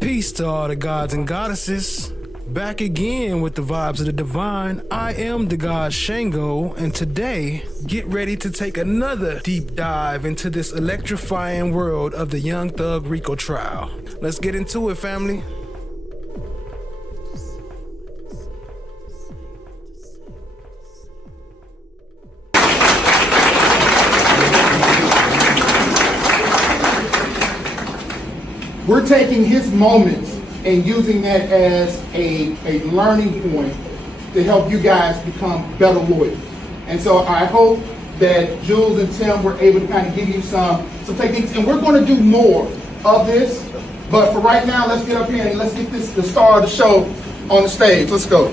Peace to all the gods and goddesses. Back again with the vibes of the divine. I am the god Shango, and today, get ready to take another deep dive into this electrifying world of the Young Thug RICO trial. Let's get into it, family. We're taking his moments and using that as a learning point to help you guys become better lawyers. And so I hope that Jules and Tim were able to kind of give you some techniques. And we're going to do more of this. But for right now, let's get up here and let's get the star of the show on the stage. Let's go.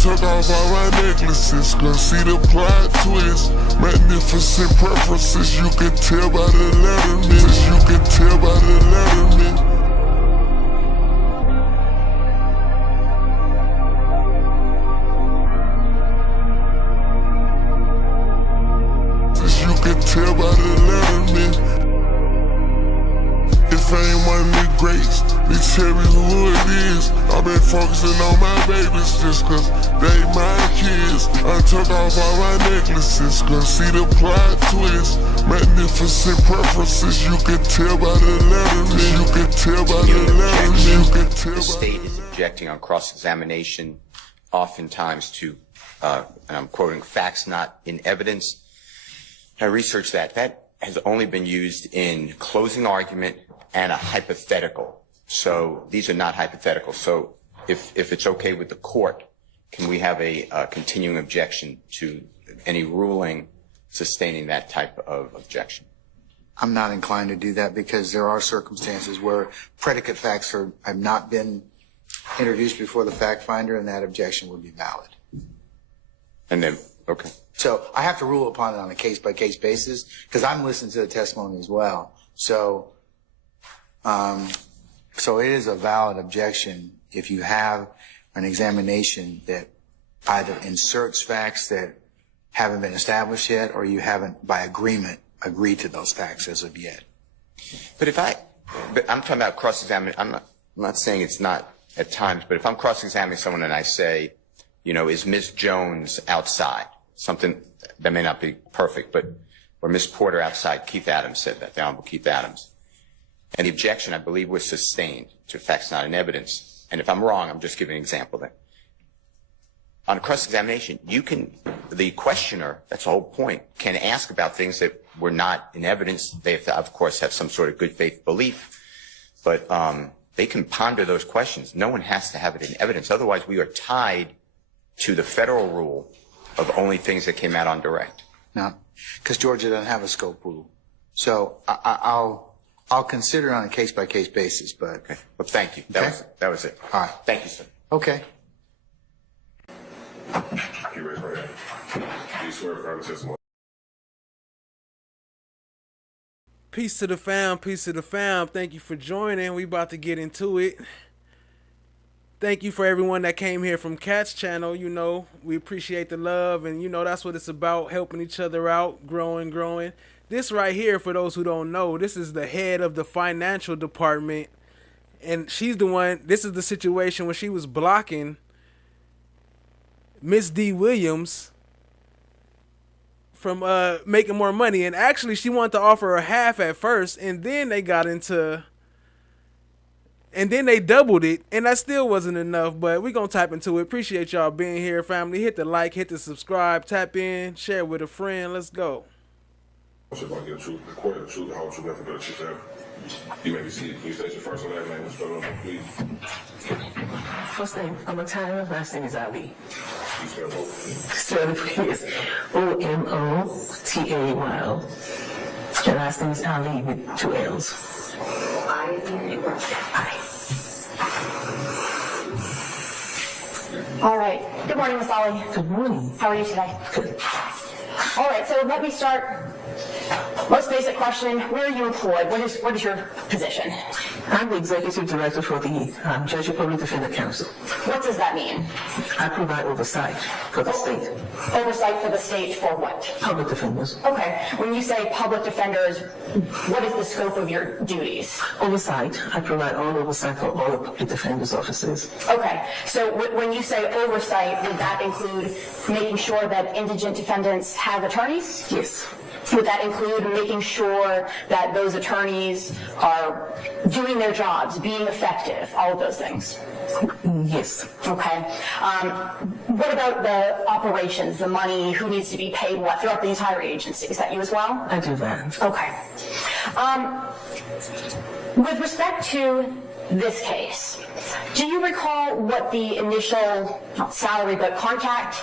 Took off all my necklaces, cause see the plot twist. Magnificent preferences, you can tell by the letterman. You can tell by the letterman. You can tell by the letterman. If I ain't one of the greats, they tell me who it is. I've been focusing on my babies just cause they my kids. I took off all my necklaces, cause see the plot twist. Magnificent preferences, you can tell by the letterman. You can tell by the letterman. You can tell by the state is objecting on cross-examination, oftentimes to, and I'm quoting, facts not in evidence. I researched that. That has only been used in closing argument and a hypothetical. So these are not hypothetical. So if it's okay with the court, can we have a continuing objection to any ruling sustaining that type of objection? I'm not inclined to do that because there are circumstances where predicate facts have not been introduced before the fact finder, and that objection would be valid. And then, okay. So I have to rule upon it on a case-by-case basis because I'm listening to the testimony as well. So it is a valid objection if you have an examination that either inserts facts that haven't been established yet or you haven't, by agreement, agreed to those facts as of yet. But I'm talking about cross-examining. I'm not saying it's not at times, but if I'm cross-examining someone and I say, is Ms. Jones outside? Something that may not be perfect, or Ms. Porter outside, Keith Adams said that, the Honorable Keith Adams. And the objection, I believe, was sustained to facts not in evidence. And if I'm wrong, I'm just giving an example there. On cross-examination, the questioner, that's the whole point, can ask about things that were not in evidence. They, of course, have some sort of good faith belief, but they can ponder those questions. No one has to have it in evidence. Otherwise, we are tied to the federal rule of only things that came out on direct. No, because Georgia doesn't have a scope rule. So I'll consider it on a case-by-case basis, but... Okay. Well, thank you. That was it. All right. Thank you, sir. Okay. You raise your hand. Do you swear affirm testimony? Peace to the fam, peace to the fam. Thank you for joining. We about to get into it. Thank you for everyone that came here from Cat's channel. We appreciate the love, and that's what it's about, helping each other out, growing. This right here, for those who don't know, this is the head of the financial department, and she's the one, this is the situation when she was blocking Miss D. Williams from making more money. And actually, she wanted to offer her half at first, and then they got into... And then they doubled it, and that still wasn't enough, but we're going to type into it. Appreciate y'all being here, family. Hit the like, hit the subscribe, tap in, share with a friend. Let's go. You may be seated. Can you state your first and last name and spell it out, please? First name, Amataya. Last name is Ali. You spell both. Spell it please. O-M-O-T-A-Y-O. And last name is Ali with 2 L's. All right. Good morning, Miss Ali. Good morning. How are you today? Good. All right, so let me start. Most basic question, where are you employed? What is your position? I'm the executive director for the Judge and Public Defender Council. What does that mean? I provide oversight for the state. Oversight for the state for what? Public defenders. Okay, when you say public defenders, what is the scope of your duties? Oversight. I provide all oversight for all the public defenders' offices. Okay, so when you say oversight, would that include making sure that indigent defendants have attorneys? Yes. Would that include making sure that those attorneys are doing their jobs, being effective, all of those things? Yes. Okay. What about the operations, the money, who needs to be paid what, throughout the entire agency? Is that you as well? I do that. Okay. With respect to this case, do you recall what the initial, not salary, but contract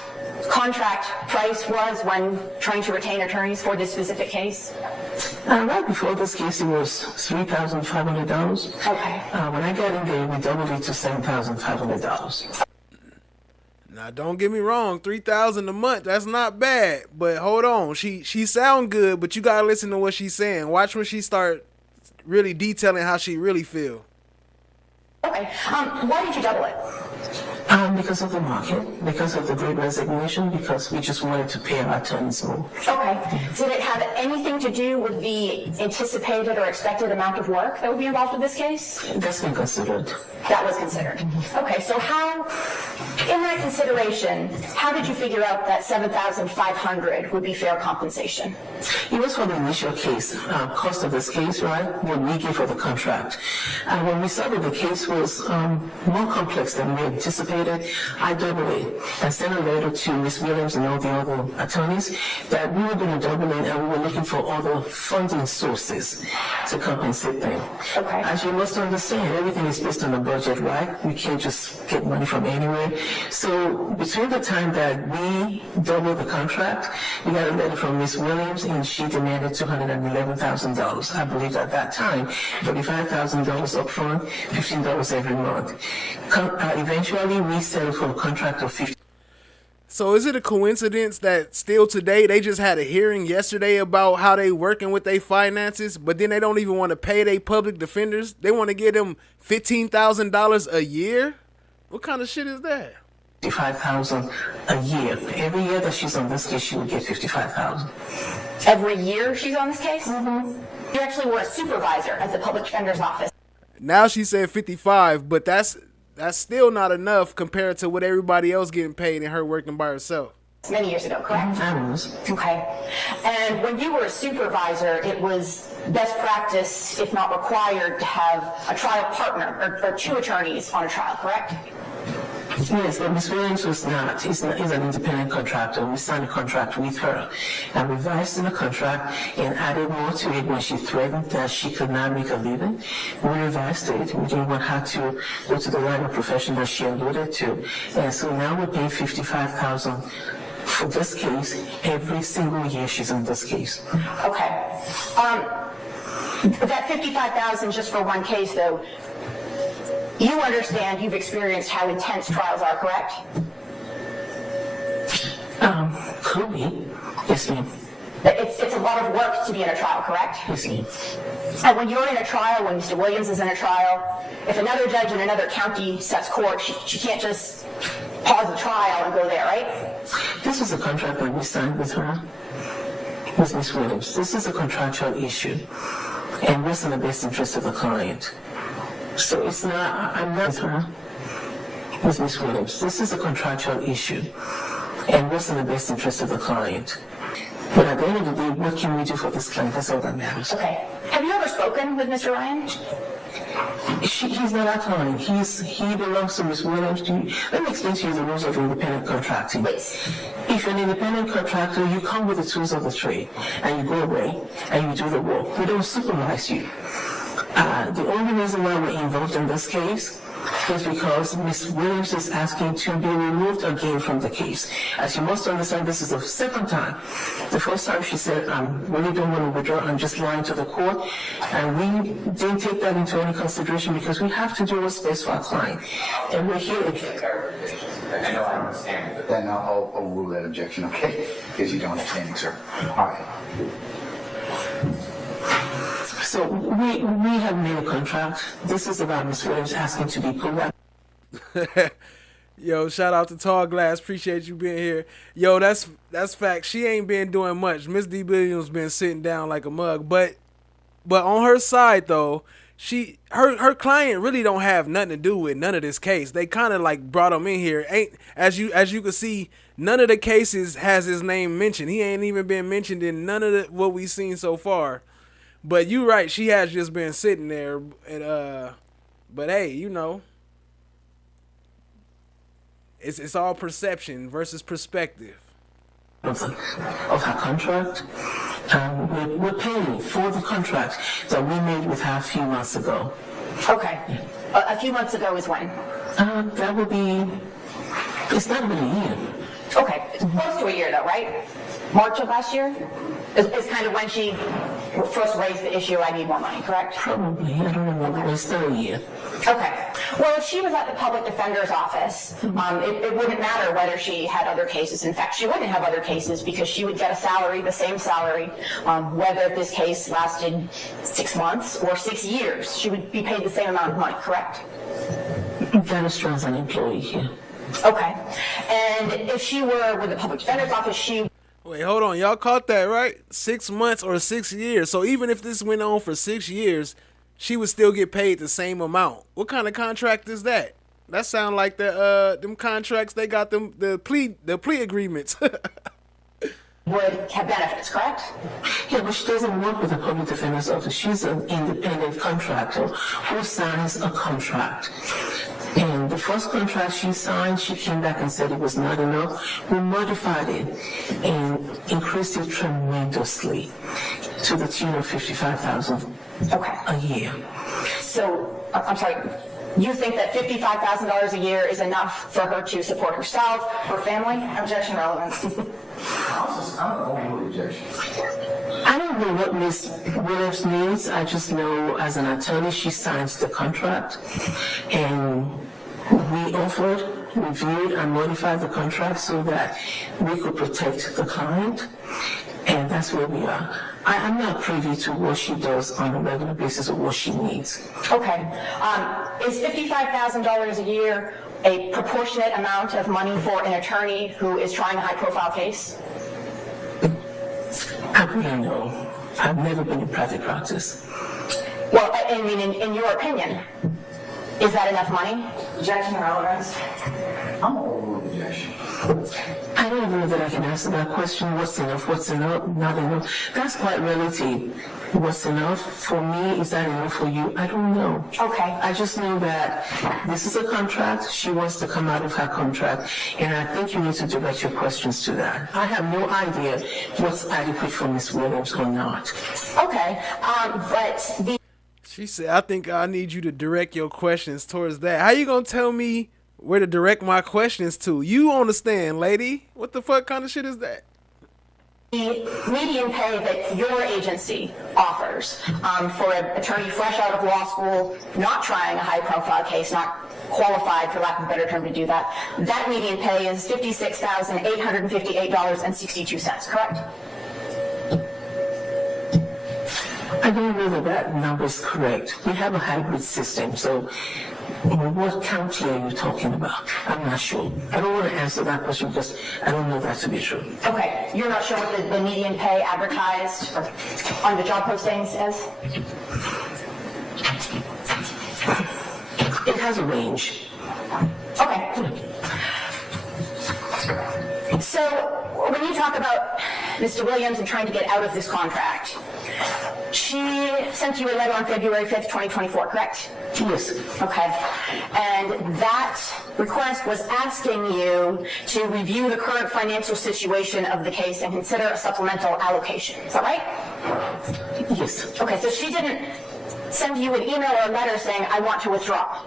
price was when trying to retain attorneys for this specific case? Right before this case, it was $3,500. Okay. When I got in there, we doubled it to $7,500. Now, don't get me wrong, $3,000 a month, that's not bad. But hold on, she sound good, but you gotta listen to what she's saying. Watch when she start really detailing how she really feel. Okay. Why did you double it? Because of the market, because of the great resignation, because we just wanted to pay our attorneys more. Okay. Did it have anything to do with the anticipated or expected amount of work that would be involved in this case? That's been considered. That was considered. Okay, so how, in that consideration, how did you figure out that $7,500 would be fair compensation? It was for the initial case, cost of this case, right, what we gave for the contract. When we saw that the case was more complex than we anticipated, I doubled it and sent a letter to Ms. Williams and all the other attorneys that we were going to double it and we were looking for other funding sources to compensate them. Okay. As you must understand, everything is based on a budget, right? We can't just get money from anywhere. So between the time that we doubled the contract, we got a letter from Ms. Williams and she demanded $211,000. I believe at that time, $35,000 up front, $15 every month. Eventually, we settled for a contract of $50,000. So is it a coincidence that still today they just had a hearing yesterday about how they working with their finances, but then they don't even want to pay their public defenders? They want to give them $15,000 a year? What kind of shit is that? $55,000 a year. Every year that she's on this case, she will get $55,000. Every year she's on this case? Mm-hmm. You actually were a supervisor at the public defender's office. Now she said 55, but that's still not enough compared to what everybody else getting paid and her working by herself. Many years ago, correct? I was. Okay. And when you were a supervisor, it was best practice, if not required, to have a trial partner or two attorneys on a trial, correct? Yes, but Ms. Williams was not. He's an independent contractor. We signed a contract with her and revised in the contract and added more to it when she threatened that she could not make a living. We revised it. We didn't want her to go to the line of profession that she alluded to. And so now we're paying $55,000 for this case every single year she's on this case. Okay. That $55,000 just for one case, though, you understand, you've experienced how intense trials are, correct? Could be. Yes, ma'am. It's a lot of work to be in a trial, correct? Yes, ma'am. And when you're in a trial, when Mr. Williams is in a trial, if another judge in another county sets court, she can't just pause the trial and go there, right? This is a contract that we signed with her, with Ms. Williams. This is a contractual issue, and what's in the best interest of the client. So it's not, I'm not with her, with Ms. Williams. This is a contractual issue, and what's in the best interest of the client. But at the end of the day, what can we do for this client? That's all that matters. Okay. Have you ever spoken with Mr. Lyin? He's not our client. He belongs to Ms. Williams. Let me explain to you the rules of independent contracting. Please. If you're an independent contractor, you come with the tools of the trade, and you go away, and you do the work. We don't supervise you. The only reason why we're involved in this case is because Ms. Williams is asking to be removed again from the case. As you must understand, this is the second time. The first time she said, I really don't want to withdraw, I'm just lying to the court. And we didn't take that into any consideration because we have to do what's best for our client. And we're here to I know I understand, but then I'll overrule that objection, okay? Because you don't understand, sir. All right. So we have made a contract. This is about Ms. Williams asking to be pulled out. Yo, shout out to Tall Glass. Appreciate you being here. Yo, that's fact. She ain't been doing much. Miss D. Williams been sitting down like a mug. But on her side though, her client really don't have nothing to do with none of this case. They kind of like brought him in here. Ain't as you can see, none of the cases has his name mentioned. He ain't even been mentioned in none of what we've seen so far. But you right, she has just been sitting there, and but hey, you know, it's all perception versus perspective. Of her contract, we're paying for the contract that we made with her a few months ago. Okay. A few months ago is when? That would be, it's not been a year. Okay, close to a year though, right? March of last year is kind of when she first raised the issue, I need more money, correct? Probably, I don't remember, it's still a year. Okay. Well, if she was at the public defender's office, it wouldn't matter whether she had other cases. In fact, she wouldn't have other cases because she would get a salary, the same salary, whether this case lasted 6 months or 6 years. She would be paid the same amount of money, correct? That is true as an employee here. Okay. And if she were with the public defender's office, she... Wait, hold on. Y'all caught that, right? 6 months or 6 years. So even if this went on for 6 years, she would still get paid the same amount. What kind of contract is that? That sound like them contracts they got them the plea agreements. would have benefits, correct? Yeah, but she doesn't work with the public defender's office. She's an independent contractor who signs a contract. And the first contract she signed, she came back and said it was not enough. We modified it and increased it tremendously to the tune of $55,000 a year. So, I'm sorry, you think that $55,000 a year is enough for her to support herself, her family? Objection relevance. I don't know what Ms. Williams needs. I just know as an attorney, she signs the contract. And we offered, reviewed, and modified the contract so that we could protect the client. And that's where we are. I'm not privy to what she does on a regular basis or what she needs. Okay. Is $55,000 a year a proportionate amount of money for an attorney who is trying a high-profile case? I wouldn't know. I've never been in private practice. Well, I mean, in your opinion, is that enough money? Objection or relevance? I'm an overruled objection. I don't even know that I can answer that question. What's enough? What's enough? Not enough. That's quite relative. What's enough for me? Is that enough for you? I don't know. Okay. I just know that this is a contract. She wants to come out of her contract. And I think you need to direct your questions to that. I have no idea what's adequate for Ms. Williams or not. Okay. But the... She said, I think I need you to direct your questions towards that. How you gonna tell me where to direct my questions to? You understand, lady? What the fuck kind of shit is that? The median pay that your agency offers for an attorney fresh out of law school, not trying a high-profile case, not qualified, for lack of a better term, to do that, that median pay is $56,858.62, correct? I don't know that that number is correct. We have a hybrid system, so what county are you talking about? I'm not sure. I don't want to answer that question because I don't know that to be true. Okay, you're not sure what the median pay advertised or on the job postings is? It has a range. Okay. So when you talk about Mr. Williams and trying to get out of this contract, she sent you a letter on February 5th, 2024, correct? Yes. Okay. And that request was asking you to review the current financial situation of the case and consider a supplemental allocation. Is that right? Yes. Okay, so she didn't send you an email or a letter saying, I want to withdraw.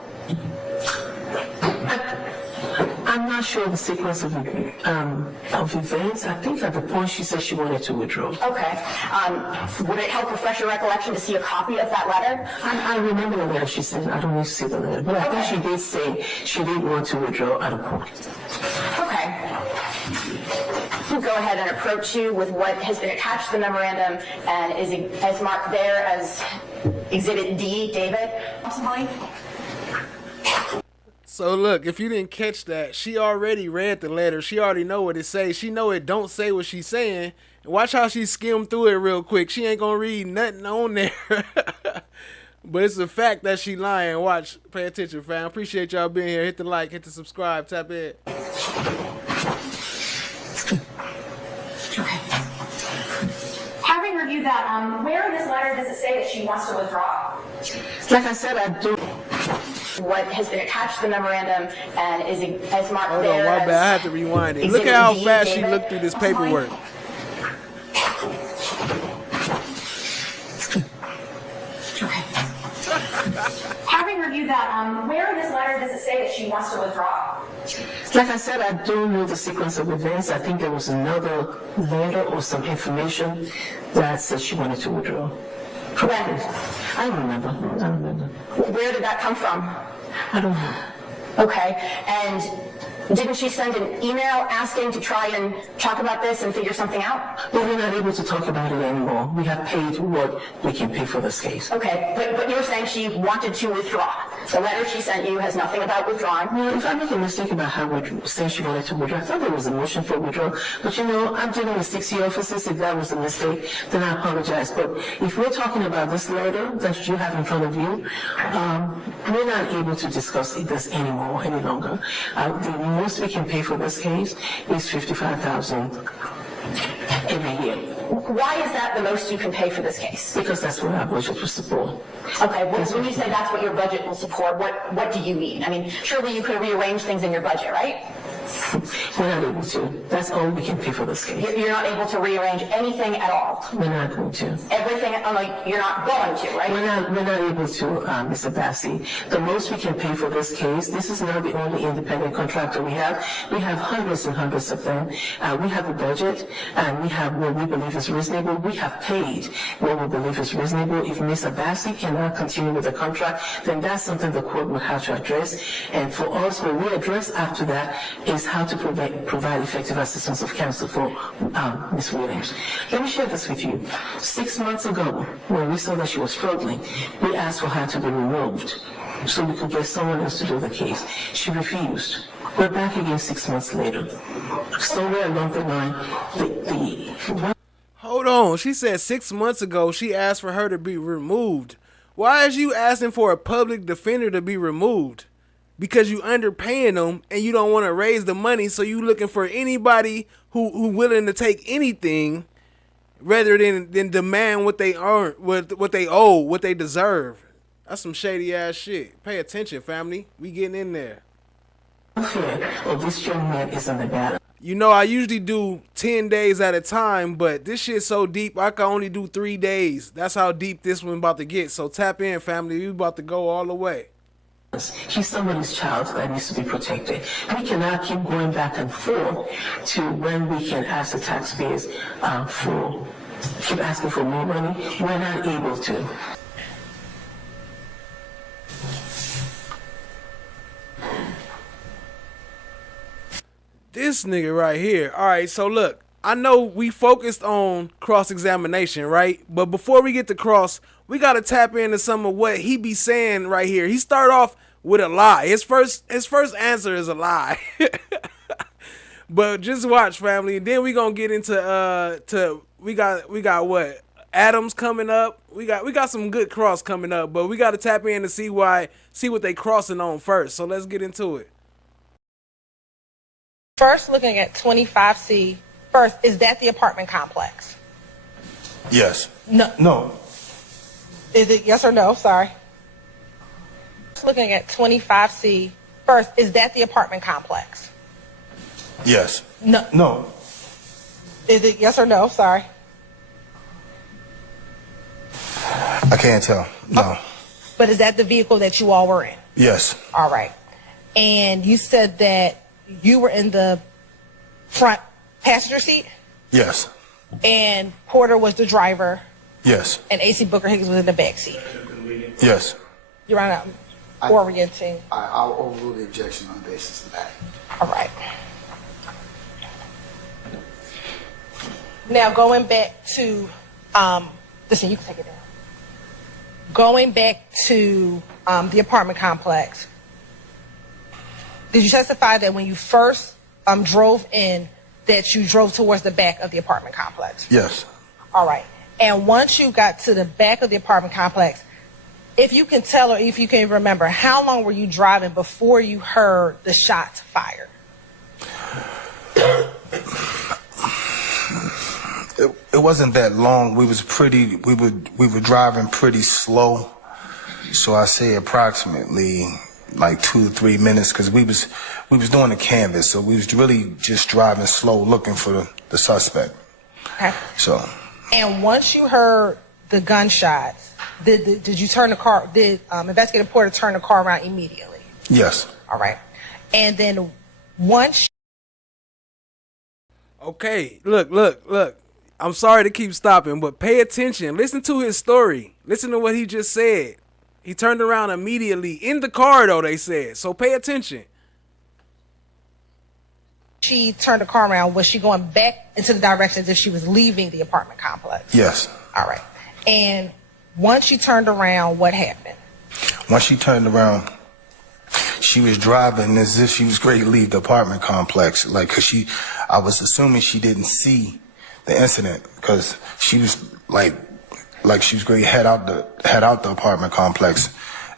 I'm not sure the sequence of events. I think at the point she said she wanted to withdraw. Okay. Would it help refresh your recollection to see a copy of that letter? I remember the letter she sent. I don't need to see the letter. But I think she did say she did want to withdraw at a point. Okay. We'll go ahead and approach you with what has been attached to the memorandum and is marked there as Exhibit D, David. So look, if you didn't catch that, she already read the letter. She already know what it says. She know it don't say what she's saying. Watch how she skimmed through it real quick. She ain't gonna read nothing on there. But it's the fact that she lying. Watch, pay attention, fam. Appreciate y'all being here. Hit the like, hit the subscribe, tap in. Okay. Having reviewed that, where in this letter does it say that she wants to withdraw? Like I said, I do. What has been attached to the memorandum and is marked Hold there on, my bad. I have to rewind it. Look at how fast she looked through this paperwork. Okay. Having reviewed that, where in this letter does it say that she wants to withdraw? Like I said, I don't know the sequence of events. I think there was another letter or some information that said she wanted to withdraw. When? I don't remember. Where did that come from? I don't know. Okay, and didn't she send an email asking to try and talk about this and figure something out? But we're not able to talk about it anymore. We have paid what we can pay for this case. Okay, but you're saying she wanted to withdraw. The letter she sent you has nothing about withdrawing. Well, if I make a mistake about how we say she wanted to withdraw, I thought there was a motion for withdrawal. But you know, I'm dealing with 6 officers. If that was a mistake, then I apologize. But if we're talking about this letter that you have in front of you, we're not able to discuss this anymore, any longer. The most we can pay for this case is $55,000 every year. Why is that the most you can pay for this case? Because that's what our budget will support. Okay, well, when you say that's what your budget will support, what do you mean? I mean, surely you could rearrange things in your budget, right? We're not able to. That's all we can pay for this case. You're not able to rearrange anything at all? We're not going to. Everything, you're not going to, right? We're not able to, Mr. Bassi. The most we can pay for this case, this is not the only independent contractor we have. We have hundreds and hundreds of them. We have a budget, and we have what we believe is reasonable. We have paid what we believe is reasonable. If Mr. Bassi cannot continue with the contract, then that's something the court will have to address. And for us, what we address after that is how to provide effective assistance of counsel for Ms. Williams. Let me share this with you. 6 months ago, when we saw that she was struggling, we asked for her to be removed so we could get someone else to do the case. She refused. We're back again 6 months later. Somewhere along the line, Hold on. She said 6 months ago she asked for her to be removed. Why is you asking for a public defender to be removed? Because you underpaying them and you don't want to raise the money, so you looking for anybody who willing to take anything rather than demand what they earn, what they owe, what they deserve. That's some shady ass shit. Pay attention, family. We getting in there. This young man is in the battle. You know, I usually do 10 days at a time, but this shit's so deep, I can only do 3 days. That's how deep this one about to get. So tap in, family. We about to go all the way. He's somebody's child that needs to be protected. We cannot keep going back and forth to when we can ask the taxpayers keep asking for more money. We're not able to. This nigga right here. All right, so look, I know we focused on cross-examination, right? But before we get to cross, we got to tap into some of what he be saying right here. He start off with a lie. His first answer is a lie. But just watch, family. And then we going to get into we got what? Adams coming up. We got some good cross coming up, but we got to tap in to see what they crossing on first. So let's get into it. First, looking at 25C, first, is that the apartment complex? Yes. No. No. Is it yes or no? Sorry. First, looking at 25C, first, is that the apartment complex? Yes. No. No. Is it yes or no? Sorry. I can't tell. No. But is that the vehicle that you all were in? Yes. All right. And you said that you were in the front passenger seat? Yes. And Porter was the driver? Yes. And AC Booker Higgins was in the back seat? Yes. Your Honor, orienting. I'll overrule the objection on the basis of that. All right. Now, going back to, listen, you can take it down. Going back to the apartment complex, did you testify that when you first drove in, that you drove towards the back of the apartment complex? Yes. All right. And once you got to the back of the apartment complex, if you can tell or if you can remember, how long were you driving before you heard the shots fired? It wasn't that long. We were driving pretty slow. So I say approximately like 2 to 3 minutes, because we was doing a canvas, so we was really just driving slow, looking for the suspect. Okay. So. And once you heard the gunshots, did you turn the car? Did Investigator Porter turn the car around immediately? Yes. All right. And then once. Okay, look. I'm sorry to keep stopping, but pay attention. Listen to his story. Listen to what he just said. He turned around immediately in the car, though, they said. So pay attention. She turned the car around. Was she going back into the direction as if she was leaving the apartment complex? Yes. All right. And once she turned around, what happened? Once she turned around, she was driving as if she was ready to leave the apartment complex. Like, cause I was assuming she didn't see the incident, because she was like she was going to head out the apartment complex,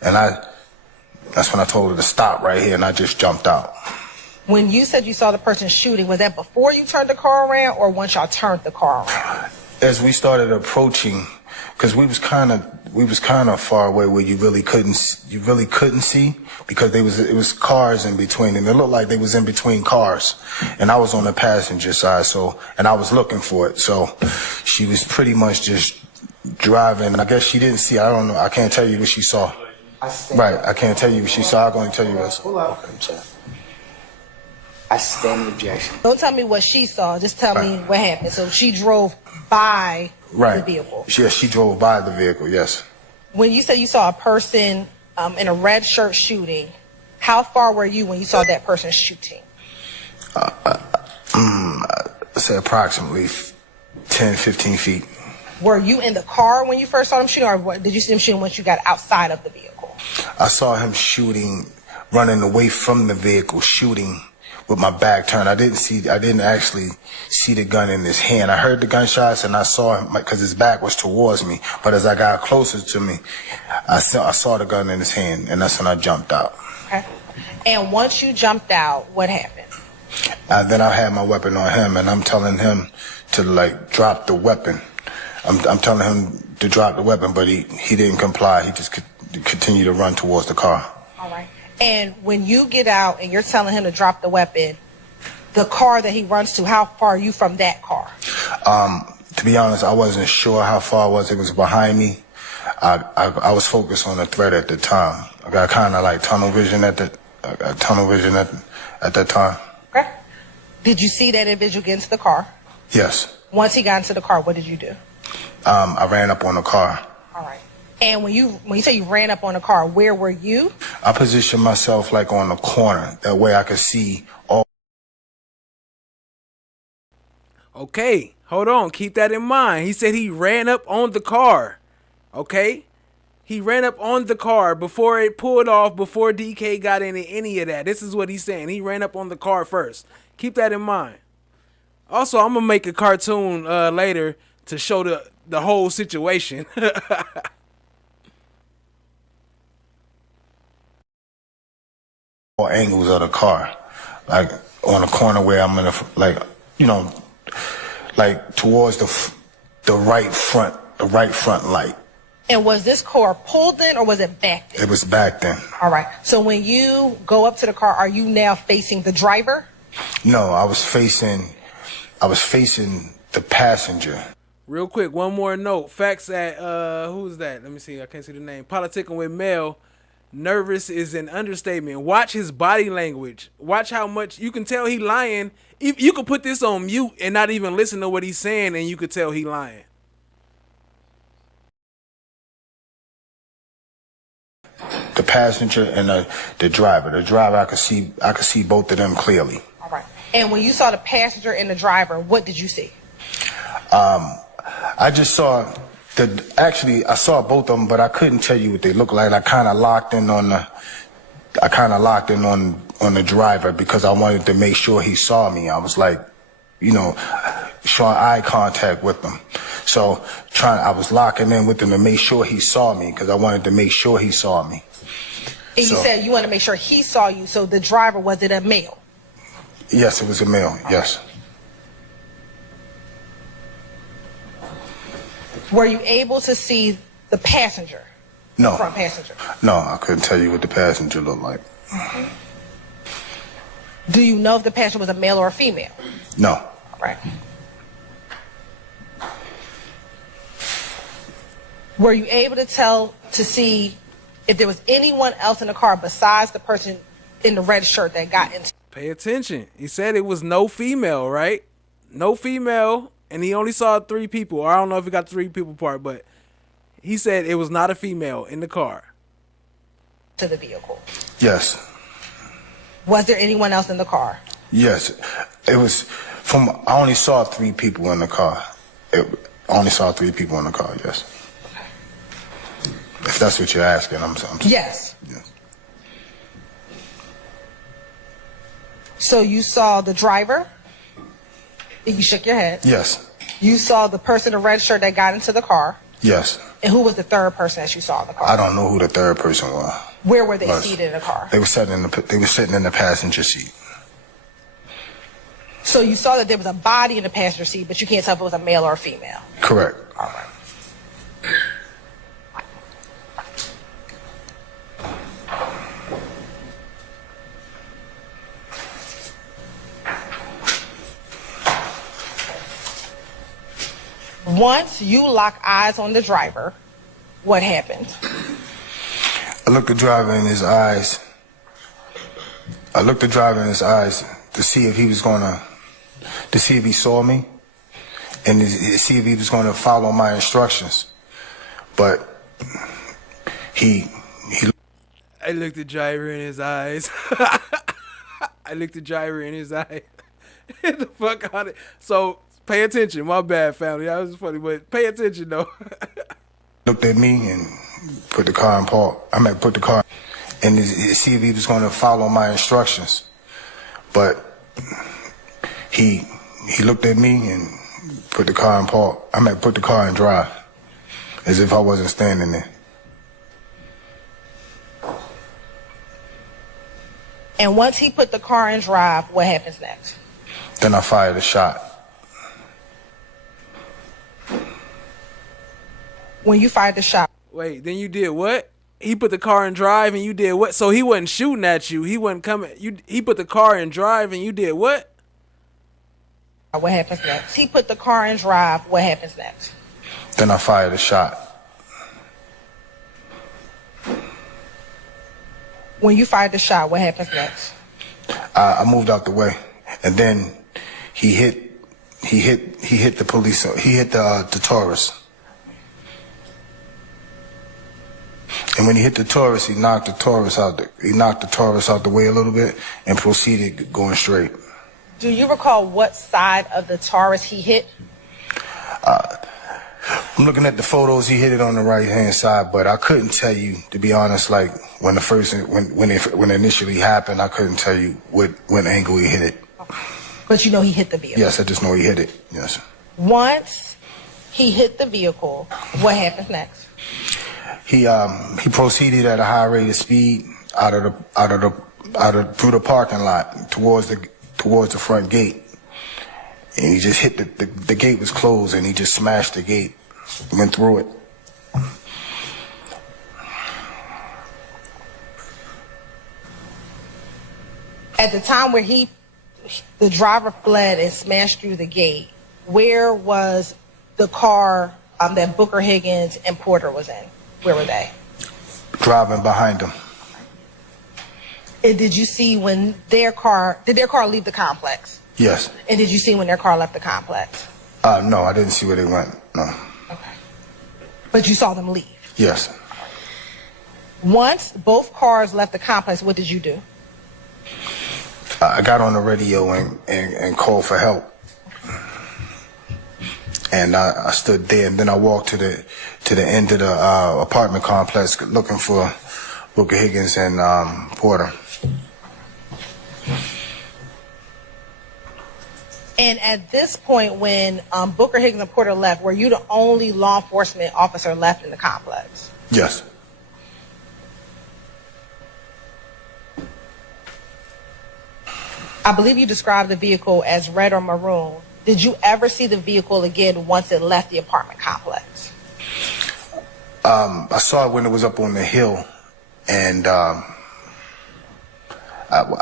and that's when I told her to stop right here, and I just jumped out. When you said you saw the person shooting, was that before you turned the car around or once y'all turned the car around? As we started approaching, because we was kind of far away where you really couldn't see, because it was cars in between, and it looked like they was in between cars, and I was on the passenger side, and I was looking for it, so she was pretty much just driving. I guess she didn't see. I don't know. I can't tell you what she saw. Right. I can't tell you what she saw. I'm going to tell you this. Hold on. Okay. I stand the objection. Don't tell me what she saw. Just tell me what happened. So she drove by the vehicle. Yes, she drove by the vehicle, yes. When you said you saw a person in a red shirt shooting, how far were you when you saw that person shooting? I'd say approximately 10, 15 feet. Were you in the car when you first saw him shooting, or did you see him shooting once you got outside of the vehicle? I saw him shooting, running away from the vehicle, shooting with my back turned. I didn't actually see the gun in his hand. I heard the gunshots and I saw him because his back was towards me. But as I got closer to me, I saw the gun in his hand, and that's when I jumped out. Okay. And once you jumped out, what happened? Then I had my weapon on him, and I'm telling him to drop the weapon. I'm telling him to drop the weapon, but he didn't comply. He just continued to run towards the car. All right. And when you get out and you're telling him to drop the weapon, the car that he runs to, how far are you from that car? To be honest, I wasn't sure how far it was. It was behind me. I was focused on the threat at the time. I got kind of tunnel vision at that time. Okay. Did you see that individual get into the car? Yes. Once he got into the car, what did you do? I ran up on the car. All right. And when you say you ran up on the car, where were you? I positioned myself on the corner. That way I could see all. Okay, hold on. Keep that in mind. He said he ran up on the car. Okay? He ran up on the car before it pulled off, before DK got into any of that. This is what he's saying. He ran up on the car first. Keep that in mind. Also, I'm going to make a cartoon later to show the whole situation. All angles of the car. On the corner where I'm in towards the right front light. And was this car pulled in or was it back then? It was back then. All right. So when you go up to the car, are you now facing the driver? No, I was facing the passenger. Real quick, one more note. Facts at who's that? Let me see. I can't see the name. Politicking with Mel. Nervous is an understatement. Watch his body language. Watch how much you can tell he lying. You could put this on mute and not even listen to what he's saying, and you could tell he lying. The passenger and the driver. The driver, I could see both of them clearly. All right. And when you saw the passenger and the driver, what did you see? I just saw I saw both of them, but I couldn't tell you what they looked like. I kind of locked in on the driver because I wanted to make sure he saw me. I was like, you know, showing eye contact with him. So I was locking in with him to make sure he saw me because I wanted to make sure he saw me. And you said you want to make sure he saw you. So the driver, was it a male? Yes, it was a male. Yes. Were you able to see the passenger? No. The front passenger? No, I couldn't tell you what the passenger looked like. Do you know if the passenger was a male or a female? No. All right. Were you able to see if there was anyone else in the car besides the person in the red shirt that got into? Pay attention. He said it was no female, right? No female, and he only saw 3 people. Or I don't know if he got 3 people part, but he said it was not a female in the car. To the vehicle? Yes. Was there anyone else in the car? Yes. It was I only saw 3 people in the car. I only saw 3 people in the car, yes. If that's what you're asking, I'm yes. Yes. So you saw the driver? You shook your head? Yes. You saw the person in the red shirt that got into the car? Yes. And who was the third person that you saw in the car? I don't know who the third person was. Where were they seated in the car? They were sitting in the passenger seat. So you saw that there was a body in the passenger seat, but you can't tell if it was a male or a female? Correct. All right. Once you lock eyes on the driver, what happened? I looked the driver in his eyes. To see if he was to see if he saw me, and to see if he was gonna follow my instructions. But I looked the driver in his eyes. I looked the driver in his eye. Get the fuck out of it. So pay attention. My bad, family. That was funny, but pay attention though. Looked at me and put the car in park. Put the car and to see if he was going to follow my instructions. But he looked at me and put the car in park. Put the car in drive, as if I wasn't standing there. And once he put the car in drive, what happens next? Then I fired a shot. When you fired the shot. Wait, then you did what? He put the car in drive and you did what? So he wasn't shooting at you. He wasn't coming. He put the car in drive and you did what? What happens next? He put the car in drive. What happens next? Then I fired a shot. When you fired the shot, what happens next? I moved out the way, and then he hit the police. He hit the tourist. And when he hit the tourist, he knocked the tourist out the way a little bit and proceeded going straight. Do you recall what side of the Taurus he hit? I'm looking at the photos. He hit it on the right hand side, but I couldn't tell you, to be honest. Like when it initially happened, I couldn't tell you what angle he hit it. But you know he hit the vehicle. Yes, I just know he hit it. Yes. Once he hit the vehicle, what happens next? He proceeded at a high rate of speed through the parking lot towards the front gate, and he just hit the gate was closed, and he just smashed the gate, went through it. At the time where the driver fled and smashed through the gate, where was the car that Booker Higgins and Porter was in? Where were they? Driving behind him. And did you see when did their car leave the complex? Yes. And did you see when their car left the complex? No, I didn't see where they went. No. Okay. But you saw them leave? Yes. Once both cars left the complex, what did you do? I got on the radio and called for help. And I stood there, and then I walked to the end of the apartment complex looking for Booker Higgins and Porter. And at this point, when Booker Higgins and Porter left, were you the only law enforcement officer left in the complex? Yes. I believe you described the vehicle as red or maroon. Did you ever see the vehicle again once it left the apartment complex? I saw it when it was up on the hill, and I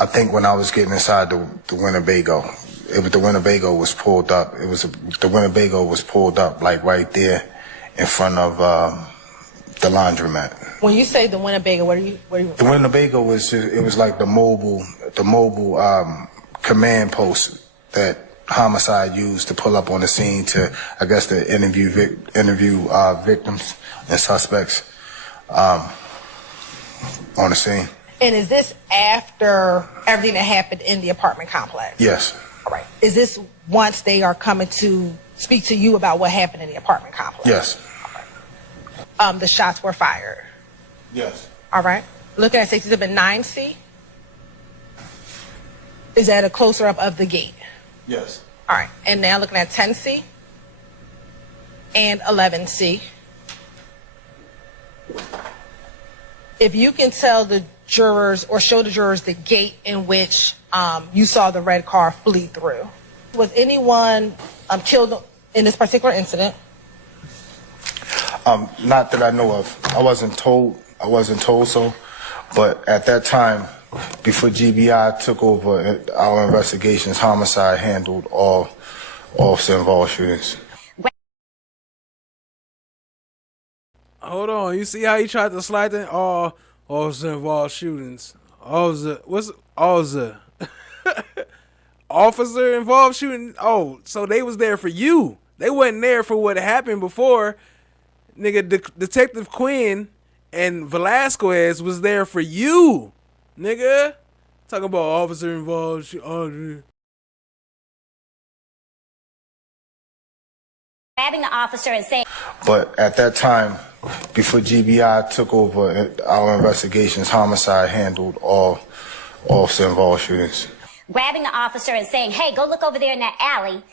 think when I was getting inside the Winnebago, the Winnebago was pulled up. The Winnebago was pulled up like right there in front of the laundromat. When you say the Winnebago, what are you? The Winnebago was like the mobile command post that homicide used to pull up on the scene to, I guess, to interview victims and suspects on the scene. And is this after everything that happened in the apartment complex? Yes. All right. Is this once they are coming to speak to you about what happened in the apartment complex? Yes. The shots were fired? Yes. All right. Looking at Safety Exhibit 9C, is that a closer up of the gate? Yes. All right. And now looking at 10C and 11C. If you can tell the jurors or show the jurors the gate in which you saw the red car flee through. Was anyone killed in this particular incident? Not that I know of. I wasn't told so, but at that time, before GBI took over our investigations, homicide handled all officer-involved shootings. Hold on, you see how he tried to slide in all officer-involved shootings? Officer-involved shooting? Oh, so they was there for you. They wasn't there for what happened before. Nigga, Detective Quinn and Velasquez was there for you. Nigga, talking about officer-involved shooting. Grabbing the officer and saying... But at that time, before GBI took over our investigations, homicide handled all officer-involved shootings. Grabbing the officer and saying, hey, go look over there in that alley.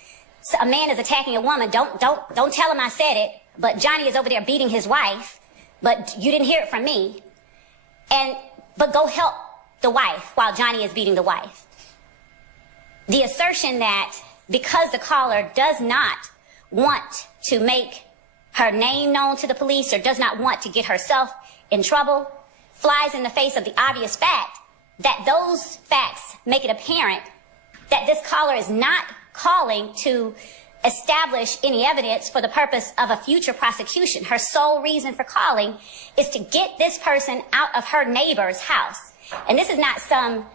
So a man is attacking a woman. Don't tell him I said it. But Johnny is over there beating his wife. But you didn't hear it from me. But go help the wife while Johnny is beating the wife. The assertion that because the caller does not want to make her name known to the police or does not want to get herself in trouble flies in the face of the obvious fact that those facts make it apparent that this caller is not calling to establish any evidence for the purpose of a future prosecution. Her sole reason for calling is to get this person out of her neighbor's house. And this is not some...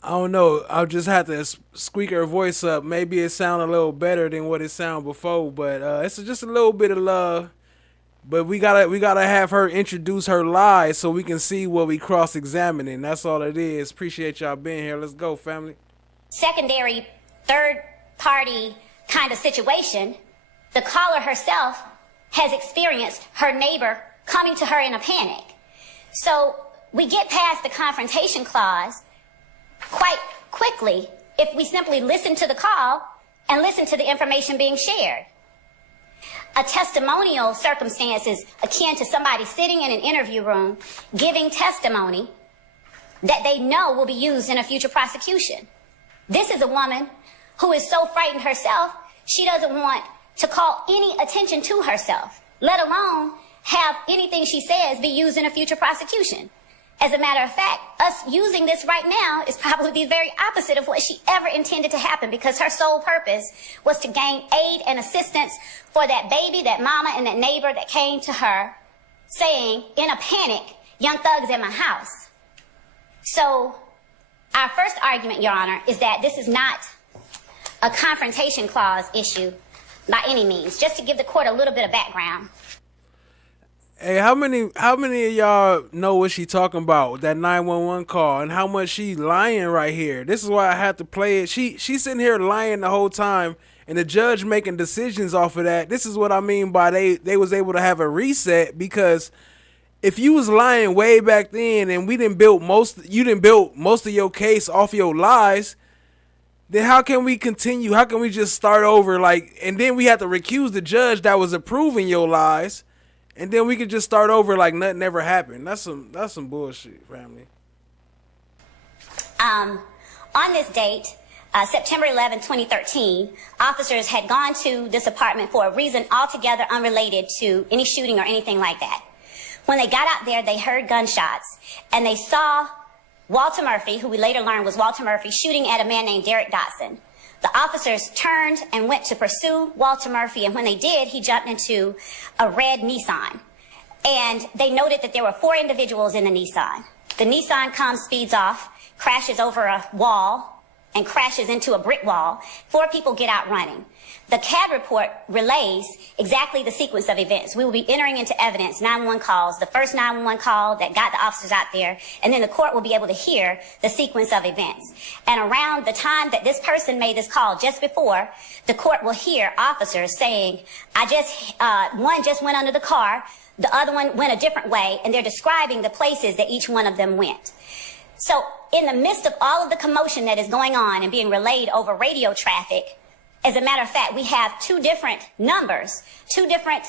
I don't know. I'll just have to squeak her voice up. Maybe it sound a little better than what it sounded before, but it's just a little bit of love. But we gotta have her introduce her lies so we can see what we cross-examining. That's all it is. Appreciate y'all being here. Let's go, family. Secondary, third-party kind of situation. The caller herself has experienced her neighbor coming to her in a panic. So we get past the confrontation clause quite quickly if we simply listen to the call and listen to the information being shared. A testimonial circumstance is akin to somebody sitting in an interview room giving testimony that they know will be used in a future prosecution. This is a woman who is so frightened herself, she doesn't want to call any attention to herself, let alone have anything she says be used in a future prosecution. As a matter of fact, us using this right now is probably the very opposite of what she ever intended to happen, because her sole purpose was to gain aid and assistance for that baby, that mama, and that neighbor that came to her saying, in a panic, Young Thug's in my house. So our first argument, Your Honor, is that this is not a confrontation clause issue by any means. Just to give the court a little bit of background. Hey, how many of y'all know what she talking about? That 911 call and how much she lying right here. This is why I had to play it. She's sitting here lying the whole time, and the judge making decisions off of that. This is what I mean by they was able to have a reset, because if you was lying way back then and you didn't build most of your case off your lies, then how can we continue? How can we just start over? Like, and then we have to recuse the judge that was approving your lies, and then we could just start over like nothing ever happened. That's some bullshit, family. On this date, September 11, 2013, officers had gone to this apartment for a reason altogether unrelated to any shooting or anything like that. When they got out there, they heard gunshots, and they saw Walter Murphy, who we later learned was Walter Murphy, shooting at a man named Derek Dotson. The officers turned and went to pursue Walter Murphy, and when they did, he jumped into a red Nissan. And they noted that there were 4 individuals in the Nissan. The Nissan comes, speeds off, crashes over a wall, and crashes into a brick wall. 4 people get out running. The CAD report relays exactly the sequence of events. We will be entering into evidence 911 calls, the first 911 call that got the officers out there, and then the court will be able to hear the sequence of events. And around the time that this person made this call, just before, the court will hear officers saying, one just went under the car, the other one went a different way, and they're describing the places that each one of them went. So in the midst of all of the commotion that is going on and being relayed over radio traffic, as a matter of fact, we have 2 different numbers, 2 different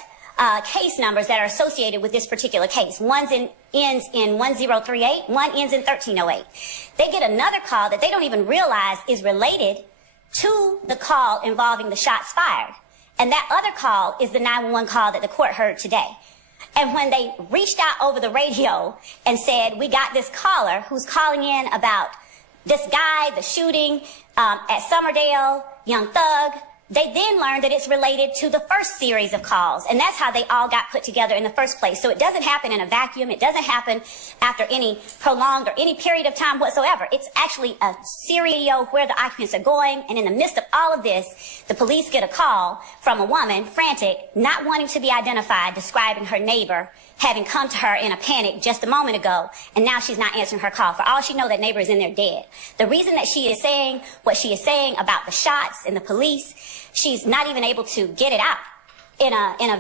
case numbers that are associated with this particular case. One ends in 1038, one ends in 1308. They get another call that they don't even realize is related to the call involving the shots fired. And that other call is the 911 call that the court heard today. And when they reached out over the radio and said, we got this caller who's calling in about this guy, the shooting at Summerdale, Young Thug, they then learned that it's related to the first series of calls. And that's how they all got put together in the first place. So it doesn't happen in a vacuum. It doesn't happen after any prolonged or any period of time whatsoever. It's actually a scenario where the occupants are going. And in the midst of all of this, the police get a call from a woman, frantic, not wanting to be identified, describing her neighbor having come to her in a panic just a moment ago, and now she's not answering her call. For all she knows, that neighbor is in there dead. The reason that she is saying what she is saying about the shots and the police, she's not even able to get it out in a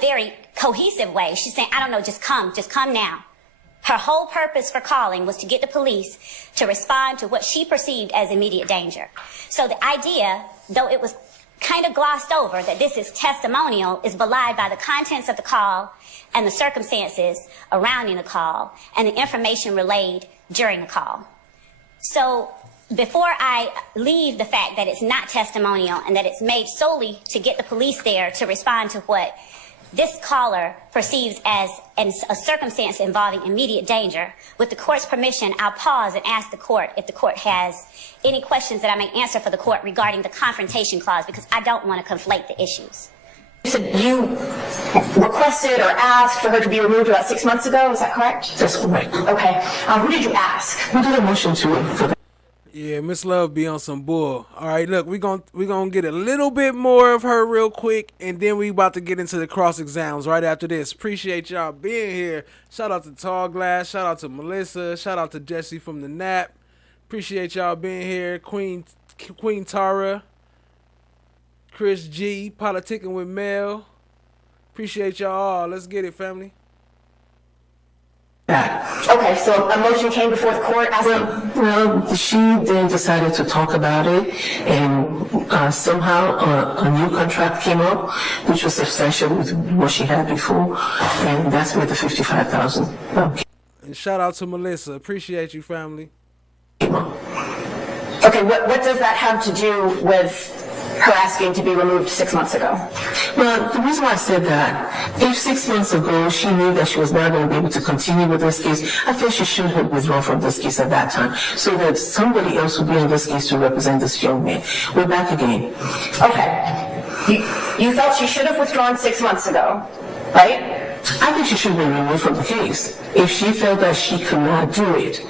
very cohesive way. She's saying, I don't know, just come now. Her whole purpose for calling was to get the police to respond to what she perceived as immediate danger. So the idea, though it was kind of glossed over, that this is testimonial, is belied by the contents of the call and the circumstances surrounding the call and the information relayed during the call. So before I leave the fact that it's not testimonial and that it's made solely to get the police there to respond to what this caller perceives as a circumstance involving immediate danger, with the court's permission, I'll pause and ask the court if the court has any questions that I may answer for the court regarding the confrontation clause, because I don't want to conflate the issues. You said you requested or asked for her to be removed about 6 months ago, is that correct? That's correct. Okay. Who did you ask? We did a motion to it. Yeah, Miss Love be on some bull. All right, look, we gonna get a little bit more of her real quick, and then we about to get into the cross exams right after this. Appreciate y'all being here. Shout out to Tall Glass. Shout out to Melissa. Shout out to Jesse from the Nap. Appreciate y'all being here. Queen Tara. Chris G. Politicking with Mel. Appreciate y'all all. Let's get it, family. Okay, so a motion came before the court. Well, she then decided to talk about it, and somehow a new contract came up, which was substantial with what she had before, and that's where the $55,000 And shout out to Melissa. Appreciate you, family. Okay, what does that have to do with her asking to be removed 6 months ago? Well, the reason why I said that, if 6 months ago she knew that she was not going to be able to continue with this case, I feel she should have withdrawn from this case at that time, so that somebody else would be in this case to represent this young man. We're back again. Okay. You felt she should have withdrawn 6 months ago, right? I think she should be removed from the case if she felt that she could not do it.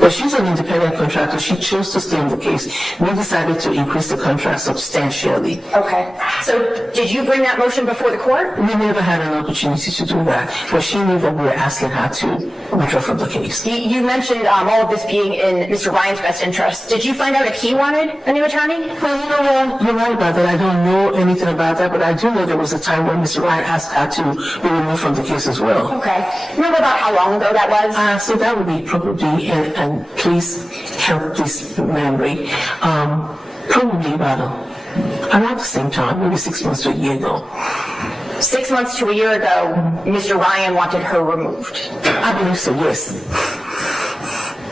But she's an independent contractor. She chose to stay in the case. We decided to increase the contract substantially. Okay. So did you bring that motion before the court? We never had an opportunity to do that, but she knew that we were asking her to withdraw from the case. You mentioned all of this being in Mr. Ryan's best interest. Did you find out if he wanted a new attorney? Well, you know what? You're right about that. I don't know anything about that, but I do know there was a time when Mr. Ryan asked her to be removed from the case as well. Okay. Remember about how long ago that was? So that would be probably, and please help this memory, probably around the same time, maybe 6 months to a year ago. 6 months to a year ago, Mr. Ryan wanted her removed. I believe so, yes.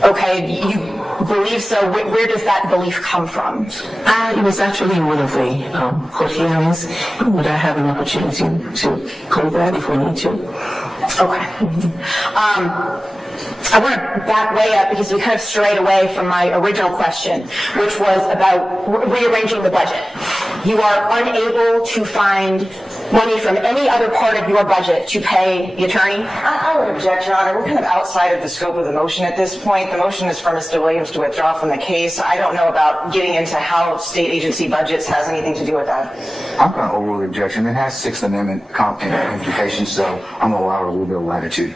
Okay, you believe so. Where does that belief come from? It was actually in one of the court hearings. Would I have an opportunity to call that if we need to? Okay. I want to back way up because we kind of strayed away from my original question, which was about rearranging the budget. You are unable to find money from any other part of your budget to pay the attorney? I would object, Your Honor. We're kind of outside of the scope of the motion at this point. The motion is for Mr. Williams to withdraw from the case. I don't know about getting into how state agency budgets has anything to do with that. I'm going to overrule the objection. It has Sixth Amendment implications, so I'm going to allow a little bit of latitude.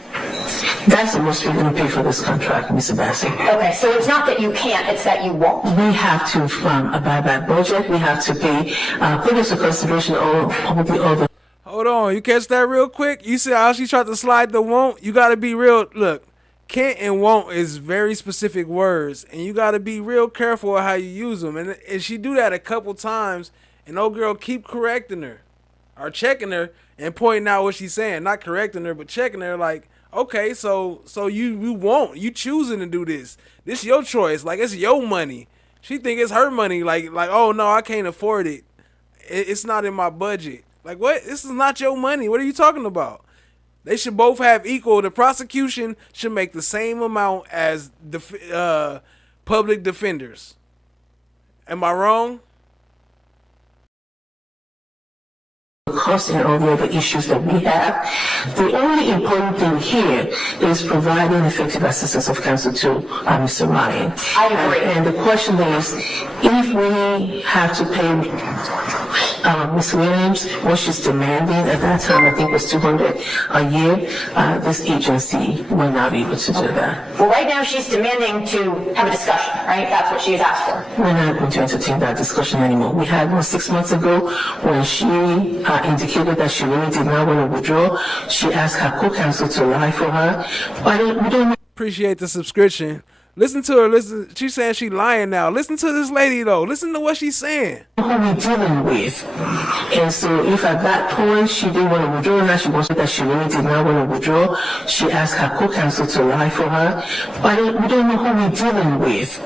That's the most we're going to pay for this contract, Mr. Bassey. Okay, so it's not that you can't, it's that you won't. We have to abide by budget. We have to pay, put into consideration all the other. Hold on, you catch that real quick? You see how she tried to slide the won't? You got to be real. Look, can't and won't is very specific words, and you got to be real careful with how you use them. And she do that a couple times, and old girl keep correcting her or checking her and pointing out what she's saying. Not correcting her, but checking her like, okay, so you won't. You choosing to do this. This your choice. Like, it's your money. She think it's her money. Like, oh, no, I can't afford it. It's not in my budget. Like, what? This is not your money. What are you talking about? They should both have equal. The prosecution should make the same amount as the public defenders. Am I wrong? Cost and all the other issues that we have. The only important thing here is providing effective assistance of counsel to Mr. Lyin. I agree. And the question is, if we have to pay Ms. Williams what she's demanding at that time, I think it was $200 a year, this agency will not be able to do that. Well, right now she's demanding to have a discussion, right? That's what she has asked for. We're not going to entertain that discussion anymore. We had one 6 months ago when she indicated that she really did not want to withdraw. She asked her co-counsel to lie for her. We don't appreciate the subscription. Listen to her. Listen, she's saying she lying now. Listen to this lady though. Listen to what she's saying. Who we're dealing with. And so if at that point she didn't want to withdraw, now she wants that she really did not want to withdraw, she asked her co-counsel to lie for her. We don't know who we're dealing with.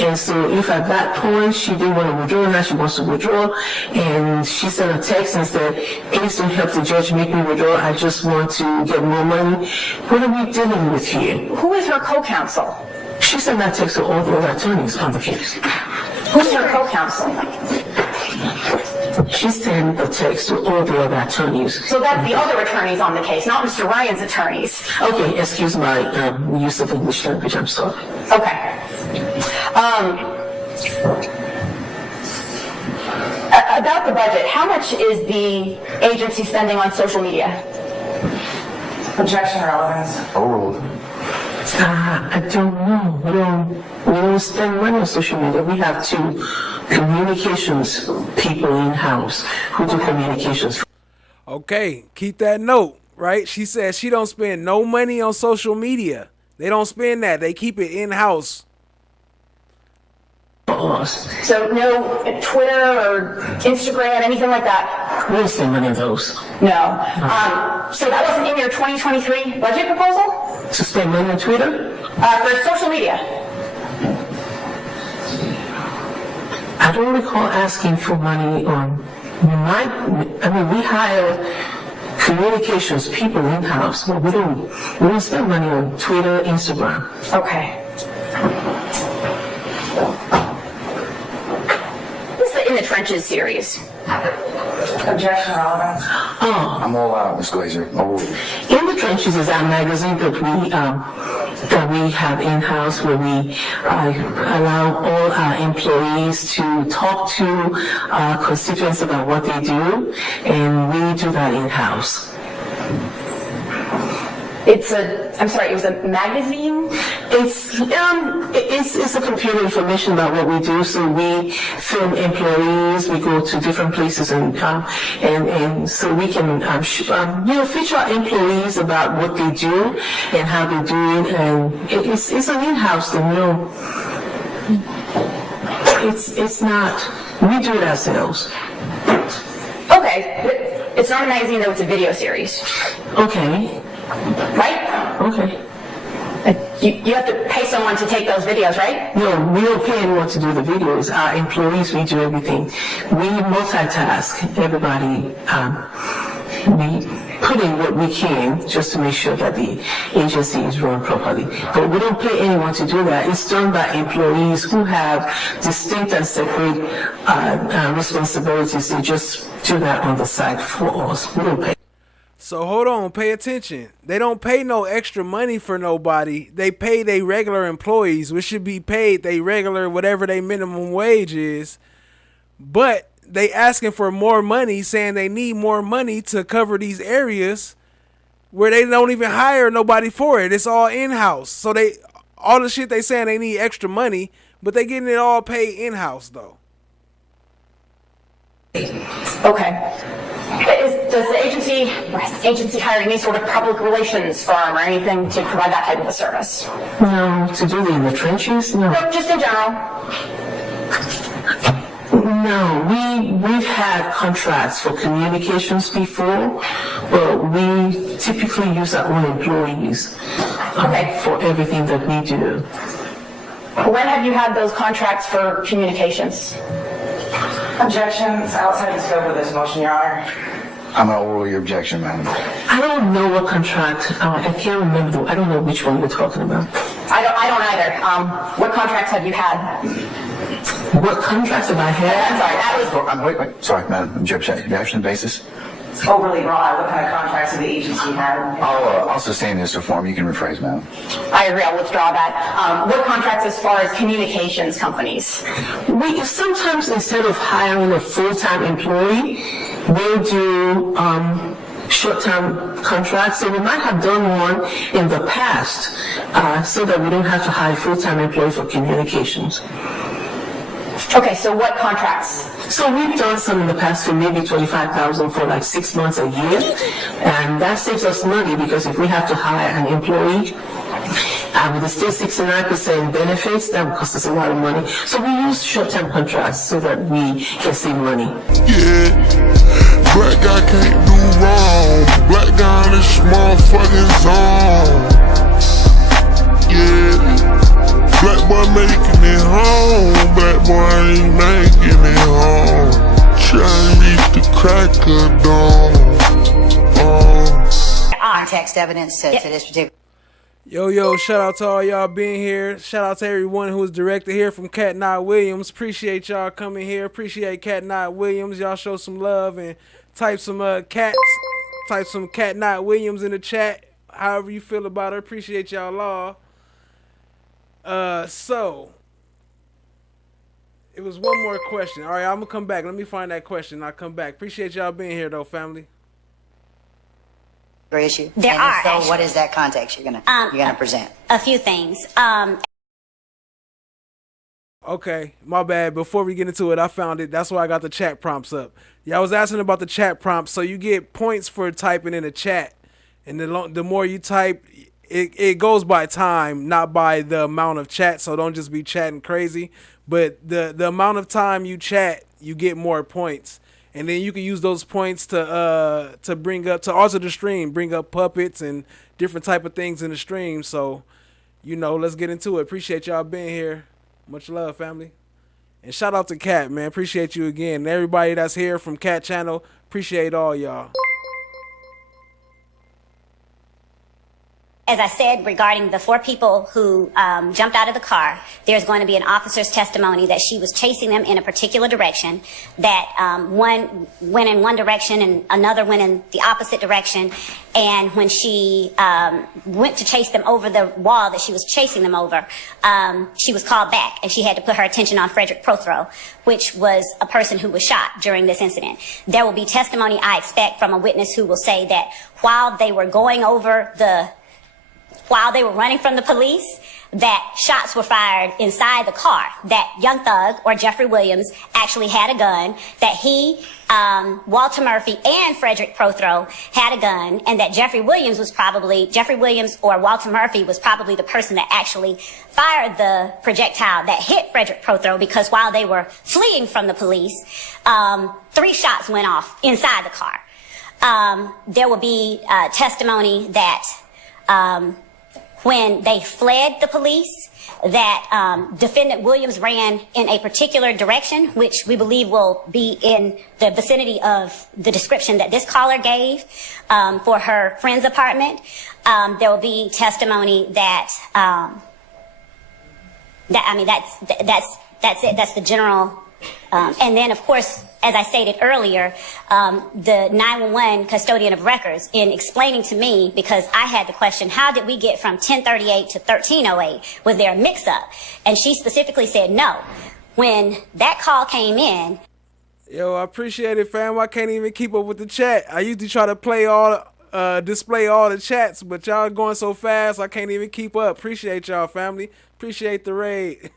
And so if at that point she didn't want to withdraw, now she wants to withdraw, and she sent a text and said, please don't help the judge make me withdraw, I just want to get more money. What are we dealing with here? Who is her co-counsel? She sent that text to all the other attorneys on the case. Who's her co-counsel? She sent the text to all the other attorneys. So that's the other attorneys on the case, not Mr. Ryan's attorneys. Okay, excuse my use of English language, I'm sorry. Okay. About the budget, how much is the agency spending on social media? Objection, relevance. Overruled. I don't know. We don't spend money on social media. We have two communications people in-house who do communications. Okay, keep that note, right? She said she don't spend no money on social media. They don't spend that. They keep it in-house. So no Twitter or Instagram, anything like that? We don't spend money on those. No. So that wasn't in your 2023 budget proposal? To spend money on Twitter? For social media. I don't recall asking for money on. We hire communications people in-house, but we don't spend money on Twitter, Instagram. Okay. This is the In the Trenches series. Objection, relevant. I'm all out, Ms. Glazer. In the Trenches is our magazine that we have in-house, where we allow all our employees to talk to our constituents about what they do, and we do that in-house. I'm sorry, it was a magazine? It's a computer information about what we do. So we film employees, we go to different places, and so we can feature our employees about what they do and how they do it, and it's an in-house thing. It's not. We do it ourselves. Okay, it's not a magazine though; it's a video series. Okay. Right? Okay. You have to pay someone to take those videos, right? No, we don't pay anyone to do the videos. Our employees, we do everything. We multitask. Everybody, we put in what we can just to make sure that the agency is run properly. But we don't pay anyone to do that. It's done by employees who have distinct and separate responsibilities. They just do that on the side for us. We don't pay. So hold on, pay attention. They don't pay no extra money for nobody. They pay their regular employees, which should be paid they regular whatever their minimum wage is. But they asking for more money, saying they need more money to cover these areas where they don't even hire nobody for it. It's all in-house. So all the shit they saying they need extra money, but they getting it all paid in-house though. Okay. Does the agency hire any sort of public relations firm or anything to provide that type of a service? No, to do it in the trenches? No. No, just in general. No, we've had contracts for communications before, but we typically use our own employees for everything that we do. When have you had those contracts for communications? Objections outside the scope of this motion, Your Honor. I'm going to overrule your objection, madam. I don't know what contract. I can't remember. I don't know which one you're talking about. I don't either. What contracts have you had? What contracts have I had? I'm sorry, Wait. Sorry, madam. Objection basis? Overly broad. What kind of contracts did the agency have? I'll sustain this reform. You can rephrase, madam. I agree. I'll withdraw that. What contracts as far as communications companies? We sometimes, instead of hiring a full-time employee, we'll do short-term contracts. So we might have done one in the past so that we don't have to hire a full-time employee for communications. Okay, so what contracts? So we've done some in the past for maybe $25,000 for like 6 months, a year, and that saves us money because if we have to hire an employee with the still 69% benefits, that would cost us a lot of money. So we use short-term contracts so that we can save money. Yeah, black guy can't do wrong. Black guy in this motherfucking zone. Yeah. Black boy making it home, black boy ain't making it home. Trying to reach the crack of dawn. Context evidence to this particular. Yo, shout out to all y'all being here. Shout out to everyone who was directed here from Cat Not Williams. Appreciate y'all coming here. Appreciate Cat Not Williams. Y'all show some love and type some Cat Not Williams in the chat. However you feel about her. Appreciate y'all all. So it was one more question. All right, I'm gonna come back. Let me find that question. I'll come back. Appreciate y'all being here though, family. Issue. There and are. So, Actually. what is that context you're gonna present? A few things. Okay, my bad. Before we get into it, I found it. That's why I got the chat prompts up. Yeah, I was asking about the chat prompts. So you get points for typing in the chat, and the more you type, it goes by time, not by the amount of chat. So don't just be chatting crazy. But the amount of time you chat, you get more points. And then you can use those points to alter the stream, bring up puppets and different type of things in the stream. So, let's get into it. Appreciate y'all being here. Much love, family. And shout out to Cat, man. Appreciate you again. And everybody that's here from Cat Channel, appreciate all y'all. as I said, regarding the 4 people who jumped out of the car, there's going to be an officer's testimony that she was chasing them in a particular direction, that one went in one direction and another went in the opposite direction, and when she went to chase them over the wall that she was chasing them over, she was called back, and she had to put her attention on Frederick Prothro, which was a person who was shot during this incident. There will be testimony, I expect, from a witness who will say that while they were running from the police, that shots were fired inside the car, that Young Thug, or Jeffrey Williams, actually had a gun, that he, Walter Murphy, and Frederick Prothro had a gun, and that Jeffrey Williams or Walter Murphy was probably the person that actually fired the projectile that hit Frederick Prothro, because while they were fleeing from the police, 3 shots went off inside the car. There will be testimony that when they fled the police, that defendant Williams ran in a particular direction, which we believe will be in the vicinity of the description that this caller gave for her friend's apartment. There will be testimony that that's it. That's the general. And then, of course, as I stated earlier, the 911 custodian of records, in explaining to me, because I had the question, how did we get from 1038 to 1308? Was there a mix-up? And she specifically said no. When that call came in... Yo, I appreciate it, fam. I can't even keep up with the chat. I usually try to display all the chats, but y'all going so fast, I can't even keep up. Appreciate y'all, family. Appreciate the raid.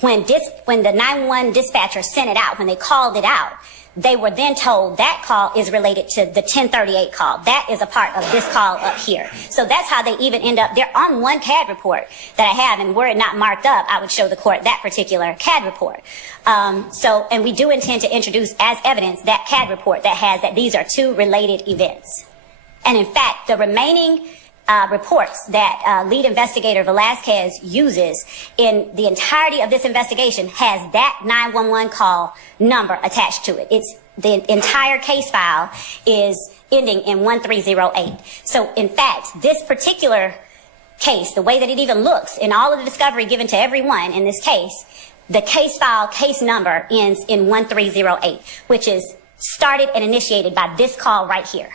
When the 911 dispatcher sent it out, when they called it out, they were then told that call is related to the 1038 call. That is a part of this call up here. So that's how they even end up. They're on one CAD report that I have, and were it not marked up, I would show the court that particular CAD report. And we do intend to introduce as evidence that CAD report that has that these are 2 related events. And in fact, the remaining reports that lead investigator Velasquez uses in the entirety of this investigation has that 911 call number attached to it. It's the entire case file is ending in 1308. So in fact, this particular case, the way that it even looks in all of the discovery given to everyone in this case, the case file case number ends in 1308, which is started and initiated by this call right here.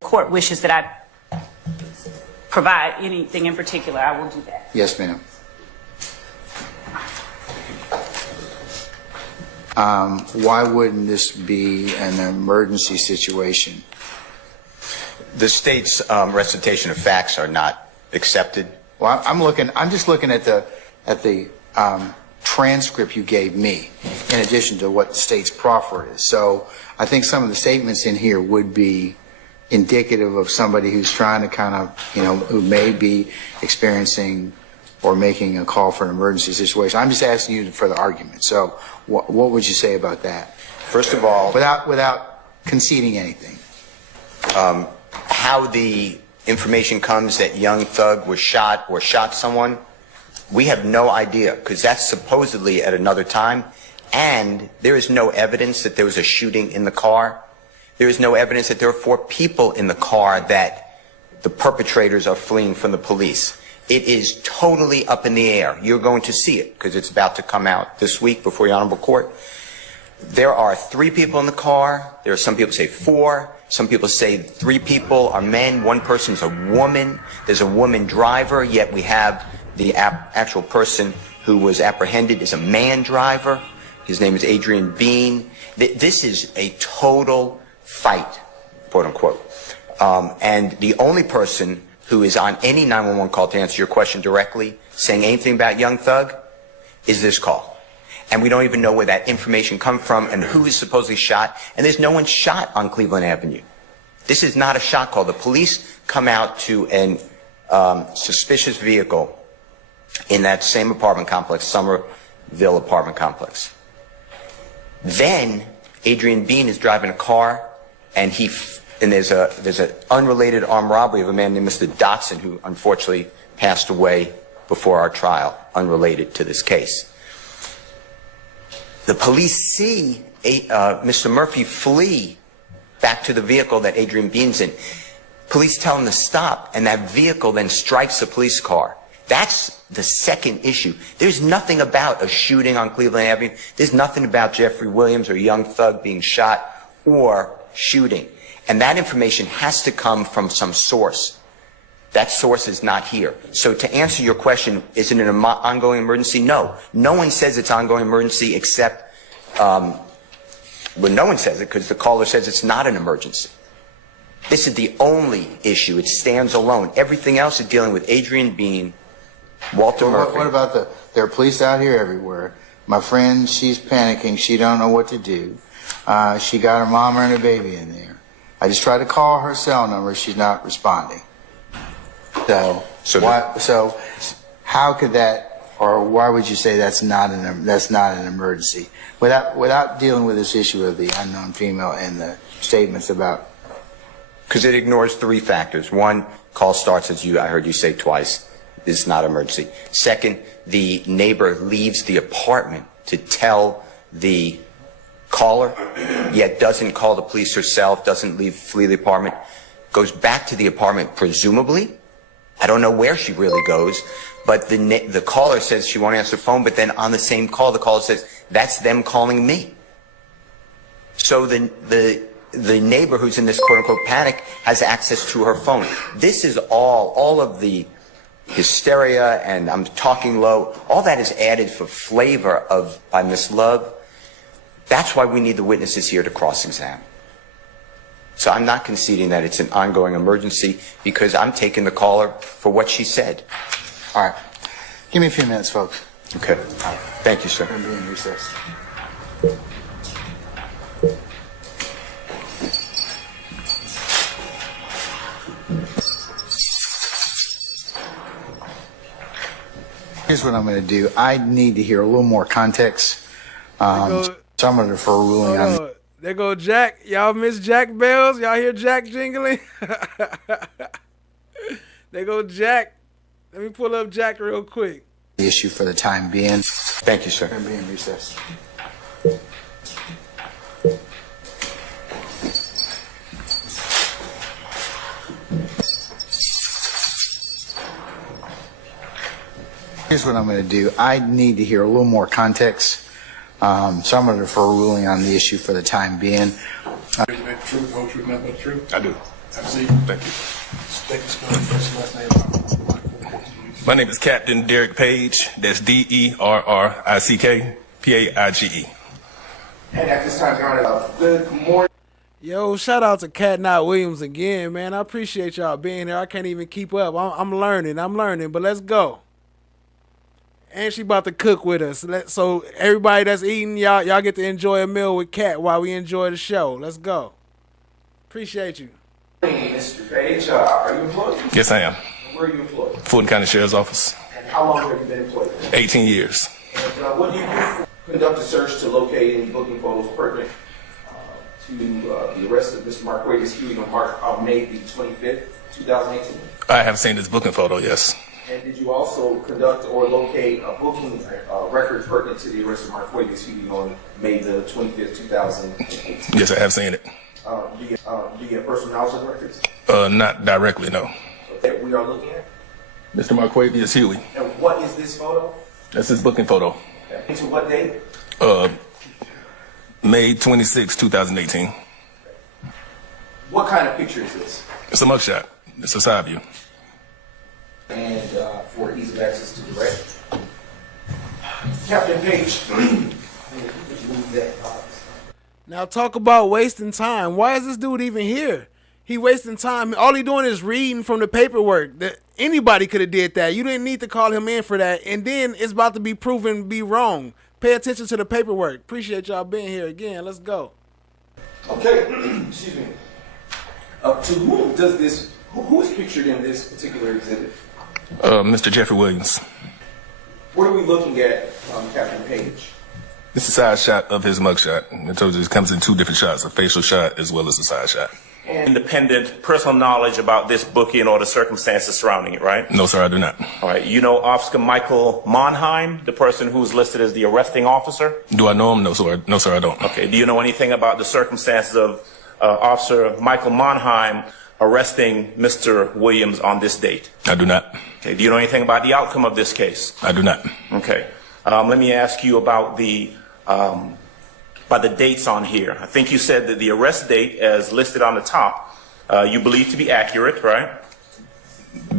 Court wishes that I provide anything in particular, I will do that. Yes, ma'am. Why wouldn't this be an emergency situation? The state's recitation of facts are not accepted. Well, I'm just looking at the transcript you gave me, in addition to what the state's proffer is. So I think some of the statements in here would be indicative of somebody who's trying to kind of, who may be experiencing or making a call for an emergency situation. I'm just asking you for the argument. So what would you say about that? First of all, without conceding anything. How the information comes that Young Thug was shot or shot someone, we have no idea, because that's supposedly at another time, and there is no evidence that there was a shooting in the car. There is no evidence that there are 4 people in the car that the perpetrators are fleeing from the police. It is totally up in the air. You're going to see it because it's about to come out this week before your honorable court. There are 3 people in the car. There are some people say 4. Some people say 3 people are men. 1 person's a woman. There's a woman driver, yet we have the actual person who was apprehended is a man driver. His name is Adrian Bean. This is a total fight, quote unquote. And the only person who is on any 911 call, to answer your question directly, saying anything about Young Thug, is this call. And we don't even know where that information comes from and who is supposedly shot. And there's no one shot on Cleveland Avenue. This is not a shot call. The police come out to an suspicious vehicle in that same apartment complex, Somerville apartment complex. Then Adrian Bean is driving a car, and there's an unrelated armed robbery of a man named Mr. Dotson, who unfortunately passed away before our trial, unrelated to this case. The police see Mr. Murphy flee back to the vehicle that Adrian Bean's in. Police tell him to stop, and that vehicle then strikes a police car. That's the second issue. There's nothing about a shooting on Cleveland Avenue. There's nothing about Jeffrey Williams or Young Thug being shot or shooting. And that information has to come from some source. That source is not here. So to answer your question, is it an ongoing emergency? No. No one says it's ongoing emergency except, well, no one says it because the caller says it's not an emergency. This is the only issue. It stands alone. Everything else is dealing with Adrian Bean, Walter Murphy. What about there are police out here everywhere. My friend, she's panicking. She don't know what to do. She got her mama and her baby in there. I just tried to call her cell number. She's not responding. So how could that, or why would you say that's not an emergency without dealing with this issue of the unknown female and the statements about? Because it ignores three factors. One, call starts as I heard you say twice. This is not emergency. Second, the neighbor leaves the apartment to tell the caller, yet doesn't call the police herself, doesn't flee the apartment, goes back to the apartment presumably. I don't know where she really goes, but the caller says she won't answer the phone, but then on the same call, the caller says, that's them calling me. So the neighbor who's in this quote-unquote panic has access to her phone. This is all of the hysteria, and I'm talking low, all that is added for flavor by Miss Love. That's why we need the witnesses here to cross-examine. So I'm not conceding that it's an ongoing emergency because I'm taking the caller for what she said. All right. Give me a few minutes, folks. Okay. Thank you, sir. I'm being recessed. Here's what I'm going to do. I need to hear a little more context. So I'm going to defer a ruling on. There go Jack. Y'all miss Jack bells? Y'all hear Jack jingling? There go Jack. Let me pull up Jack real quick. The issue for the time being. Thank you, sir. I'm being recessed. Here's what I'm going to do. I need to hear a little more context. So I'm going to defer a ruling on the issue for the time being. True, whole truth, nothing but the truth? I do. Absolutely. Thank you. State the spelling, first and last name. My name is Captain Derek Page. That's DERRICK And at this time, Your Honor, good morning. Yo, shout out to Cat Not Williams again, man. I appreciate y'all being here. I can't even keep up. I'm learning, but let's go. And she about to cook with us. So everybody that's eating, y'all get to enjoy a meal with Cat while we enjoy the show. Let's go. Appreciate you. Mr. Page, are you employed? Yes, I am. Where are you employed? Fulton County Sheriff's Office. And how long have you been employed? 18 years. And what do you do? Conduct a search to locate any booking photos pertinent to the arrest of Mr. Marquavius Huey on May the 25th, 2018? I have seen this booking photo, yes. And did you also conduct or locate a booking record pertinent to the arrest of Marquavius Huey on May the 25th, 2018? Yes, I have seen it. Do you have personal knowledge of the records? Not directly, no. That we are looking at? Mr. Marquavius Huey. And what is this photo? That's his booking photo. Okay. And to what date? May 26, 2018. What kind of picture is this? It's a mugshot. It's a side view. And for ease of access to the record. Captain Page, move that. Now talk about wasting time. Why is this dude even here? He wasting time. All he doing is reading from the paperwork. Anybody could have did that. You didn't need to call him in for that. And then it's about to be proven to be wrong. Pay attention to the paperwork. Appreciate y'all being here again. Let's go. Okay, excuse me. To whom does this, who is pictured in this particular exhibit? Mr. Jeffrey Williams. What are we looking at, Captain Page? This is a side shot of his mugshot. I told you it comes in two different shots, a facial shot as well as a side shot. Independent personal knowledge about this booking or the circumstances surrounding it, right? No, sir, I do not. All right. You know Officer Michael Monheim, the person who's listed as the arresting officer? Do I know him? No, sir, I don't. Okay. Do you know anything about the circumstances of Officer Michael Monheim arresting Mr. Williams on this date? I do not. Okay. Do you know anything about the outcome of this case? I do not. Okay. Let me ask you about the dates on here. I think you said that the arrest date, as listed on the top, you believe to be accurate, right?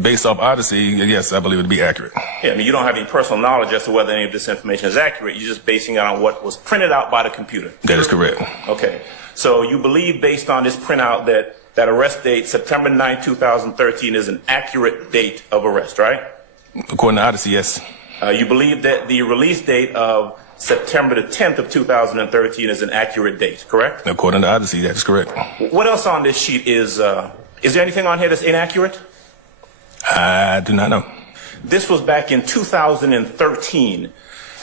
Based off Odyssey, yes, I believe it to be accurate. Yeah, I mean, you don't have any personal knowledge as to whether any of this information is accurate. You're just basing it on what was printed out by the computer. That is correct. Okay. So you believe, based on this printout, that arrest date, September 9, 2013, is an accurate date of arrest, right? According to Odyssey, yes. You believe that the release date of September the 10th of 2013 is an accurate date, correct? According to Odyssey, that is correct. What else on this sheet is there anything on here that's inaccurate? I do not know. This was back in 2013,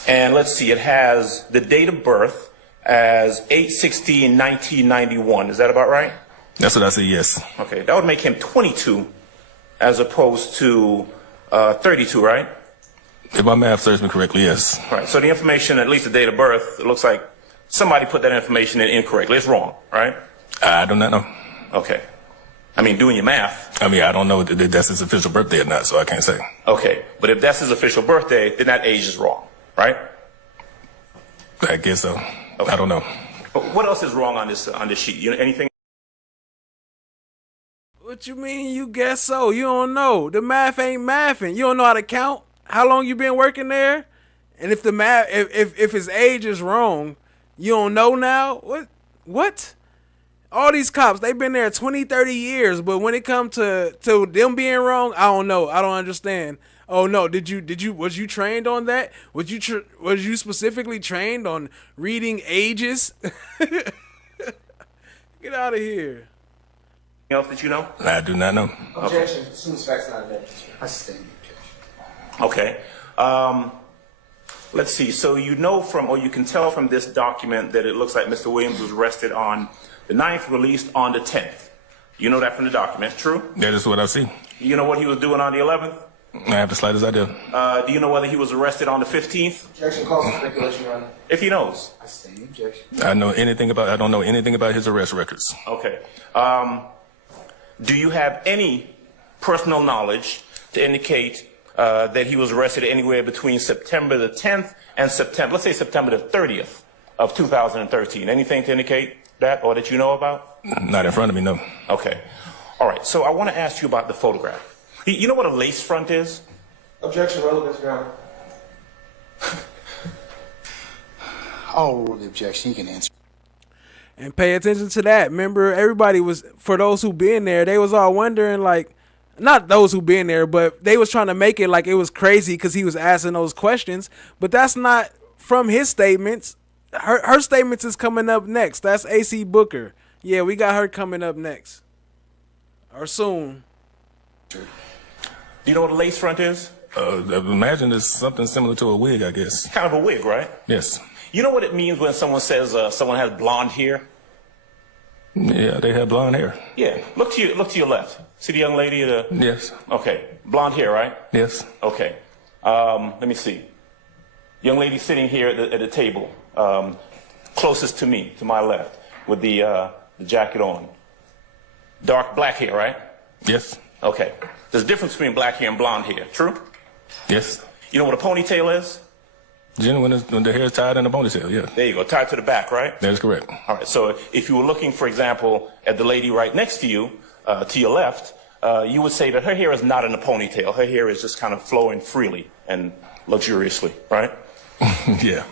and let's see, it has the date of birth as 8/16/1991. Is that about right? That's what I say, yes. Okay, that would make him 22 as opposed to 32, right? If my math serves me correctly, yes. Right, so the information, at least the date of birth, it looks like somebody put that information in incorrectly. It's wrong, right? I do not know. Okay. I mean, doing your math. I mean, I don't know if that's his official birthday or not, so I can't say. Okay, but if that's his official birthday, then that age is wrong, right? I guess so. Okay. I don't know. What else is wrong on this sheet? You know, anything? What you mean you guess so? You don't know. The math ain't mathing. You don't know how to count. How long you been working there? And if the math, if his age is wrong, you don't know now? What? All these cops, they've been there 20, 30 years, but when it comes to them being wrong, I don't know. I don't understand. Oh no, was you trained on that? Was you specifically trained on reading ages? Get out of here. Anything else that you know? I do not know. Objection. As soon as facts not evidence. I sustain the objection. Okay. Let's see. So you know from, or you can tell from this document that it looks like Mr. Williams was arrested on the 9th, released on the 10th. You know that from the document, true? That is what I see. You know what he was doing on the 11th? I have the slightest idea. Do you know whether he was arrested on the 15th? Objection calls for speculation, Your Honor. If he knows. I sustain the objection. I don't know anything about his arrest records. Okay. Do you have any personal knowledge to indicate that he was arrested anywhere between September the 10th and let's say September the 30th of 2013? Anything to indicate that or that you know about? Not in front of me, no. Okay. All right. So I want to ask you about the photograph. You know what a lace front is? Objection, relevance, Your Honor. I'll rule the objection. You can answer. And pay attention to that. Remember, everybody was, for those who been there, they was all wondering, like, not those who been there, but they was trying to make it like it was crazy because he was asking those questions. But that's not from his statements. Her statements is coming up next. That's AC Booker. Yeah, we got her coming up next. Or soon. Do you know what a lace front is? Imagine it's something similar to a wig, I guess. Kind of a wig, right? Yes. You know what it means when someone says someone has blonde hair? Yeah, they have blonde hair. Yeah. Look to your left. See the young lady? Yes. Okay. Blonde hair, right? Yes. Okay. Let me see. Young lady sitting here at the table, closest to me, to my left, with the jacket on. Dark black hair, right? Yes. Okay. There's a difference between black hair and blonde hair. True? Yes. You know what a ponytail is? Generally, when the hair is tied in a ponytail, yeah. There you go, tied to the back, right? That is correct. All right, so if you were looking, for example, at the lady right next to you, to your left, you would say that her hair is not in a ponytail. Her hair is just kind of flowing freely and luxuriously, right? Yeah.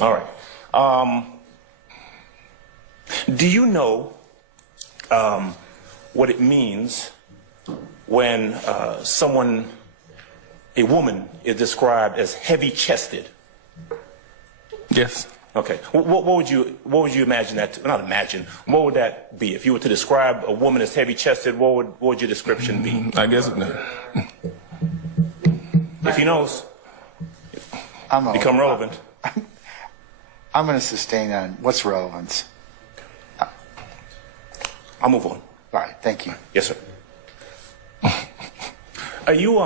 All right. Do you know what it means when a woman is described as heavy-chested? Yes. Okay. What would you imagine that? Not imagine. What would that be if you were to describe a woman as heavy-chested? What would your description be? I guess. If he knows, become relevant. I'm going to sustain on what's relevance. I'll move on. All right. Thank you. Yes, sir. Are you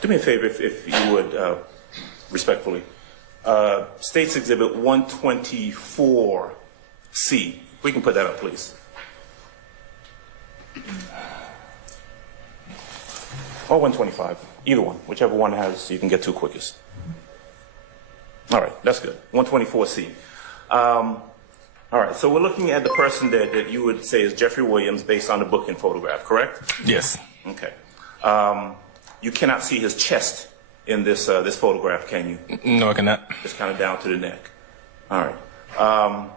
do me a favor if you would, respectfully. States Exhibit 124C. We can put that up, please. Or 125, either one, whichever one has you can get to quickest. All right, that's good. 124C. All right, so we're looking at the person that you would say is Jeffrey Williams based on the booking photograph, correct? Yes. Okay. You cannot see his chest in this this photograph, can you? No, I cannot. It's kind of down to the neck. All right.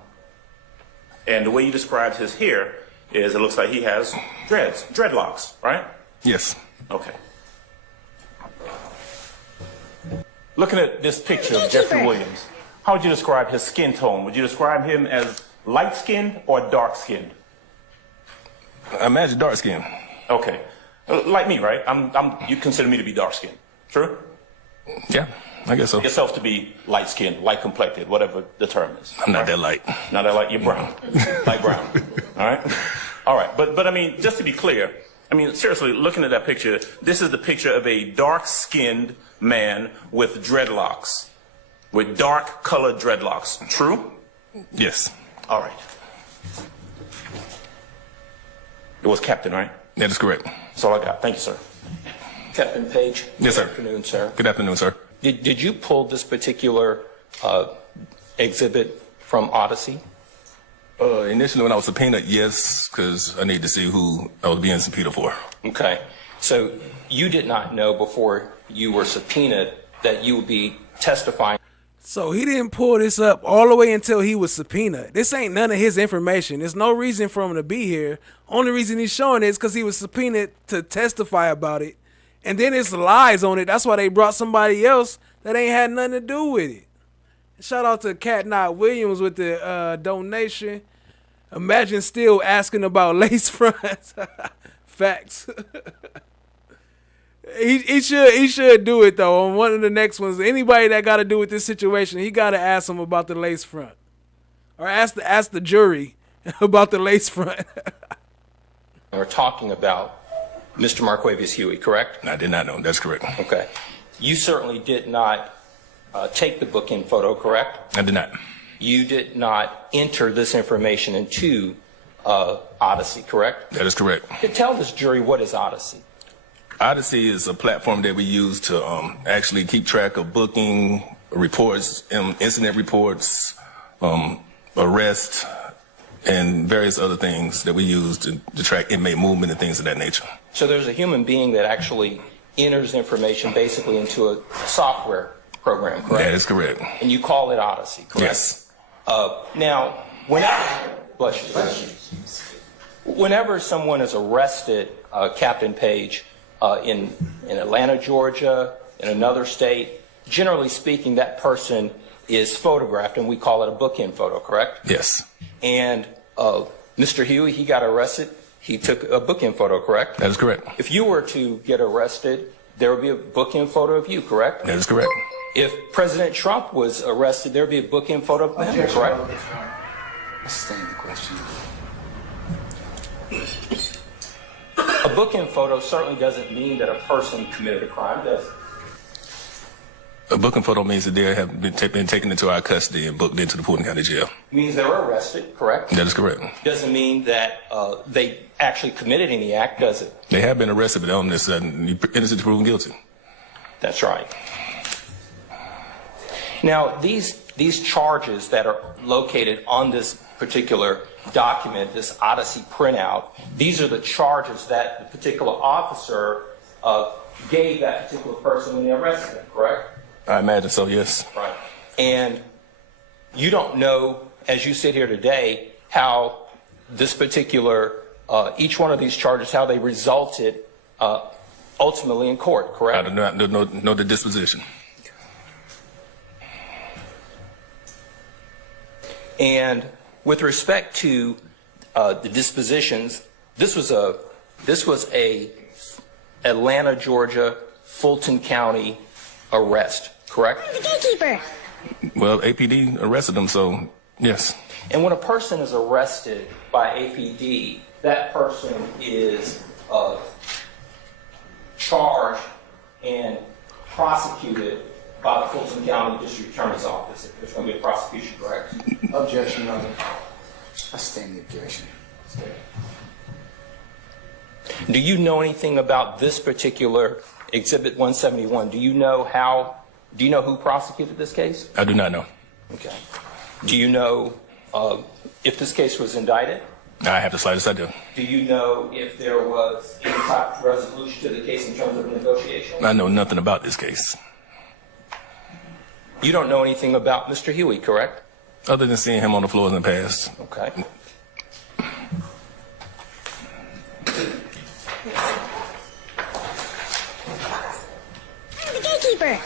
And the way you described his hair is it looks like he has dreadlocks, right? Yes. Okay. Looking at this picture of Jeffrey Williams, how would you describe his skin tone? Would you describe him as light-skinned or dark-skinned? I imagine dark-skinned. Okay. Like me, right? You consider me to be dark-skinned, true? Yeah, I guess so. Yourself to be light-skinned, light-complected, whatever the term is. I'm not that light. Not that light, you're brown. Light brown. All right? All right, but I mean, just to be clear, I mean, seriously, looking at that picture, this is the picture of a dark-skinned man with dreadlocks, with dark-colored dreadlocks. True? Yes. All right. It was Captain, right? That is correct. That's all I got. Thank you, sir. Captain Page. Yes, sir. Good afternoon, sir. Good afternoon, sir. Did you pull this particular exhibit from Odyssey? Initially, when I was subpoenaed, yes, because I need to see who I was being subpoenaed for. Okay. So you did not know before you were subpoenaed that you would be testifying. So he didn't pull this up all the way until he was subpoenaed. This ain't none of his information. There's no reason for him to be here. Only reason he's showing it is because he was subpoenaed to testify about it. And then it's lies on it. That's why they brought somebody else that ain't had nothing to do with it. Shout out to Cat Knot Williams with the donation. Imagine still asking about lace fronts. Facts. He should do it though on one of the next ones. Anybody that got to do with this situation, he got to ask them about the lace front, or ask the jury about the lace front. We're talking about Mr. Marquavius Huey, correct? I did not know. That's correct. Okay. You certainly did not take the booking photo, correct? I did not. You did not enter this information into Odyssey, correct? That is correct. Tell this jury, what is Odyssey? Odyssey is a platform that we use to actually keep track of booking reports, incident reports, arrests, and various other things that we use to track inmate movement and things of that nature. So there's a human being that actually enters information basically into a software program, correct? That is correct. And you call it Odyssey, correct? Yes. Now, whenever someone is arrested, Captain Page, in Atlanta, Georgia, in another state, generally speaking, that person is photographed, and we call it a bookend photo, correct? Yes. And Mr. Huey, he got arrested. He took a bookend photo, correct? That is correct. If you were to get arrested, there would be a bookend photo of you, correct? That is correct. If President Trump was arrested, there would be a bookend photo of him, correct? Sustain the question. A bookend photo certainly doesn't mean that a person committed a crime, does it? A booking photo means that they have been taken into our custody and booked into the Fulton County Jail. It means they were arrested, correct? That is correct. Doesn't mean that they actually committed any act, does it? They have been arrested, but on this innocent proven guilty. That's right. Now, these charges that are located on this particular document, this Odyssey printout, these are the charges that the particular officer gave that particular person when they arrested him, correct? I imagine so, yes. Right. And you don't know, as you sit here today, how this particular, each one of these charges, how they resulted ultimately in court, correct? I do not know the disposition. And with respect to the dispositions, this was a Atlanta, Georgia, Fulton County arrest, correct? The gatekeeper. Well, APD arrested them, so yes. And when a person is arrested by APD, that person is charged and prosecuted by the Fulton County District Attorney's Office. There's going to be a prosecution, correct? Objection, Your Honor. I stand the objection. Do you know anything about this particular Exhibit 171? Do you know who prosecuted this case? I do not know. Okay. Do you know if this case was indicted? I have the slightest idea. Do you know if there was any type of resolution to the case in terms of negotiation? I know nothing about this case. You don't know anything about Mr. Huey, correct? Other than seeing him on the floor in the past. Okay. I'm the gatekeeper.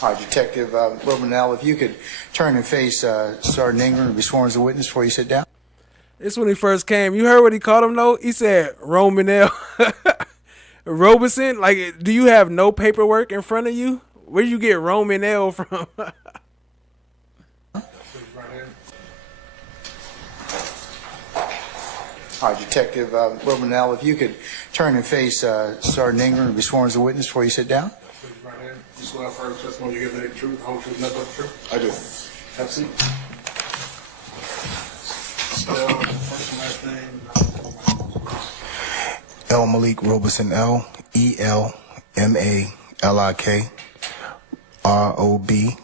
All right, Detective Robeson, if you could turn and face Sergeant Ingram and be sworn as a witness before you sit down. This when he first came. You heard what he called him though? He said Romanel. Robeson? Like, do you have no paperwork in front of you? Where do you get Romanel from? All right, Detective Robeson, if you could turn and face Sergeant Ingram and be sworn as a witness before you sit down. You swear first testimony you give the truth, the whole truth, nothing but the truth? I do. Have a seat. Spell first and last name. El-Malik Robeson, L-E-L-M-A-L-I-K R-O-B-E-S-O-N-E-L.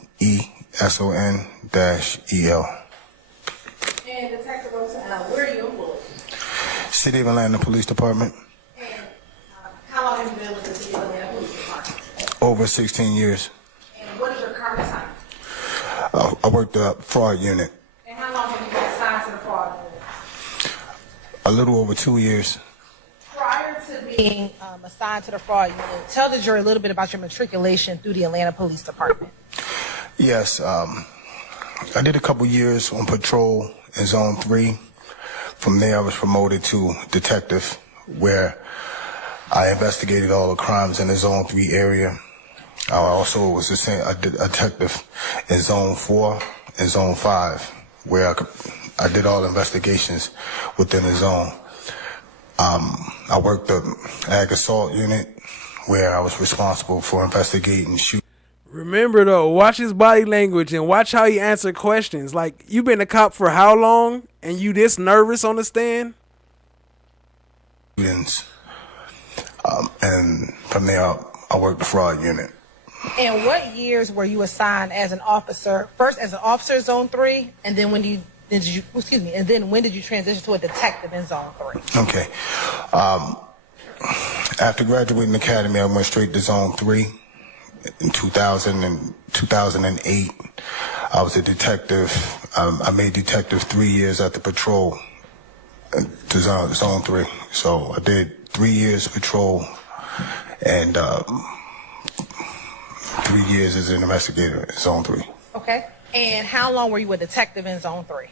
And Detective Robeson, where are you employed? City of Atlanta Police Department. And how long have you been with the City of Atlanta Police Department? Over 16 years. And what is your current assignment? I worked the fraud unit. And how long have you been assigned to the fraud unit? A little over 2 years. Prior to being assigned to the fraud unit, tell the jury a little bit about your matriculation through the Atlanta Police Department. Yes, I did a couple years on patrol in Zone 3. From there, I was promoted to detective, where I investigated all the crimes in the Zone 3 area. I also was a detective in Zone 4 and Zone 5, where I did all the investigations within the zone. I worked the Ag Assault Unit, where I was responsible for investigating shooting. Remember though, watch his body language and watch how he answered questions. Like, you been a cop for how long and you this nervous on the stand? And from there, I worked the fraud unit. And what years were you assigned as an officer? First as an officer in Zone 3, and then when did you transition to a detective in Zone 3? Okay. After graduating academy, I went straight to Zone 3. In 2008, I was a detective. I made detective 3 years after patrol to Zone 3. So I did 3 years patrol and 3 years as an investigator in Zone 3. Okay. And how long were you a detective in Zone 3?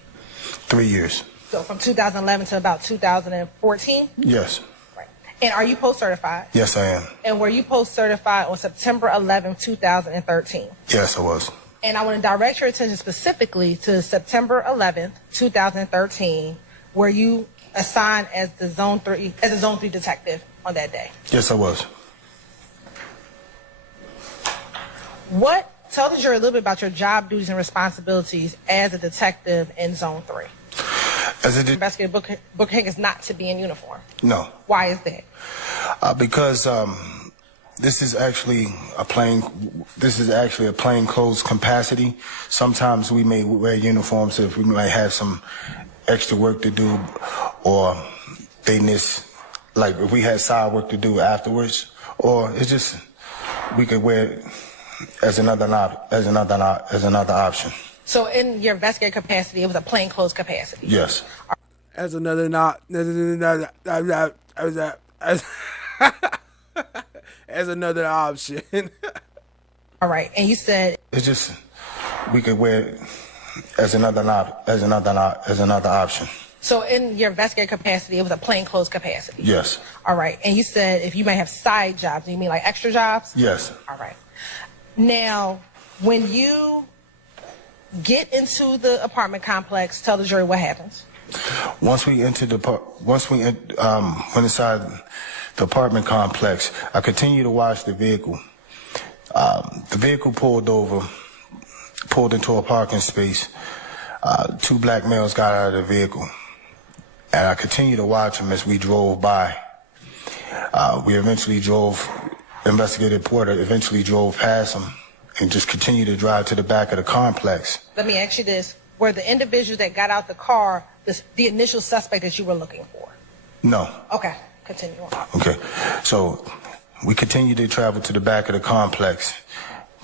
3 years. So from 2011 to about 2014? Yes. Right. And are you post-certified? Yes, I am. And were you post-certified on September 11, 2013? Yes, I was. And I want to direct your attention specifically to September 11th, 2013, where you assigned as a Zone 3 detective on that day. Yes, I was. Tell the jury a little bit about your job duties and responsibilities as a detective in Zone 3. As a Investigator Booker Higgins not to be in uniform. No. Why is that? Because this is actually a plain clothes capacity. Sometimes we may wear uniforms if we might have some extra work to do, or like if we had side work to do afterwards, or it's just we could wear it as another option. So in your investigator capacity, it was a plain clothes capacity. Yes. As another as another option. All right, and you said it's just we could wear it as another option. So in your investigator capacity, it was a plain clothes capacity. Yes. All right, and you said if you may have side jobs, do you mean like extra jobs? Yes. All right. Now, when you get into the apartment complex, tell the jury what happens. Once we went inside the apartment complex. I continued to watch the vehicle. The vehicle pulled into a parking space. Two black males got out of the vehicle. And I continued to watch them as we drove by. Investigator Porter eventually drove past them and just continued to drive to the back of the complex. Let me ask you this. Were the individuals that got out the car the initial suspect that you were looking for? No. Okay, continue on. Okay, so we continued to travel to the back of the complex.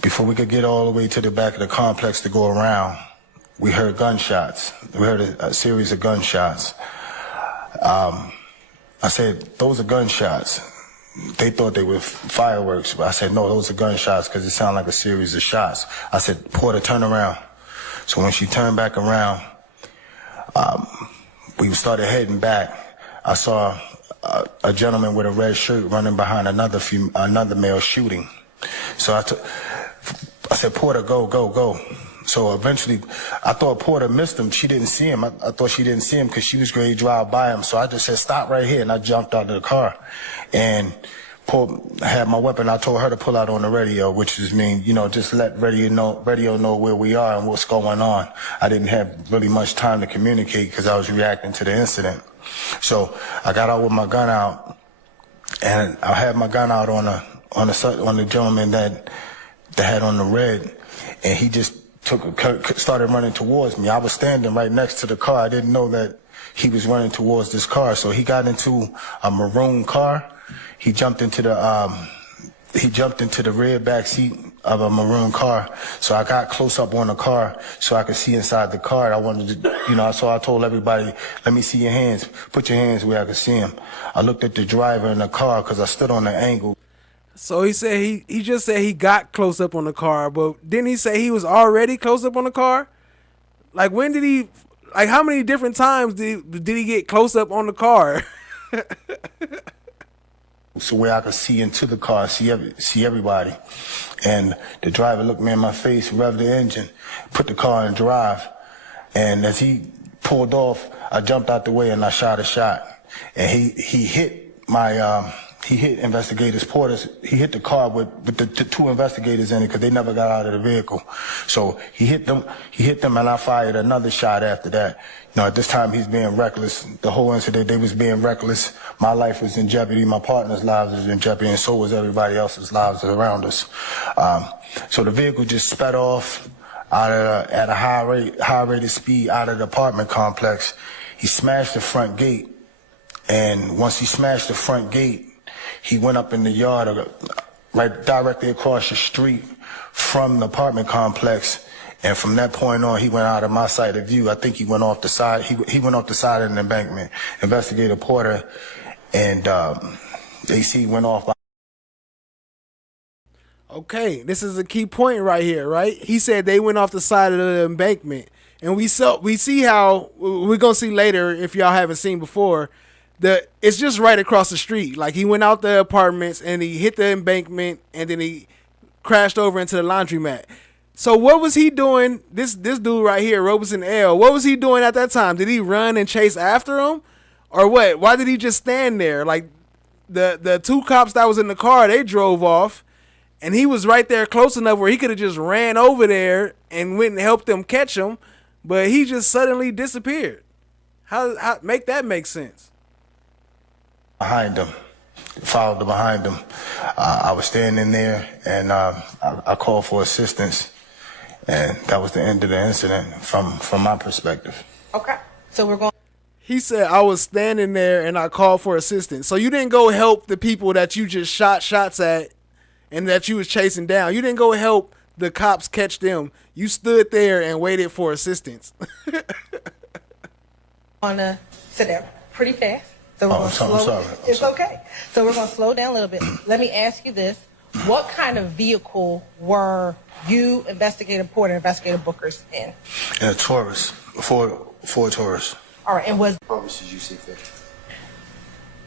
Before we could get all the way to the back of the complex to go around, we heard gunshots. We heard a series of gunshots. I said, those are gunshots. They thought they were fireworks, but I said, no, those are gunshots because it sounded like a series of shots. I said, Porter, turn around. So when she turned back around, we started heading back. I saw a gentleman with a red shirt running behind another male shooting. So I said, Porter, go, go, go. So eventually, I thought Porter missed him. She didn't see him. I thought she didn't see him because she was ready to drive by him. So I just said, stop right here. And I jumped out of the car and had my weapon. I told her to pull out on the radio, which just mean, just let radio know where we are and what's going on. I didn't have really much time to communicate because I was reacting to the incident. So I got out with my gun out, and I had my gun out on the gentleman that had on the red, and he just started running towards me. I was standing right next to the car. I didn't know that he was running towards this car. So he got into a maroon car. He jumped into the rear back seat of a maroon car. So I got close up on the car so I could see inside the car. I wanted to, so I told everybody, let me see your hands. Put your hands where I could see him. I looked at the driver in the car because I stood on the angle. So he said he just said he got close up on the car, but didn't he say he was already close up on the car? Like when did he? Like how many different times did he get close up on the car? So where I could see into the car, see everybody, and the driver looked me in my face, revved the engine, put the car in drive, and as he pulled off, I jumped out the way and I shot a shot, and he hit my. He hit Investigator's Porter's. He hit the car with the two investigators in it because they never got out of the vehicle. So he hit them, and I fired another shot after that. At this time he's being reckless. The whole incident, they was being reckless. My life was in jeopardy. My partner's lives was in jeopardy, and so was everybody else's lives around us. So the vehicle just sped off at a high rate of speed out of the apartment complex. He smashed the front gate, and once he smashed the front gate, he went up in the yard right directly across the street from the apartment complex, and from that point on, he went out of my sight of view. I think he went off the side. He went off the side of the embankment. Investigator Porter and AC went off. Okay, this is a key point right here, right? He said they went off the side of the embankment, and we see how we're gonna see later if y'all haven't seen before. It's just right across the street. Like he went out the apartments and he hit the embankment and then he crashed over into the laundromat. So what was he doing? This dude right here, Robeson L. What was he doing at that time? Did he run and chase after him, or what? Why did he just stand there? Like the two cops that was in the car, they drove off, and he was right there close enough where he could have just ran over there and went and helped them catch him, but he just suddenly disappeared. How make that make sense? Behind them, followed behind them. I was standing there, and I called for assistance, and that was the end of the incident from my perspective. Okay, so we're going. He said, I was standing there and I called for assistance. So you didn't go help the people that you just shot shots at and that you was chasing down. You didn't go help the cops catch them. You stood there and waited for assistance. On to sit there pretty fast. So we're sorry. It's okay. So we're going to slow down a little bit. Let me ask you this. What kind of vehicle were you, Investigator Porter, Investigator Bookers in? In a Taurus, Ford Taurus. All right, and was... Purposes you see fit.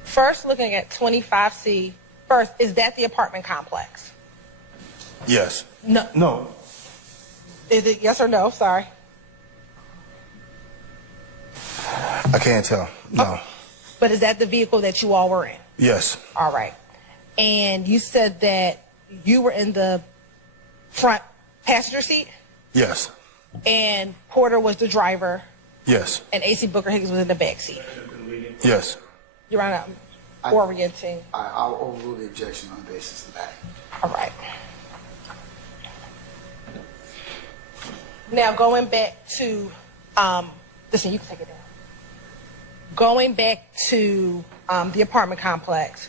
First, looking at 25C, first, is that the apartment complex? Yes. No. Is it yes or no? Sorry. I can't tell. No. Oh. But is that the vehicle that you all were in? Yes. All right. And you said that you were in the front passenger seat? Yes. And Porter was the driver? Yes. And AC Booker Higgins was in the back seat? Yes. Your Honor, orienting. I'll overrule the objection on the basis of that. All right. Now, going back to, listen, you can take it down. Going back to the apartment complex,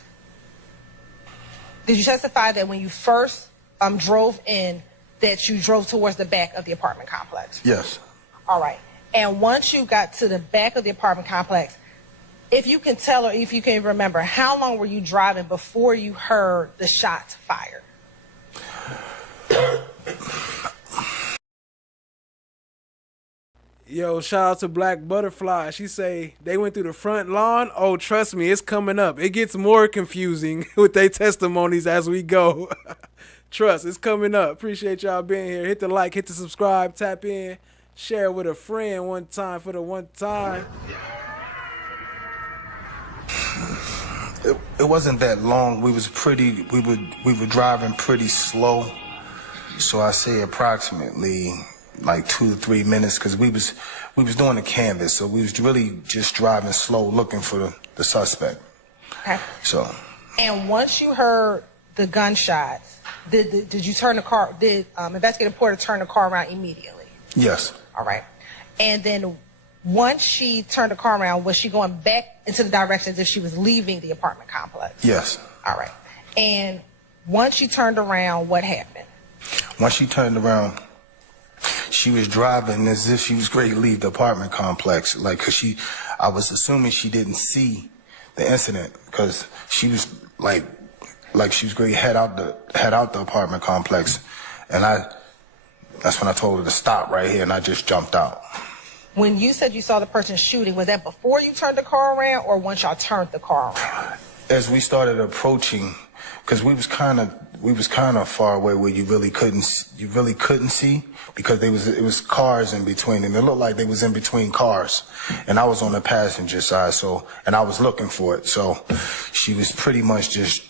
did you testify that when you first drove in, that you drove towards the back of the apartment complex? Yes. All right. And once you got to the back of the apartment complex, if you can tell or if you can remember, how long were you driving before you heard the shots fired? Yo, shout out to Black Butterfly. She say they went through the front lawn. Oh, trust me, it's coming up. It gets more confusing with their testimonies as we go. Trust, it's coming up. Appreciate y'all being here. Hit the like, hit the subscribe, tap in, share with a friend one time for the one time. It wasn't that long. We were driving pretty slow. So I say approximately like 2 to 3 minutes, because we was doing the canvas, so we was really just driving slow, looking for the suspect. Okay. So. And once you heard the gunshots, did you turn the car? Did Investigator Porter turn the car around immediately? Yes. All right. And then once she turned the car around, was she going back into the direction as if she was leaving the apartment complex? Yes. All right. And once she turned around, what happened? Once she turned around, she was driving as if she was ready to leave the apartment complex. Like, cause I was assuming she didn't see the incident, cause she was like she was going to head out the apartment complex. And that's when I told her to stop right here, and I just jumped out. When you said you saw the person shooting, was that before you turned the car around or once y'all turned the car around? As we started approaching, because we was kind of far away where you really couldn't see, because it was cars in between, and it looked like they was in between cars, and I was on the passenger side, and I was looking for it, so she was pretty much just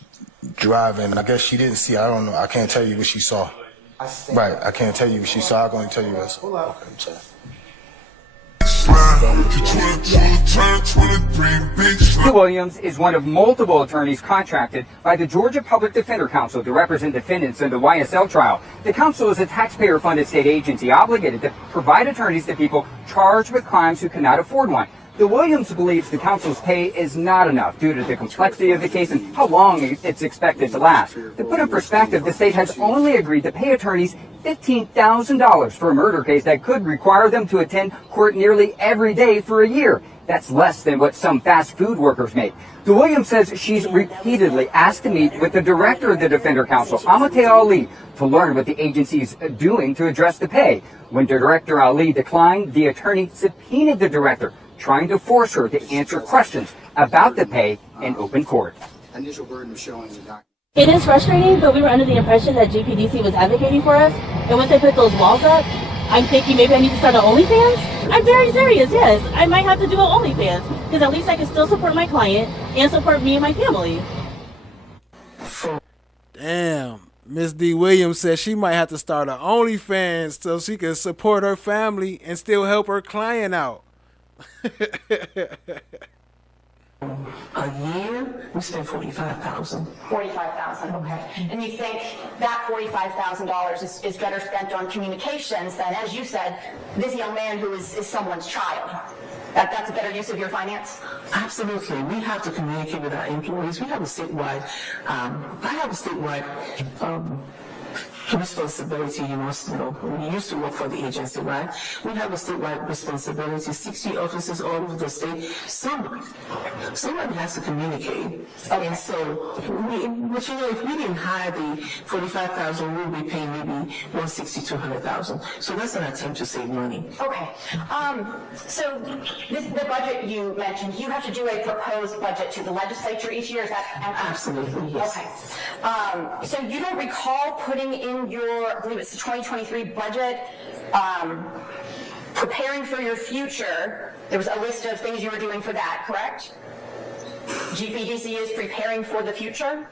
driving. I guess she didn't see. I don't know. I can't tell you what she saw. Right. I can't tell you what she saw. I'm going to tell you what. Okay. Williams is one of multiple attorneys contracted by the Georgia Public Defender Council to represent defendants in the YSL trial. The council is a taxpayer-funded state agency obligated to provide attorneys to people charged with crimes who cannot afford one. The Williams believes the council's pay is not enough due to the complexity of the case and how long it's expected to last. To put in perspective, the state has only agreed to pay attorneys $15,000 for a murder case that could require them to attend court nearly every day for a year. That's less than what some fast food workers make. The Williams says she's repeatedly asked to meet with the director of the Defender Council, Amatei Ali, to learn what the agency is doing to address the pay. When Director Ali declined, the attorney subpoenaed the director, trying to force her to answer questions about the pay in open court. Initial burden of showing the document. It is frustrating, but we were under the impression that GPDC was advocating for us, and once they put those walls up, I'm thinking maybe I need to start an OnlyFans. I'm very serious, yes. I might have to do an OnlyFans, because at least I can still support my client and support me and my family. Damn. Miss D. Williams said she might have to start an OnlyFans so she can support her family and still help her client out. A year, we spent $45,000. $45,000, okay. And you think that $45,000 is better spent on communications than, as you said, this young man who is someone's child? That's a better use of your finance? Absolutely. We have to communicate with our employees. We have a statewide, responsibility, we used to work for the agency, right? We have a statewide responsibility, 60 offices all over the state. Somebody has to communicate. Okay. And so, if we didn't hire the $45,000, we would be paying maybe $160,000 to $200,000. So that's an attempt to save money. Okay. So the budget you mentioned, you have to do a proposed budget to the legislature each year, is that accurate? Absolutely, yes. Okay. So you don't recall putting in your, I believe it's the 2023 budget, preparing for your future, there was a list of things you were doing for that, correct? GPDC is preparing for the future?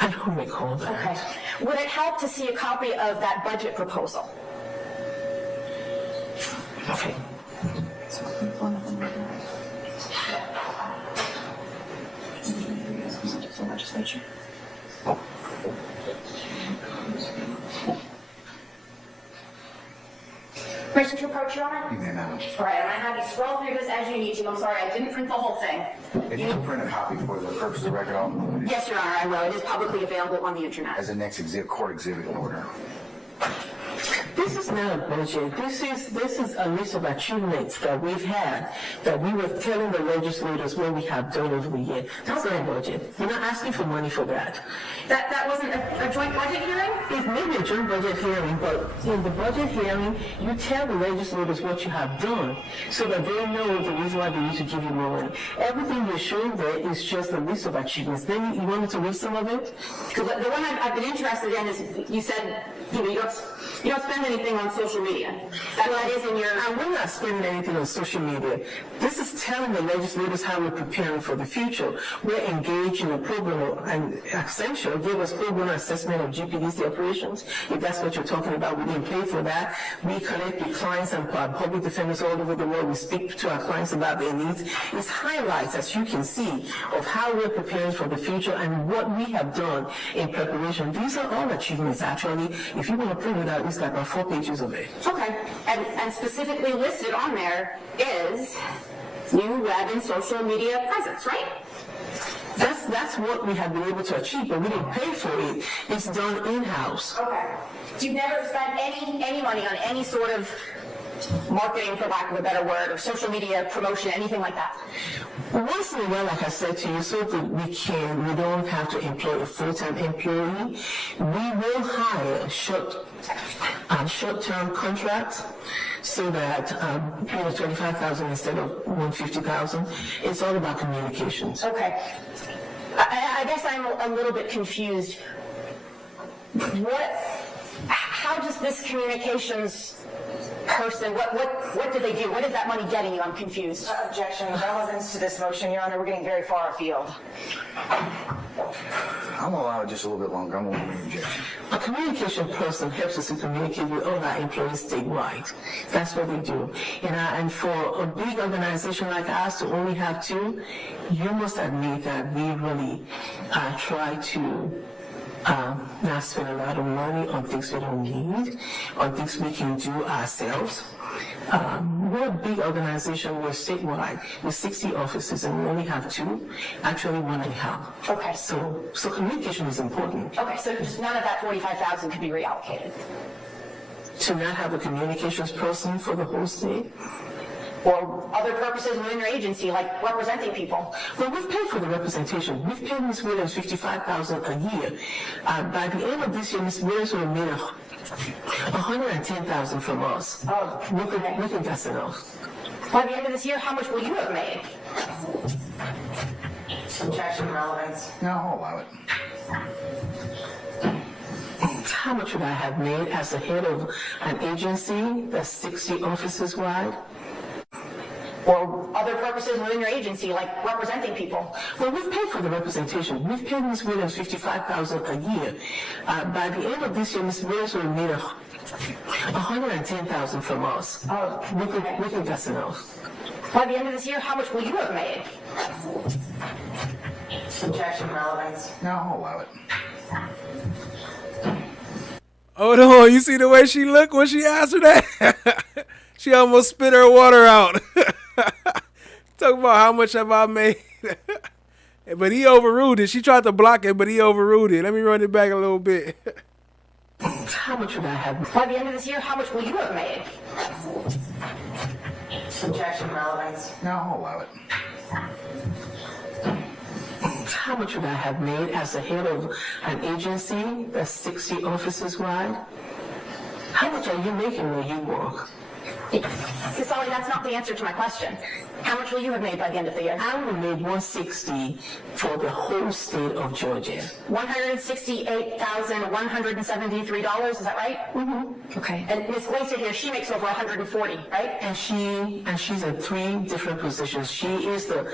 I don't recall that. Okay. Would it help to see a copy of that budget proposal? Okay. Legislature. Permission to approach, Your Honor? You may, madam. All right, I'm going to have you scroll through this as you need to. I'm sorry, I didn't print the whole thing. If you can print a copy for the purpose of the record, I'll Yes, Your Honor, I will. It is publicly available on the internet. as the next court exhibit in order. This is not a budget. This is a list of achievements that we've had that we were telling the legislators what we have done over the year. That's not a budget. We're not asking for money for that. That wasn't a joint budget hearing? It may be a joint budget hearing, but in the budget hearing, you tell the legislators what you have done so that they know the reason why they need to give you more money. Everything you're showing there is just a list of achievements. Then you want me to read some of it? Because the one I've been interested in is you said you don't spend anything on social media. That is in your... And we're not spending anything on social media. This is telling the legislators how we're preparing for the future. We're engaged in a program, and Accenture gave us program assessment of GPDC operations. If that's what you're talking about, we didn't pay for that. We connect with clients and public defenders all over the world. We speak to our clients about their needs. It's highlights, as you can see, of how we're preparing for the future and what we have done in preparation. These are all achievements, actually. If you want to print it out, it's got about 4 pages of it. Okay, and specifically listed on there is new web and social media presence, right? That's what we have been able to achieve, but we didn't pay for it. It's done in-house. Okay. So you've never spent any money on any sort of marketing, for lack of a better word, or social media promotion, anything like that? Once in a while, like I said to you, so that we don't have to employ a full-time employee, we will hire short-term contracts so that, 25,000 instead of 150,000. It's all about communications. Okay. I guess I'm a little bit confused. How does this communications person, what do they do? What is that money getting you? I'm confused. Objection. Relevance to this motion, Your Honor. We're getting very far afield. I'm gonna allow it just a little bit longer. I'm gonna make an objection. A communication person helps us to communicate with all our employees statewide. That's what we do. And for a big organization like ours to only have 2, you must admit that we really try to not spend a lot of money on things we don't need, on things we can do ourselves. We're a big organization. We're statewide with 60 offices, and we only have 2. Actually, 1.5. Okay. So communication is important. Okay, so just none of that 45,000 could be reallocated. To not have a communications person for the whole state? Or other purposes within your agency, like representing people. Well, we've paid for the representation. We've paid Ms. Williams $55,000 a year. By the end of this year, Ms. Williams will have made $110,000 from us. Oh, we think that's enough. By the end of this year, how much will you have made? Objection. Relevance. No, I'll allow it. How much would I have made as the head of an agency that's 60 offices wide? Or other purposes within your agency, like representing people. Well, we've paid for the representation. We've paid Ms. Williams $55,000 a year. By the end of this year, Ms. Williams will have made $110,000 from us. Oh, we think that's enough. By the end of this year, how much will you have made? Objection. Relevance. No, I'll allow it. Hold on, you see the way she looked when she answered that? She almost spit her water out. Talk about how much have I made. But he overruled it. She tried to block it, but he overruled it. Let me run it back a little bit. How much would I have? By the end of this year, how much will you have made? Objection. Relevance. No, I'll allow it. How much would I have made as the head of an agency that's 60 offices wide? How much are you making where you work? Ms. Ali, that's not the answer to my question. How much will you have made by the end of the year? I would have made $160 for the whole state of Georgia. $168,173, is that right? Mm-hmm. Okay. And Ms. Glacier here, she makes over $140, right? And she's in 3 different positions. She is the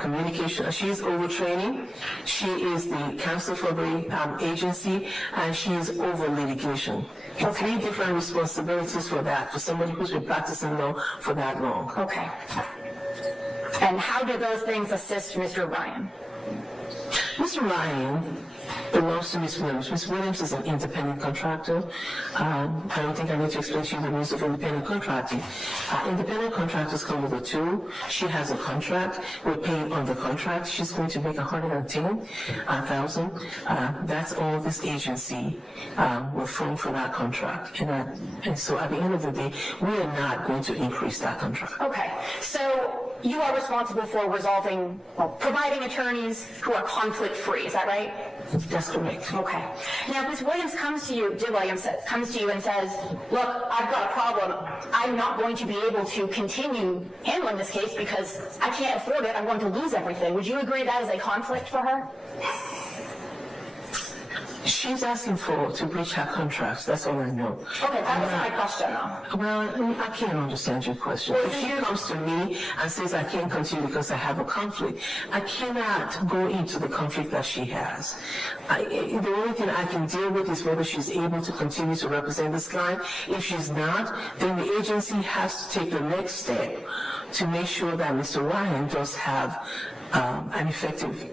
communication, she's overtraining, she is the counsel for the agency, and she is over litigation. 3 different responsibilities for that, for somebody who's been practicing law for that long. Okay. And how do those things assist Mr. Ryan? Mr. Lyin belongs to Ms. Williams. Ms. Williams is an independent contractor. I don't think I need to explain to you the rules of independent contracting. Independent contractors come with a tool. She has a contract. We're paying on the contract. She's going to make $110,000. That's all this agency will fund for that contract. And so at the end of the day, we are not going to increase that contract. Okay. So you are responsible for providing attorneys who are conflict-free. Is that right? That's correct. Okay. Now, if Ms. Williams comes to you and says, look, I've got a problem. I'm not going to be able to continue handling this case because I can't afford it. I'm going to lose everything. Would you agree that is a conflict for her? She's asking to breach her contracts. That's all I know. Okay, that was my question, though. Well, I can't understand your question. If she comes to me and says I can't continue because I have a conflict, I cannot go into the conflict that she has. The only thing I can deal with is whether she's able to continue to represent this client. If she's not, then the agency has to take the next step to make sure that Mr. Ryan does have an effective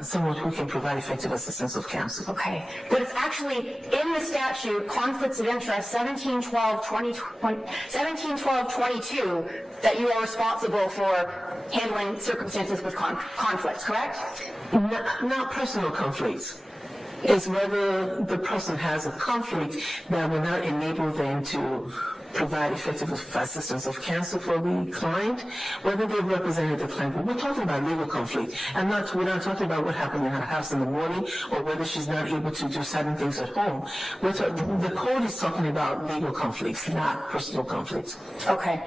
someone who can provide effective assistance of counsel. Okay. But it's actually in the statute, conflicts of interest, 1712-22, that you are responsible for handling circumstances with conflicts, correct? Not personal conflicts. It's whether the person has a conflict that will not enable them to provide effective assistance of counsel for the client, whether they've represented the client. But we're talking about legal conflict. We're not talking about what happened in her house in the morning or whether she's not able to do certain things at home. The code is talking about legal conflicts, not personal conflicts. Okay.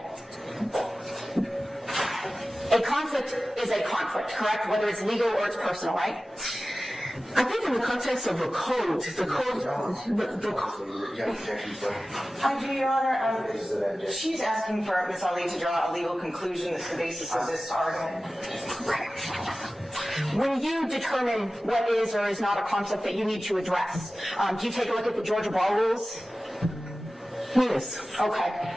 A conflict is a conflict, correct? Whether it's legal or it's personal, right? I think in the context of a code, I do, Your Honor. She's asking for Ms. Ali to draw a legal conclusion that's the basis of this argument. When you determine what is or is not a conflict that you need to address, do you take a look at the Georgia bar rules? Yes. Okay.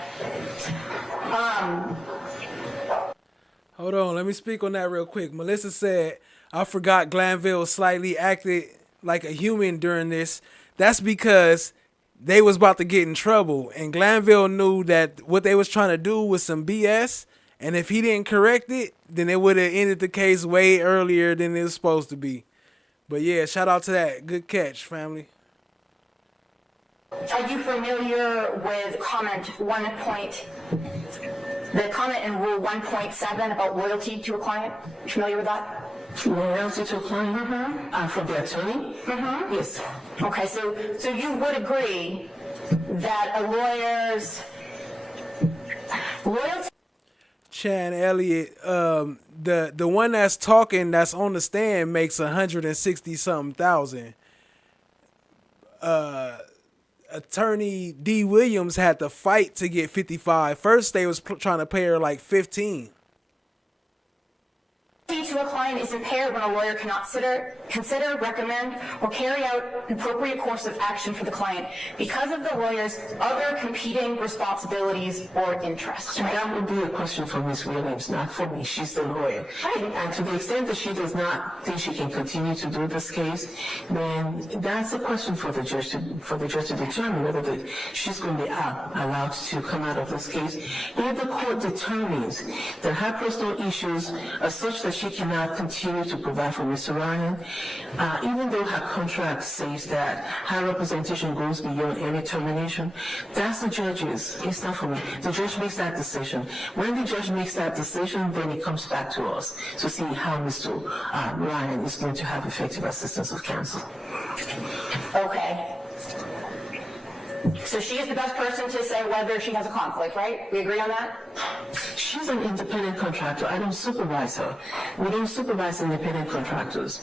Hold on, let me speak on that real quick. Melissa said, I forgot Glanville slightly acted like a human during this. That's because they was about to get in trouble. And Glanville knew that what they was trying to do was some BS. And if he didn't correct it, then it would have ended the case way earlier than it was supposed to be. But yeah, shout out to that. Good catch, family. Are you familiar with the comment in Rule 1.7 about loyalty to a client? You familiar with that? Loyalty to a client? Mm-hmm. From the attorney? Mm-hmm. Yes. Okay, so you would agree that a lawyer's loyalty... Chan Elliott, the one that's talking, that's on the stand, makes 160-something thousand. Attorney D. Williams had to fight to get 55. First, they was trying to pay her like 15. To a client is impaired when a lawyer cannot consider, recommend, or carry out an appropriate course of action for the client because of the lawyer's other competing responsibilities or interests. Right? That would be a question for Ms. Williams, not for me. She's the lawyer. Right. And to the extent that she does not think she can continue to do this case, then that's a question for the judge to determine whether she's going to be allowed to come out of this case. If the court determines that her personal issues are such that she cannot continue to provide for Mr. Ryan, even though her contract says that her representation goes beyond any termination, that's the judge's. It's not for me. The judge makes that decision. When the judge makes that decision, then it comes back to us to see how Mr. Ryan is going to have effective assistance of counsel. Okay. So she is the best person to say whether she has a conflict, right? We agree on that? She's an independent contractor. I don't supervise her. We don't supervise independent contractors.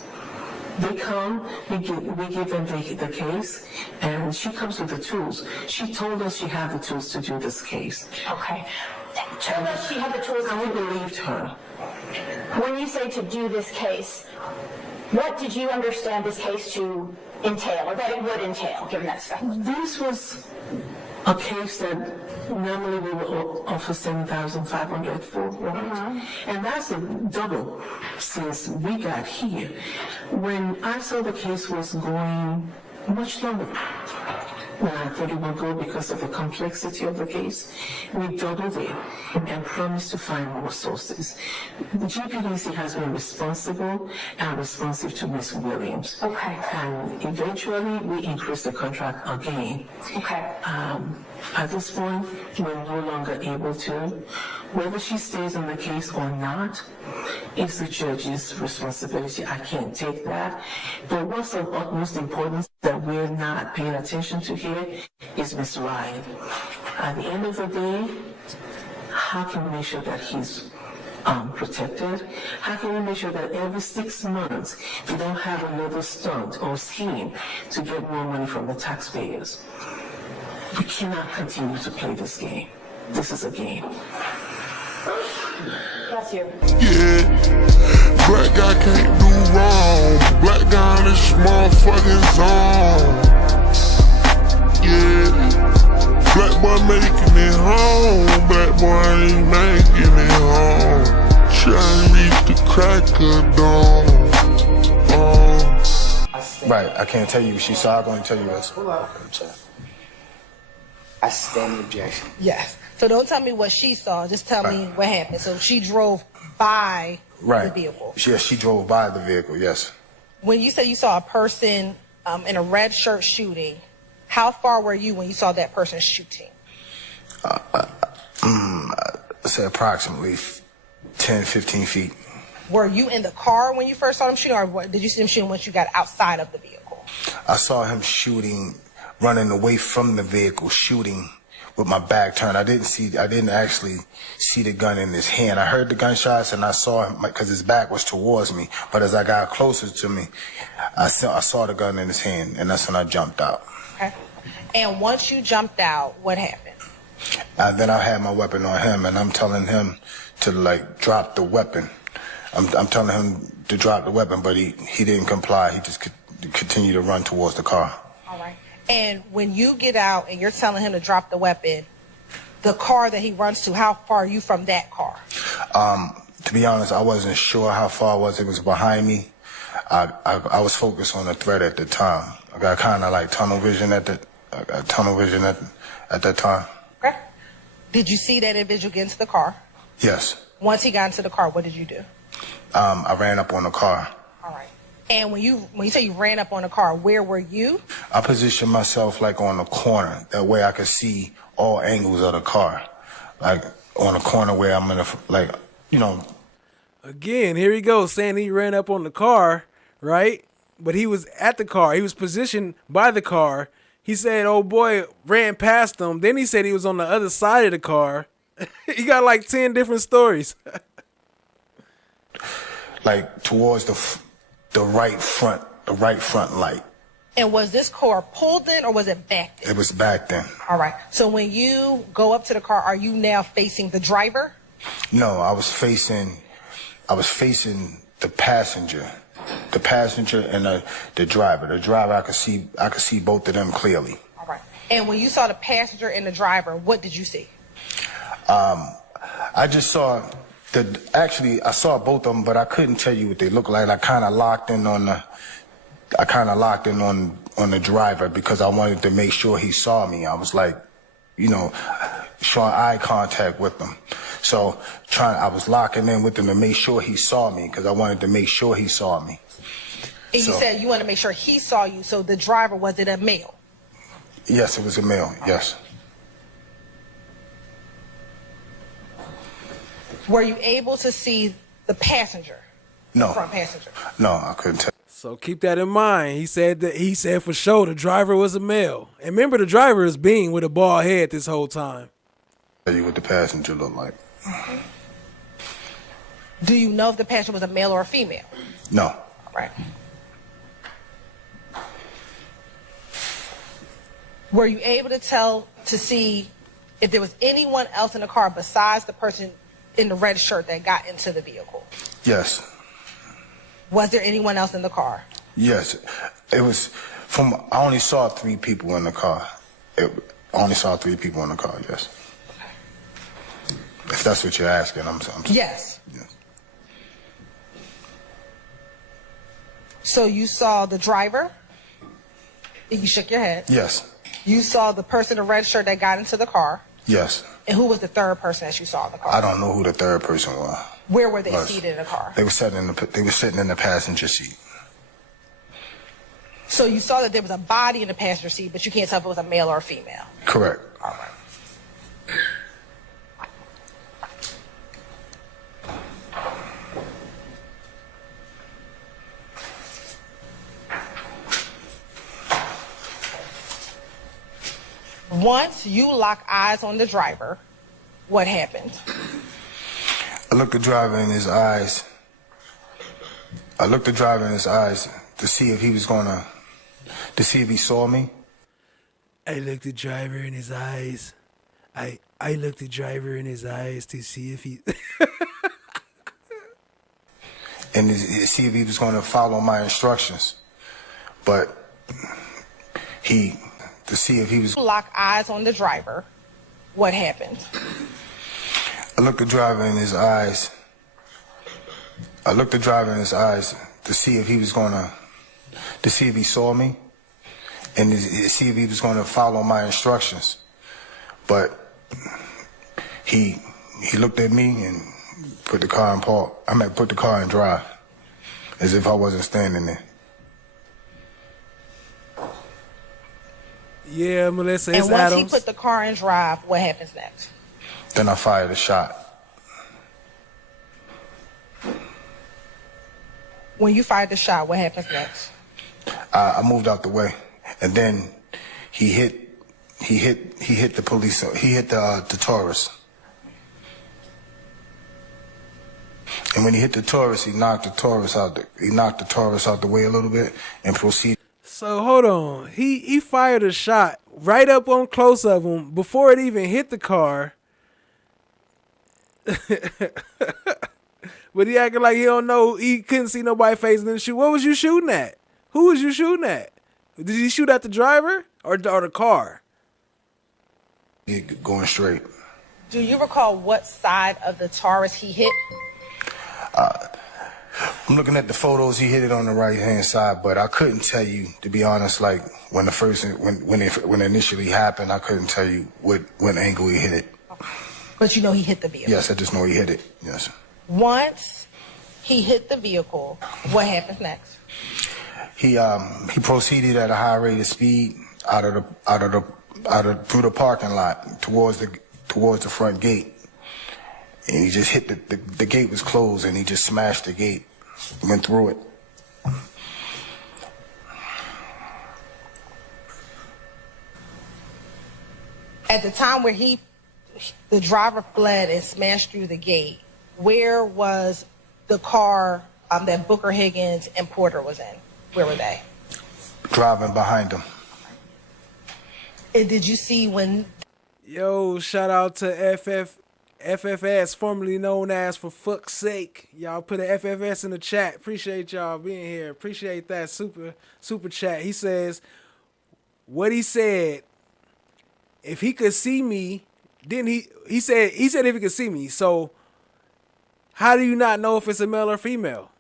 They come, we give them the case, and she comes with the tools. She told us she had the tools to do this case. Okay. Told us she had the tools. And we believed her. When you say to do this case, what did you understand this case to entail, or that it would entail, given that stuff? This was a case that normally we would offer $7,500 for, right? And that's a double since we got here. When I saw the case was going much longer, when I thought it would go because of the complexity of the case, we doubled it and promised to find more sources. The GPDC has been responsible and responsive to Ms. Williams. Okay. And eventually we increased the contract again. Okay. At this point, we're no longer able to. Whether she stays on the case or not is the judge's responsibility. I can't take that. But what's of utmost importance that we're not paying attention to here is Mr. Lyin. At the end of the day, how can we make sure that he's protected? How can we make sure that every 6 months we don't have another stunt or scheme to get more money from the taxpayers? We cannot continue to play this game. This is a game. That's you. Yeah, black guy can't do wrong. Black guy in this motherfucking zone. Yeah, black boy making it home. Black boy ain't making it home. Trying to reach the crack of dawn. Right, I can't tell you what she saw. I'm going to tell you this. I stand the objection. Yes. So don't tell me what she saw. Just tell me what happened. So she drove by the vehicle. Yes, she drove by the vehicle, yes. When you said you saw a person in a red shirt shooting, how far were you when you saw that person shooting? Say approximately 10, 15 feet. Were you in the car when you first saw him shooting, or did you see him shooting once you got outside of the vehicle? I saw him shooting, running away from the vehicle, shooting with my back turned. I didn't actually see the gun in his hand. I heard the gunshots and I saw him because his back was towards me. But as I got closer to me, I saw the gun in his hand, and that's when I jumped out. Okay. And once you jumped out, what happened? Then I had my weapon on him, and I'm telling him to drop the weapon. I'm telling him to drop the weapon, but he didn't comply. He just continued to run towards the car. All right. And when you get out and you're telling him to drop the weapon, the car that he runs to, how far are you from that car? To be honest, I wasn't sure how far it was. It was behind me. I was focused on the threat at the time. I got kind of like tunnel vision at that time. Okay. Did you see that individual get into the car? Yes. Once he got into the car, what did you do? I ran up on the car. All right. And when you say you ran up on the car, where were you? I positioned myself like on the corner. That way I could see all angles of the car. Like on the corner where I'm in Again, here he goes saying he ran up on the car, right? But he was at the car. He was positioned by the car. He said, oh boy, ran past him. Then he said he was on the other side of the car. He got like 10 different stories. Like towards the right front light. And was this car pulled in or was it backed in? It was back then. All right. So when you go up to the car, are you now facing the driver? No, I was facing the passenger. The passenger and the driver. The driver, I could see both of them clearly. All right. And when you saw the passenger and the driver, what did you see? I just saw I saw both of them, but I couldn't tell you what they looked like. I kind of locked in on the driver because I wanted to make sure he saw me. I was like, showing eye contact with him. So I was locking in with him to make sure he saw me because I wanted to make sure he saw me. And you said you wanted to make sure he saw you. So the driver, was it a male? Yes, it was a male. Yes. Were you able to see the passenger? No. The front passenger? No, I couldn't tell. So keep that in mind. He said for sure the driver was a male. And remember, the driver is Bean with a bald head this whole time. Tell you what the passenger looked like. Do you know if the passenger was a male or a female? No. All right. Were you able to see if there was anyone else in the car besides the person in the red shirt that got into the vehicle? Yes. Was there anyone else in the car? Yes. It was I only saw 3 people in the car. I only saw 3 people in the car, yes. If that's what you're asking, I'm Yes. So you saw the driver? You shook your head. Yes. You saw the person in the red shirt that got into the car. Yes. And who was the third person that you saw in the car? I don't know who the third person was. Where were they seated in the car? They were sitting in the passenger seat. So you saw that there was a body in the passenger seat, but you can't tell if it was a male or a female. Correct. All right. Once you lock eyes on the driver, what happened? I looked the driver in his eyes. To see if he was to see if he saw me. I looked the driver in his eyes. I looked the driver in his eyes to see if he... and to see if he was going to follow my instructions. But to see if he was... Lock eyes on the driver, what happened? I looked the driver in his eyes. To see if he was to see if he saw me, and to see if he was going to follow my instructions. But he looked at me and put the car in park. Put the car in drive, as if I wasn't standing there. Yeah, Melissa, it's And once Adams. he put the car in drive, what happens next? Then I fired a shot. When you fired the shot, what happens next? I moved out the way, and then he hit the police. He hit the tourist, and when he hit the tourist, he knocked the tourist out the way a little bit, and proceeded. So hold on, he fired a shot right up on close of him before it even hit the car. But he acting like he don't know. He couldn't see nobody facing the shoot. What was you shooting at? Who was you shooting at? Did he shoot at the driver or the car? Going straight. Do you recall what side of the Taurus he hit? I'm looking at the photos. He hit it on the right hand side, but I couldn't tell you, to be honest. Like when it initially happened, I couldn't tell you what angle he hit it. But you know he hit the vehicle. Yes, I just know he hit it. Yes. Once he hit the vehicle, what happens next? He proceeded at a high rate of speed through the parking lot towards the front gate, and he just hit the gate was closed, and he just smashed the gate, went through it. At the time where the driver fled and smashed through the gate, where was the car that Booker Higgins and Porter was in? Where were they? Driving behind him. And did you see when... Yo, shout out to FFS, formerly known as For Fuck's Sake. Y'all put an FFS in the chat. Appreciate y'all being here. Appreciate that super chat. He says, what he said, if he could see me, didn't he said if he could see me. So how do you not know if it's a male or female?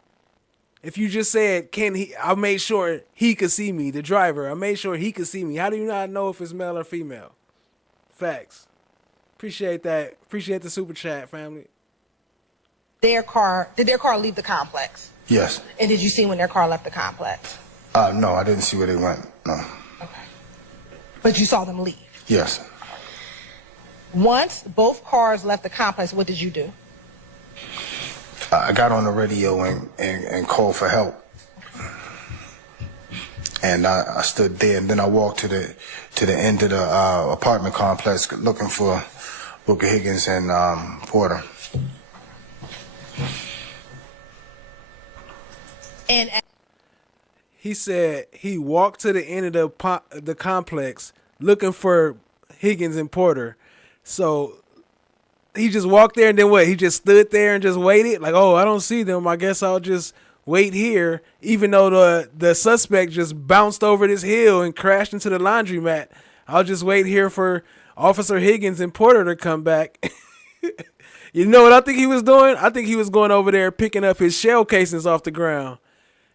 If you just said, I made sure he could see me, the driver. I made sure he could see me. How do you not know if it's male or female? Facts. Appreciate that. Appreciate the super chat, family. did their car leave the complex? Yes. And did you see when their car left the complex? No, I didn't see where they went. No. Okay. But you saw them leave? Yes. Once both cars left the complex, what did you do? I got on the radio and called for help. And I stood there, and then I walked to the end of the apartment complex looking for Booker Higgins and Porter. And he said he walked to the end of the complex looking for Higgins and Porter. So he just walked there, and then what? He just stood there and just waited? Like, oh, I don't see them. I guess I'll just wait here, even though the suspect just bounced over this hill and crashed into the laundromat. I'll just wait here for Officer Higgins and Porter to come back. You know what I think he was doing? I think he was going over there picking up his shell casings off the ground.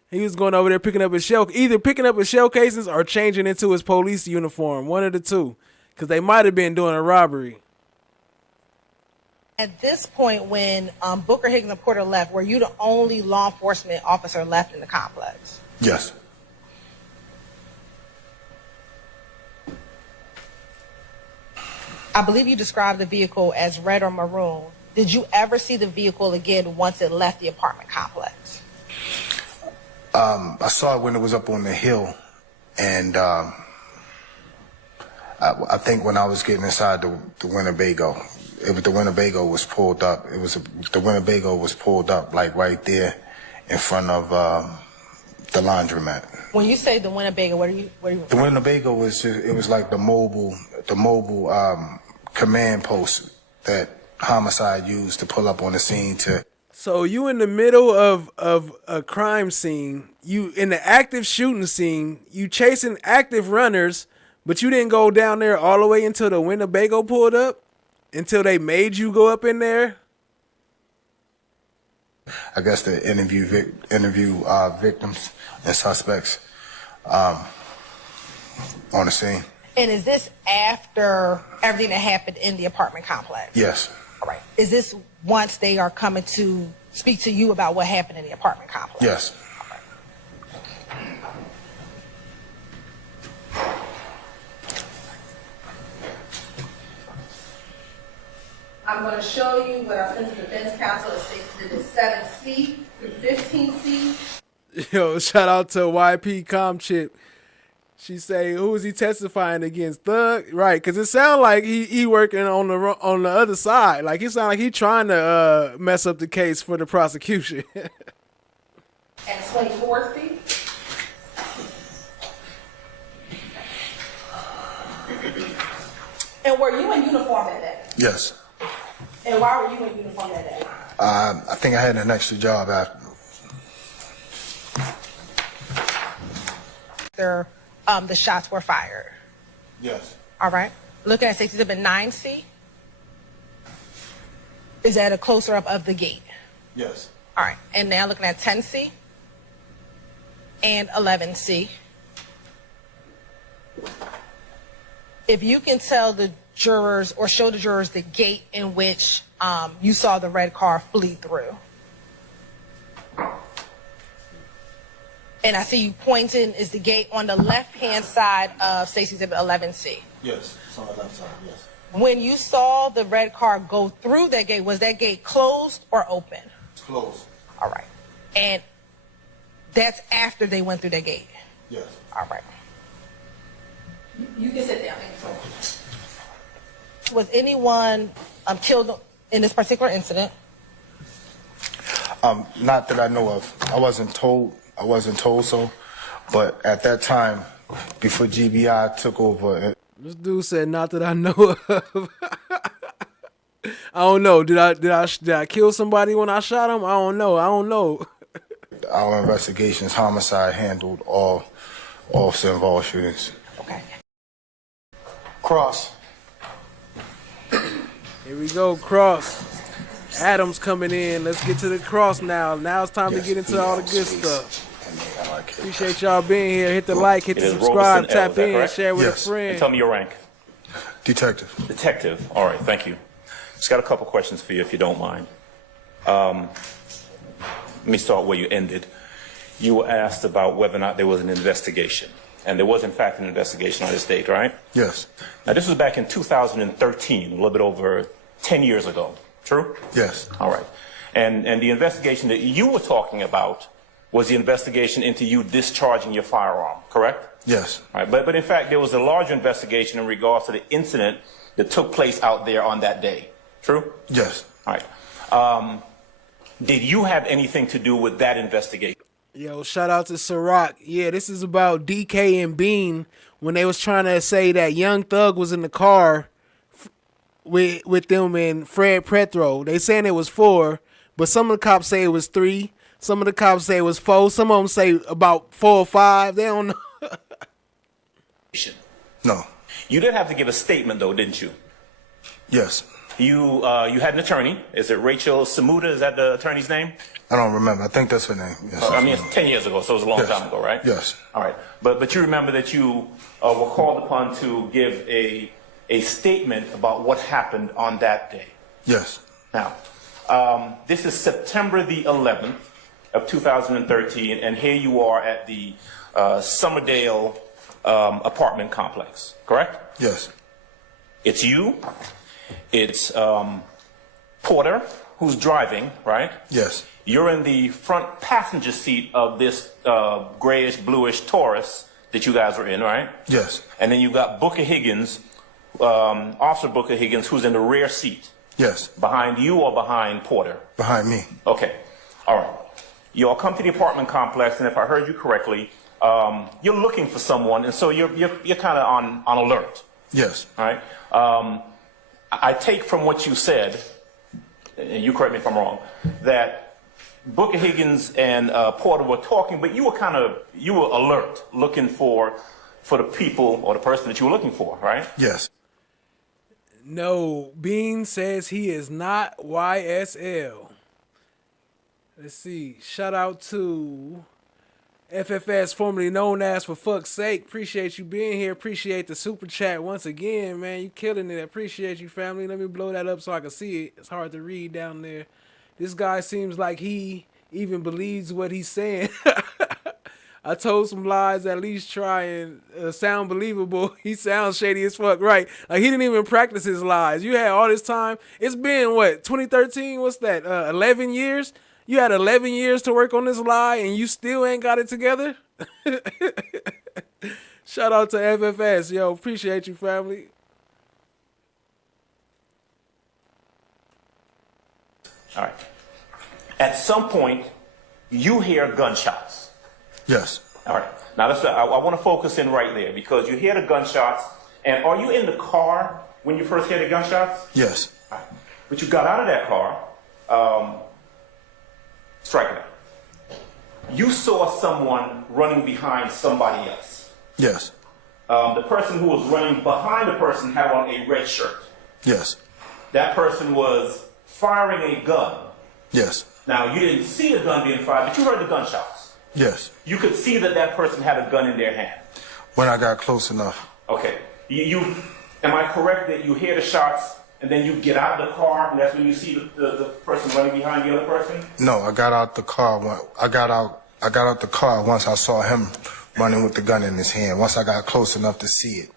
He was going over there picking up his either picking up his shell casings or changing into his police uniform, one of the two, because they might have been doing a robbery. At this point, when Booker Higgins and Porter left, were you the only law enforcement officer left in the complex? Yes. I believe you described the vehicle as red or maroon. Did you ever see the vehicle again once it left the apartment complex? I saw it when it was up on the hill, and I think when I was getting inside the Winnebago. The Winnebago was pulled up. The Winnebago was pulled up like right there in front of the laundromat. When you say the Winnebago, what are you? The Winnebago was like the mobile command post that homicide used to pull up on the scene to. So you in the middle of a crime scene, you in the active shooting scene, you chasing active runners, but you didn't go down there all the way until the Winnebago pulled up? Until they made you go up in there? I guess to interview victims and suspects on the scene. And is this after everything that happened in the apartment complex? Yes. All right. Is this once they are coming to speak to you about what happened in the apartment complex? Yes. I'm going to show you what our Central Defense Counsel has stated in 7C through 15C. Yo, shout out to YP Comchip. She say, who is he testifying against? Thug? Right, because it sounds like he working on the other side. Like, it sounds like he trying to mess up the case for the prosecution. And 24C. And were you in uniform that day? Yes. And why were you in uniform that day? I think I had an extra job after. After the shots were fired. Yes. All right. Looking at 9C. Is that a closer up of the gate? Yes. All right. And now looking at 10C and 11C. If you can tell the jurors or show the jurors the gate in which you saw the red car flee through. And I see you pointing, is the gate on the left-hand side of Stacey's Exhibit 11C? Yes, it's on the left side, yes. When you saw the red car go through that gate, was that gate closed or open? It's closed. All right. And that's after they went through that gate? Yes. All right. You can sit down. Was anyone killed in this particular incident? Not that I know of. I wasn't told so, but at that time, before GBI took over. This dude said, "Not that I know of." I don't know. Did I kill somebody when I shot him? I don't know. Our investigations, homicide handled all officer-involved shootings. Okay. Cross. Here we go, cross. Adam's coming in. Let's get to the cross now. Now it's time to get into all the good stuff. Appreciate y'all being here. Hit the like, hit the subscribe, Robeson L, tap in, correct? share with Yes. a friend. And tell me your rank. Detective. Detective. All right, thank you. Just got a couple questions for you, if you don't mind. Let me start where you ended. You were asked about whether or not there was an investigation. And there was, in fact, an investigation on this date, right? Yes. Now, this was back in 2013, a little bit over 10 years ago. True? Yes. All right. And the investigation that you were talking about was the investigation into you discharging your firearm, correct? Yes. All right, but in fact, there was a larger investigation in regards to the incident that took place out there on that day. True? Yes. All right. Did you have anything to do with that investigation? Yo, shout out to Ciroc. Yeah, this is about DK and Bean when they was trying to say that Young Thug was in the car with them and Fred Prethro. They saying it was 4, but some of the cops say it was 3. Some of the cops say it was 4. Some of them say about 4 or 5. They don't know. No. You did have to give a statement, though, didn't you? Yes. You had an attorney. Is it Rachel Samuda? Is that the attorney's name? I don't remember. I think that's her name. Yes. I mean, it's 10 years ago, so it was a long Yes. time ago, right? Yes. All right. But you remember that you were called upon to give a statement about what happened on that day. Yes. Now, this is September the 11th of 2013, and here you are at the Summerdale apartment complex, correct? Yes. It's you. It's Porter, who's driving, right? Yes. You're in the front passenger seat of this grayish, bluish Taurus that you guys were in, right? Yes. And then you've got Booker Higgins, Officer Booker Higgins, who's in the rear seat. Yes. Behind you or behind Porter? Behind me. Okay. All right. You all come to the apartment complex, and if I heard you correctly, you're looking for someone, and so you're kind of on alert. Yes. All right. I take from what you said, and you correct me if I'm wrong, that Booker Higgins and Porter were talking, but you were alert, looking for the people or the person that you were looking for, right? Yes. No, Bean says he is not YSL. Let's see. Shout out to FFS, formerly known as For Fuck's Sake. Appreciate you being here. Appreciate the super chat once again, man. You killing it. Appreciate you, family. Let me blow that up so I can see it. It's hard to read down there. This guy seems like he even believes what he's saying. I told some lies, at least try and sound believable. He sounds shady as fuck, right? Like he didn't even practice his lies. You had all this time. It's been, what, 2013? What's that, 11 years? You had 11 years to work on this lie and you still ain't got it together? Shout out to FFS. Yo, appreciate you, family. All right. At some point, you hear gunshots. Yes. All right. Now, I want to focus in right there because you hear the gunshots. And are you in the car when you first hear the gunshots? Yes. All right. But you got out of that car. Strike it out. You saw someone running behind somebody else. Yes. The person who was running behind the person had on a red shirt. Yes. That person was firing a gun. Yes. Now, you didn't see the gun being fired, but you heard the gunshots. Yes. You could see that person had a gun in their hand. When I got close enough. Okay. Am I correct that you hear the shots and then you get out of the car and that's when you see the person running behind the other person? No, I got out the car. I got out the car once I saw him running with the gun in his hand. Once I got close enough to see it.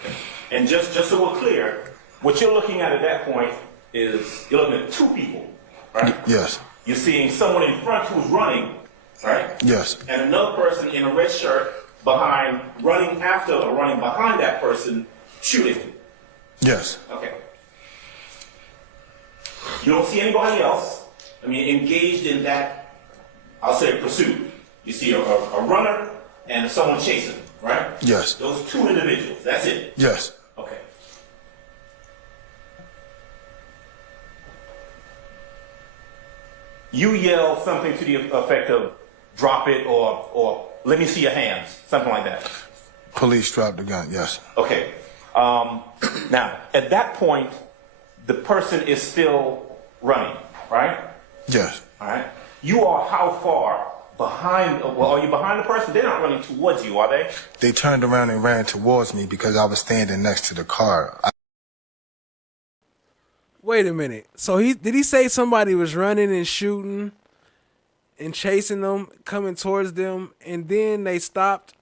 Okay. And just so we're clear, what you're looking at that point is you're looking at 2 people, right? Yes. You're seeing someone in front who's running, right? Yes. And another person in a red shirt behind, running after or running behind that person, shooting. Yes. Okay. You don't see anybody else, engaged in that, I'll say, pursuit. You see a runner and someone chasing, right? Yes. Those 2 individuals, that's it? Yes. Okay. You yell something to the effect of, drop it or let me see your hands, something like that. Police dropped the gun, yes. Okay. Now, at that point, the person is still running, right? Yes. All right. You are how far behind? Well, are you behind the person? They're not running towards you, are they? They turned around and ran towards me because I was standing next to the car. Wait a minute. So did he say somebody was running and shooting and chasing them, coming towards them, and then they stopped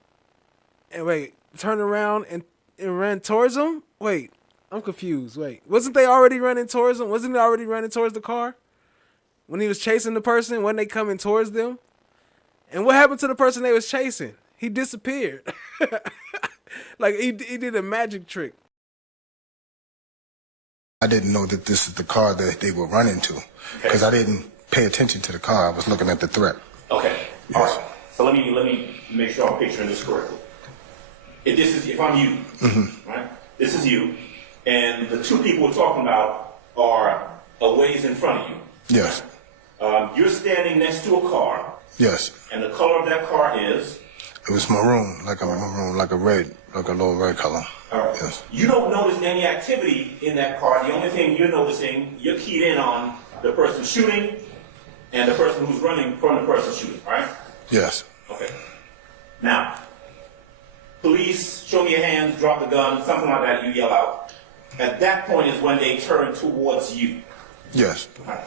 and turned around and ran towards them? Wait, I'm confused. Wait, wasn't they already running towards them? Wasn't he already running towards the car? When he was chasing the person, wasn't they coming towards them? And what happened to the person they was chasing? He disappeared. Like he did a magic trick. I didn't know that this is the car that they were running to because I didn't pay attention to the car. I was looking at the threat. Okay. Yes. All right. So let me make sure I'm picturing this correctly. If I'm you, right? This is you, and the two people we're talking about are a ways in front of you. Yes. You're standing next to a car. Yes. And the color of that car is? It was maroon, like a little red color. All right. Yes. You don't notice any activity in that car. The only thing you're noticing, you're keyed in on the person shooting and the person who's running from the person shooting, right? Yes. Okay. Now, police, show me your hands, drop the gun, something like that, you yell out. At that point is when they turn towards you. Yes. Right.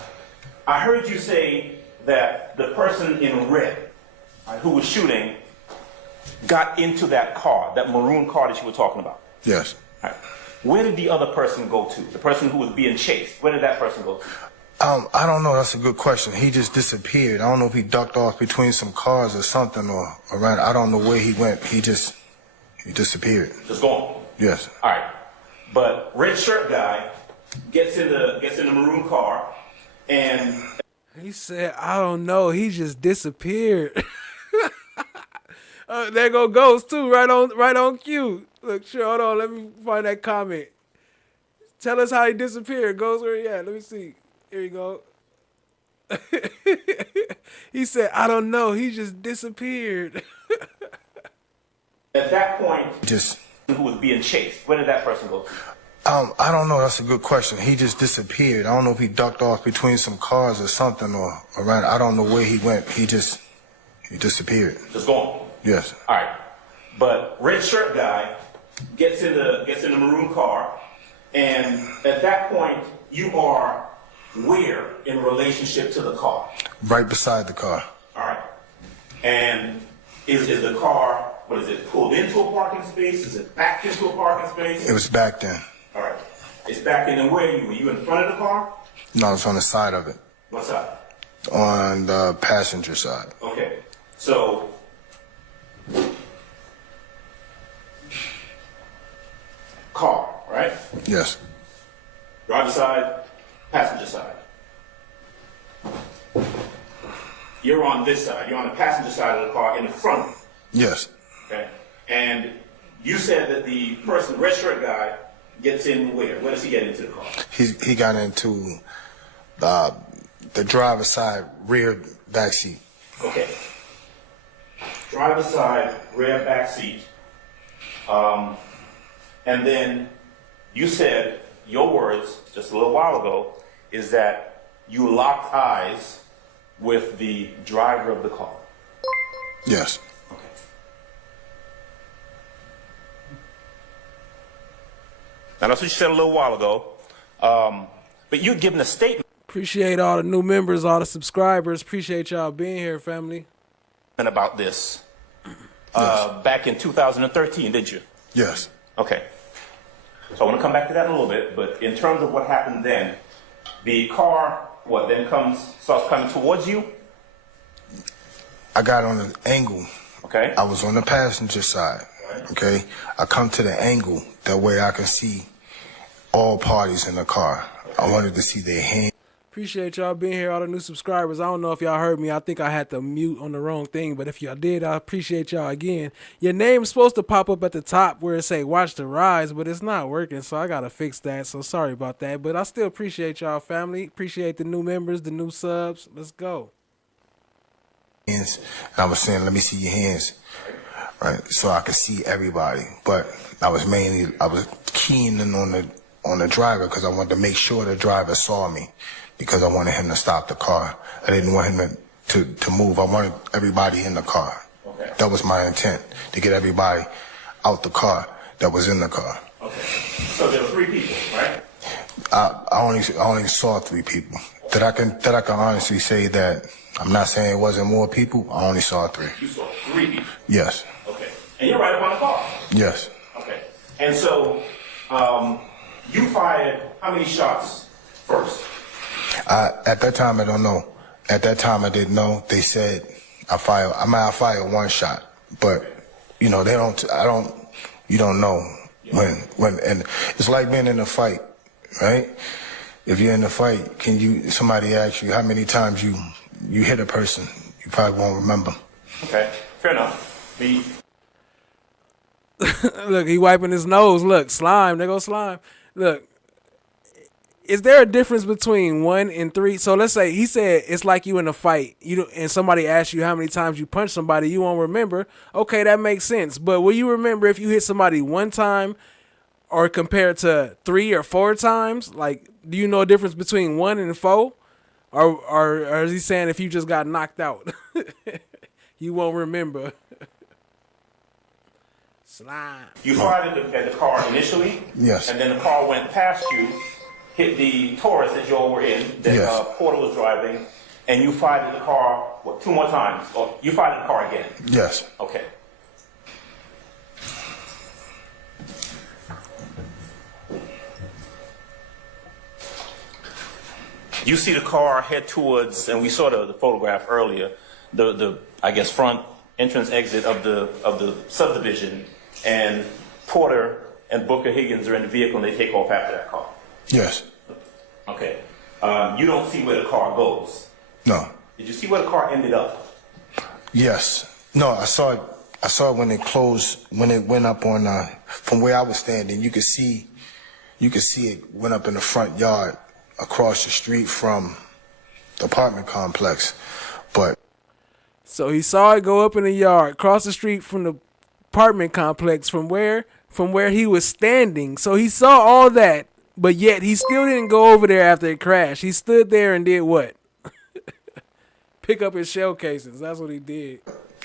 I heard you say that the person in red, right, who was shooting, got into that car, that maroon car that you were talking about. Yes. Right. Where did the other person go to? The person who was being chased, where did that person go to? I don't know. That's a good question. He just disappeared. I don't know if he ducked off between some cars or something or around. I don't know where he went. He disappeared. Just gone. Yes. All right. But red shirt guy gets in the maroon car, and he said, "I don't know." He just disappeared. There go Ghost too, right on cue. Look, sure, hold on, let me find that comment. Tell us how he disappeared. Ghost, where he at? Let me see. Here you go. He said, "I don't know." He just disappeared. At that point, who was being chased, where did that person go to? I don't know. That's a good question. He just disappeared. I don't know if he ducked off between some cars or something or around. I don't know where he went. He disappeared. Just gone. Yes. All right. But red shirt guy gets in the maroon car, and at that point, you are where in relationship to the car? Right beside the car. All right. And is the car, what is it, pulled into a parking space? Is it backed into a parking space? It was backed in. All right. It's backed in, and where are you? Were you in front of the car? No, it's on the side of it. What side? On the passenger side. Okay. So, car, right? Yes. Driver side, passenger side. You're on this side. You're on the passenger side of the car in the front. Yes. Okay. And you said that the person, red shirt guy, gets in where? Where does he get into the car? He got into the driver's side rear back seat. Okay. Driver's side rear back seat. And then you said, your words just a little while ago, is that you locked eyes with the driver of the car. Yes. Okay. Now that's what you said a little while ago. But you're giving a statement. Appreciate all the new members, all the subscribers. Appreciate y'all being here, family. About this back in 2013, did you? Yes. Okay. So I want to come back to that in a little bit, but in terms of what happened then, the car, then starts coming towards you? I got on an angle. Okay. I was on the passenger side. Right. Okay. I come to the angle, that way I can see all parties in the car. I wanted to see their hands. Appreciate y'all being here, all the new subscribers. I don't know if y'all heard me. I think I had to mute on the wrong thing, but if y'all did, I appreciate y'all again. Your name's supposed to pop up at the top where it say watch the rise, but it's not working, so I got to fix that, so sorry about that. But I still appreciate y'all, family. Appreciate the new members, the new subs. Let's go. And I was saying, let me see your hands, right, so I could see everybody. But I was keying in on the driver because I wanted to make sure the driver saw me, because I wanted him to stop the car. I didn't want him to move. I wanted everybody in the car. Okay. That was my intent, to get everybody out the car that was in the car. Okay. So there were 3 people, right? I only saw 3 people. That I can honestly say that I'm not saying it wasn't more people. I only saw 3. You saw 3 people? Yes. Okay. And you're right up on the car? Yes. Okay. And so you fired how many shots first? At that time, I don't know. At that time, I didn't know. They said I fire one shot, but you know you don't know when, and it's like being in a fight, right? If you're in a fight, somebody asks you how many times you hit a person, you probably won't remember. Okay, fair enough. Look, he wiping his nose. Look, slime. There goes slime. Look, is there a difference between 1 and 3? So let's say he said it's like you in a fight, and somebody asks you how many times you punch somebody, you won't remember. Okay, that makes sense. But will you remember if you hit somebody 1 time, or compared to 3 or 4 times? Like, do you know a difference between 1 and 4? Or is he saying if you just got knocked out, you won't remember? Slime. You fired at the car initially? Yes. And then the car went past you, hit the Taurus that you all were in, that Yes. Porter was driving, and you fired at the car, 2 more times? Or you fired at the car again? Yes. Okay. You see the car head towards, and we saw the photograph earlier, the I guess front entrance exit of the subdivision, and Porter and Booker Higgins are in the vehicle and they take off after that car. Yes. Okay. You don't see where the car goes. No. Did you see where the car ended up? Yes. No, I saw it when it closed, when it went up on from where I was standing. You could see it went up in the front yard across the street from the apartment complex. But so he saw it go up in the yard, across the street from the apartment complex, from where he was standing. So he saw all that, but yet he still didn't go over there after it crashed. He stood there and did what? Pick up his shell casings. That's what he did.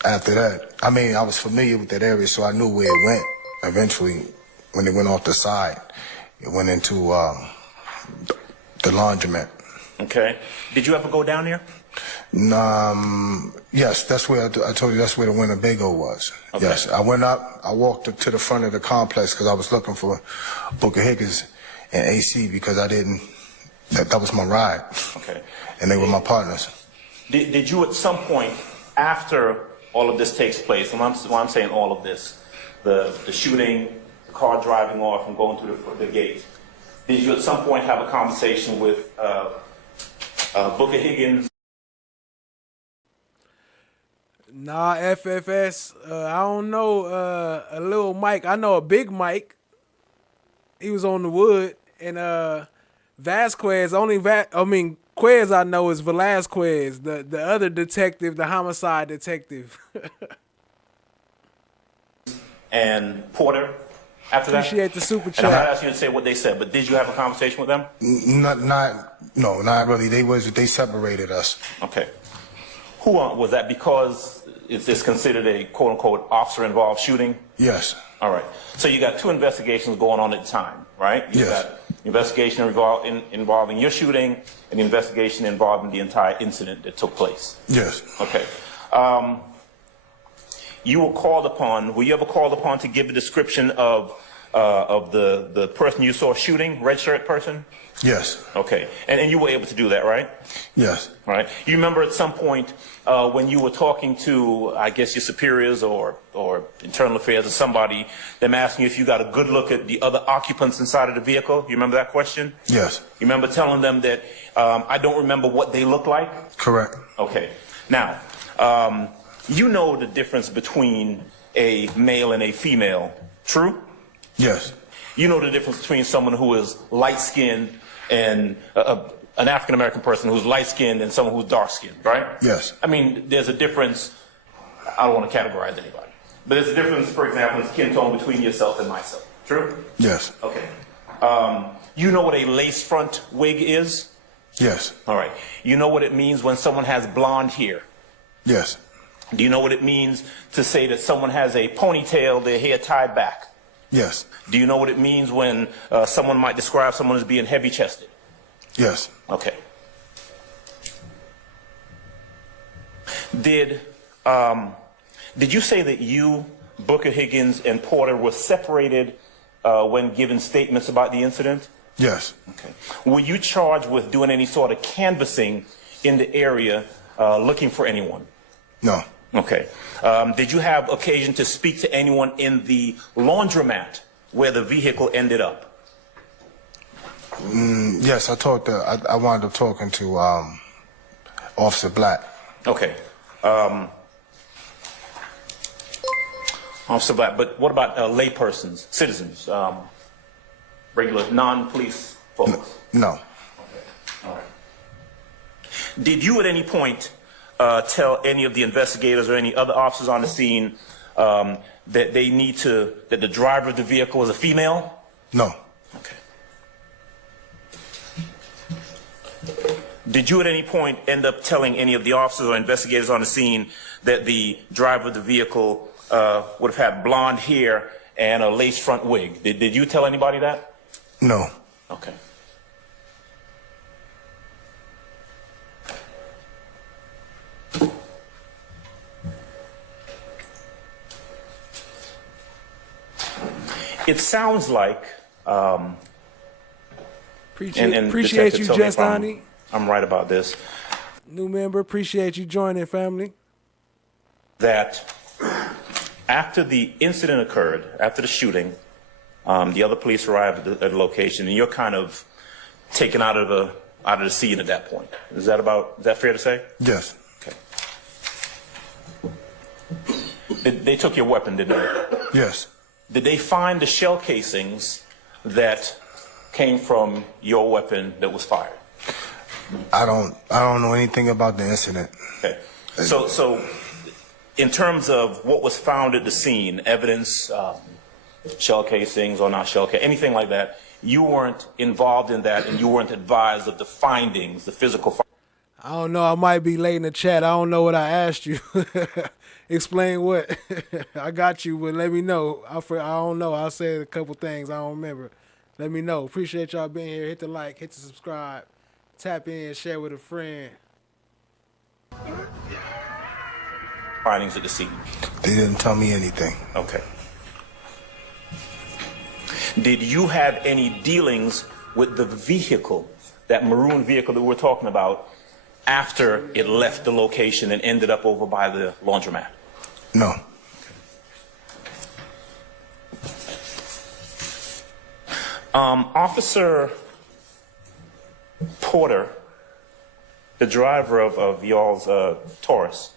After that, I mean, I was familiar with that area, so I knew where it went. Eventually, when it went off the side, it went into the laundromat. Okay. Did you ever go down there? Yes, that's where I told you that's where the Winnebago was. Okay. Yes, I went up. I walked up to the front of the complex because I was looking for Booker Higgins and AC because I didn't. That was my ride. Okay. And they were my partners. Did you at some point after all of this takes place, and when I'm saying all of this, the shooting, the car driving off and going through the gate, did you at some point have a conversation with Booker Higgins? Nah, FFS. I don't know a little Mike. I know a big Mike. He was on the wood. And Vasquez, Quez I know is Velasquez, the other detective, the homicide detective. And Porter after that? Appreciate the super chat. And I'm not asking you to say what they said, but did you have a conversation with them? Not really. They separated us. Okay. Who was that? Because it's considered a quote unquote officer involved shooting? Yes. All right. So you got 2 investigations going on at the time, right? You got investigation involving your shooting and the investigation involving the entire incident that took place. Yes. Okay. You were called upon. Were you ever called upon to give a description of the person you saw shooting, red shirt person? Yes. Okay. And you were able to do that, right? Yes. Right. You remember at some point when you were talking to, I guess, your superiors or internal affairs or somebody, them asking you if you got a good look at the other occupants inside of the vehicle? You remember that question? Yes. You remember telling them that I don't remember what they look like? Correct. Okay. Now, you know the difference between a male and a female, true? Yes. You know the difference between someone who is light-skinned and an African-American person who's light-skinned and someone who's dark-skinned, right? Yes. I mean, there's a difference. I don't want to categorize anybody. But there's a difference, for example, in skin tone between yourself and myself. True? Yes. Okay. You know what a lace front wig is? Yes. All right. You know what it means when someone has blonde hair? Yes. Do you know what it means to say that someone has a ponytail, their hair tied back? Yes. Do you know what it means when someone might describe someone as being heavy-chested? Yes. Okay. Did you say that you, Booker Higgins, and Porter were separated when given statements about the incident? Yes. Okay. Were you charged with doing any sort of canvassing in the area looking for anyone? No. Okay. Did you have occasion to speak to anyone in the laundromat where the vehicle ended up? Yes, I wound up talking to Officer Black. Okay. Officer Black, but what about laypersons, citizens, regular non-police folks? No. Okay. All right. Did you at any point tell any of the investigators or any other officers on the scene that that the driver of the vehicle was a female? No. Okay. Did you at any point end up telling any of the officers or investigators on the scene that the driver of the vehicle would have had blonde hair and a lace front wig? Did you tell anybody that? No. Okay. It sounds like, appreciate you, Justani. I'm right about this. New member, appreciate you joining, family. That after the incident occurred, after the shooting, the other police arrived at the location, and you're kind of taken out of the scene at that point. Is that fair to say? Yes. Okay. They took your weapon, didn't they? Yes. Did they find the shell casings that came from your weapon that was fired? I don't know anything about the incident. Okay. So in terms of what was found at the scene, evidence, shell casings or not shell casings, anything like that, you weren't involved in that and you weren't advised of the findings, the physical findings? I don't know. I might be late in the chat. I don't know what I asked you. Explain what. I got you, but let me know. I don't know. I said a couple things. I don't remember. Let me know. Appreciate y'all being here. Hit the like, hit the subscribe, tap in, share with a friend. Findings at the scene. They didn't tell me anything. Okay. Did you have any dealings with the vehicle, that maroon vehicle that we're talking about, after it left the location and ended up over by the laundromat? No. Officer Porter, the driver of y'all's Taurus,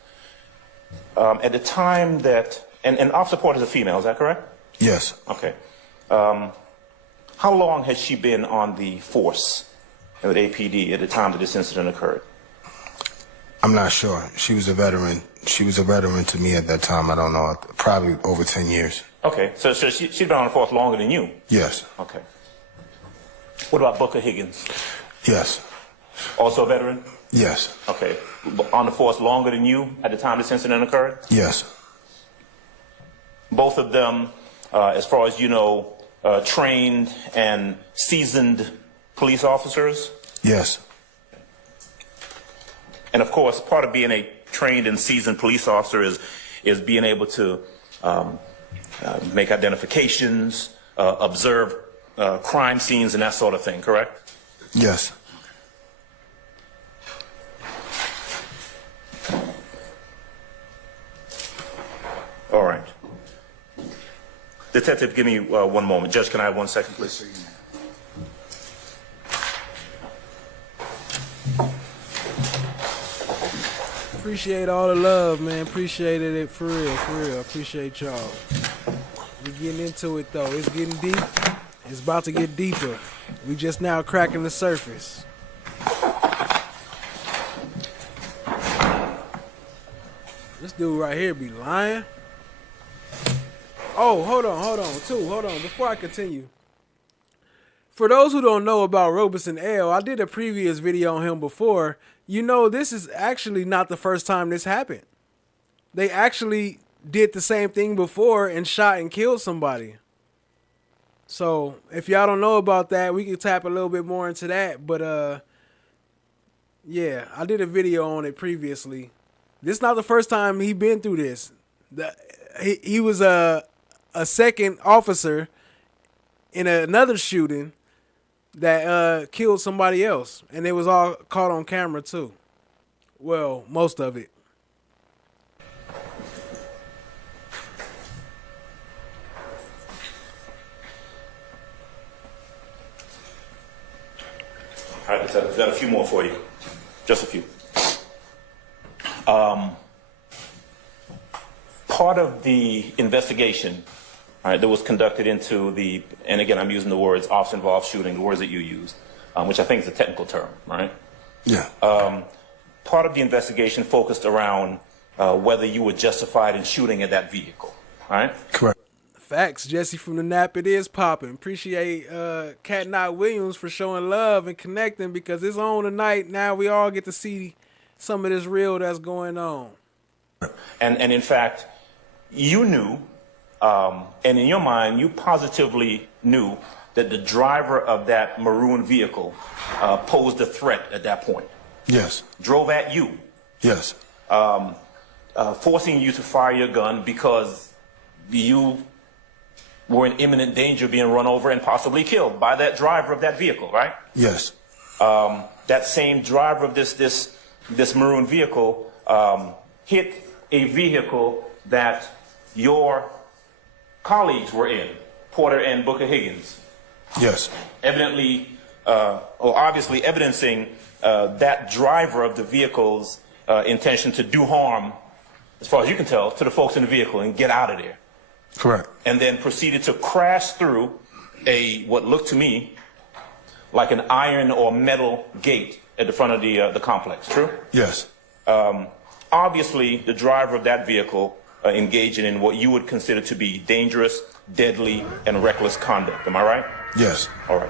at the time that, and Officer Porter is a female, is that correct? Yes. Okay. How long has she been on the force with APD at the time that this incident occurred? I'm not sure. She was a veteran. She was a veteran to me at that time. I don't know. Probably over 10 years. Okay. So she'd been on the force longer than you? Yes. Okay. What about Booker Higgins? Yes. Also a veteran? Yes. Okay. On the force longer than you at the time this incident occurred? Yes. Both of them, as far as you know, trained and seasoned police officers? Yes. And of course, part of being a trained and seasoned police officer is being able to make identifications, observe crime scenes and that sort of thing, correct? Yes. All right. Detective, give me 1 moment. Judge, can I have 1 second, please? Appreciate all the love, man. Appreciated it for real, for real. Appreciate y'all. We getting into it though. It's getting deep. It's about to get deeper. We just now cracking the surface. This dude right here be lying. Oh, hold on. Before I continue. For those who don't know about Robeson L, I did a previous video on him before. You know, this is actually not the first time this happened. They actually did the same thing before and shot and killed somebody. So, if y'all don't know about that, we can tap a little bit more into that. But, yeah, I did a video on it previously. This is not the first time he been through this. He was a second officer in another shooting that killed somebody else, and it was all caught on camera too. Well, most of it. I've got a few more for you. Just a few. Part of the investigation, all right, that was conducted into the, and again, I'm using the words officer-involved shooting, the words that you used, which I think is a technical term, right? Yeah. Part of the investigation focused around whether you were justified in shooting at that vehicle, right? Correct. Facts. Jesse from the Nap, it is popping. Appreciate Cat Knott Williams for showing love and connecting, because it's on tonight. Now we all get to see some of this real that's going on. And in fact, you knew, and in your mind, you positively knew that the driver of that maroon vehicle posed a threat at that point. Yes. Drove at you. Yes. Forcing you to fire your gun because you were in imminent danger of being run over and possibly killed by that driver of that vehicle, right? Yes. That same driver of this maroon vehicle hit a vehicle that your colleagues were in, Porter and Booker Higgins. Yes. Evidently, or obviously evidencing that driver of the vehicle's intention to do harm, as far as you can tell, to the folks in the vehicle and get out of there. Correct. And then proceeded to crash through what looked to me like an iron or metal gate at the front of the complex. True? Yes. Obviously, the driver of that vehicle engaging in what you would consider to be dangerous, deadly, and reckless conduct. Am I right? Yes. All right.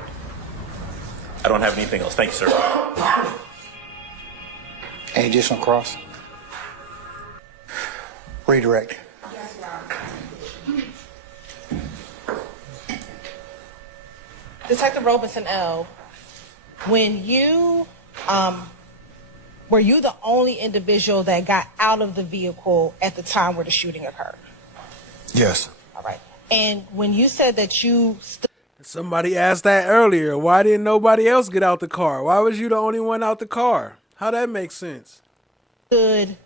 I don't have anything else. Thank you, sir. Any additional cross? Redirect. Detective Robeson L., when you, were you the only individual that got out of the vehicle at the time where the shooting occurred? Yes. All right. And when you said that you Somebody asked that earlier. Why didn't nobody else get out the car? Why was you the only one out the car? How that makes sense? stood,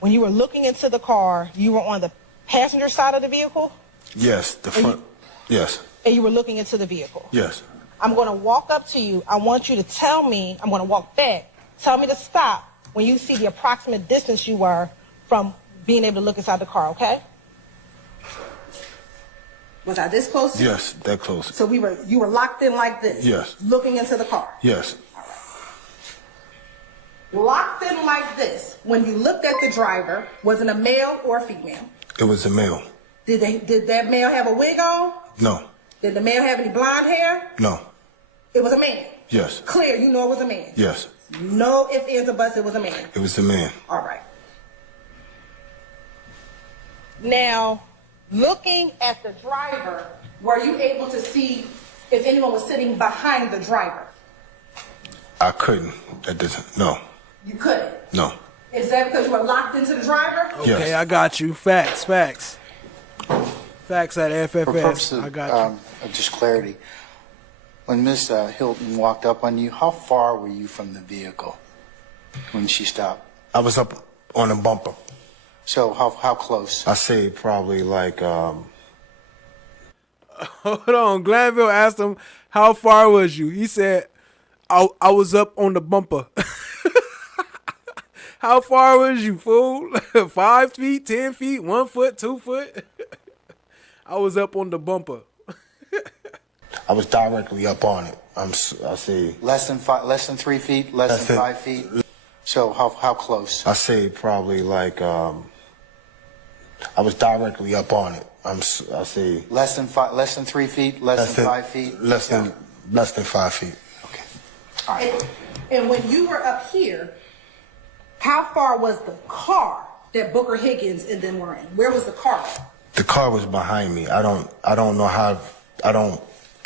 when you were looking into the car, you were on the passenger side of the vehicle? Yes, the front. Yes. And you were looking into the vehicle? Yes. I'm going to walk up to you. I want you to tell me, I'm going to walk back. Tell me to stop when you see the approximate distance you were from being able to look inside the car, okay? Was I this close to you? Yes, that close. So you were locked in like this? Yes. Looking into the car? Yes. Locked in like this, when you looked at the driver, was it a male or a female? It was a male. Did that male have a wig on? No. Did the male have any blonde hair? No. It was a man? Yes. Clear, you know it was a man? Yes. No ifs, ands, or buts, it was a man? It was a man. All right. Now, looking at the driver, were you able to see if anyone was sitting behind the driver? I couldn't. That doesn't. No. You couldn't? No. Is that because you were locked into the driver? Okay, I got you. Facts. Facts at FFS. For purposes I got you. of just clarity, when Ms. Hilton walked up on you, how far were you from the vehicle when she stopped? I was up on a bumper. So how close? I say probably like. Hold on. Glanville asked him, how far was you? He said, I was up on the bumper. How far was you, fool? 5 feet, 10 feet, 1 foot, 2 foot? I was up on the bumper. I was directly up on it. I say less than 3 feet, less than 5 feet. So how close? I say probably like I was directly up on it. I say less than 3 feet, less than 5 feet. Less than 5 feet. Okay. All right. And when you were up here, how far was the car that Booker Higgins and them were in? Where was the car? The car was behind me. I don't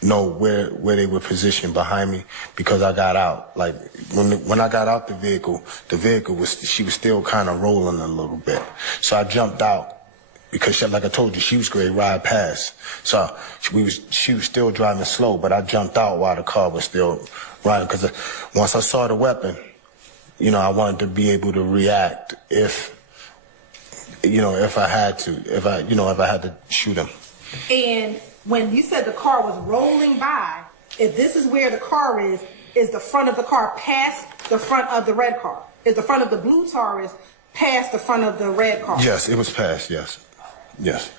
know where they were positioned behind me because I got out. Like when I got out the vehicle she was still kind of rolling a little bit. So I jumped out because like I told you, she was going to ride past. So she was still driving slow, but I jumped out while the car was still riding because once I saw the weapon, I wanted to be able to react if I had to shoot him. And when you said the car was rolling by, if this is where the car is, is the front of the car past the front of the red car? Is the front of the blue Taurus past the front of the red car? Yes, it was past, yes. Yes.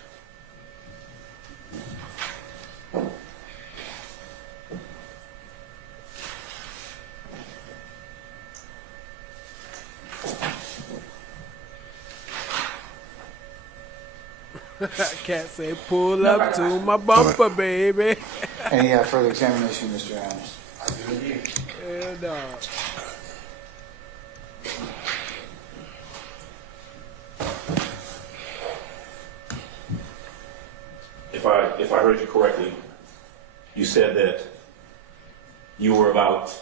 Can't say pull up to my bumper, baby. Any further examination, Mr. Adams? Hell no. If I heard you correctly, you said that you were about,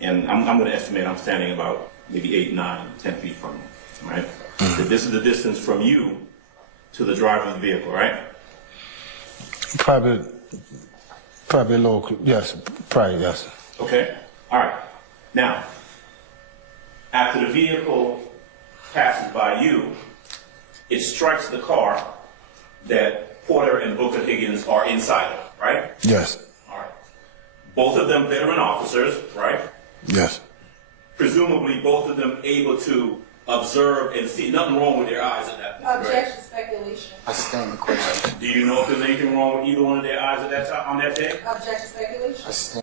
and I'm going to estimate I'm standing about maybe 8, 9, 10 feet from you, right? That this is the distance from you to the driver of the vehicle, right? Probably a little, yes, probably, yes. Okay, all right. Now, after the vehicle passes by you, it strikes the car that Porter and Booker Higgins are inside of, right? Yes. All right. Both of them veteran officers, right? Yes. Presumably both of them able to observe and see nothing wrong with their eyes at that point. Objection, speculation. I stand the question. Do you know if there's anything wrong with either one of their eyes at that time, on that day? Objection, speculation.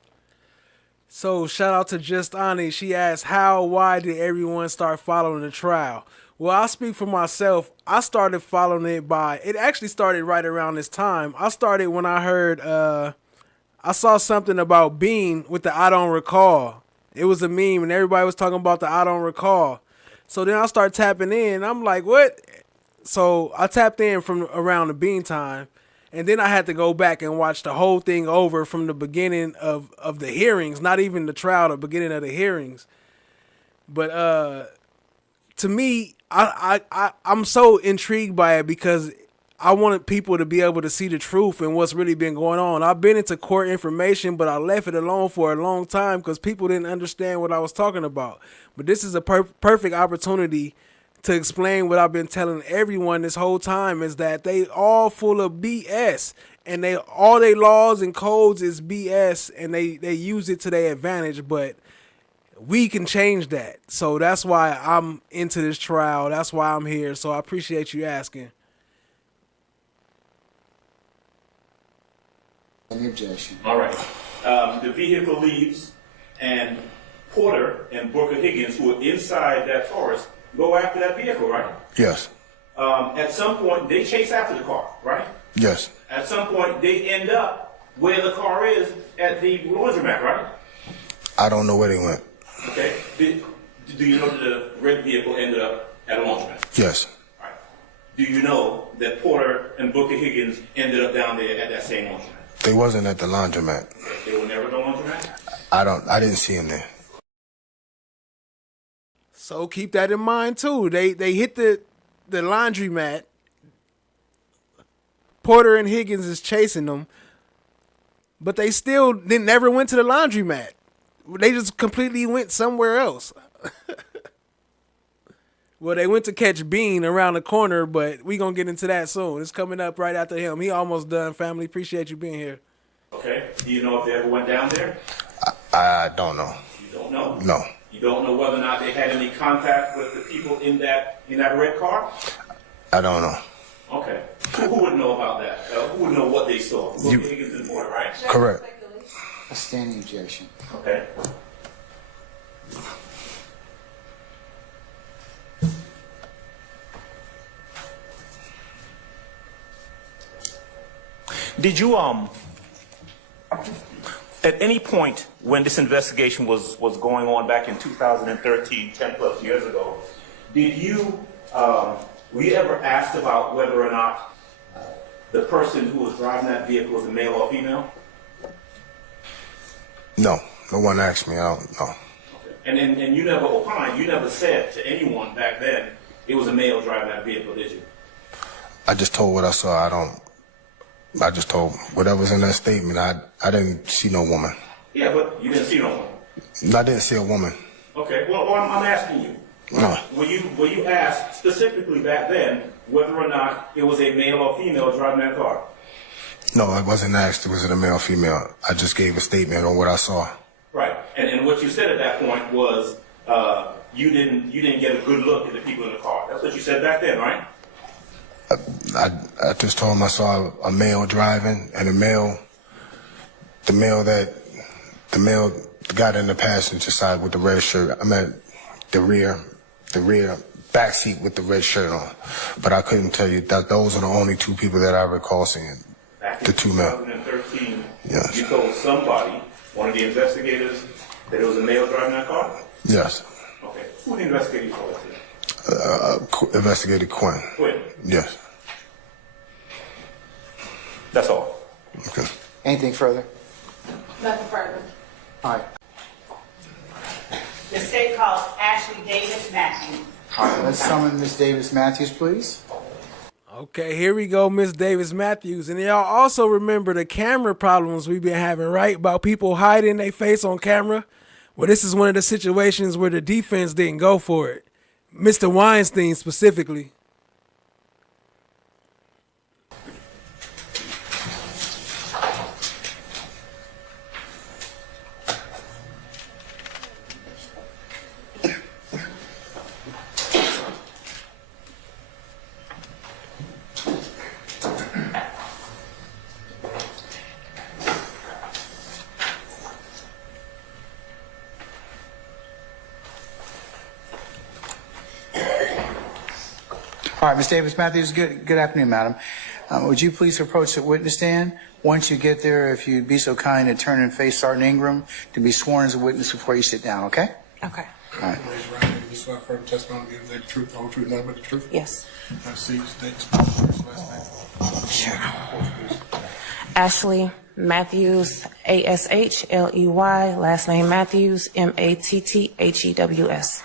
So shout out to Just Ani. She asked, why did everyone start following the trial? Well, I'll speak for myself. I started following it it actually started right around this time. I started when I heard, I saw something about Bean with the I don't recall. It was a meme and everybody was talking about the I don't recall. So then I started tapping in. I'm like, what? So I tapped in from around the Bean time. And then I had to go back and watch the whole thing over from the beginning of the hearings, not even the trial, the beginning of the hearings. But to me, I'm so intrigued by it because I wanted people to be able to see the truth and what's really been going on. I've been into court information, but I left it alone for a long time because people didn't understand what I was talking about. But this is a perfect opportunity to explain what I've been telling everyone this whole time, is that they all full of BS and all their laws and codes is BS and they use it to their advantage, but we can change that. So that's why I'm into this trial. That's why I'm here. So I appreciate you asking. Any objection? All right. The vehicle leaves and Porter and Booker Higgins, who are inside that Taurus, go after that vehicle, right? Yes. At some point, they chase after the car, right? Yes. At some point, they end up where the car is at the laundromat, right? I don't know where they went. Okay. Do you know that the red vehicle ended up at a laundromat? Yes. All right. Do you know that Porter and Booker Higgins ended up down there at that same laundromat? They wasn't at the laundromat. They were never at the laundromat? I didn't see them there. So keep that in mind too. They hit the laundromat. Porter and Higgins is chasing them, but they still never went to the laundromat. They just completely went somewhere else. Well, they went to catch Bean around the corner, but we gonna get into that soon. It's coming up right after him. He almost done, family. Appreciate you being here. Okay. Do you know if they ever went down there? I don't know. You don't know? No. You don't know whether or not they had any contact with the people in that red car? I don't know. Okay. Who would know about that? Who would know what they saw? Booker Higgins and Porter, right? Correct. A standing objection. Okay. Did you at any point when this investigation was going on back in 2013, 10 plus years ago, did you were you ever asked about whether or not the person who was driving that vehicle was a male or female? No. No one asked me. I don't know. Okay. And you never opined, you never said to anyone back then it was a male driving that vehicle, did you? I just told what I saw. I just told whatever's in that statement. I didn't see no woman. Yeah, but you didn't see no woman. I didn't see a woman. Okay, well, I'm asking you. No. Were you asked specifically back then whether or not it was a male or female driving that car? No, I wasn't asked was it a male or female. I just gave a statement on what I saw. Right. And And what you said at that point was you didn't get a good look at the people in the car. That's what you said back then, right? I just told him I saw a male driving, and the male got in the passenger side with the red shirt. I meant the rear back seat with the red shirt on. But I couldn't tell you that those are the only two people that I recall seeing. Back in the two men. 2013, Yes. you told somebody, one of the investigators, that it was a male driving that car? Yes. Okay. Who the investigator you told that to? Investigator Quinn. Quinn. Yes. That's all. Okay. Anything further? Nothing further. All right. The state calls Ashley Davis Matthews. All right, let's summon Ms. Davis Matthews, please. Okay, here we go, Miss Davis Matthews. And y'all also remember the camera problems we've been having, right? About people hiding their face on camera. Well, this is one of the situations where the defense didn't go for it. Mr. Weinstein specifically. All right, Ms. Davis Matthews, good afternoon, madam. Would you please approach the witness stand? Once you get there, if you'd be so kind to turn and face Sergeant Ingram to be sworn as a witness before you sit down, okay? Okay. All right. Raise your right hand. You swear firm testimony to give the truth, the whole truth, nothing but the truth? Yes. I see you state first last name. Sure. Ashley Matthews, ASHLEY, last name Matthews, MATTHEWS.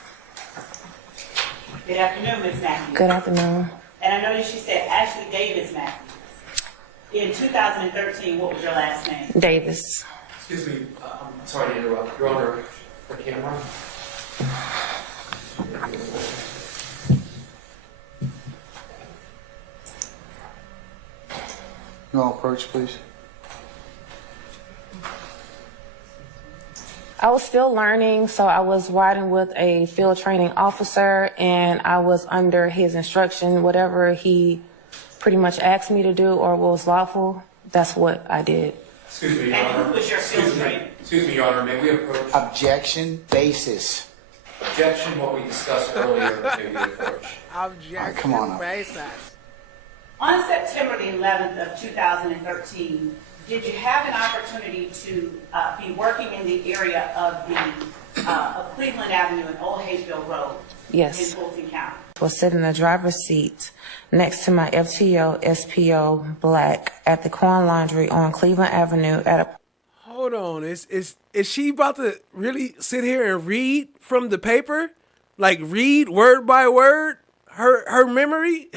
Good afternoon, Ms. Matthews. Good afternoon. And I noticed you said Ashley Davis Matthews. In 2013, what was your last name? Davis. Excuse me, I'm sorry to interrupt. Your Honor, for camera. You all approach, please. I was still learning, so I was riding with a field training officer, and I was under his instruction. Whatever he pretty much asked me to do or was lawful, that's what I did. Excuse me, Your Honor. who was your field trainer? Excuse me, Your Honor, may we approach? Objection basis. Objection, what we discussed earlier, may we approach? Objection come on up. basis. On September the 11th of 2013, did you have an opportunity to be working in the area of Cleveland Avenue and Old Hayfield Road? Yes. In Fulton County? I was sitting in the driver's seat next to my FTO SPO Black at the Corn Laundry on Cleveland Avenue at a... Hold on, is she about to really sit here and read from the paper? Like read word by word? Her memory?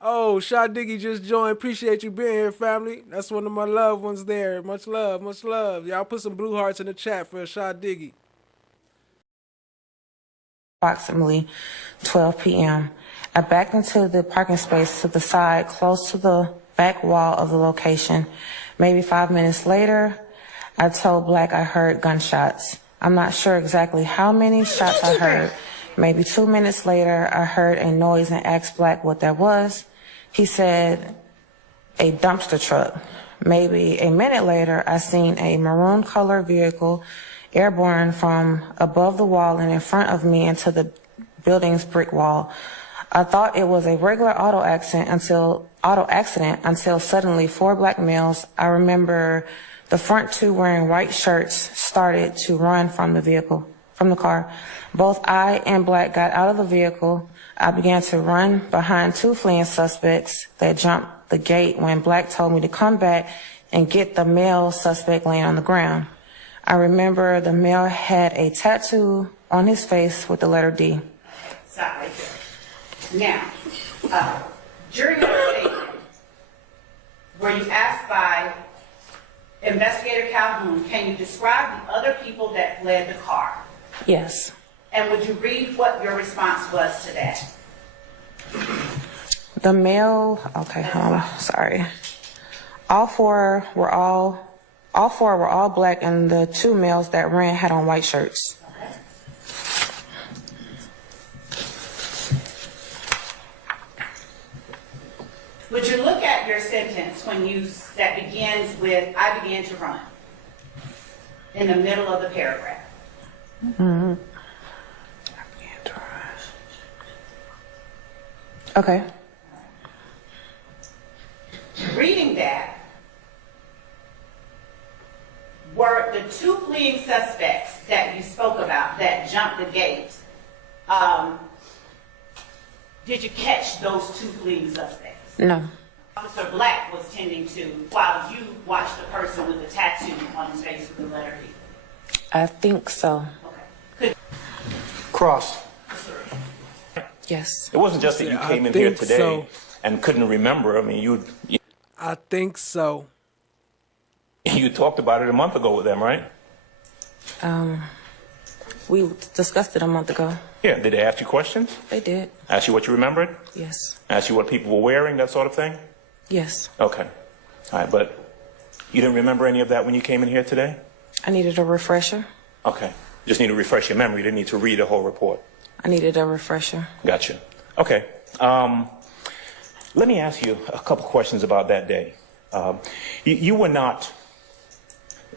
Oh, Shot Diggy just joined. Appreciate you being here, family. That's one of my loved ones there. Much love, much love. Y'all put some blue hearts in the chat for Shot Diggy. Approximately 12 p.m. I backed into the parking space to the side, close to the back wall of the location. Maybe 5 minutes later, I told Black I heard gunshots. I'm not sure exactly how many shots I heard. Maybe 2 minutes later, I heard a noise and asked Black what that was. He said, a dumpster truck. Maybe a minute later, I seen a maroon colored vehicle airborne from above the wall and in front of me into the building's brick wall. I thought it was a regular auto accident until suddenly 4 black males, I remember the front 2 wearing white shirts, started to run from the car. Both I and Black got out of the vehicle. I began to run behind 2 fleeing suspects that jumped the gate when Black told me to come back and get the male suspect laying on the ground. I remember the male had a tattoo on his face with the letter D. Stop right there. Now, during your statement, were you asked by Investigator Calhoun, can you describe the other people that fled the car? Yes. And would you read what your response was to that? The male, okay, sorry. All All four were all black, and the two males that ran had on white shirts. Would you look at your sentence that begins with, I began to run, in the middle of the paragraph? Mm-hmm. I began to run. Okay. Reading that, were the two fleeing suspects that you spoke about that jumped the gate, did you catch those two fleeing suspects? No. Officer Black was tending to while you watched the person with the tattoo on his face with the letter B. I think so. Cross. Yes. It wasn't just that you came in here today and couldn't remember. I mean, you I think so. You talked about it a month ago with them, right? We discussed it a month ago. Yeah. Did they ask you questions? They did. Ask you what you remembered? Yes. Ask you what people were wearing, that sort of thing? Yes. Okay. All right, but you didn't remember any of that when you came in here today? I needed a refresher. Okay. You just need to refresh your memory. You didn't need to read the whole report. I needed a refresher. Gotcha. Okay. Let me ask you a couple questions about that day. You were not,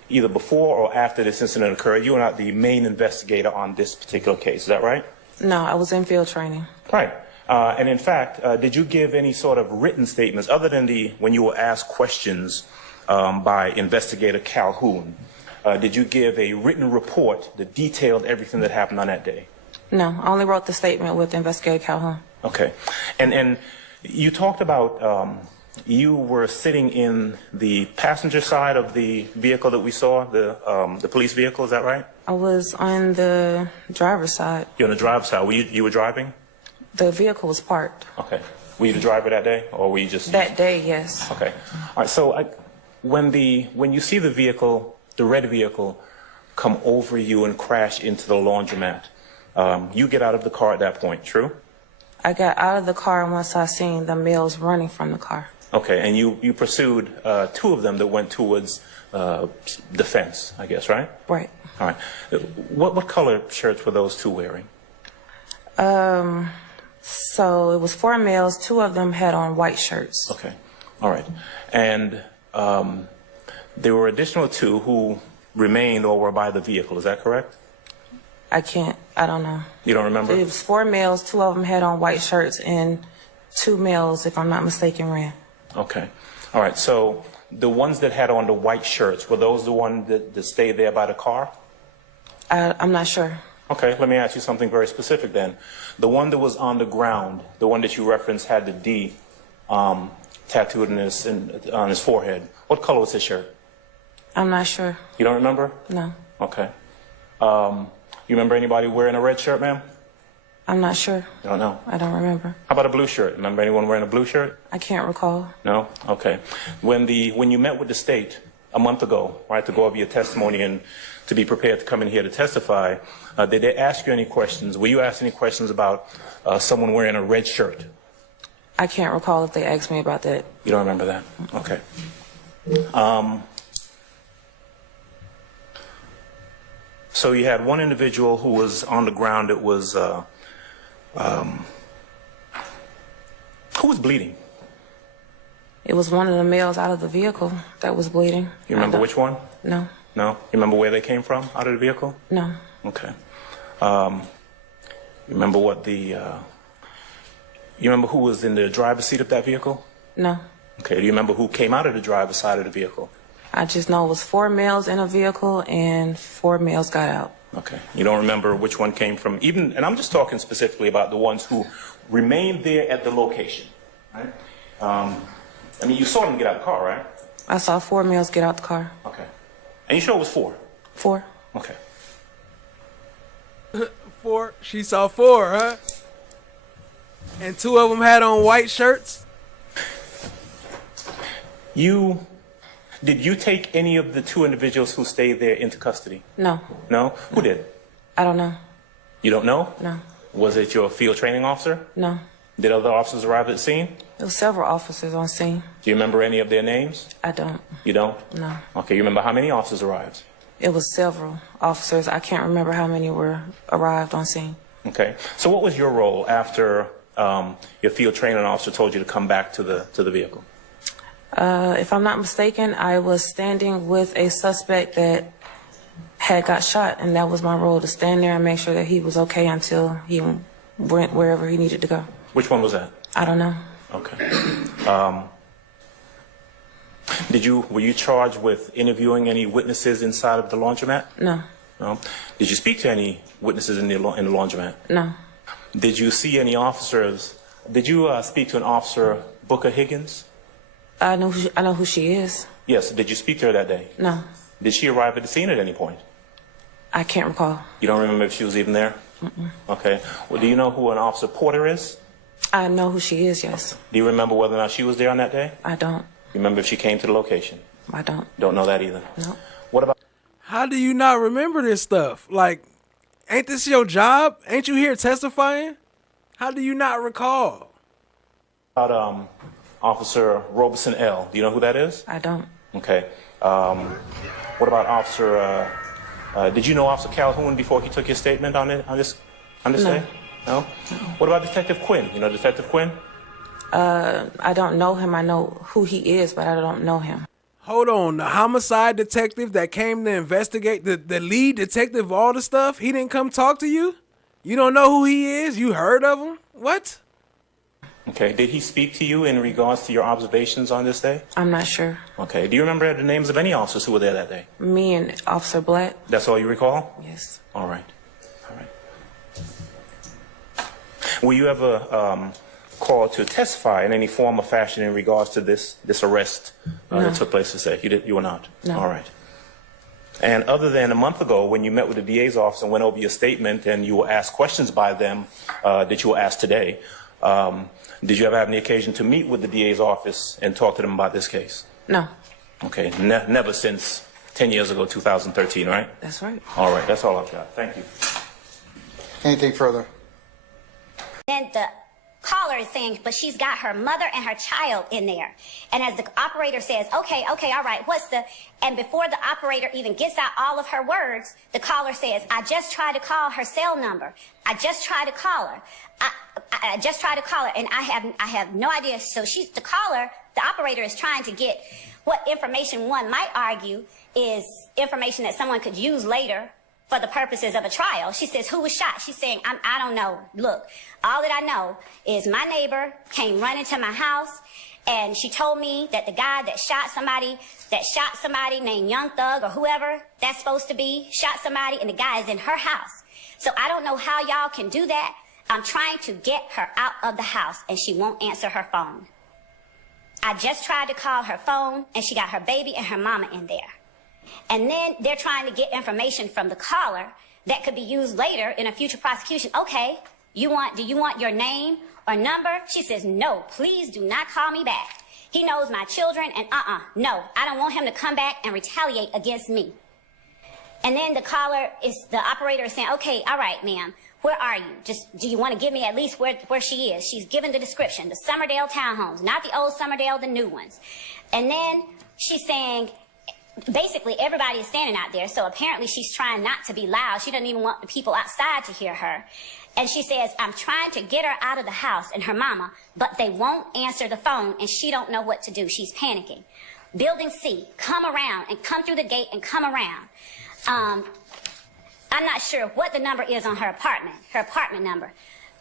either before or after this incident occurred, you were not the main investigator on this particular case. Is that right? No, I was in field training. Right. And in fact, did you give any sort of written statements other than when you were asked questions by Investigator Calhoun? Did you give a written report that detailed everything that happened on that day? No, I only wrote the statement with Investigator Calhoun. Okay. And you talked about you were sitting in the passenger side of the vehicle that we saw, the police vehicle, is that right? I was on the driver's side. You're on the driver's side. You were driving? The vehicle was parked. Okay. Were you the driver that day, or were you just... That day, yes. Okay. All right, so when you see the vehicle, the red vehicle, come over you and crash into the laundromat, you get out of the car at that point, true? I got out of the car once I seen the males running from the car. Okay, and you pursued two of them that went towards the fence, I guess, right? Right. All right. What color shirts were those two wearing? So it was 4 males. 2 of them had on white shirts. Okay. All right. And there were additional 2 who remained or were by the vehicle. Is that correct? I don't know. You don't remember? It was 4 males. 2 of them had on white shirts, and 2 males, if I'm not mistaken, ran. Okay. All right. So the ones that had on the white shirts, were those the ones that stayed there by the car? I'm not sure. Okay. Let me ask you something very specific then. The one that was on the ground, the one that you referenced had the D tattooed on his forehead. What color was his shirt? I'm not sure. You don't remember? No. Okay. You remember anybody wearing a red shirt, ma'am? I'm not sure. You don't know? I don't remember. How about a blue shirt? Remember anyone wearing a blue shirt? I can't recall. No? Okay. When you met with the state a month ago, right, to go over your testimony and to be prepared to come in here to testify, did they ask you any questions? Were you asked any questions about someone wearing a red shirt? I can't recall if they asked me about that. You don't remember that? Okay. So you had one individual who was on the ground that was, who was bleeding? It was one of the males out of the vehicle that was bleeding. You remember which one? No. No? You remember where they came from out of the vehicle? No. Okay. You remember you remember who was in the driver's seat of that vehicle? No. Okay. Do you remember who came out of the driver's side of the vehicle? I just know it was 4 males in a vehicle and 4 males got out. Okay. You don't remember which one came from and I'm just talking specifically about the ones who remained there at the location, right? I mean, you saw them get out of the car, right? I saw 4 males get out the car. Okay. And you sure it was 4? 4. Okay. 4? She saw 4, huh? And 2 of them had on white shirts? Did you take any of the 2 individuals who stayed there into custody? No. No? Who did? I don't know. You don't know? No. Was it your field training officer? No. Did other officers arrive at the scene? There were several officers on scene. Do you remember any of their names? I don't. You don't? No. Okay, you remember how many officers arrived? It was several officers. I can't remember how many arrived on scene. Okay. So what was your role after your field training officer told you to come back to the vehicle? If I'm not mistaken, I was standing with a suspect that had got shot, and that was my role, to stand there and make sure that he was okay until he went wherever he needed to go. Which one was that? I don't know. Okay. Were you charged with interviewing any witnesses inside of the laundromat? No. No. Did you speak to any witnesses in the laundromat? No. Did you see any officers? Did you speak to an officer, Booker Higgins? I know who she is. Yes. Did you speak to her that day? No. Did she arrive at the scene at any point? I can't recall. You don't remember if she was even there? Mm-mm. Okay. Well, do you know who an Officer Porter is? I know who she is, yes. Do you remember whether or not she was there on that day? I don't. You remember if she came to the location? I don't. Don't know that either? No. What about... How do you not remember this stuff? Like, ain't this your job? Ain't you here testifying? How do you not recall? About Officer Robeson L. Do you know who that is? I don't. Okay. What about Officer... did you know Officer Calhoun before he took his statement on this day? No? What about Detective Quinn? You know Detective Quinn? I don't know him. I know who he is, but I don't know him. Hold on, the homicide detective that came to investigate, the lead detective of all the stuff, he didn't come talk to you? You don't know who he is? You heard of him? What? Okay. Did he speak to you in regards to your observations on this day? I'm not sure. Okay. Do you remember the names of any officers who were there that day? Me and Officer Black. That's all you recall? Yes. All right. All right. Were you ever called to testify in any form or fashion in regards to this arrest that took place this day? You were not? No. All right. And other than a month ago when you met with the DA's office and went over your statement and you were asked questions by them that you were asked today, did you ever have any occasion to meet with the DA's office and talk to them about this case? No. Okay. Never since 10 years ago, 2013, right? That's right. All right. That's all I've got. Thank you. Anything further? Then the caller is saying, but she's got her mother and her child in there. And as the operator says, okay, all right, and before the operator even gets out all of her words, the caller says, I just tried to call her cell number. I just tried to call her. I just tried to call her, and I have no idea. So the operator is trying to get what information one might argue is information that someone could use later for the purposes of a trial. She says, who was shot? She's saying, I don't know. Look, all that I know is my neighbor came running to my house, and she told me that the guy that shot somebody named Young Thug or whoever that's supposed to be, shot somebody, and the guy is in her house. So I don't know how y'all can do that. I'm trying to get her out of the house, and she won't answer her phone. I just tried to call her phone, and she got her baby and her mama in there. And then they're trying to get information from the caller that could be used later in a future prosecution. Okay, do you want your name or number? She says, no, please do not call me back. He knows my children, and no, I don't want him to come back and retaliate against me. And then the operator is saying, okay, all right, ma'am, where are you? Do you want to give me at least where she is? She's given the description, the Summerdale townhomes, not the old Summerdale, the new ones. And then she's saying, basically everybody is standing out there, so apparently she's trying not to be loud. She doesn't even want the people outside to hear her. And she says, I'm trying to get her out of the house and her mama, but they won't answer the phone, and she don't know what to do. She's panicking. Building C, come around and come through the gate and come around. I'm not sure what the number is on her apartment number.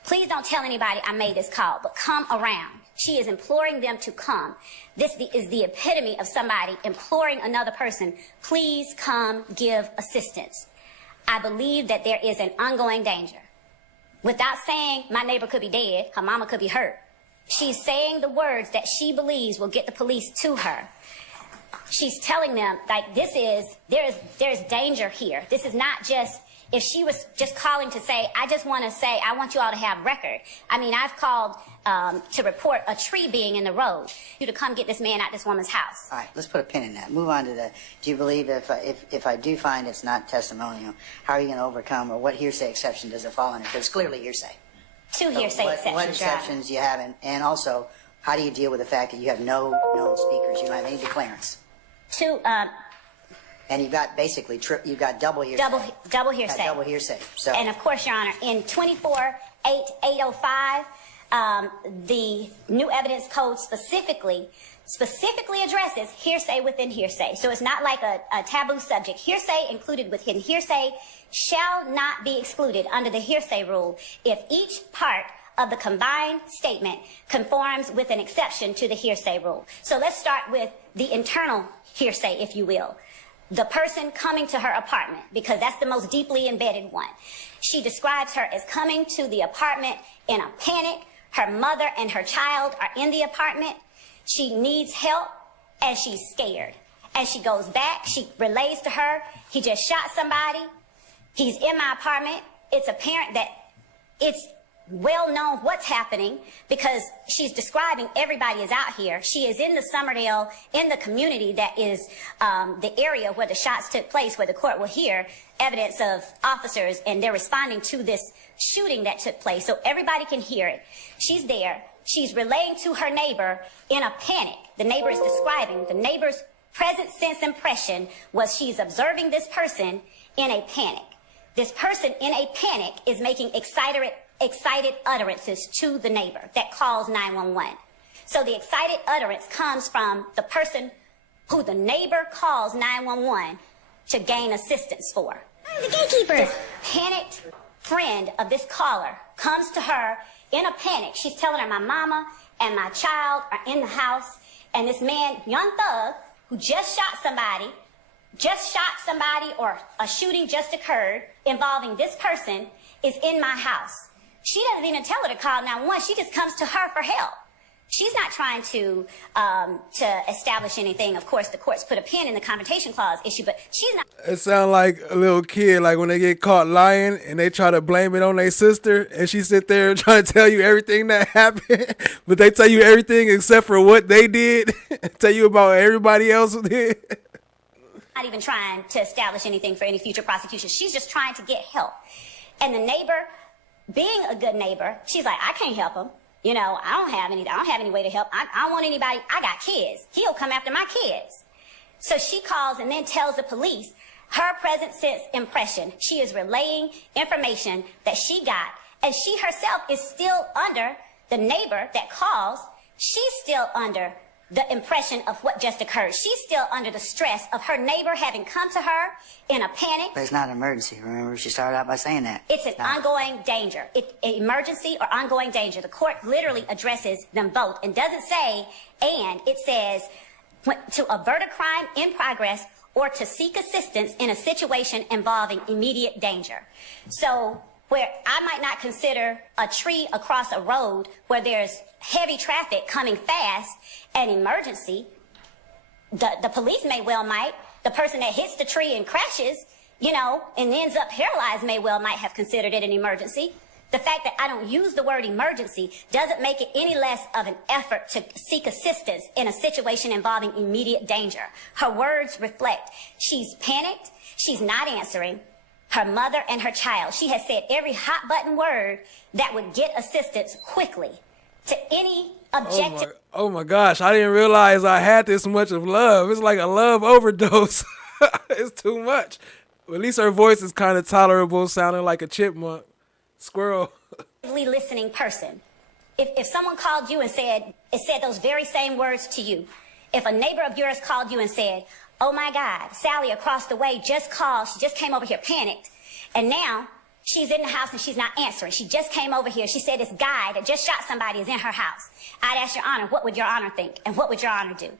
Please don't tell anybody I made this call, but come around. She is imploring them to come. This is the epitome of somebody imploring another person, please come give assistance. I believe that there is an ongoing danger. Without saying my neighbor could be dead, her mama could be hurt. She's saying the words that she believes will get the police to her. She's telling them, like, there's danger here. This is not just, if she was just calling to say, I want you all to have record. I mean, I've called to report a tree being in the road, to come get this man out this woman's house. All right, let's put a pin in that. Move on to the, do you believe if I do find it's not testimonial, how are you going to overcome, or what hearsay exception does it fall under? Because it's clearly hearsay. Two hearsay exceptions, What Your exceptions do you have, and also, how do you deal with the fact that you have no known speakers, you don't have any declarants? Two, and you've got basically, you've got double hearsay. Double hearsay. Got double hearsay. So. And of course, Your Honor, in 24-805, the new evidence code specifically addresses hearsay within hearsay. So it's not like a taboo subject. Hearsay included within hearsay shall not be excluded under the hearsay rule if each part of the combined statement conforms with an exception to the hearsay rule. So let's start with the internal hearsay, if you will. The person coming to her apartment, because that's the most deeply embedded one. She describes her as coming to the apartment in a panic. Her mother and her child are in the apartment. She needs help, and she's scared. And she goes back. She relays to her, he just shot somebody. He's in my apartment. It's apparent that it's well known what's happening because she's describing everybody is out here. She is in the Summerdale, in the community that is the area where the shots took place, where the court will hear evidence of officers, and they're responding to this shooting that took place. So everybody can hear it. She's there. She's relaying to her neighbor in a panic. The neighbor is describing. The neighbor's present sense impression was she's observing this person in a panic. This person in a panic is making excited utterances to the neighbor that calls 911. So the excited utterance comes from the person who the neighbor calls 911 to gain assistance for. I'm the gatekeeper. This panicked friend of this caller comes to her in a panic. She's telling her, my mama and my child are in the house, and this man, Young Thug, who just shot somebody, or a shooting just occurred involving this person, is in my house. She doesn't even tell her to call 911. She just comes to her for help. She's not trying to establish anything. Of course, the courts put a pin in the confrontation clause issue, but she's not. It sounds like a little kid, like when they get caught lying and they try to blame it on their sister, and she sit there trying to tell you everything that happened, but they tell you everything except for what they did, tell you about everybody else did. Not even trying to establish anything for any future prosecution. She's just trying to get help. And the neighbor, being a good neighbor, she's like, I can't help him. You know, I don't have any way to help. I don't want anybody. I got kids. He'll come after my kids. So she calls and then tells the police her present sense impression. She is relaying information that she got, and she herself is still under, the neighbor that calls, she's still under the impression of what just occurred. She's still under the stress of her neighbor having come to her in a panic. But it's not an emergency, remember? She started out by saying that. It's an ongoing danger. Emergency or ongoing danger. The court literally addresses them both and doesn't say, and it says, to avert a crime in progress or to seek assistance in a situation involving immediate danger. So where I might not consider a tree across a road where there's heavy traffic coming fast an emergency, the police might, the person that hits the tree and crashes, you know, and ends up paralyzed might have considered it an emergency. The fact that I don't use the word emergency doesn't make it any less of an effort to seek assistance in a situation involving immediate danger. Her words reflect she's panicked, she's not answering, her mother and her child. She has said every hot button word that would get assistance quickly to any objective. Oh my gosh, I didn't realize I had this much of love. It's like a love overdose. It's too much. Well, at least her voice is kind of tolerable, sounding like a chipmunk. Squirrel. Listening person. If someone called you and said those very same words to you, if a neighbor of yours called you and said, oh my God, Sally across the way just called, she just came over here panicked, and now she's in the house and she's not answering. She just came over here. She said this guy that just shot somebody is in her house. I'd ask Your Honor, what would Your Honor think? And what would Your Honor do?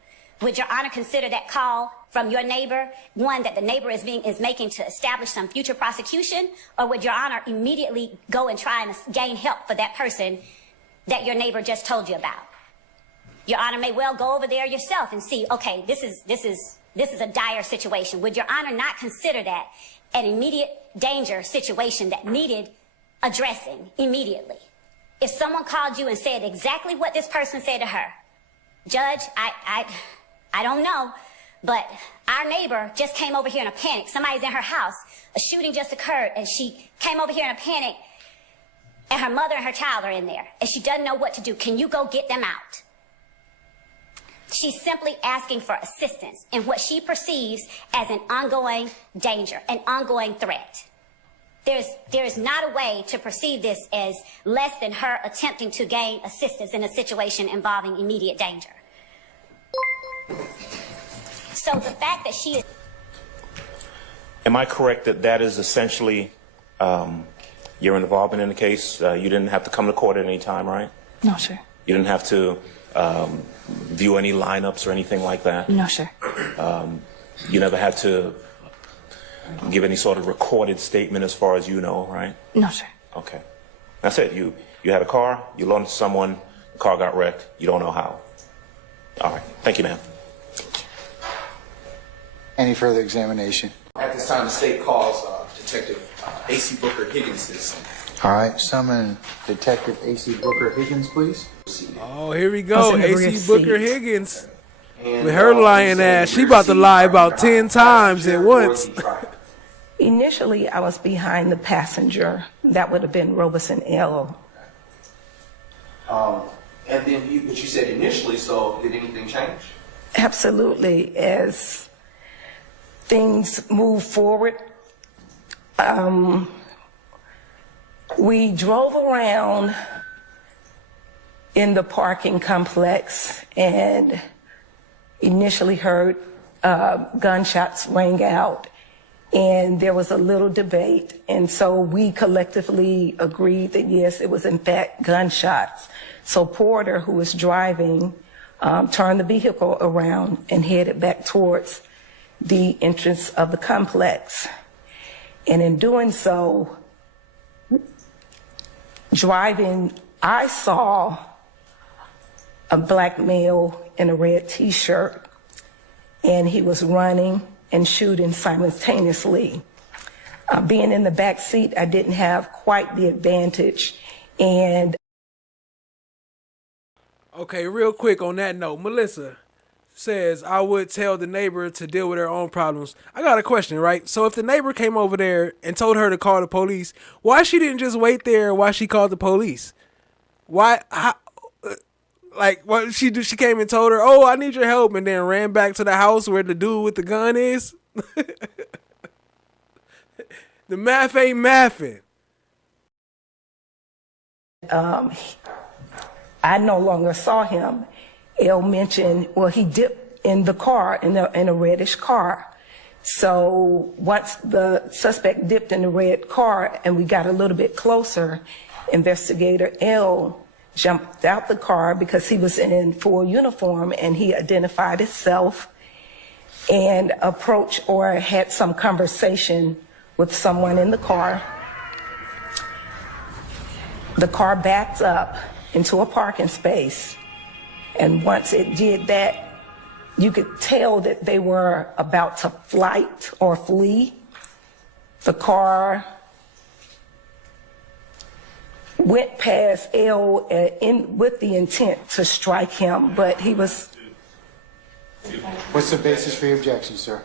Would Your Honor consider that call from your neighbor one that the neighbor is making to establish some future prosecution? Or would Your Honor immediately go and try and gain help for that person that your neighbor just told you about? Your Honor may well go over there yourself and see, okay, this is a dire situation. Would Your Honor not consider that an immediate danger situation that needed addressing immediately? If someone called you and said exactly what this person said to her, Judge, I don't know, but our neighbor just came over here in a panic. Somebody's in her house. A shooting just occurred, and she came over here in a panic. and her mother and her child are in there, and she doesn't know what to do. Can you go get them out? She's simply asking for assistance in what she perceives as an ongoing danger, an ongoing threat. There's not a way to perceive this as less than her attempting to gain assistance in a situation involving immediate danger. So the fact that she is... Am I correct that that is essentially your involvement in the case? You didn't have to come to court at any time, right? No, sir. You didn't have to view any lineups or anything like that? No, sir. You never had to give any sort of recorded statement as far as you know, right? No, sir. Okay. That's it. You had a car, you loaned it to someone, the car got wrecked, you don't know how. All right. Thank you, ma'am. Any further examination? At this time, the state calls Detective AC Booker Higgins. All right, summon Detective AC Booker Higgins, please. Oh, here we go. AC Booker Higgins. With her lying ass. She about to lie about 10 times at once. Initially, I was behind the passenger. That would have been Robeson L. And then but you said initially, so did anything change? Absolutely. As things move forward, we drove around in the parking complex and initially heard gunshots ring out, and there was a little debate, and so we collectively agreed that yes, it was in fact gunshots. So Porter, who was driving, turned the vehicle around and headed back towards the entrance of the complex. And in doing so, driving, I saw a black male in a red t-shirt, and he was running and shooting simultaneously. Being in the back seat, I didn't have quite the advantage. And okay, real quick on that note, Melissa says, I would tell the neighbor to deal with her own problems. I got a question, right? So if the neighbor came over there and told her to call the police, why she didn't just wait there while she called the police? Why? How, like, what she do? She came and told her, oh, I need your help, and then ran back to the house where the dude with the gun is? The math ain't mathing. I no longer saw him. El mentioned, well, he dipped in the car, in a reddish car. So once the suspect dipped in the red car and we got a little bit closer, Investigator L jumped out the car because he was in full uniform, and he identified himself and approached or had some conversation with someone in the car. The car backed up into a parking space, and once it did that, you could tell that they were about to flight or flee. The car went past L with the intent to strike him, but he was... What's the basis for your objection, sir?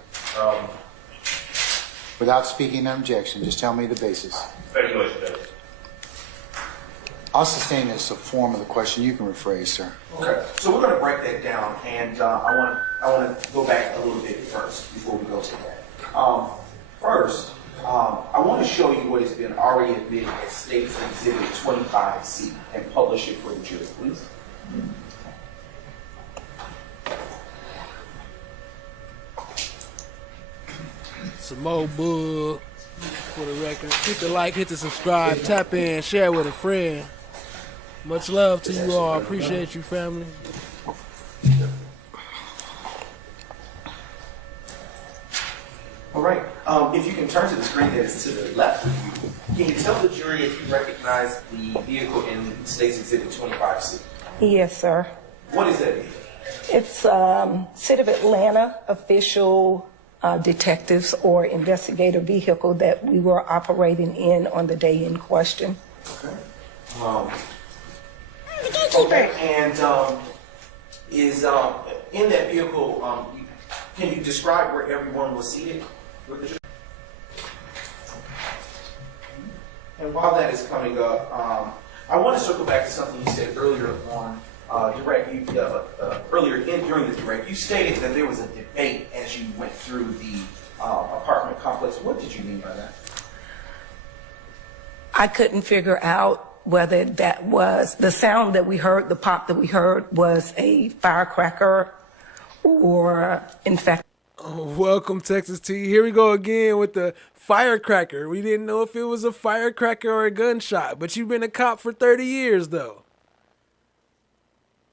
Without speaking an objection, just tell me the basis. I'll sustain this a form of the question. You can rephrase, sir. Okay, so we're going to break that down, and I want to go back a little bit first before we go to that. First, I want to show you what has been already admitted as State's Exhibit 25C and publish it for the jury, please. Some more bull for the record. Hit the like, hit the subscribe, tap in, share with a friend. Much love to you all. Appreciate you, family. All right. If you can turn to the screen that is to the left of you, can you tell the jury if you recognize the vehicle in State's Exhibit 25C? Yes, sir. What is that vehicle? It's City of Atlanta official detectives or investigator vehicle that we were operating in on the day in question. Okay. Okay, and is in that vehicle, can you describe where everyone was seated? And while that is coming up, I want to circle back to something you said earlier on direct. During the direct, you stated that there was a debate as you went through the apartment complex. What did you mean by that? I couldn't figure out whether that was the sound that we heard, the pop that we heard, was a firecracker or, in fact. Oh, welcome, Texas T. Here we go again with the firecracker. We didn't know if it was a firecracker or a gunshot, but you've been a cop for 30 years, though.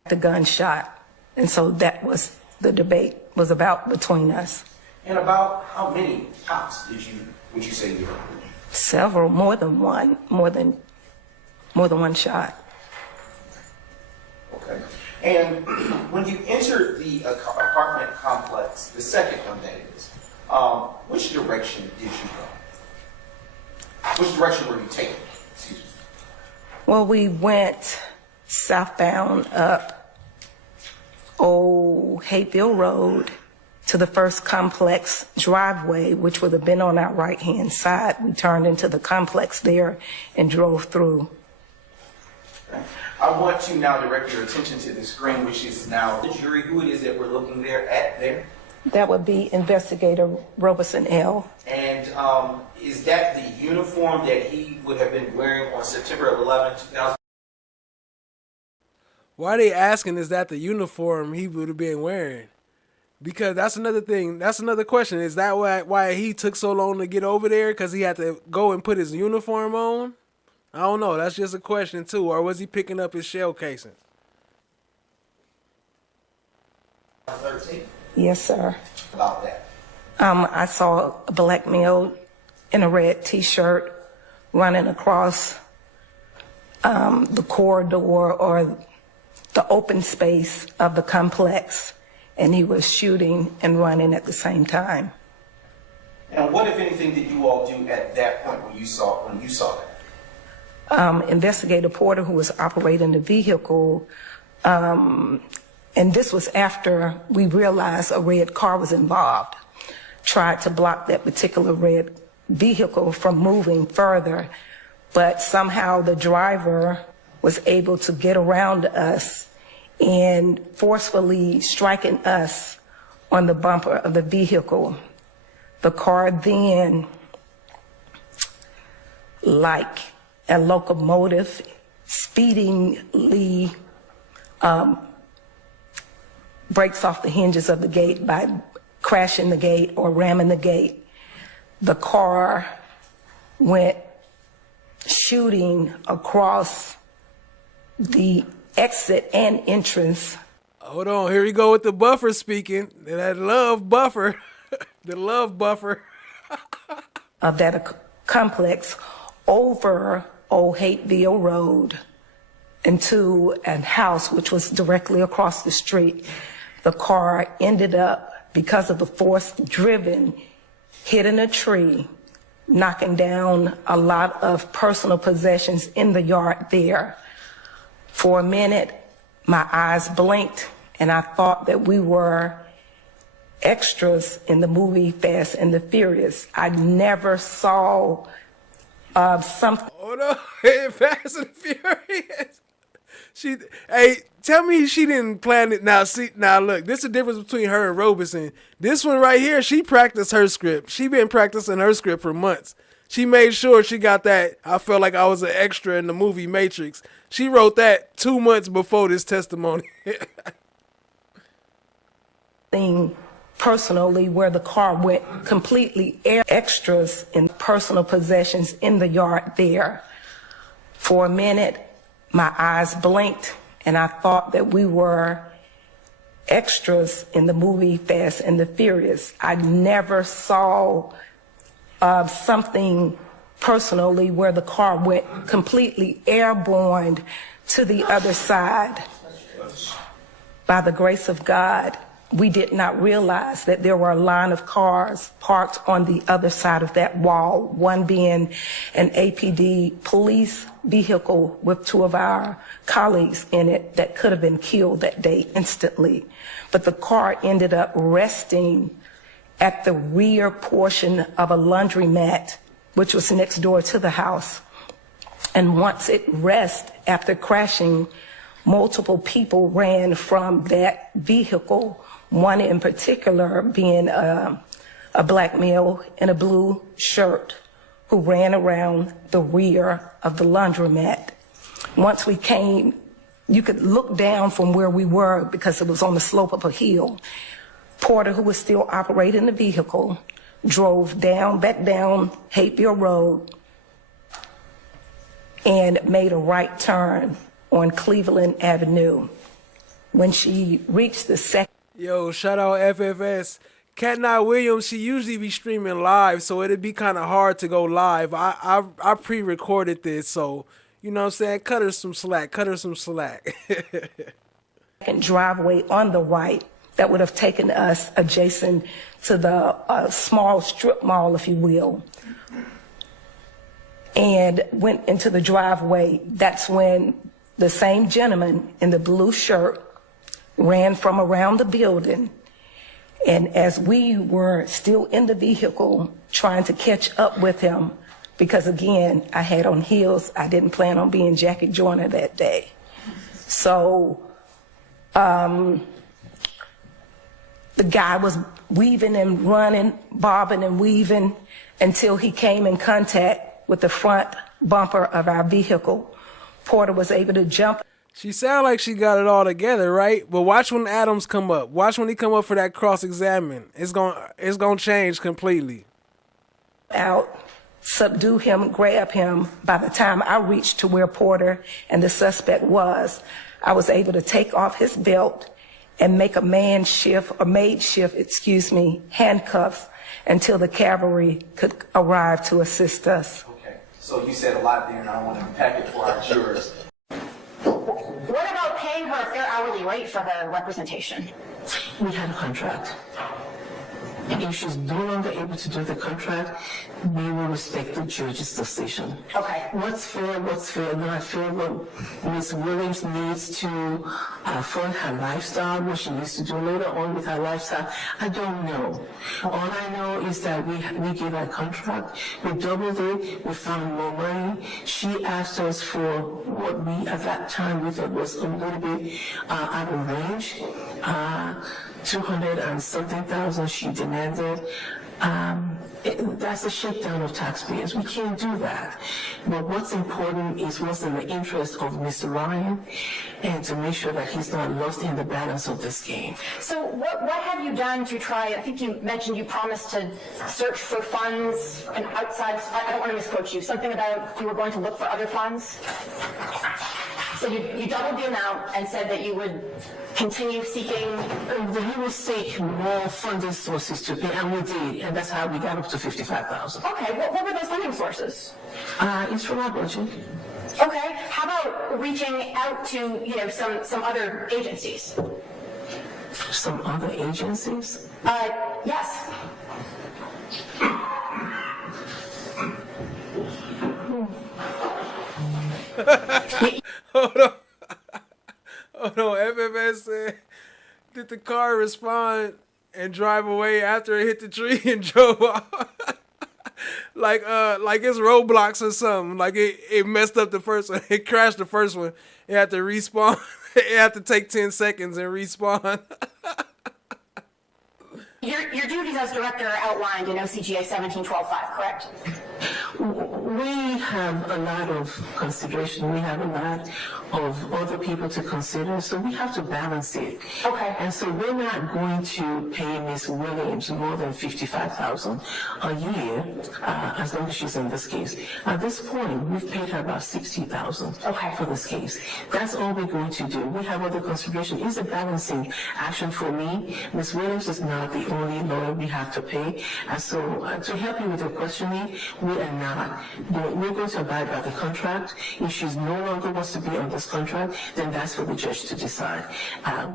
The gunshot. And so that was the debate was about between us. And about how many cops would you say you were? Several, more than one shot. Okay. And when you entered the apartment complex, the second one that is, which direction did you go? Which direction were you taking? Excuse me. Well, we went southbound up Old Hateville Road to the first complex driveway, which would have been on our right-hand side. We turned into the complex there and drove through. Okay. I want to now direct your attention to the screen, which is now the jury. Who it is that we're looking there? That would be Investigator Robeson L. And is that the uniform that he would have been wearing on September 11, 2000? Why are they asking, is that the uniform he would have been wearing? Because that's another thing. That's another question. Is that why he took so long to get over there? Because he had to go and put his uniform on? I don't know. That's just a question, too. Or was he picking up his shell casings? 13? Yes, sir. About that. I saw a black male in a red T-shirt running across the corridor or the open space of the complex, and he was shooting and running at the same time. And what, if anything, did you all do at that point when you saw that? Investigator Porter, who was operating the vehicle, and this was after we realized a red car was involved, tried to block that particular red vehicle from moving further, but somehow the driver was able to get around us and forcefully striking us on the bumper of the vehicle. The car then, like a locomotive, speedingly breaks off the hinges of the gate by crashing the gate or ramming the gate. The car went shooting across the exit and entrance. Hold on, here we go with the buffer speaking. That love buffer. The love buffer. Of that complex over Old Hateville Road into a house which was directly across the street. The car ended up, because of the force driven, hitting a tree, knocking down a lot of personal possessions in the yard there. For a minute, my eyes blinked and I thought that we were extras in the movie Fast and the Furious. I never saw something. Hold on, Fast and Furious. Hey, tell me she didn't plan it. Now look, this is the difference between her and Robeson. This one right here, she practiced her script. She been practicing her script for months. She made sure she got that. I felt like I was an extra in the movie Matrix. She wrote that 2 months before this testimony. Thing personally where the car went completely extras in personal possessions in the yard there. For a minute, my eyes blinked and I thought that we were extras in the movie Fast and the Furious. I never saw something personally where the car went completely airborne to the other side. By the grace of God, we did not realize that there were a line of cars parked on the other side of that wall, one being an APD police vehicle with 2 of our colleagues in it that could have been killed that day instantly. But the car ended up resting at the rear portion of a laundromat, which was next door to the house. And once it rests after crashing, multiple people ran from that vehicle, one in particular being a black male in a blue shirt who ran around the rear of the laundromat. Once we came, you could look down from where we were because it was on the slope of a hill. Porter, who was still operating the vehicle, drove back down Hayfield Road and made a right turn on Cleveland Avenue. When she reached the second... Yo, shout out FFS. Cat Night Williams, she usually be streaming live, so it'd be kind of hard to go live. I pre-recorded this, so, you know what I'm saying? Cut her some slack. Driveway on the right that would have taken us adjacent to the small strip mall, if you will, and went into the driveway. That's when the same gentleman in the blue shirt ran from around the building. And as we were still in the vehicle trying to catch up with him, because again, I had on heels, I didn't plan on being Jackie Joyner that day. So the guy was weaving and running, bobbing and weaving until he came in contact with the front bumper of our vehicle. Porter was able to jump. She sound like she got it all together, right? But watch when Adams come up. Watch when he come up for that cross-examine. It's gonna change completely. Out, subdue him, grab him. By the time I reached to where Porter and the suspect was, I was able to take off his belt and make a makeshift, handcuffs until the cavalry could arrive to assist us. Okay, so you said a lot there, and I want to unpack it for our jurors. What about paying her a fair hourly rate for her representation? We had a contract. If she's no longer able to do the contract, we will respect the judge's decision. Okay. What's fair, not fair, what Ms. Williams needs to fund her lifestyle, what she needs to do later on with her lifestyle, I don't know. All I know is that we gave her a contract, we doubled it, we found more money. She asked us for what we, at that time, we thought was a little bit out of range. 200 and something thousand she demanded. That's a shakedown of taxpayers. We can't do that. But what's important is what's in the interest of Mr. Lyin and to make sure that he's not lost in the balance of this game. So what have you done to try, I think you mentioned you promised to search for funds and outside, I don't want to misquote you, something about you were going to look for other funds? So you doubled the amount and said that you would continue seeking? We will seek more funding sources to pay, and we did, and that's how we got up to $55,000. Okay, what were those funding sources? It's from our budget. Okay, how about reaching out to, some other agencies? Some other agencies? Yes. Hold on. FFS said, did the car respond and drive away after it hit the tree and drove off? like it's Roblox or something. Like it messed up the first one. It crashed the first one. It had to respawn. It had to take 10 seconds and respawn. Your duties as director are outlined in OCGA 1712.5, correct? We have a lot of consideration. We have a lot of other people to consider, so we have to balance it. Okay. And so we're not going to pay Ms. Williams more than $55,000 a year, as long as she's in this case. At this point, we've paid her about $60,000 for this case. That's all we're going to do. We have other consideration. It's a balancing action for me. Ms. Williams is not the only lawyer we have to pay. And so to help you with your questioning, we are not. We're going to abide by the contract. If she's no longer wants to be on this contract, then that's for the judge to decide.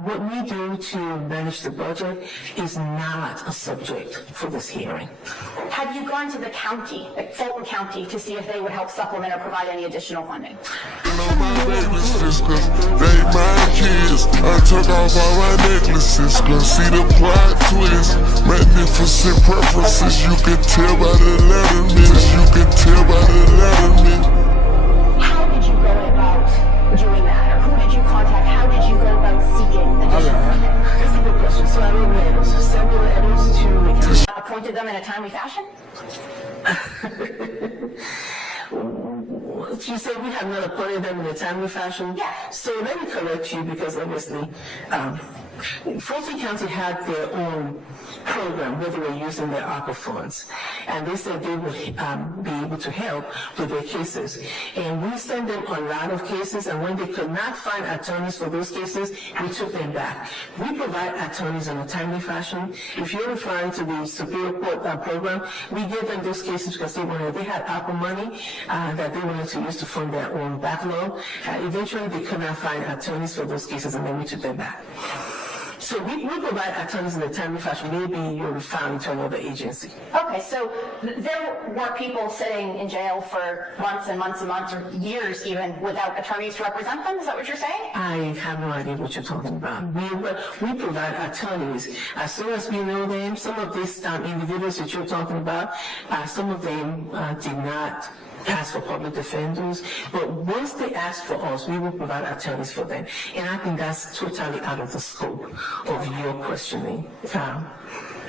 What we do to manage the budget is not a subject for this hearing. Have you gone to the county, like Fulton County, to see if they would help supplement or provide any additional funding? My babies just cause they my kids. I took off all my necklaces cause see the plot twist. Magnificent preferences, you can tell by the letterman. You can tell by the letterman. funded them in a timely fashion? You said we have not appointed them in a timely fashion? Yeah. So let me correct you, because obviously, Fulton County had their own program where they were using their ARPA funds, and they said they would be able to help with their cases. And we sent them a lot of cases, and when they could not find attorneys for those cases, we took them back. We provide attorneys in a timely fashion. If you're referring to the Superior Court program, we gave them those cases because they had ARPA money that they wanted to use to fund their own backlog. Eventually, they could not find attorneys for those cases, and then we took them back. So we provide attorneys in a timely fashion. Maybe you're referring to another agency. Okay, so there were people sitting in jail for months and months and months, or years even, without attorneys to represent them? Is that what you're saying? I have no idea what you're talking about. We provide attorneys. As soon as we know them, some of these individuals that you're talking about, some of them did not ask for public defenders, but once they ask for us, we will provide attorneys for them. And I think that's totally out of the scope of your questioning.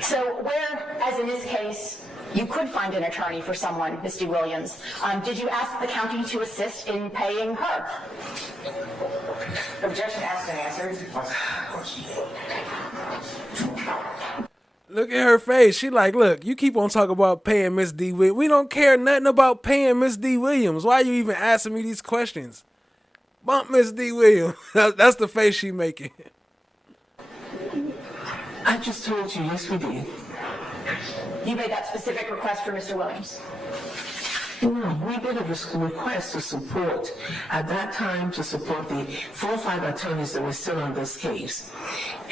So where, as in this case, you could find an attorney for someone, Ms. D. Williams, did you ask the county to assist in paying her? Objection asked and answered. Look at her face. She like, look, you keep on talking about paying Miss D. Williams. We don't care nothing about paying Miss D. Williams. Why are you even asking me these questions? Bump Miss D. Williams. That's the face she making. I just told you, yes, we did. You made that specific request for Mr. Williams? No, we did a request to support, at that time, to support the 4 or 5 attorneys that were still on this case.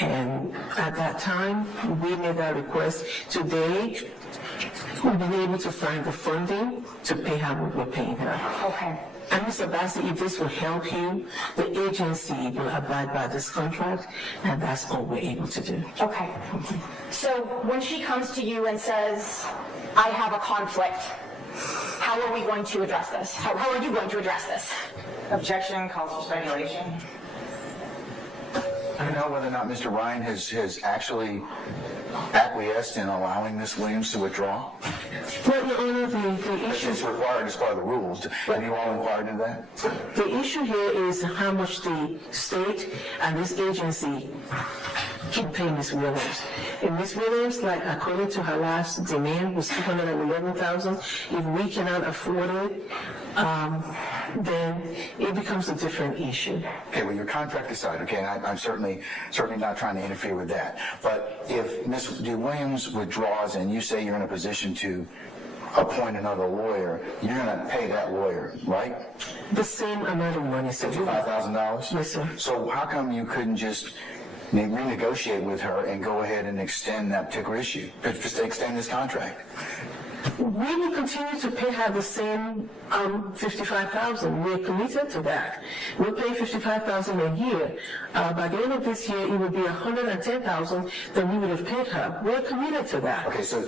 And at that time, we made that request. Today, we've been able to find the funding to pay how we were paying her. Okay. And Mr. Bassey, if this will help you, the agency will abide by this contract, and that's all we're able to do. Okay. So when she comes to you and says, I have a conflict, how are we going to address this? How are you going to address this? Objection calls for speculation. I don't know whether or not Mr. Ryan has actually acquiesced in allowing Ms. Williams to withdraw. Well, Your Honor, the issue is required as part of the rules. Have you all inquired into that? The issue here is how much the state and this agency can pay Ms. Williams. And Ms. Williams, like according to her last demand, was $211,000. If we cannot afford it, then it becomes a different issue. Okay, well, your contract aside, okay, and I'm certainly not trying to interfere with that. But if Ms. D. Williams withdraws and you say you're in a position to appoint another lawyer, you're going to pay that lawyer, right? The same amount of money, sir. $55,000? Yes, sir. So how come you couldn't just renegotiate with her and go ahead and extend that particular issue, just extend this contract? We will continue to pay her the same $55,000. We're committed to that. We'll pay $55,000 a year. By the end of this year, it will be $110,000 that we would have paid her. We're committed to that. Okay, so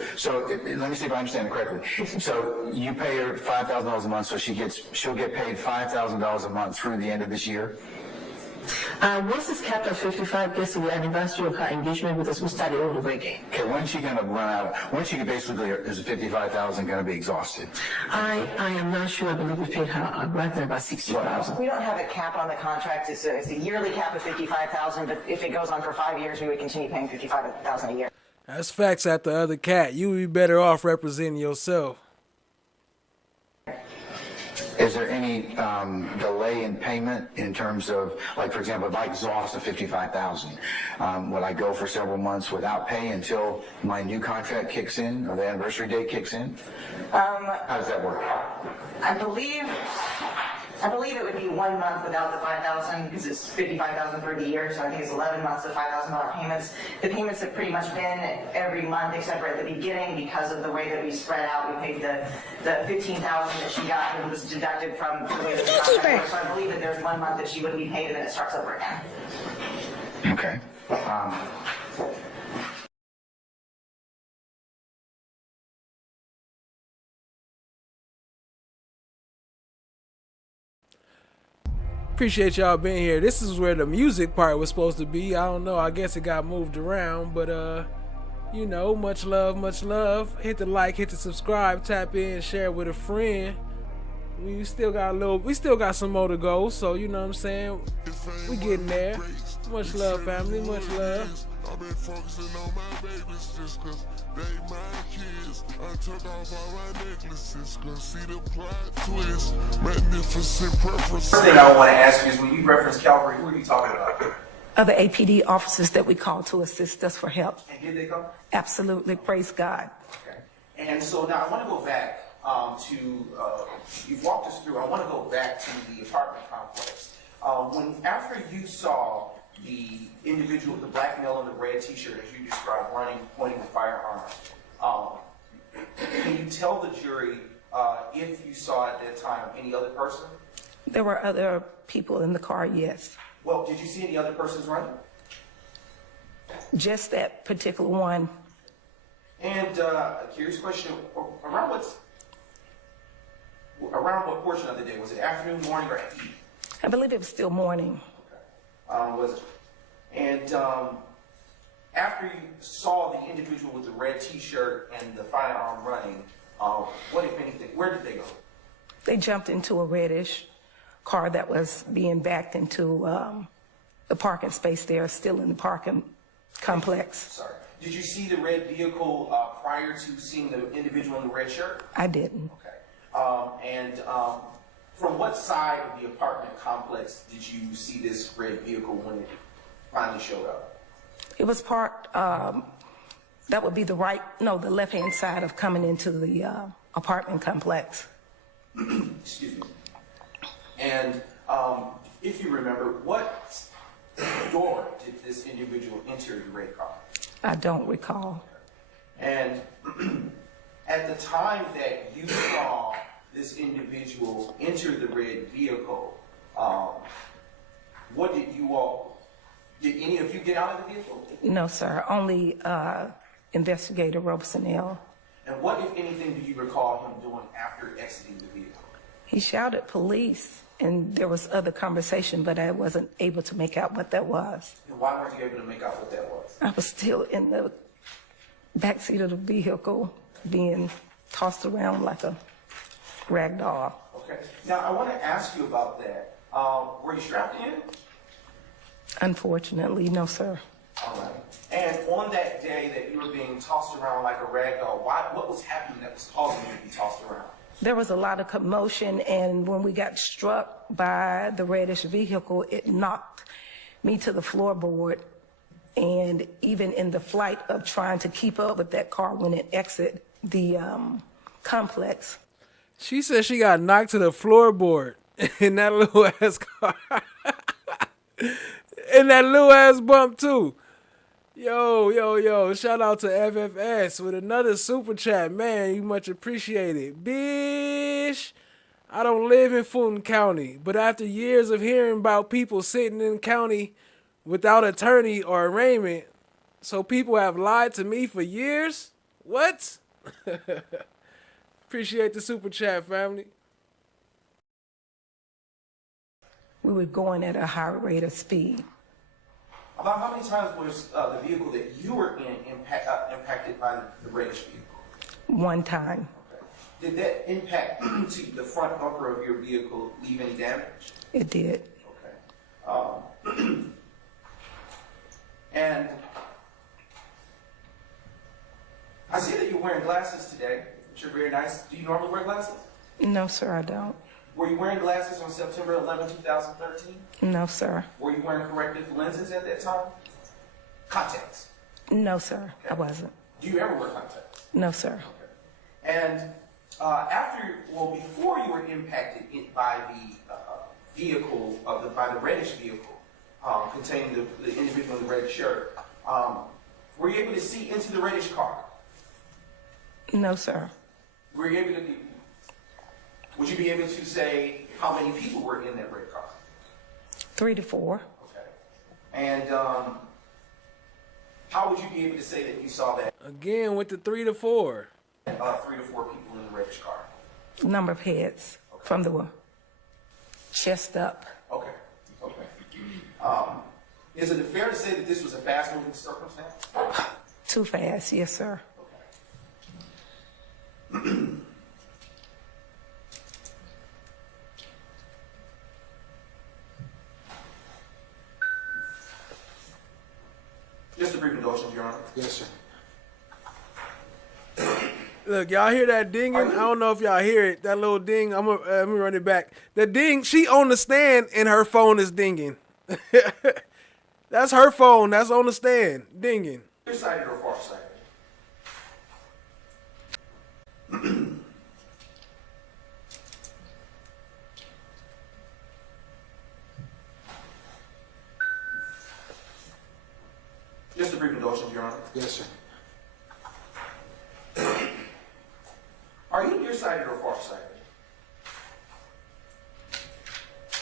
let me see if I understand it correctly. So you pay her $5,000 a month, so she'll get paid $5,000 a month through the end of this year? Once it's capped at 55, gets to the anniversary of her engagement with us, we'll start it all over again. Okay, when's she going to run out? When's she basically, is the $55,000 going to be exhausted? I am not sure. I believe we paid her right there about $60,000. We don't have a cap on the contract. It's a yearly cap of $55,000, but if it goes on for 5 years, we would continue paying $55,000 a year. That's facts at the other cat. You would be better off representing yourself. Is there any delay in payment in terms of, like, for example, if I exhaust the $55,000, would I go for several months without pay until my new contract kicks in or the anniversary date kicks in? How does that work? I believe it would be 1 month without the $5,000 because it's $55,000 for the year, so I think it's 11 months of $5,000 payments. The payments have pretty much been every month except for at the beginning because of the way that we spread out. We paid the $15,000 that she got and it was deducted from the way that the contract works. So I believe that there's 1 month that she wouldn't be paid and then it starts over again. Okay. Appreciate y'all being here. This is where the music part was supposed to be. I don't know. I guess it got moved around, but You know, much love, much love. Hit the like, hit the subscribe, tap in, share with a friend. We still got some more to go, so you know what I'm saying? We getting there. Much love, family, much love. I've been focusing on my babies just cause they my kids. I took off all my necklaces cause see the plot twist. Magnificent preference. First thing I want to ask you is when you reference Calvary, who are you talking about? Other APD officers that we called to assist us for help. And did they come? Absolutely, praise God. Okay. And so now I want to go back you've walked us through, I want to go back to the apartment complex. After you saw the individual, the black male in the red t-shirt, as you described, running, pointing the firearm, can you tell the jury if you saw at that time any other person? There were other people in the car, yes. Well, did you see any other persons running? Just that particular one. And a curious question, around what portion of the day? Was it afternoon, morning, or evening? I believe it was still morning. Was it? And after you saw the individual with the red t-shirt and the firearm running, what, if anything, where did they go? They jumped into a reddish car that was being backed into the parking space there, still in the parking complex. Sorry. Did you see the red vehicle prior to seeing the individual in the red shirt? I didn't. Okay. From what side of the apartment complex did you see this red vehicle when it finally showed up? It was parked, that would be the left-hand side of coming into the apartment complex. Excuse me. And if you remember, what door did this individual enter the red car? I don't recall. And at the time that you saw this individual enter the red vehicle, did any of you get out of the vehicle? No, sir. Only Investigator Robeson. And what, if anything, do you recall him doing after exiting the vehicle? He shouted police, and there was other conversation, but I wasn't able to make out what that was. And why weren't you able to make out what that was? I was still in the backseat of the vehicle, being tossed around like a rag doll. Okay. Now, I want to ask you about that. Were you strapped in? Unfortunately, no, sir. All right. And on that day that you were being tossed around like a rag doll, what was happening that was causing you to be tossed around? There was a lot of commotion, and when we got struck by the reddish vehicle, it knocked me to the floorboard. And even in the flight of trying to keep up with that car when it exited the complex. She said she got knocked to the floorboard in that little ass car. In that little ass bump too. Yo, shout out to FFS with another super chat. Man, you much appreciated. Bish, I don't live in Fulton County, but after years of hearing about people sitting in county without attorney or arraignment, so people have lied to me for years? What? Appreciate the super chat, family. We were going at a high rate of speed. About how many times was the vehicle that you were in impacted by the reddish vehicle? One time. Okay. Did that impact to the front bumper of your vehicle leave any damage? It did. Okay. And I see that you're wearing glasses today, which are very nice. Do you normally wear glasses? No, sir, I don't. Were you wearing glasses on September 11, 2013? No, sir. Were you wearing corrective lenses at that time? Contacts? No, sir, I wasn't. Do you ever wear contacts? No, sir. Okay. And before you were impacted by the vehicle, by the reddish vehicle containing the individual in the red shirt, were you able to see into the reddish car? No, sir. Were you able to? Would you be able to say how many people were in that red car? 3 to 4. Okay. And how would you be able to say that you saw that? Again with the 3 to 4. 3 to 4 people in the reddish car. Number of heads from the chest up. Okay. Okay. Is it fair to say that this was a fast-moving circumstance? Too fast, yes, sir. Just a brief indulgence, Your Honor. Yes, sir. Look, y'all hear that dinging? I don't know if y'all hear it. That little ding. Let me run it back. The ding. She on the stand and her phone is dinging. That's her phone. That's on the stand, dinging. Nearsighted or farsighted? Just a brief indulgence, Your Honor. Yes, sir. Are you nearsighted or farsighted?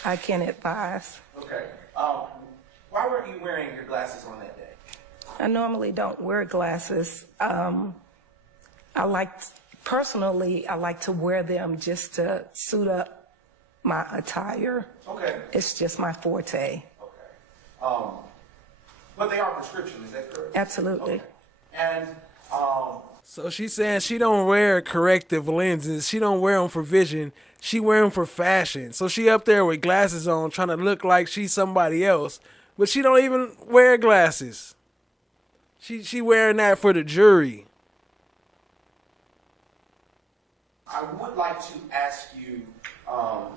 I can't advise. Okay. Why weren't you wearing your glasses on that day? I normally don't wear glasses. Personally, I like to wear them just to suit up my attire. Okay. It's just my forte. But they are prescription, is that correct? Absolutely. Okay. And, So she's saying she don't wear corrective lenses. She don't wear them for vision. She wear them for fashion. So she up there with glasses on trying to look like she's somebody else. But she don't even wear glasses. She wearing that for the jury. I would like to ask you, are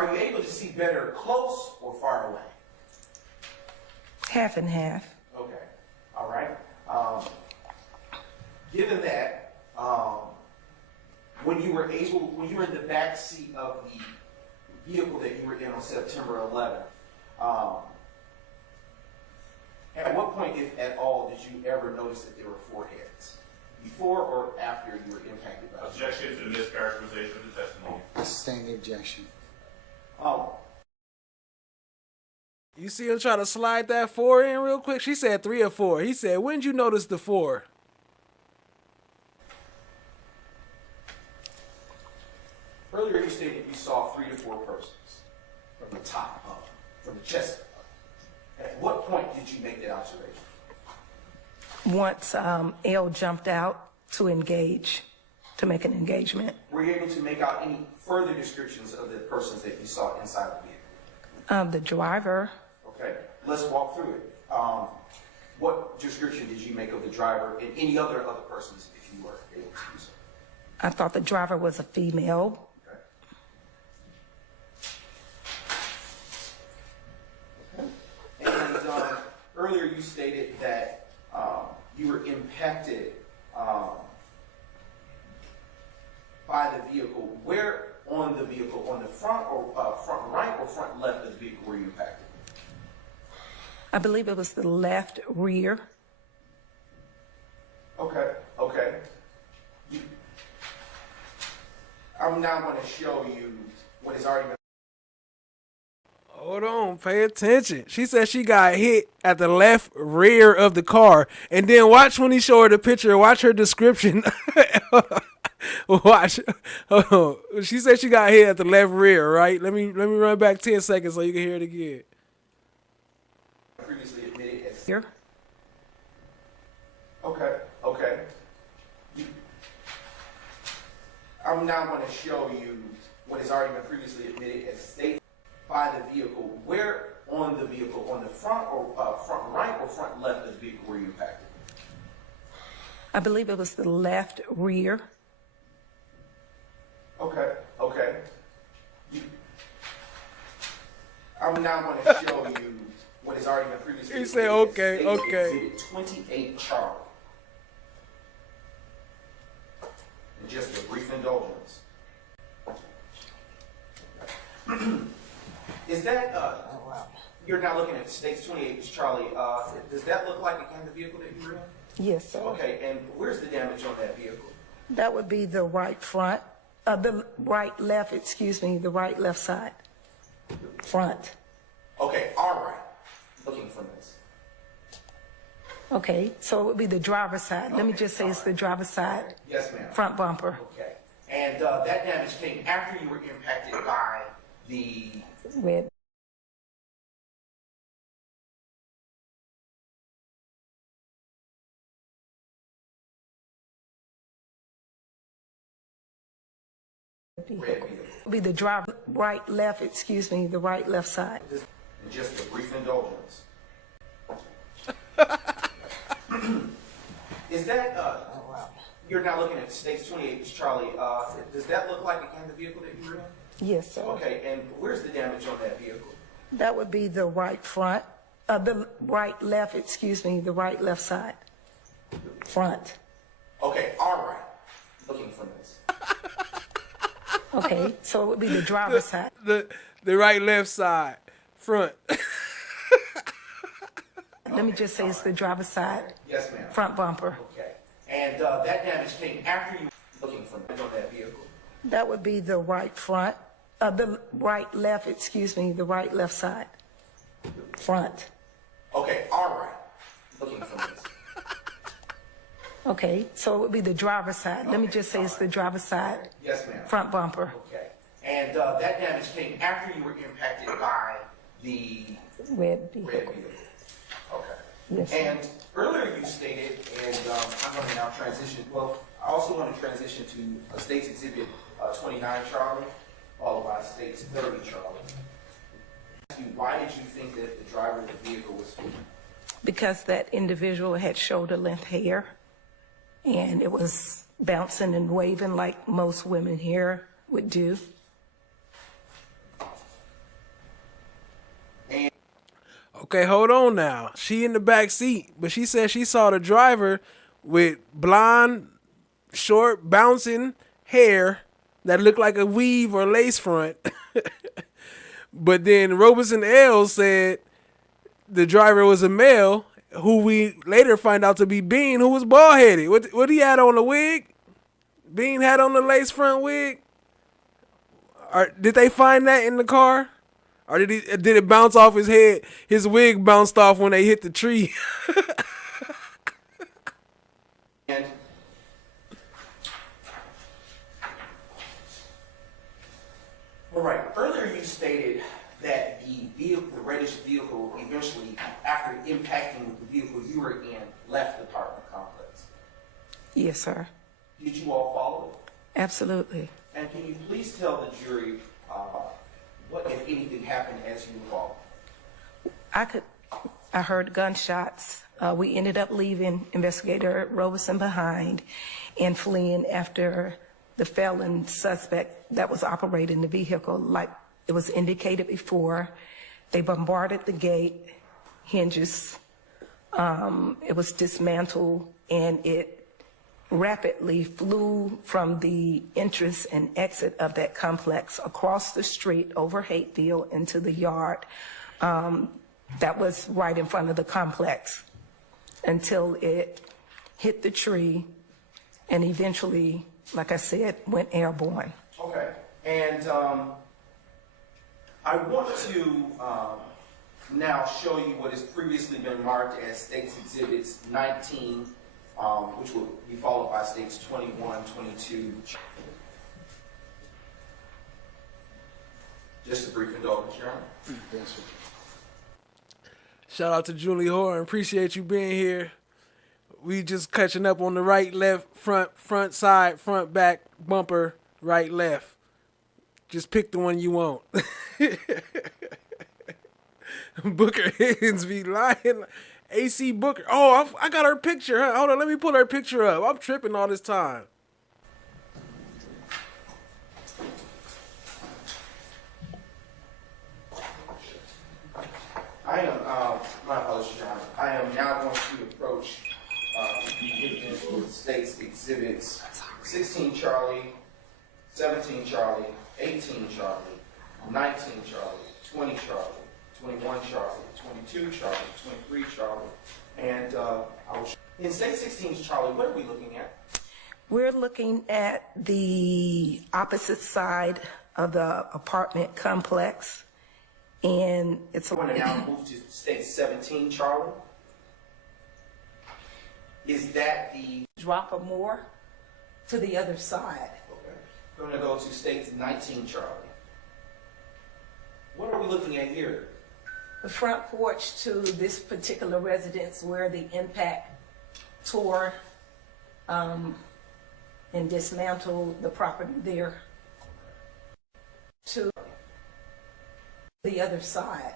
you able to see better close or far away? Half and half. Okay. All right. Given that, when you were in the back seat of the vehicle that you were in on September 11th, at what point, if at all, did you ever notice that there were four heads? Before or after you were impacted by it? Objection to the mischaracterization of the testimony. I sustain the objection. You see him try to slide that 4 in real quick? She said 3 or 4. He said, when did you notice the 4? Earlier you stated you saw 3 to 4 persons from the top up, from the chest up. At what point did you make that observation? Once L jumped out to engage, to make an engagement. Were you able to make out any further descriptions of the persons that you saw inside the vehicle? The driver. Okay, let's walk through it. What description did you make of the driver and any other persons, if you were able to do so? I thought the driver was a female. Okay. And earlier you stated that you were impacted by the vehicle. Where on the vehicle? On the front or front right or front left of the vehicle were you impacted? I believe it was the left rear. Okay, okay. I'm now going to show you what is already been. Hold on, pay attention. She said she got hit at the left rear of the car. And then watch when he showed her the picture. Watch her description. Watch. Hold on. She said she got hit at the left rear, right? Let me run back 10 seconds so you can hear it again. Previously admitted as here. Okay, okay. I'm now going to show you what has already been previously admitted as stated by the vehicle. Where on the vehicle? On the front or front right or front left of the vehicle were you impacted? I believe it was the left rear. Okay, okay. I'm now going to show you what has already been previously. He said, okay, admitted as okay. Exhibit 28 Charlie. And just a brief indulgence. Is that, you're now looking at States 28 Charlie, does that look like, again, the vehicle that you were in? Yes, sir. Okay, and where's the damage on that vehicle? That would be the right front, the right left, excuse me, the right left side. Front. Okay, all right. Looking from this. Okay, so it would be the driver's side. Let me just say it's the driver's side. Yes, ma'am. Front bumper. Okay. And that damage came after you were impacted by the Red vehicle. Be the driver, right, left, excuse me, the right, left side. Just a brief indulgence. Is that, you're now looking at States 28, Charlie. Does that look like again the vehicle that you were in? Yes, sir. Okay, and where's the damage on that vehicle? That would be the right front, the right, left, excuse me, the right, left side. Front. Okay, all right. Looking for this. Okay, so it would be the driver's side. The right, left side, front. Let me just say it's the driver's side. Yes, ma'am. Front bumper. Okay, and that damage came after you looking for on that vehicle. That would be the right front, the right, left, excuse me, the right, left side. Front. Okay, all right. Looking for this. Okay, so it would be the driver's side. Let me just say it's the driver's side. Yes, ma'am. Front bumper. Okay, and that damage came after you were impacted by the Red vehicle. red vehicle. Okay. Yes. And earlier you stated, and I'm going to now transition, well, I also want to transition to State's Exhibit 29, Charlie, followed by State's 30, Charlie. Why did you think that the driver of the vehicle was fleeing? Because that individual had shoulder-length hair, and it was bouncing and waving like most women here would do. Okay, hold on now. She in the back seat, but she said she saw the driver with blonde, short, bouncing hair that looked like a weave or lace front. But then Robeson L said the driver was a male, who we later find out to be Bean, who was bald headed. What he had on the wig? Bean had on the lace front wig. Or did they find that in the car? Or did it bounce off his head? His wig bounced off when they hit the tree. And all right, earlier you stated that the vehicle, the reddish vehicle, eventually, after impacting the vehicle you were in, left the apartment complex. Yes, sir. Did you all follow it? Absolutely. And can you please tell the jury what, if anything, happened as you involved? I heard gunshots. We ended up leaving Investigator Robeson behind and fleeing after the felon suspect that was operating the vehicle, like it was indicated before. They bombarded the gate, hinges. It was dismantled, and it rapidly flew from the entrance and exit of that complex across the street over Hateville into the yard that was right in front of the complex until it hit the tree and eventually, like I said, went airborne. Okay, and I want to now show you what has previously been marked as States Exhibits 19, which will be followed by States 21, 22. Just a brief indulgence, Your Honor. Yes, sir. Shout out to Julie Horn. Appreciate you being here. We just catching up on the right, left, front, side, front, back, bumper, right, left. Just pick the one you want. Booker Higgins be lying. AC Booker. Oh, I got her picture. Huh? Hold on, let me pull her picture up. I'm tripping all this time. I am, my apologies, Your Honor. I am now going to approach States Exhibits 16 Charlie, 17 Charlie, 18 Charlie, 19 Charlie, 20 Charlie, 21 Charlie, 22 Charlie, 23 Charlie, and in State 16 Charlie, what are we looking at? We're looking at the opposite side of the apartment complex, and it's I want to now move to State 17 Charlie. Is that the drop or more to the other side? Okay. We're going to go to State 19 Charlie. What are we looking at here? The front porch to this particular residence where the impact tore and dismantled the property there. the other side.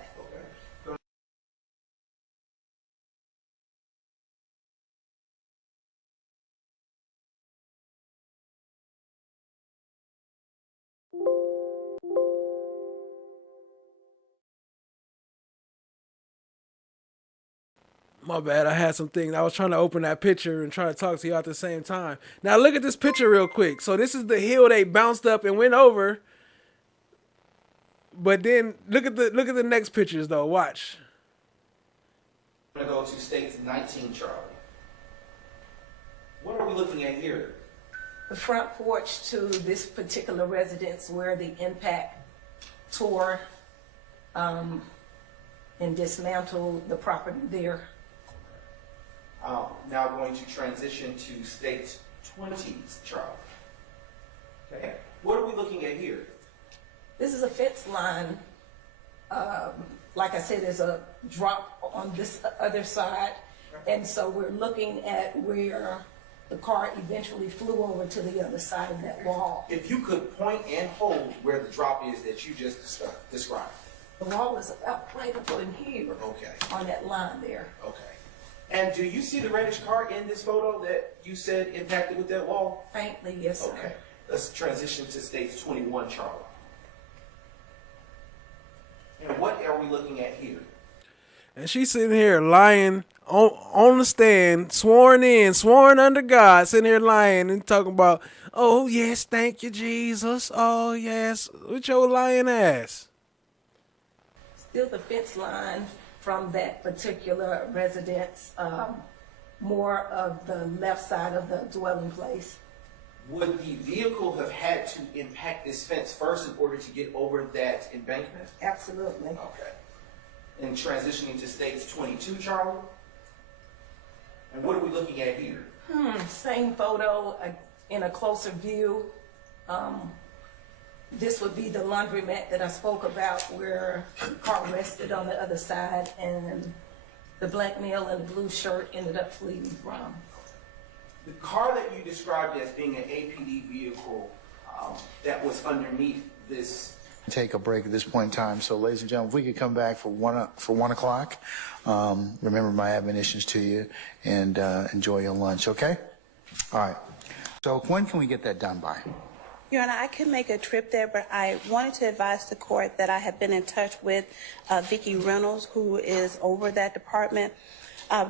My bad. I had some things. I was trying to open that picture and try to talk to you at the same time. Now look at this picture real quick. So this is the hill they bounced up and went over. But then look at the next pictures though. Watch. I'm going to go to states 19, Charlie. What are we looking at here? The front porch to this particular residence where the impact tore and dismantled the property there. Now going to transition to state 20, Charlie. Okay. What are we looking at here? This is a fence line. Like I said, there's a drop on this other side. And so we're looking at where the car eventually flew over to the other side of that wall. If you could point and hold where the drop is that you just described. The wall is about right up in here. Okay. On that line there. Okay. And do you see the reddish car in this photo that you said impacted with that wall? Faintly, yes, sir. Okay. Let's transition to states 21, Charlie. And what are we looking at here? And she's sitting here lying on the stand, sworn under God, sitting here lying and talking about, oh yes, thank you, Jesus. Oh yes, with your lying ass. Still the fence line from that particular residence, more of the left side of the dwelling place. Would the vehicle have had to impact this fence first in order to get over that embankment? Absolutely. Okay. And transitioning to states 22, Charlie. And what are we looking at here? Same photo in a closer view. This would be the laundromat that I spoke about where the car rested on the other side and the black male in the blue shirt ended up fleeing from. The car that you described as being an APD vehicle that was underneath this. Take a break at this point in time. So, ladies and gentlemen, if we could come back for 1 o'clock, remember my admonitions to you and enjoy your lunch, okay? All right. So when can we get that done by? Your Honor, I could make a trip there, but I wanted to advise the court that I have been in touch with Vicki Reynolds, who is over that department,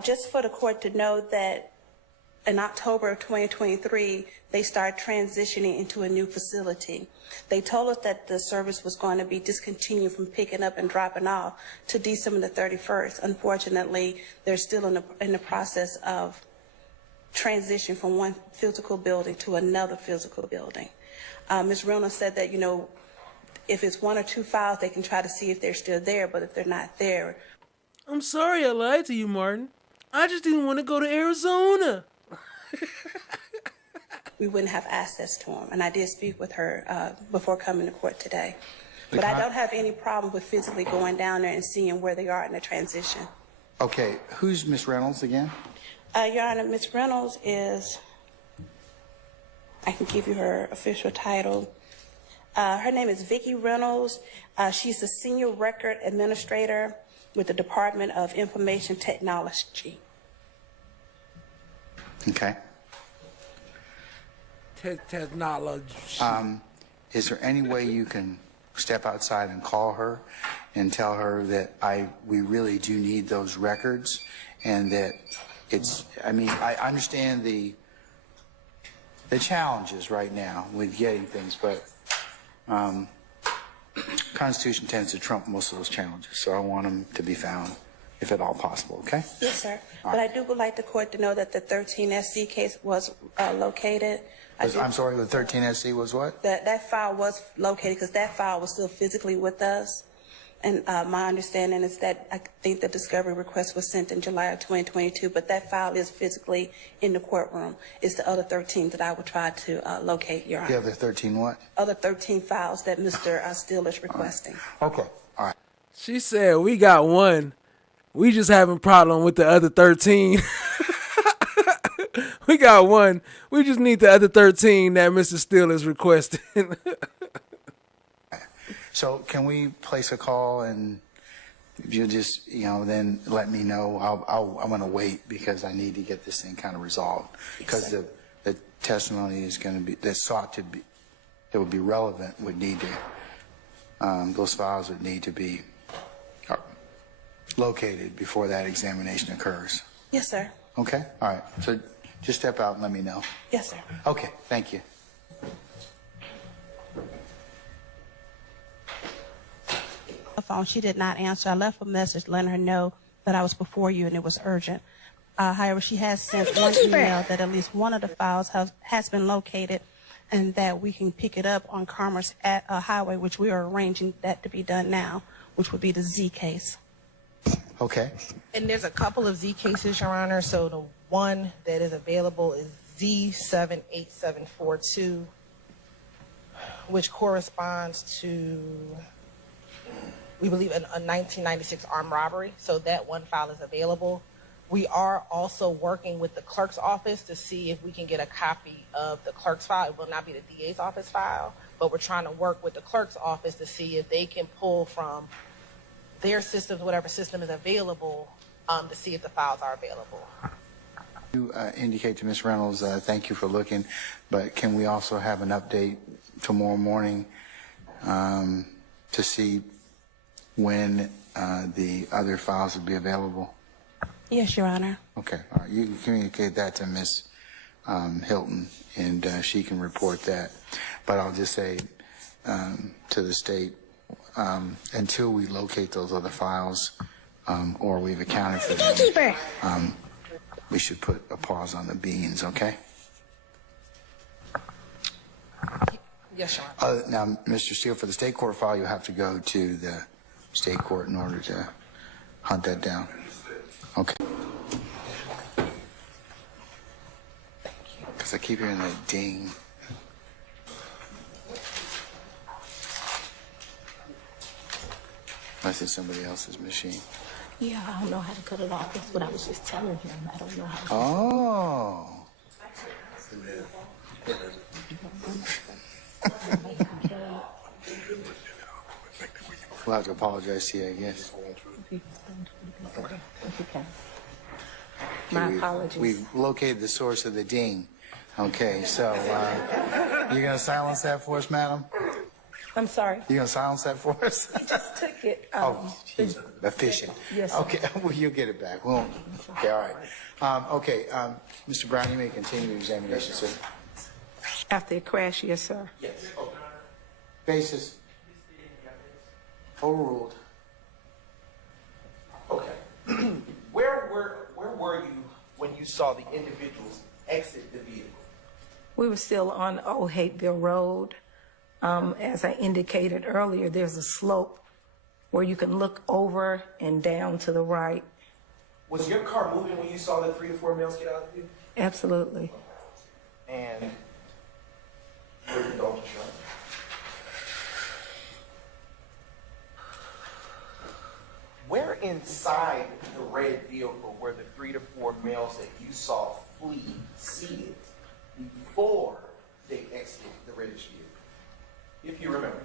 just for the court to know that in October of 2023, they start transitioning into a new facility. They told us that the service was going to be discontinued from picking up and dropping off to December the 31st. Unfortunately, they're still in the process of transition from one physical building to another physical building. Ms. Reynolds said that, you know, if it's 1 or 2 files, they can try to see if they're still there, but if they're not there. I'm sorry I lied to you, Martin. I just didn't want to go to Arizona. We wouldn't have access to them. And I did speak with her before coming to court today. But I don't have any problem with physically going down there and seeing where they are in the transition. Okay, who's Miss Reynolds again? Your Honor, Ms. Reynolds is, I can give you her official title. Her name is Vicki Reynolds. She's the Senior Record Administrator with the Department of Information Technology. Okay. Technology. Is there any way you can step outside and call her and tell her that we really do need those records and that it's, I mean, I understand the challenges right now with getting things, but Constitution tends to trump most of those challenges, so I want them to be found if at all possible, okay? Yes, sir. But I would like the court to know that the 13SC case was located. I'm sorry, the 13SC was what? That file was located because that file was still physically with us. And my understanding is that I think the discovery request was sent in July of 2022, but that file is physically in the courtroom. It's the other 13 that I would try to locate, Your Honor. The other 13 what? Other 13 files that Mr. Steele is requesting. Okay, all right. She said, we got one. We just having problem with the other 13. We got one. We just need the other 13 that Mr. Steele is requesting. So can we place a call, and if you'll just, then let me know. I'm going to wait because I need to get this thing kind of resolved. Because the testimony is going to be, that would be relevant, would need to, those files would need to be located before that examination occurs. Yes, sir. Okay? All right. So just step out and let me know. Yes, sir. Okay. Thank you. Phone. She did not answer. I left a message letting her know that I was before you and it was urgent. However, she has sent one email that at least one of the files has been located and that we can pick it up on Commerce Highway, which we are arranging that to be done now, which would be the Z case. Okay. And there's a couple of Z cases, Your Honor. So the one that is available is Z78742, which corresponds to, we believe, a 1996 armed robbery. So that one file is available. We are also working with the clerk's office to see if we can get a copy of the clerk's file. It will not be the DA's office file, but we're trying to work with the clerk's office to see if they can pull from their systems, whatever system is available, to see if the files are available. You indicate to Ms. Reynolds, thank you for looking, but can we also have an update tomorrow morning to see when the other files will be available? Yes, Your Honor. Okay, all right. You can communicate that to Ms. Hilton, and she can report that. But I'll just say to the state, until we locate those other files or we've accounted for them, we should put a pause on the beans, okay? Yes, Your Honor. Now, Mr. Steele, for the state court file, you'll have to go to the state court in order to hunt that down. Okay. Because I keep hearing that ding. Unless it's somebody else's machine. Yeah, I don't know how to cut it off. That's what I was just telling him. I don't know how to. Oh. We'll have to apologize to you, I guess. My apologies. We've located the source of the ding. Okay, so you're going to silence that for us, madam? I'm sorry. You're going to silence that for us? I just took it. She's efficient. Yes. Okay, well, you'll get it back. Well, okay, all right. Okay, Mr. Brown, you may continue your examination, sir. After the crash, yes, sir. Yes. Basis. Overruled. Okay. Where were you when you saw the individuals exit the vehicle? We were still on Old Hateville Road. As I indicated earlier, there's a slope where you can look over and down to the right. Was your car moving when you saw the 3 to 4 males get out of the vehicle? Absolutely. And where's the dog insurance? Where inside the red vehicle were the 3 to 4 males that you saw flee seated before they exited the reddish vehicle? If you remember.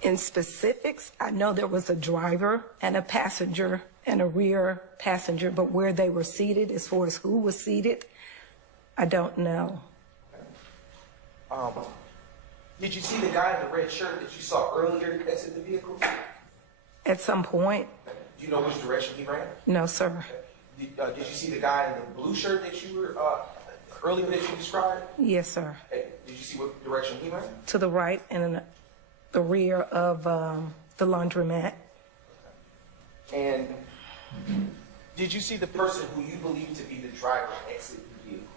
In specifics, I know there was a driver and a passenger and a rear passenger, but where they were seated, as far as who was seated, I don't know. Did you see the guy in the red shirt that you saw earlier exit the vehicle? At some point, Do you know which direction he ran? no, sir. Did you see the guy in the blue shirt that you were earlier that you described? Yes, sir. Did you see what direction he ran? To the right and in the rear of the laundromat. And did you see the person who you believe to be the driver exit the vehicle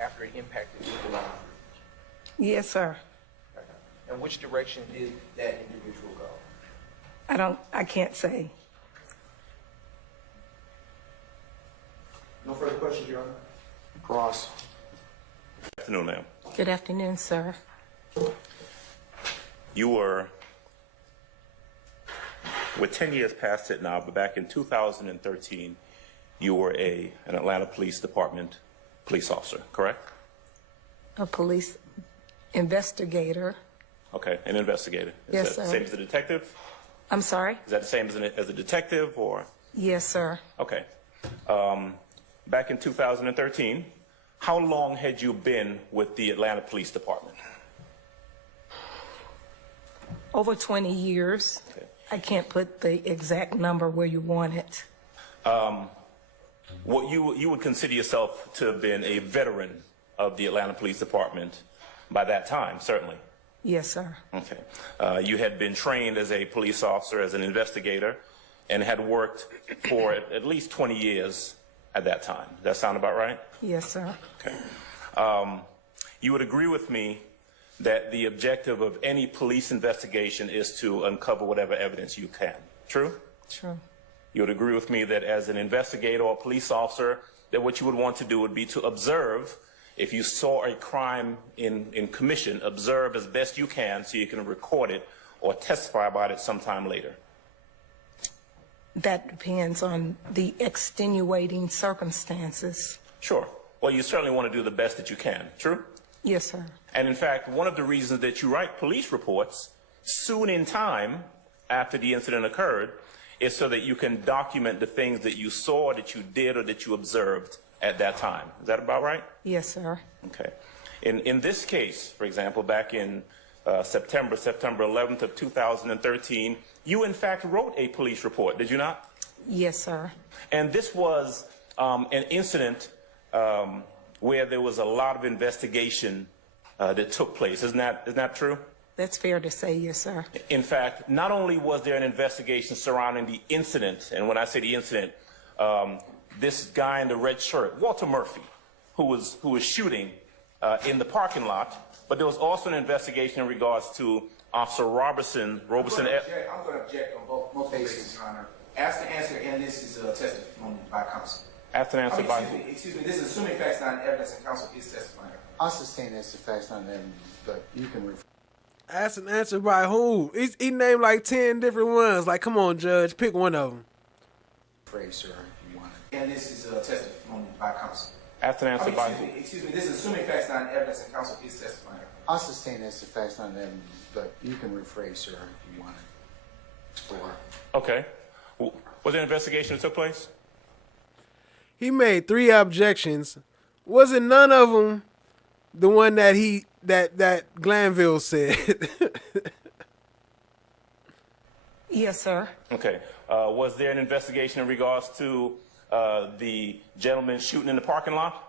after it impacted the laundry? Yes, sir. And which direction did that individual go? I can't say. No further questions, Your Honor? Cross. Good afternoon, ma'am. Good afternoon, sir. You were, with 10 years past it now, but back in 2013, you were an Atlanta Police Department police officer, correct? A police investigator. Okay, an investigator. Is Yes, that sir. the same as a detective? I'm sorry? Is that the same as a detective or? Yes, sir. Okay. Back in 2013, how long had you been with the Atlanta Police Department? Over 20 years. I can't put the exact number where you want it. What you would consider yourself to have been a veteran of the Atlanta Police Department by that time, certainly. Yes, sir. Okay. You had been trained as a police officer, as an investigator, and had worked for at least 20 years at that time. Does that sound about right? Yes, sir. Okay. You would agree with me that the objective of any police investigation is to uncover whatever evidence you can. True? True. You would agree with me that as an investigator or police officer, that what you would want to do would be to observe. If you saw a crime in commission, observe as best you can so you can record it or testify about it sometime later. That depends on the extenuating circumstances. Sure. Well, you certainly want to do the best that you can. True? Yes, sir. And in fact, one of the reasons that you write police reports soon in time after the incident occurred is so that you can document the things that you saw, that you did, or that you observed at that time. Is that about right? Yes, sir. Okay. In this case, for example, back in September 11th of 2013, you in fact wrote a police report, did you not? Yes, sir. And this was an incident where there was a lot of investigation that took place. Isn't that true? That's fair to say, yes, sir. In fact, not only was there an investigation surrounding the incident, and when I say the incident, this guy in the red shirt, Walter Murphy, who was shooting in the parking lot, but there was also an investigation in regards to Officer Robeson. I'm going to object on both bases, Your Honor. Ask to answer, and this is a testimony by counsel. Ask to answer by who? Excuse me, this is assuming facts, not evidence, and counsel is testifying. I'll sustain that's the facts, not evidence, but you can refer. Ask and answer by who? He named like 10 different ones. Like, come on, Judge, pick one of them. Phrase, sir, if you want it. And this is a testimony by counsel. Ask and answer by who? Excuse me, this is assuming facts, not evidence, and counsel is testifying. I'll sustain that's the facts, not evidence, but you can rephrase, sir, if you want it. Okay. Was there an investigation that took place? He made 3 objections. Wasn't none of them the one that Glanville said? Yes, sir. Okay. Was there an investigation in regards to the gentleman shooting in the parking lot?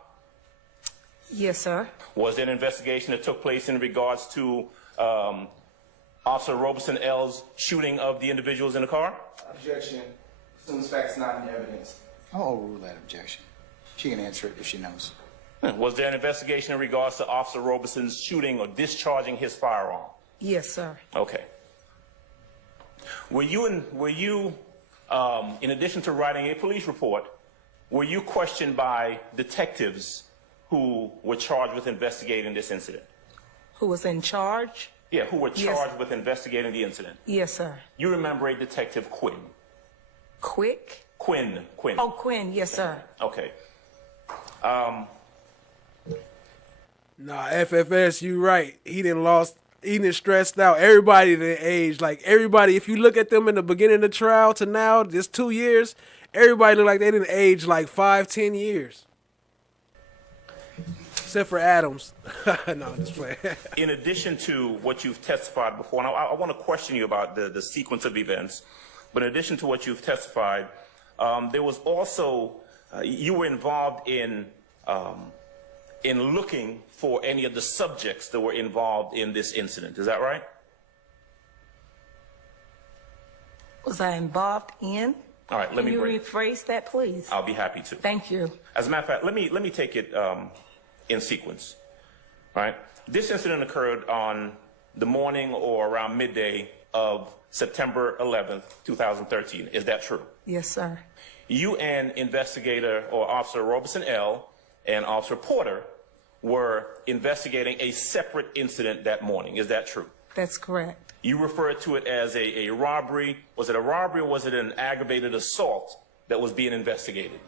Yes, sir. Was there an investigation that took place in regards to Officer Robeson L's shooting of the individuals in the car? Objection. Assumes facts, not in evidence. I'll overrule that objection. She can answer it if she knows. Was there an investigation in regards to Officer Robeson's shooting or discharging his firearm? Yes, sir. Okay. Were you, in addition to writing a police report, were you questioned by detectives who were charged with investigating this incident? Who was in charge? Yeah, who were charged Yes. with investigating the incident? Yes, sir. You remember a Detective Quinn? Quick? Quinn. Oh, Quinn. Yes, sir. Okay. Nah, FFS, you right. He didn't stressed out. Everybody didn't age. Like, everybody, if you look at them in the beginning of the trial to now, just 2 years, everybody look like they didn't age like 5-10 years. Except for Adams. No, I'm just playing. In addition to what you've testified before, and I want to question you about the sequence of events, but in addition to what you've testified, there was also, you were involved in looking for any of the subjects that were involved in this incident. Is that right? Was I involved in? All right, let me Can bring. you rephrase that, please? I'll be happy to. Thank you. As a matter of fact, let me take it in sequence. All right. This incident occurred on the morning or around midday of September 11th, 2013. Is that true? Yes, sir. You and Investigator or Officer Robeson L. and Officer Porter were investigating a separate incident that morning. Is that true? That's correct. You referred to it as a robbery. Was it a robbery or was it an aggravated assault that was being investigated?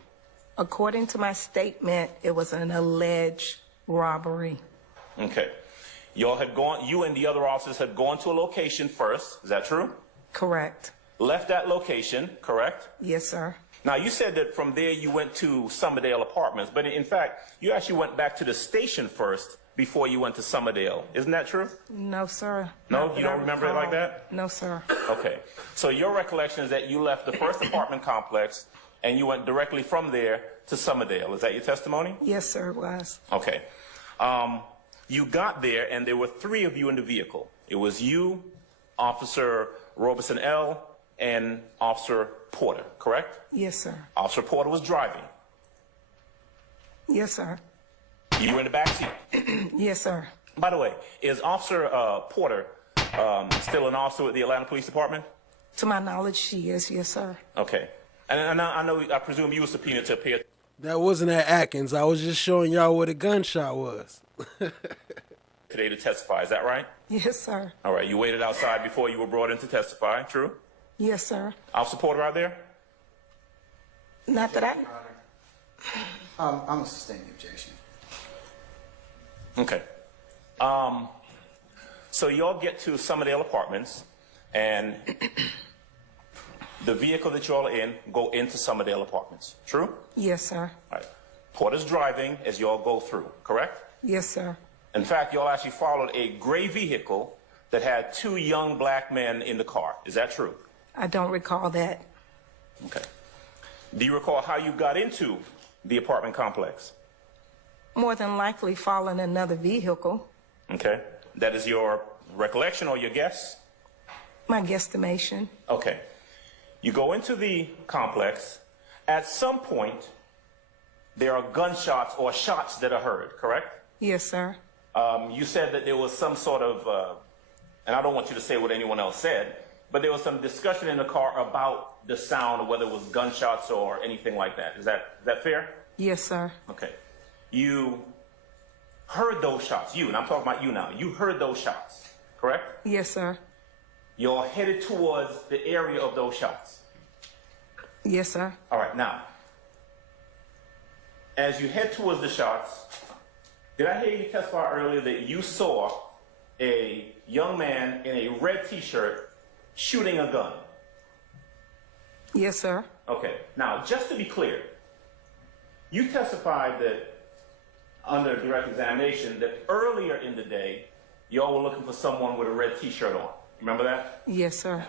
According to my statement, it was an alleged robbery. Okay. Y'all had gone, you and the other officers had gone to a location first. Is that true? Correct. Left that location, correct? Yes, sir. Now, you said that from there you went to Summerdale Apartments, but in fact, you actually went back to the station first before you went to Summerdale. Isn't that true? No, sir. No? Not You that I don't remember it like recall. that? No, sir. Okay. So your recollection is that you left the first apartment complex and you went directly from there to Summerdale. Is that your testimony? Yes, sir, it was. Okay. You got there and there were 3 of you in the vehicle. It was you, Officer Robeson L., and Officer Porter, correct? Yes, sir. Officer Porter was driving. Yes, sir. You were in the back seat. Yes, sir. By the way, is Officer Porter still an officer with the Atlanta Police Department? To my knowledge, she is. Yes, sir. Okay. And I presume you were subpoenaed to appear. That wasn't at Atkins. I was just showing y'all where the gunshot was. Today to testify, is that right? Yes, sir. All right, you waited outside before you were brought in to testify, true? Yes, sir. Officer Porter out there? Not that I... I'm gonna sustain the objection. Okay. So y'all get to Summerdale Apartments, and the vehicle that y'all are in go into Summerdale Apartments, true? Yes, sir. All right. Porter's driving as y'all go through, correct? Yes, sir. In fact, y'all actually followed a gray vehicle that had 2 young black men in the car. Is that true? I don't recall that. Okay. Do you recall how you got into the apartment complex? More than likely following another vehicle. Okay. That is your recollection or your guess? My guesstimation. Okay. You go into the complex. At some point, there are gunshots or shots that are heard, correct? Yes, sir. You said that there was some sort of, and I don't want you to say what anyone else said, but there was some discussion in the car about the sound, or whether it was gunshots or anything like that. Is that fair? Yes, sir. Okay. You heard those shots. You, and I'm talking about you now. You heard those shots, correct? Yes, sir. You're headed towards the area of those shots. Yes, sir. All right. Now, as you head towards the shots, did I hear you testify earlier that you saw a young man in a red T-shirt shooting a gun? Yes, sir. Okay. Now, just to be clear, you testified that under direct examination that earlier in the day, y'all were looking for someone with a red T-shirt on. Remember that? Yes, sir.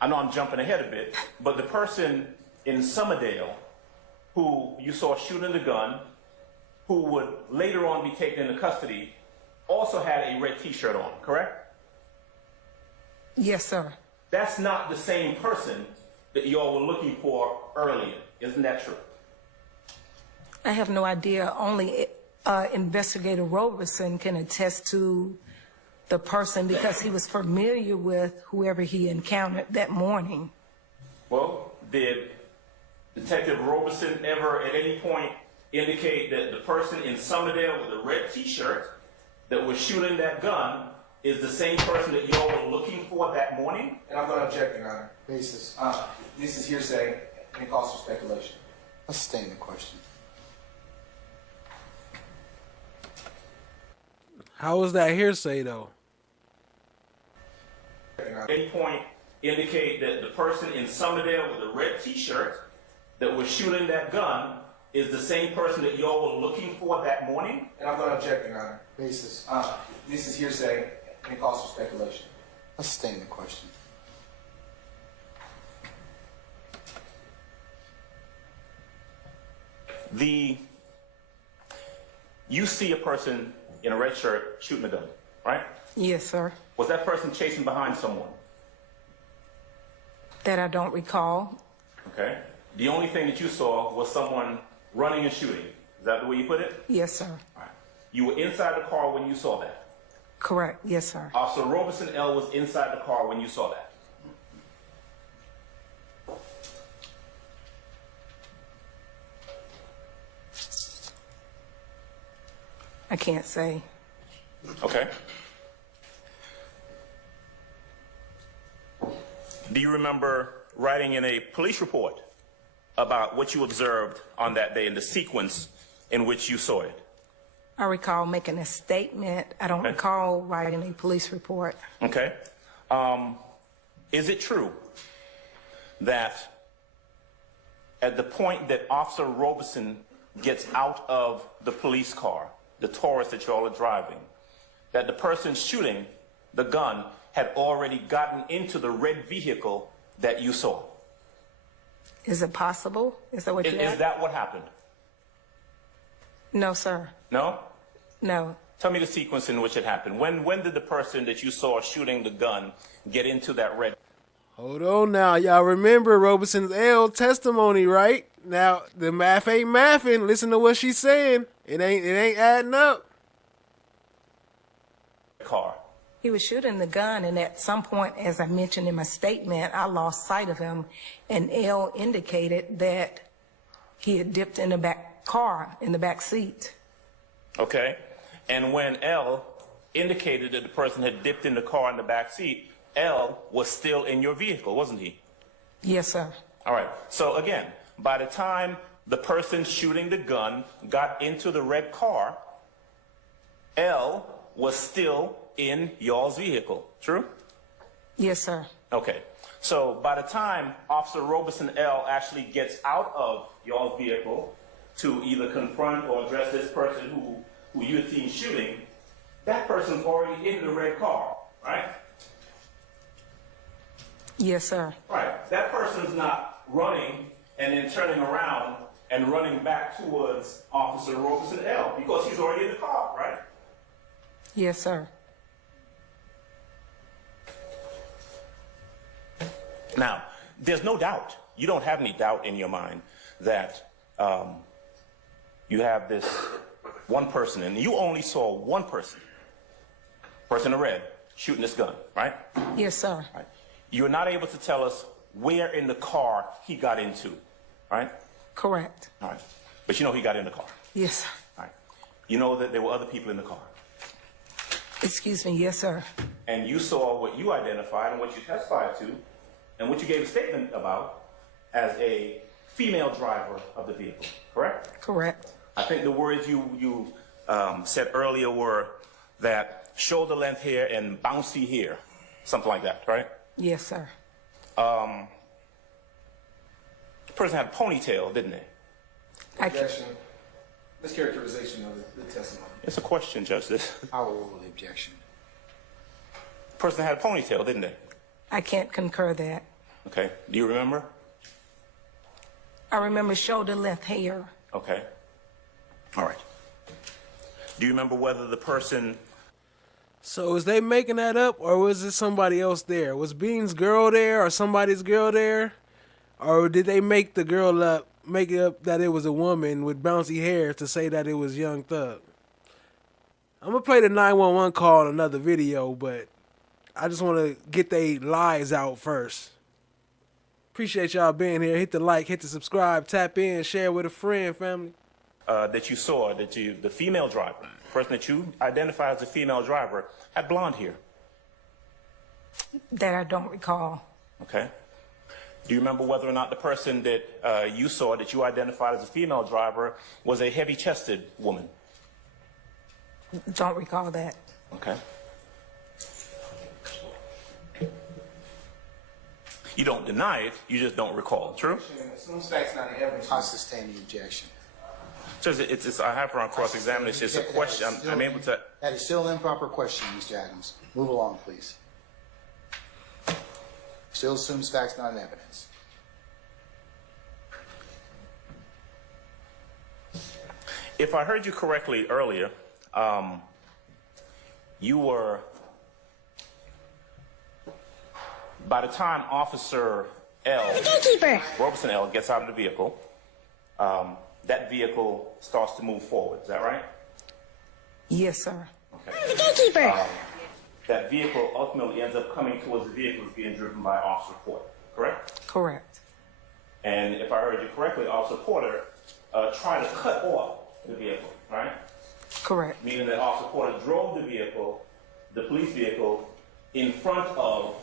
I know I'm jumping ahead a bit, but the person in Summerdale who you saw shooting the gun, who would later on be taken into custody, also had a red T-shirt on, correct? Yes, sir. That's not the same person that y'all were looking for earlier. Isn't that true? I have no idea. Only Investigator Robeson can attest to the person because he was familiar with whoever he encountered that morning. Well, did Detective Robeson ever at any point indicate that the person in Summerdale with the red T-shirt that was shooting that gun is the same person that y'all were looking for that morning? And I'm going to object, Your Honor. This is hearsay and it calls for speculation. Let's sustain the question. How is that hearsay, though? At any point indicate that the person in Summerdale with the red T-shirt that was shooting that gun is the same person that y'all were looking for that morning? And I'm going to object, Your Honor. This is hearsay and it calls for speculation. Let's sustain the question. You see a person in a red shirt shooting a gun, right? Yes, sir. Was that person chasing behind someone? That I don't recall. Okay. The only thing that you saw was someone running and shooting. Is that the way you put it? Yes, sir. All right. You were inside the car when you saw that? Correct. Yes, sir. Officer Robeson L. was inside the car when you saw that? I can't say. Okay. Do you remember writing in a police report about what you observed on that day and the sequence in which you saw it? I recall making a statement. I don't recall writing a police report. Okay. Is it true that at the point that Officer Robeson gets out of the police car, the Taurus that y'all are driving, that the person shooting the gun had already gotten into the red vehicle that you saw? Is it possible? Is that what you asked? Is that what happened? No, sir. No? No. Tell me the sequence in which it happened. When did the person that you saw shooting the gun get into that red? Hold on now. Y'all remember Robeson's L testimony, right? Now, the math ain't mathing. Listen to what she's saying. It ain't adding up. Car. He was shooting the gun, and at some point, as I mentioned in my statement, I lost sight of him, and L indicated that he had dipped in the back car, in the back seat. Okay. And when L indicated that the person had dipped in the car in the back seat, L was still in your vehicle, wasn't he? Yes, sir. All right. So again, by the time the person shooting the gun got into the red car, L was still in y'all's vehicle. True? Yes, sir. Okay. So by the time Officer Robeson L actually gets out of y'all's vehicle to either confront or address this person who you had seen shooting, that person's already in the red car, right? Yes, sir. Right. That person's not running and then turning around and running back towards Officer Robeson L because he's already in the car, right? Yes, sir. Now, there's no doubt, you don't have any doubt in your mind that you have this one person, and you only saw one person in red, shooting this gun, right? Yes, sir. Right. You're not able to tell us where in the car he got into, right? Correct. All right. But you know he got in the car. Yes, sir. All right. You know that there were other people in the car. Excuse me, yes, sir. And you saw what you identified and what you testified to and what you gave a statement about as a female driver of the vehicle, correct? Correct. I think the words you said earlier were that shoulder length hair and bouncy hair, something like that, right? Yes, sir. The person had a ponytail, didn't they? Objection. Mischaracterization of the testimony. It's a question, Judge. I will rule the objection. The person had a ponytail, didn't they? I can't concur that. Okay. Do you remember? I remember shoulder length hair. Okay. All right. Do you remember whether the person... So is they making that up, or was it somebody else there? Was Bean's girl there, or somebody's girl there? Or did they make the girl up, make it up that it was a woman with bouncy hair to say that it was Young Thug? I'm going to play the 911 call in another video, but I just want to get they lies out first. Appreciate y'all being here. Hit the like, hit the subscribe, tap in, share with a friend, family. That you saw, the female driver, the person that you identified as a female driver, had blonde hair. That I don't recall. Okay. Do you remember whether or not the person that you saw, that you identified as a female driver, was a heavy-chested woman? Don't recall that. Okay. You don't deny it, you just don't recall. True? I sustain the objection. Judge, I have her on cross-examination. It's a question. I'm able to... That is still an improper question, Mr. Adams. Move along, please. Still assumes facts, not evidence. If I heard you correctly earlier, you were... By the time Officer Robeson L gets out of the vehicle, that vehicle starts to move forward. Is that right? Yes, sir. Okay. That vehicle ultimately ends up coming towards the vehicle that's being driven by Officer Porter, correct? Correct. And if I heard you correctly, Officer Porter tried to cut off the vehicle, right? Correct. Meaning that Officer Porter drove the vehicle, the police vehicle, in front of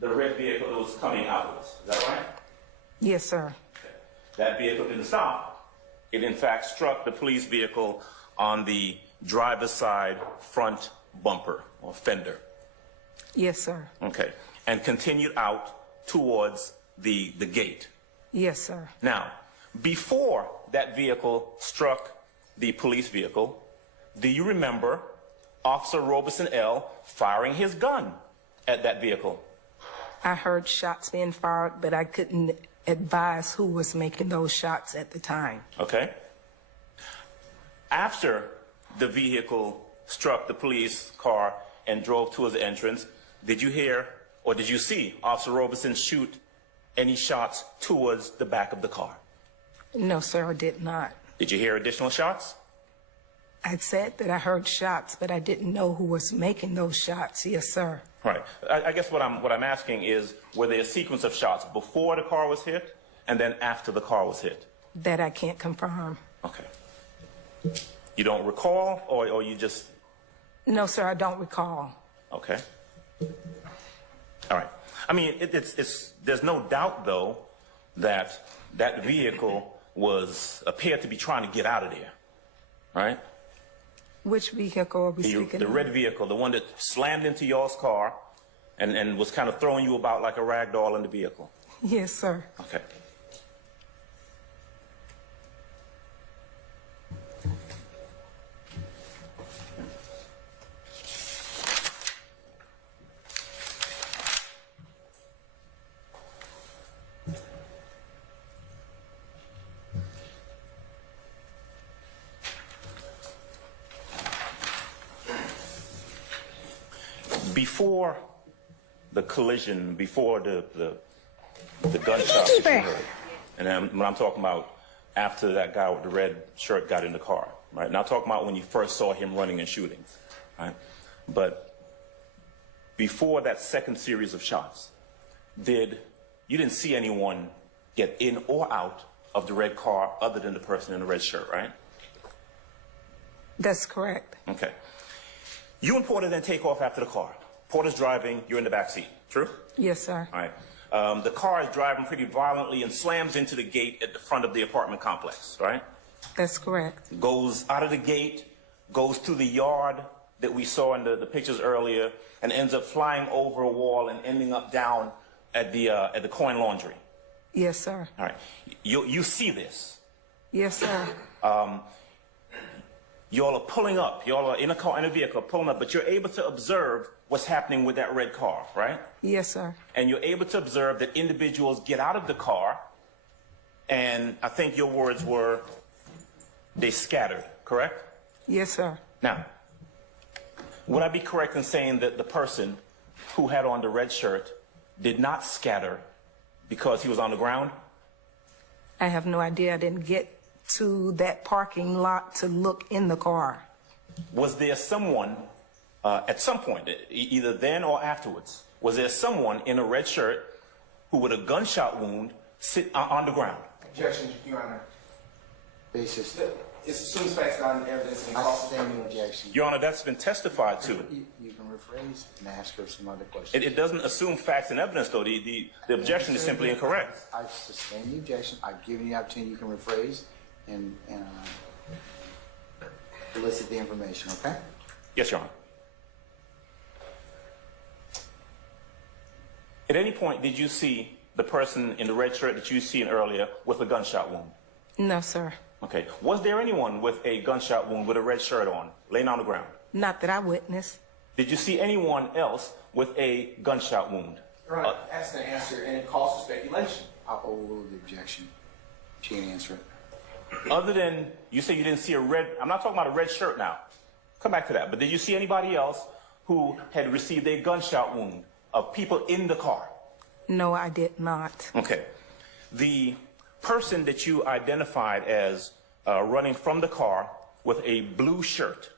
the red vehicle that was coming outwards. Is that right? Yes, sir. Okay. That vehicle didn't stop. It in fact struck the police vehicle on the driver's side front bumper or fender. Yes, sir. Okay. And continued out towards the gate. Yes, sir. Now, before that vehicle struck the police vehicle, do you remember Officer Robeson L. firing his gun at that vehicle? I heard shots being fired, but I couldn't advise who was making those shots at the time. Okay. After the vehicle struck the police car and drove towards the entrance, did you hear or did you see Officer Robeson shoot any shots towards the back of the car? No, sir, I did not. Did you hear additional shots? I said that I heard shots, but I didn't know who was making those shots. Yes, sir. Right. I guess what I'm asking is, were there a sequence of shots before the car was hit and then after the car was hit? That I can't confirm. Okay. You don't recall, or you just... No, sir, I don't recall. Okay. All right. I mean, there's no doubt, though, that that vehicle appeared to be trying to get out of there, right? Which vehicle are we speaking The of? red vehicle, the one that slammed into y'all's car and was kind of throwing you about like a rag doll in the vehicle. Yes, sir. Okay. Before the collision, before the gunshot that you heard, and then when I'm talking about after that guy with the red shirt got in the car, right? Now I'm talking about when you first saw him running and shooting, right? But before that second series of shots, you didn't see anyone get in or out of the red car other than the person in the red shirt, right? That's correct. Okay. You and Porter then take off after the car. Porter's driving, you're in the back seat. True? Yes, sir. All right. The car is driving pretty violently and slams into the gate at the front of the apartment complex, right? That's correct. Goes out of the gate, goes through the yard that we saw in the pictures earlier, and ends up flying over a wall and ending up down at the coin laundry. Yes, sir. All right. You see this. Yes, sir. Y'all are pulling up. Y'all are in a vehicle, pulling up, but you're able to observe what's happening with that red car, right? Yes, sir. And you're able to observe that individuals get out of the car, and I think your words were, they scattered, correct? Yes, sir. Now, would I be correct in saying that the person who had on the red shirt did not scatter because he was on the ground? I have no idea. I didn't get to that parking lot to look in the car. Was there someone, at some point, either then or afterwards, was there someone in a red shirt who with a gunshot wound sit on the ground? Objection, Your Honor. Basis. It assumes facts not evidence and I stand in objection. Your Honor, that's been testified to. You can rephrase and ask her some other questions. It doesn't assume facts and evidence, though. The objection is simply incorrect. I sustain the objection. I've given you the opportunity. You can rephrase and elicit the information, okay? Yes, Your Honor. At any point, did you see the person in the red shirt that you seen earlier with a gunshot wound? No, sir. Okay. Was there anyone with a gunshot wound with a red shirt on, laying on the ground? Not that I witnessed. Did you see anyone else with a gunshot wound? Your Honor, that's the answer, and it calls for speculation. I'll overrule the objection. She can answer it. Other than, you say you didn't see a red, I'm not talking about a red shirt now. Come back to that. But did you see anybody else who had received a gunshot wound of people in the car? No, I did not. Okay. The person that you identified as running from the car with a blue shirt,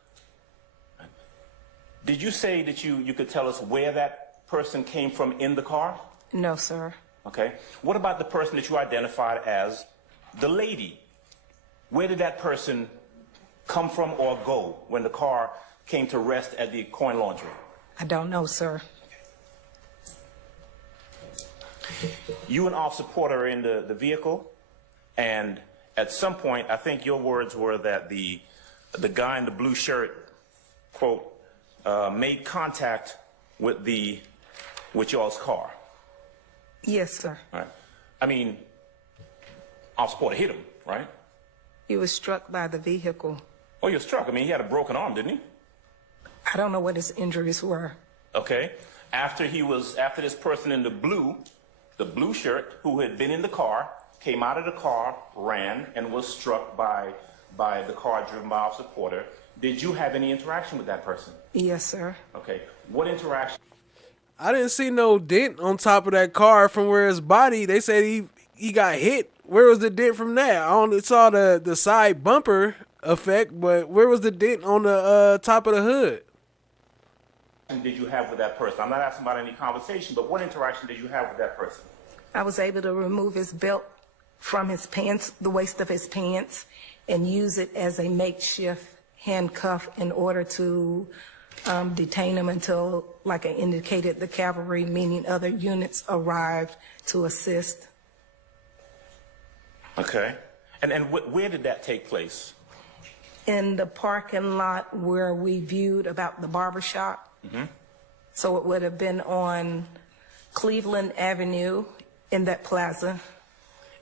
did you say that you could tell us where that person came from in the car? No, sir. Okay. What about the person that you identified as the lady? Where did that person come from or go when the car came to rest at the coin laundry? I don't know, sir. You and Officer Porter are in the vehicle, and at some point, I think your words were that the the guy in the blue shirt, quote, made contact with y'all's car. Yes, sir. Right. I mean, Officer Porter hit him, right? He was struck by the vehicle. Oh, he was struck. I mean, he had a broken arm, didn't he? I don't know what his injuries were. Okay. After this person in the blue shirt who had been in the car, came out of the car, ran, and was struck by the car driven by Officer Porter, did you have any interaction with that person? Yes, sir. Okay. What interaction? I didn't see no dent on top of that car from where his body. They said he got hit. Where was the dent from that? I only saw the side bumper effect, but where was the dent on the top of the hood? Did you have with that person? I'm not asking about any conversation, but what interaction did you have with that person? I was able to remove his belt from his pants, the waist of his pants, and use it as a makeshift handcuff in order to detain him until, like I indicated, the cavalry, meaning other units, arrived to assist. Okay. And where did that take place? In the parking lot where we viewed about the barbershop. Mm-hmm. So it would have been on Cleveland Avenue in that plaza.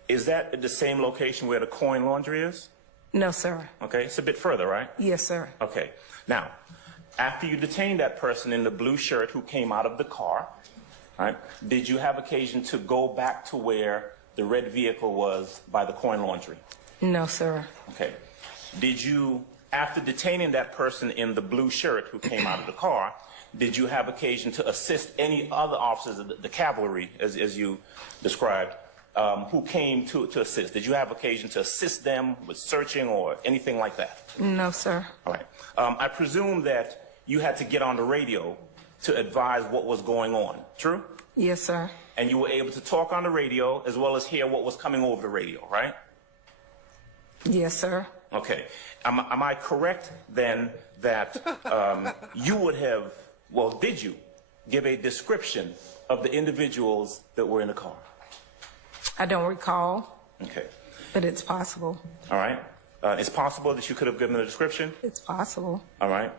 Is that at the same location where the coin laundry is? No, sir. Okay, it's a bit further, right? Yes, sir. Okay. Now, after you detained that person in the blue shirt who came out of the car, right, did you have occasion to go back to where the red vehicle was by the coin laundry? No, sir. Okay. Did you, after detaining that person in the blue shirt who came out of the car, did you have occasion to assist any other officers, the cavalry, as you described, who came to assist? Did you have occasion to assist them with searching or anything like that? No, sir. All right. I presume that you had to get on the radio to advise what was going on, true? Yes, sir. And you were able to talk on the radio as well as hear what was coming over the radio, right? Yes, sir. Okay. Am I correct then that you would have, well, did you give a description of the individuals that were in the car? I don't recall. Okay. But it's possible. All right. It's possible that you could have given a description? It's possible. All right.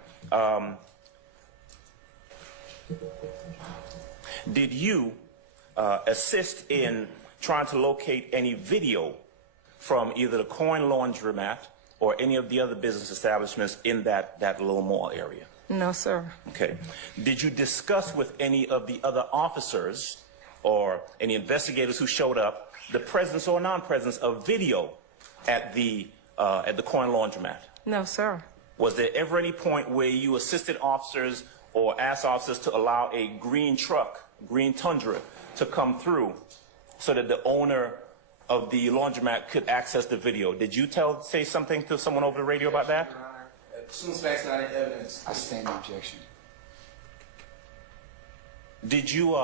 Did you assist in trying to locate any video from either the coin laundromat or any of the other business establishments in that little mall area? No, sir. Okay. Did you discuss with any of the other officers or any investigators who showed up the presence or non-presence of video at the coin laundromat? No, sir. Was there ever any point where you assisted officers or asked officers to allow a green truck, green Tundra, to come through so that the owner of the laundromat could access the video? Did you say something to someone over the radio about that? Your Honor, as soon as facts not in evidence. I stand in objection. Did you,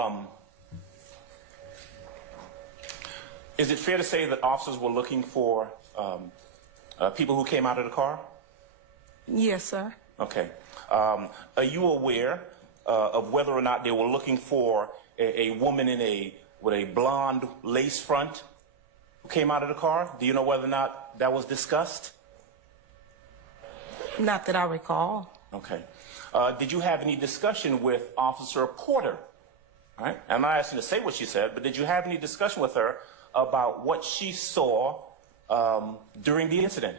is it fair to say that officers were looking for people who came out of the car? Yes, sir. Okay. Are you aware of whether or not they were looking for a woman with a blonde lace front who came out of the car? Do you know whether or not that was discussed? Not that I recall. Okay. Did you have any discussion with Officer Porter? All right. I'm not asking you to say what she said, but did you have any discussion with her about what she saw during the incident?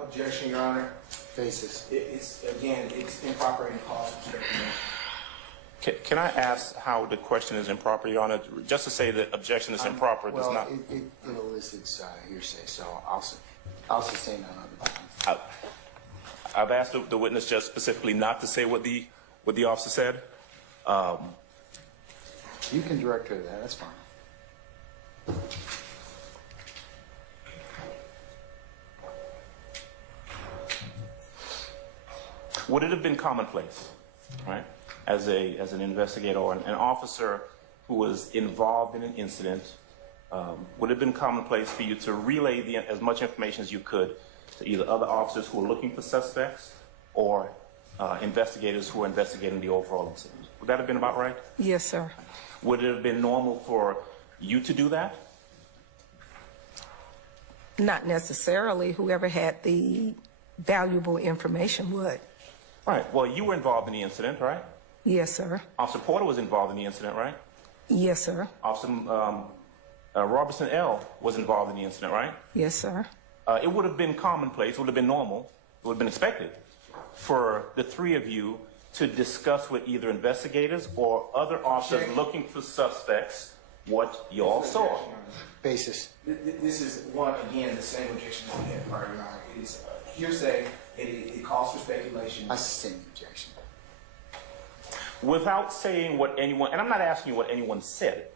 Objection, Your Honor. Faces. It's improper in cause perspective. Can I ask how the question is improper, Your Honor? Just to say that objection is improper does not... It elicits hearsay, so I'll sustain that on the time. I've asked the witness just specifically not to say what the officer said. You can direct her to that. That's fine. Would it have been commonplace, right, as an investigator or an officer who was involved in an incident, would it have been commonplace for you to relay as much information as you could to either other officers who were looking for suspects or investigators who were investigating the overall incident? Would that have been about right? Yes, sir. Would it have been normal for you to do that? Not necessarily. Whoever had the valuable information would. Right. Well, you were involved in the incident, right? Yes, sir. Officer Porter was involved in the incident, right? Yes, sir. Officer Robeson L was involved in the incident, right? Yes, sir. It would have been commonplace, would have been normal, it would have been expected for the three of you to discuss with either investigators or other officers looking for suspects what y'all saw. Basis. This is, one, again, the same objection that we had prior, Your Honor. It is hearsay, it calls for speculation. I sustain the objection. Without saying what anyone, and I'm not asking you what anyone said,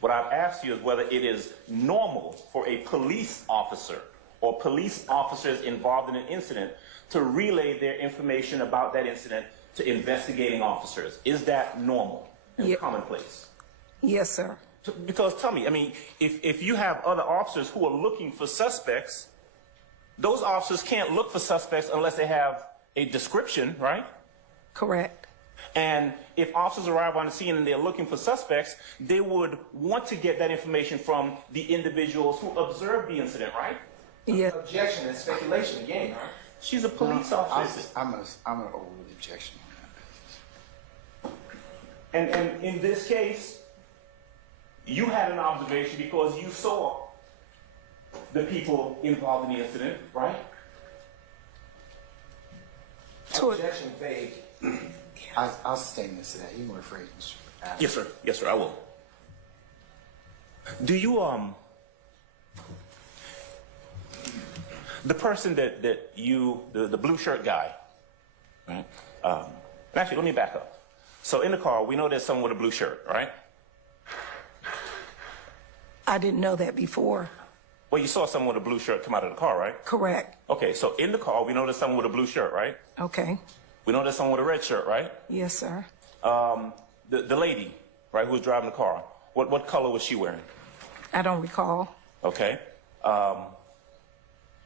what I've asked you is whether it is normal for a police officer or police officers involved in an incident to relay their information about that incident to investigating officers. Is that normal and commonplace? Yes, sir. Because tell me, I mean, if you have other officers who are looking for suspects, those officers can't look for suspects unless they have a description, right? Correct. And if officers arrive on the scene and they're looking for suspects, they would want to get that information from the individuals who observed the incident, right? Yes. Objection and speculation again, right? She's a police officer. I'm going to overrule the objection on that basis. And in this case, you had an observation because you saw the people involved in the incident, right? Objection vague. I'll sustain this to that. You can rephrase, Mr. Adams. Yes, sir. Yes, sir, I will. Do you, the person that you, the blue shirt guy, right? Actually, let me back up. So in the car, we know there's someone with a blue shirt, right? I didn't know that before. Well, you saw someone with a blue shirt come out of the car, right? Correct. Okay, so in the car, we know there's someone with a blue shirt, right? Okay. We know there's someone with a red shirt, right? Yes, sir. The lady, right, who was driving the car, what color was she wearing? I don't recall. Okay.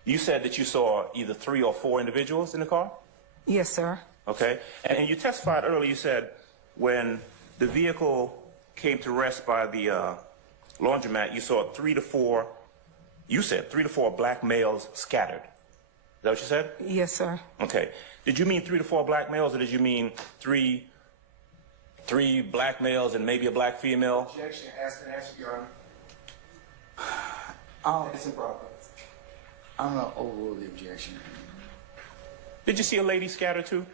You said that you saw either 3 or 4 individuals in the car? Yes, sir. Okay. And you testified earlier, you said when the vehicle came to rest by the laundromat, you saw 3 to 4, you said 3 to 4 black males scattered. Is that what you said? Yes, sir. Okay. Did you mean 3 to 4 black males, or did you mean three black males and maybe a black female? Objection, ask and answer, Your Honor. It's improper. I'm going to overrule the objection. Did you see a lady scattered too?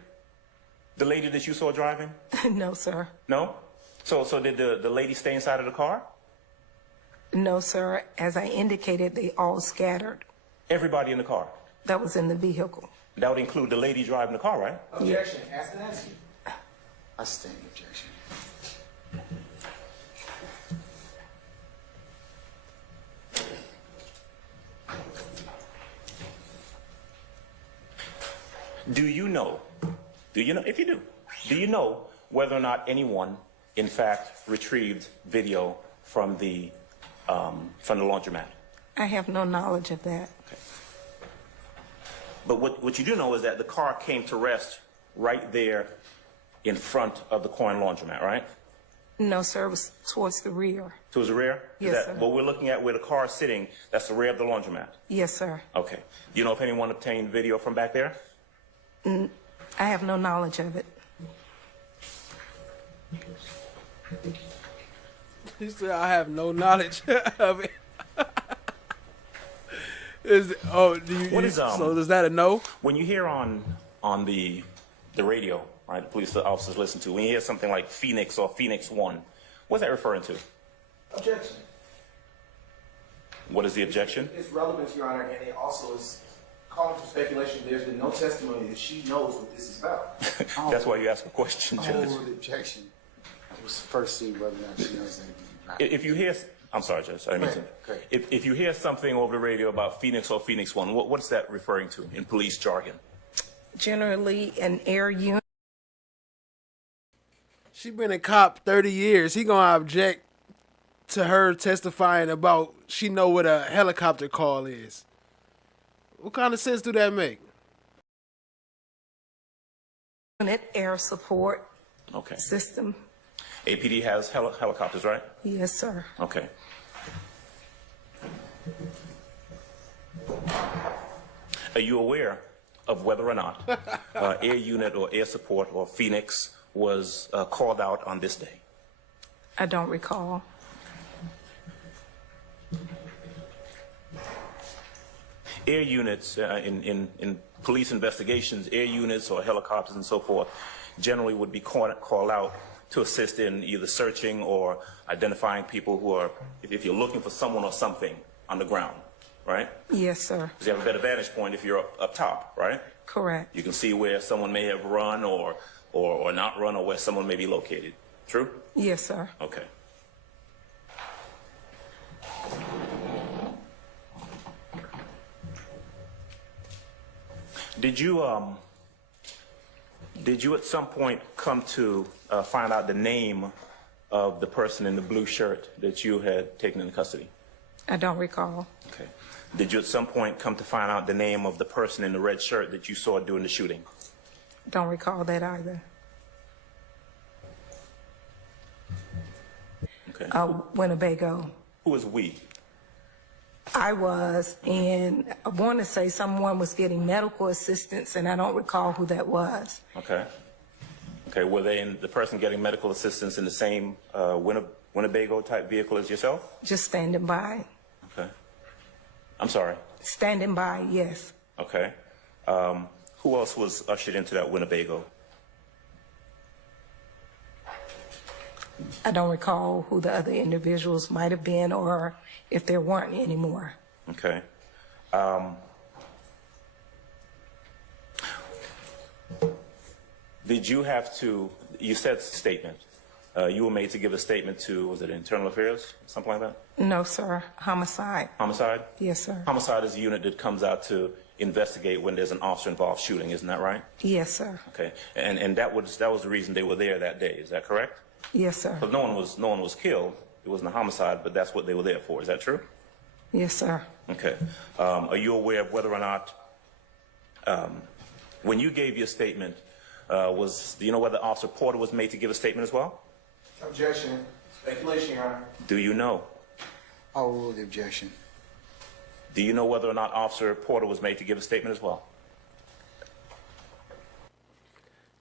The lady that you saw driving? No, sir. No? So did the lady stay inside of the car? No, sir. As I indicated, they all scattered. Everybody in the car? That was in the vehicle. That would include the lady driving the car, right? Objection, ask and answer. I sustain the objection. Do you know, if you do you know whether or not anyone, in fact, retrieved video from the laundromat? I have no knowledge of that. Okay. But what you do know is that the car came to rest right there in front of the coin laundromat, right? No, sir. It was towards the rear. Towards the rear? Yes, is that sir. what we're looking at where the car is sitting? That's the rear of the laundromat? Yes, sir. Okay. Do you know if anyone obtained video from back there? I have no knowledge of it. He said, I have no knowledge of it. So is that a no? When you hear on the radio, right, the police officers listen to, when you hear something like Phoenix or Phoenix 1, what's that referring to? Objection. What is the objection? It's relevant, Your Honor, and it also is calling for speculation. There's been no testimony that she knows what this is about. That's why you ask a question, Judge. Overrule the objection. It was first see whether or not she knows anything about it. If you hear, I'm sorry, Judge, I didn't mean to. If you hear something over the radio about Phoenix or Phoenix 1, what is that referring to in police jargon? Generally, an air unit. She been a cop 30 years. He gonna object to her testifying about she know what a helicopter call is. What kind of sense do that make? Air support Okay. system. APD has helicopters, right? Yes, sir. Okay. Are you aware of whether or not air unit or air support or Phoenix was called out on this day? I don't recall. Air units in police investigations, air units or helicopters and so forth generally would be called out to assist in either searching or identifying people who are, if you're looking for someone or something on the ground, right? Yes, sir. Because you have a better vantage point if you're up top, right? Correct. You can see where someone may have run or not run, or where someone may be located. True? Yes, sir. Okay. Did you at some point come to find out the name of the person in the blue shirt that you had taken into custody? I don't recall. Okay. Did you at some point come to find out the name of the person in the red shirt that you saw during the shooting? Don't recall that either. Okay. Winnebago. Who is we? I was, and I want to say someone was getting medical assistance, and I don't recall who that was. Okay. Okay, were the person getting medical assistance in the same Winnebago type vehicle as yourself? Just standing by. Okay. I'm sorry. Standing by, yes. Okay. Who else was ushered into that Winnebago? I don't recall who the other individuals might have been, or if there weren't any more. Okay. Did you have to, you said statement. You were made to give a statement to, was it Internal Affairs, something like that? No, sir. Homicide. Homicide? Yes, sir. Homicide is a unit that comes out to investigate when there's an officer-involved shooting, isn't that right? Yes, sir. Okay. And that was the reason they were there that day, is that correct? Yes, sir. Because no one was killed. It wasn't a homicide, but that's what they were there for. Is that true? Yes, sir. Okay. Are you aware of whether or not, when you gave your statement, do you know whether Officer Porter was made to give a statement as well? Objection. Speculation, Your Honor. Do you know? I'll rule the objection. Do you know whether or not Officer Porter was made to give a statement as well?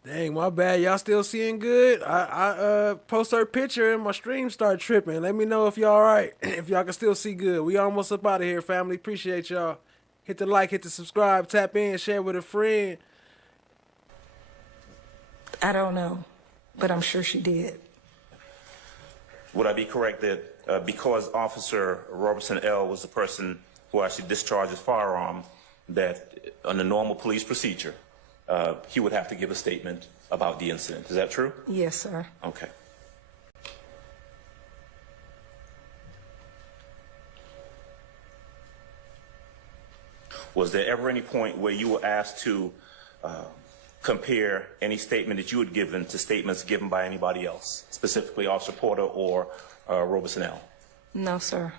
Dang, my bad. Y'all still seeing good? I post her picture and my stream start tripping. Let me know if y'all all right. If y'all can still see good. We almost up out of here, family. Appreciate y'all. Hit the like, hit the subscribe, tap in, share with a friend. I don't know, but I'm sure she did. Would I be correct that because Officer Robeson L. was the person who actually discharged his firearm, that under normal police procedure, he would have to give a statement about the incident? Is that true? Yes, sir. Okay. Was there ever any point where you were asked to compare any statement that you had given to statements given by anybody else, specifically Officer Porter or Robeson L? No, sir.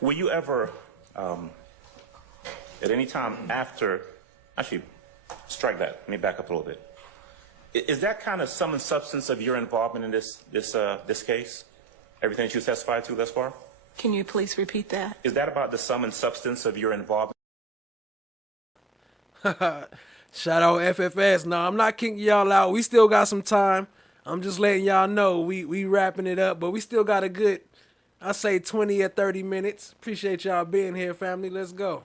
Were you ever, at any time after, actually, strike that, let me back up a little bit. Is that kind of sum and substance of your involvement in this case? Everything that you testified to thus far? Can you please repeat that? Is that about the sum and substance of your involvement? Shout out FFS. No, I'm not kicking y'all out. We still got some time. I'm just letting y'all know we wrapping it up, but we still got a good, I say 20 or 30 minutes. Appreciate y'all being here, family. Let's go.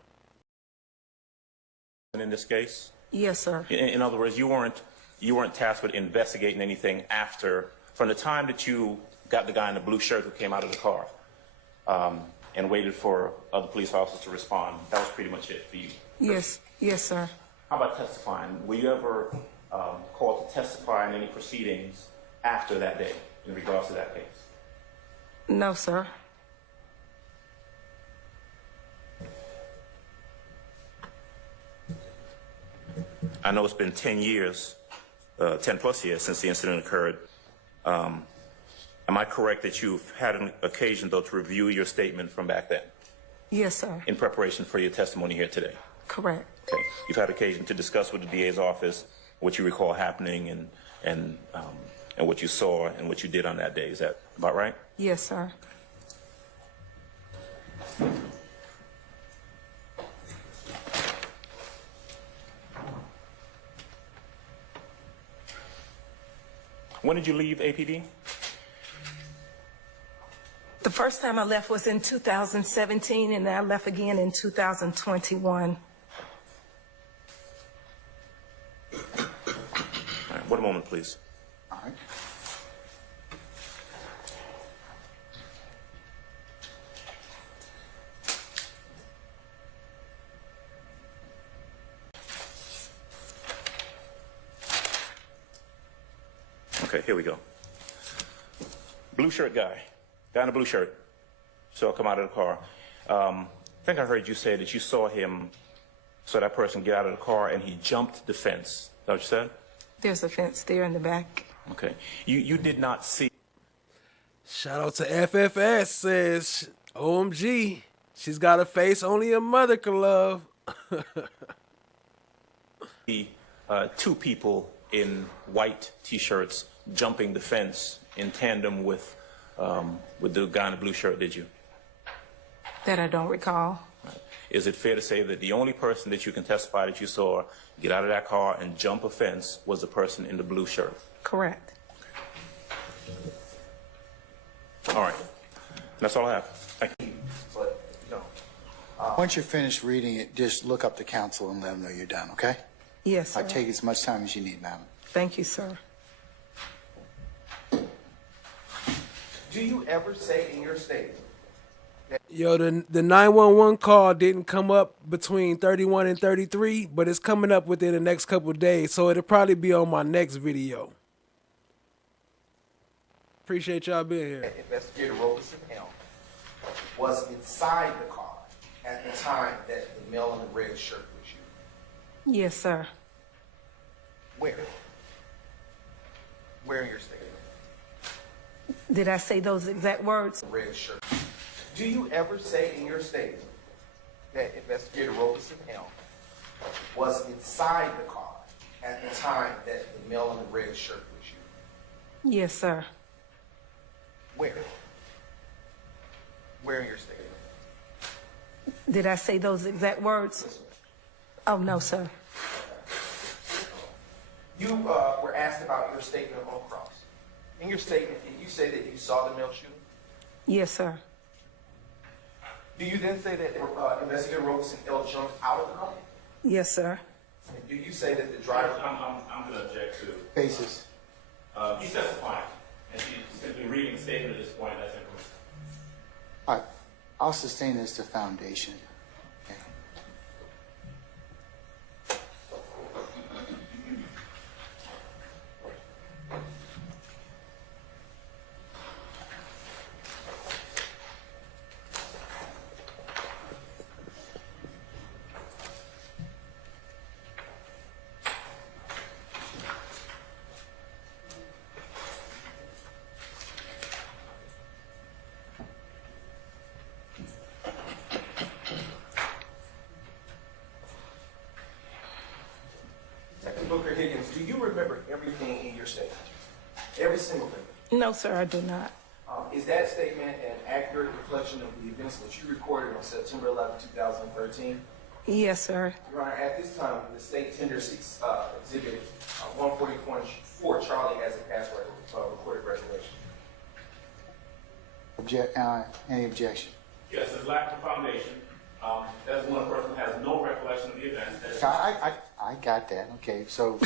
In this case? Yes, sir. In other words, you weren't tasked with investigating anything after, from the time that you got the guy in the blue shirt who came out of the car and waited for other police officers to respond. That was pretty much it for you. Yes, yes, sir. How about testifying? Were you ever called to testify in any proceedings after that day in regards to that case? No, sir. I know it's been 10 years, 10 plus years since the incident occurred. Am I correct that you've had an occasion, though, to review your statement from back then? Yes, sir. In preparation for your testimony here today? Correct. Okay. You've had occasion to discuss with the DA's office what you recall happening and and what you saw and what you did on that day. Is that about right? Yes, sir. When did you leave APD? The first time I left was in 2017, and I left again in 2021. All right, one moment, please. All right. Okay, here we go. Blue shirt guy in a blue shirt. So I'll come out of the car. I think I heard you say that you saw that person get out of the car and he jumped the fence. Is that what you said? There's a fence there in the back. Okay. You did not see. Shout out to FFS, says, OMG, she's got a face only a mother can love. Two people in white T-shirts jumping the fence in tandem with the guy in the blue shirt, did you? That I don't recall. Is it fair to say that the only person that you can testify that you saw get out of that car and jump a fence was the person in the blue shirt? Correct. All right. That's all I have. Thank you. But, no. Once you're finished reading it, just look up the counsel and let them know you're done, okay? Yes, sir. I'll take as much time as you need, madam. Thank you, sir. Do you ever say in your statement? Yo, the 911 call didn't come up between 31 and 33, but it's coming up within the next couple of days, so it'll probably be on my next video. Appreciate y'all being here. Investigator Robeson was inside the car at the time that the male in the red shirt was you. Yes, sir. Where? Where in your statement? Did I say those exact words? Red shirt. Do you ever say in your statement that Investigator Robeson was inside the car at the time that the male in the red shirt was you? Yes, sir. Where? Where in your statement? Did I say those exact words? Oh, no, sir. You were asked about your statement on cross. In your statement, did you say that you saw the male shooting? Yes, sir. Do you then say that Investigator Robeson jumped out of the car? Yes, sir. And do you say that the driver... I'm going to object to. Basis. He's testifying, and she's simply reading the statement at this point. That's incorrect. All right. I'll sustain this to foundation. Okay. Booker Higgins, do you remember everything in your statement? Every single thing? No, sir, I do not. Is that statement an accurate reflection of the events that you recorded on September 11, 2013? Yes, sir. Your Honor, at this time, the state tenders exhibit 144 Charlie has a password recorded reservation. Any objection? Yes, there's lack of foundation. That's when a person has no recollection of the events. I got that. Okay, so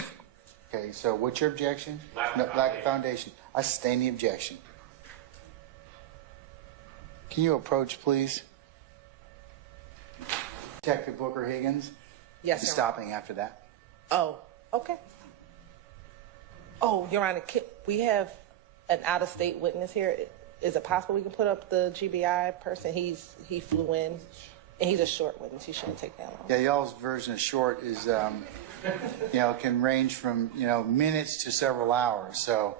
what's your objection? Lack of foundation. I sustain the objection. Can you approach, please? Detective Booker Higgins? Yes, You're sir. stopping after that. Oh, okay. Oh, Your Honor, we have an out-of-state witness here. Is it possible we can put up the GBI person? He flew in, and he's a short witness. He shouldn't take that long. Yeah, y'all's version of short is, can range from, minutes to several hours. So,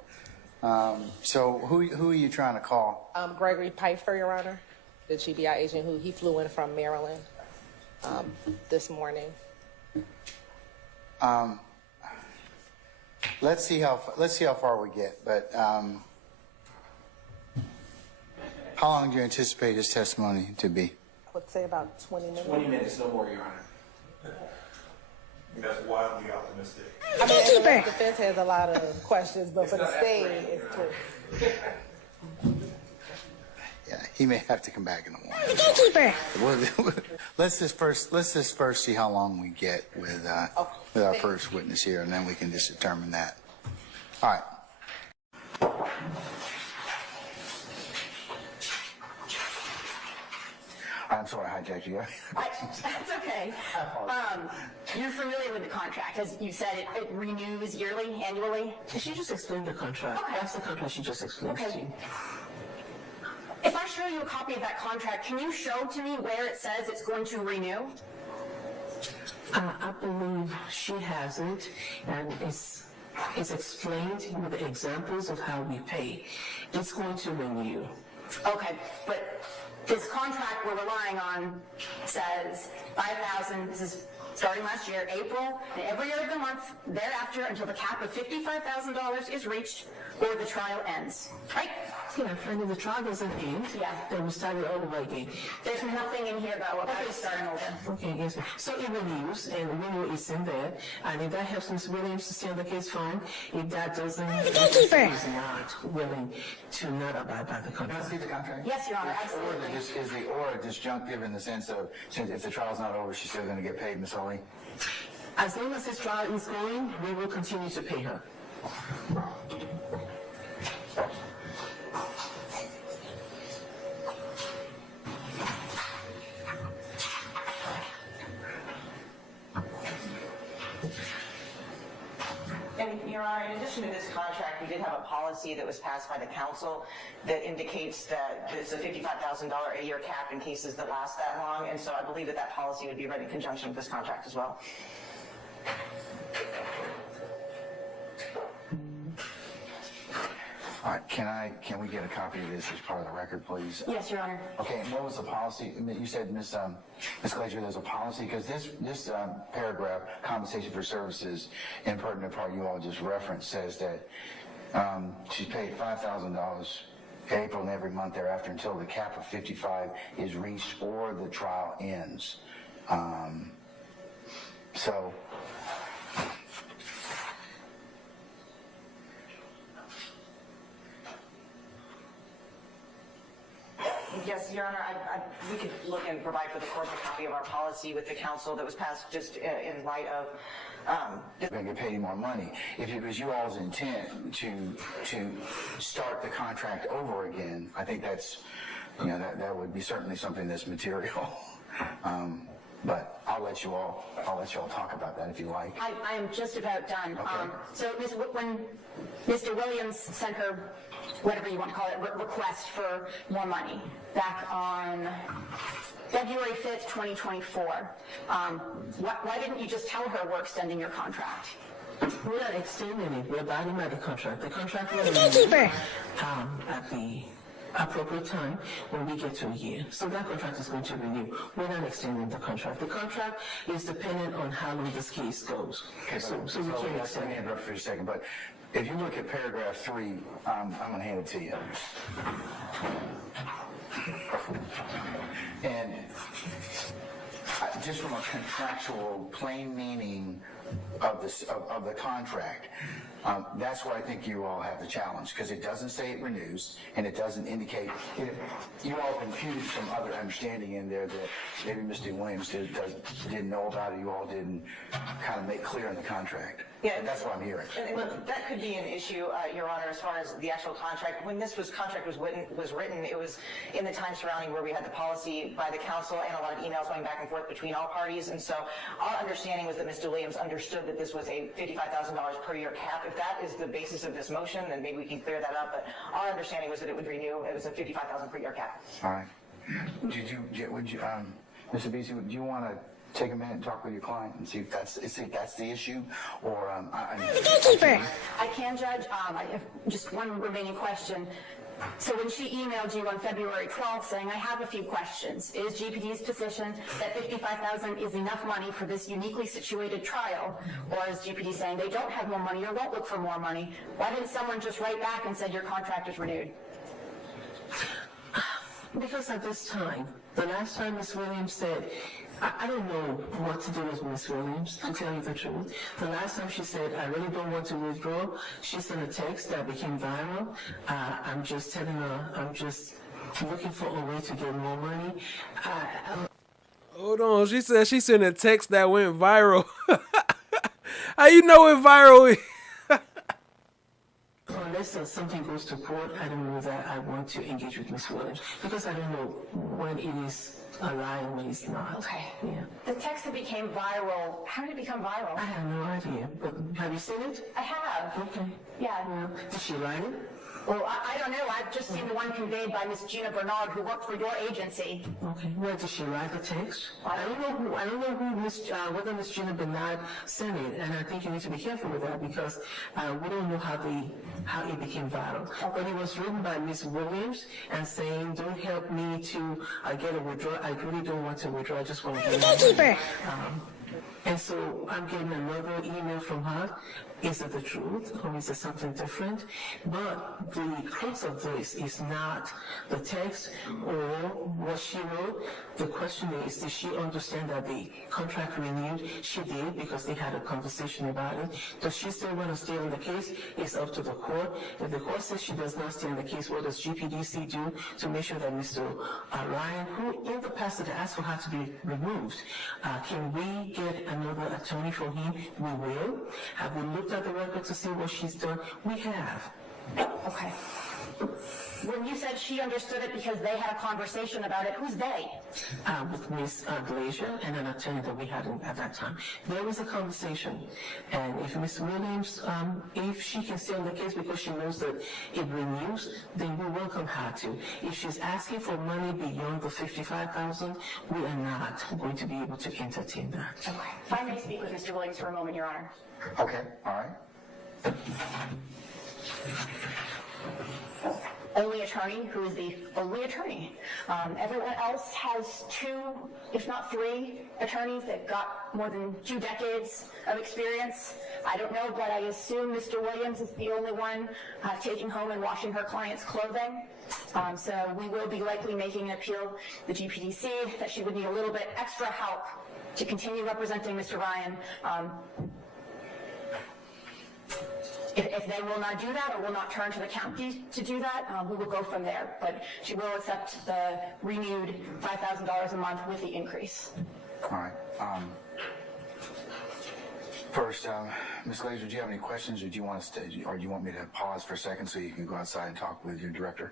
who are you trying to call? Gregory Pfeiffer, Your Honor, the GBI agent who he flew in from Maryland this morning. let's see how far we get. But how long do you anticipate his testimony to be? I would say about 20 minutes. 20 minutes, no more, Your Honor. That's wildly optimistic. I mean, the defense has a lot of questions, but for the state, it's 20. Yeah, he may have to come back in the morning. Let's just first see how long we get with our first witness here, and then we can just determine that. All right. I'm sorry, I hijacked you. That's okay. You're familiar with the contract. As you said, it renews yearly, annually? She just explained the contract. Okay. That's the contract she just explained to you. If I show you a copy of that contract, can you show to me where it says it's going to renew? I believe she has it, and it's explained with the examples of how we pay. It's going to renew. Okay, but this contract we're relying on says $5,000, this is starting last year, April, and every year of the month thereafter until the cap of $55,000 is reached or the trial ends, right? Yeah, and if the trial doesn't end, then we start it all over again. There's nothing in here though about starting over. Okay, yes. So it renews, and the renewal is in there, and if that helps Ms. Williams to stay on the case, fine. If that doesn't, he's not willing to not abide by the contract. Can I see the contract? Yes, Your Honor, absolutely. Is the order disjunctive in the sense of, since if the trial's not over, she's still going to get paid, Ms. Holly? As long as this trial is going, we will continue to pay her. And Your Honor, in addition to this contract, we did have a policy that was passed by the council that indicates that it's a $55,000 a year cap in cases that last that long, and so I believe that that policy would be read in conjunction with this contract as well. All right, can we get a copy of this as part of the record, please? Yes, Your Honor. Okay, and what was the policy? You said, Ms. Glazier, there's a policy, because this paragraph, compensation for services, in pertinent part you all just referenced, says that she's paid $5,000 April and every month thereafter until the cap of 55 is reached or the trial ends. So, Yes, Your Honor, we could look and provide for the court a copy of our policy with the council that was passed just in light of you're going to get paid more money. If it was you all's intent to start the contract over again, I think that's, that would be certainly something that's material. But I'll let you all talk about that if you like. I am just about done. Okay. So when Mr. Williams sent her, whatever you want to call it, request for more money back on February 5th, 2024, why didn't you just tell her we're extending your contract? We're not extending it. We're abiding by the contract. The contract will renew at the appropriate time when we get to a year. So that contract is going to renew. We're not extending the contract. The contract is dependent on how long this case goes. Okay, so we can't extend it. Let me interrupt for a second, but if you look at paragraph 3, I'm going to hand it to you. And just from a contractual plain meaning of the contract, that's where I think you all have the challenge, because it doesn't say it renews, and it doesn't indicate. You all imputed some other understanding in there that maybe Mr. Williams didn't know about, or you all didn't kind of make clear in the contract. Yeah, and that's what I'm hearing. And that could be an issue, Your Honor, as far as the actual contract. When this contract was written, it was in the time surrounding where we had the policy by the council and a lot of emails going back and forth between all parties. And so our understanding was that Mr. Williams understood that this was a $55,000 per year cap. If that is the basis of this motion, then maybe we can clear that up. But our understanding was that it would renew. It was a $55,000 per year cap. All right. Mr. Beasley, do you want to take a minute and talk with your client and see if that's the issue, or I can, Judge. I have just one remaining question. So when she emailed you on February 12th saying, I have a few questions, is GPD's position that $55,000 is enough money for this uniquely situated trial? Or is GPD saying they don't have more money or won't look for more money? Why didn't someone just write back and said your contract is renewed? Because at this time, the last time Ms. Williams said, I don't know what to do with Ms. Williams, to tell you the truth. The last time she said, I really don't want to withdraw, she sent a text that became viral. I'm just telling her, I'm just looking for a way to get more money. Hold on, she said she sent a text that went viral. How you know it viral? Unless something goes to court, I don't know that I want to engage with Ms. Williams because I don't know when it is a lie and when it's not. Okay. Yeah. The text that became viral, how did it become viral? I have no idea, but have you seen it? I have. Okay. Yeah. Did she write it? Well, I don't know. I've just seen the one conveyed by Miss Gina Bernard, who worked for your agency. Okay. Where did she write the text? I don't know whether Miss Gina Bernard sent it, and I think you need to be careful with that because we don't know how it became viral. But it was written by Miss Williams and saying, "Don't help me to get a withdrawal. I really don't want to withdraw. I just want to get and so I'm getting another email from her. Is it the truth or is it something different? But the crux of this is not the text or what she wrote. The question is, did she understand that the contract renewed? She did because they had a conversation about it. Does she still want to stay on the case? It's up to the court. If the court says she does not stay on the case, what does GPDC do to make sure that Mr. Lyin, who in the past had asked for her to be removed, can we get another attorney for him? We will. Have we looked at the record to see what she's done? We have. Okay. When you said she understood it because they had a conversation about it, who's they? With Ms. Glazier and an attorney that we had at that time. There was a conversation, and if Ms. Williams, if she can stay on the case because she knows that it renews, then we welcome her to. If she's asking for money beyond the $55,000, we are not going to be able to entertain that. Okay. If I may speak with Mr. Williams for a moment, Your Honor. Okay, all right. Only attorney, who is the only attorney. Everyone else has 2, if not 3 attorneys that got more than 2 decades of experience. I don't know, but I assume Mr. Williams is the only one taking home and washing her client's clothing. So we will be likely making an appeal to the GPDC that she would need a little bit extra help to continue representing Mr. Lyin. If they will not do that or will not turn to the county to do that, we will go from there. But she will accept the renewed $5,000 a month with the increase. All right. First, Ms. Glazer, do you have any questions, or do you want us to, or do you want me to pause for a second so you can go outside and talk with your director?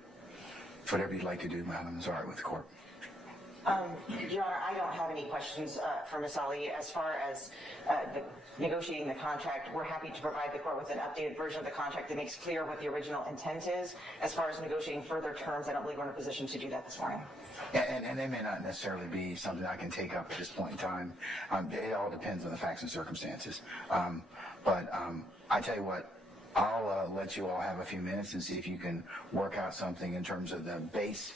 Whatever you'd like to do, madam, is all right with the court. Your Honor, I don't have any questions for Ms. Ali. As far as negotiating the contract, we're happy to provide the court with an updated version of the contract that makes clear what the original intent is. As far as negotiating further terms, I don't believe we're in a position to do that this morning. And they may not necessarily be something I can take up at this point in time. It all depends on the facts and circumstances. But I tell you what, I'll let you all have a few minutes and see if you can work out something in terms of the base,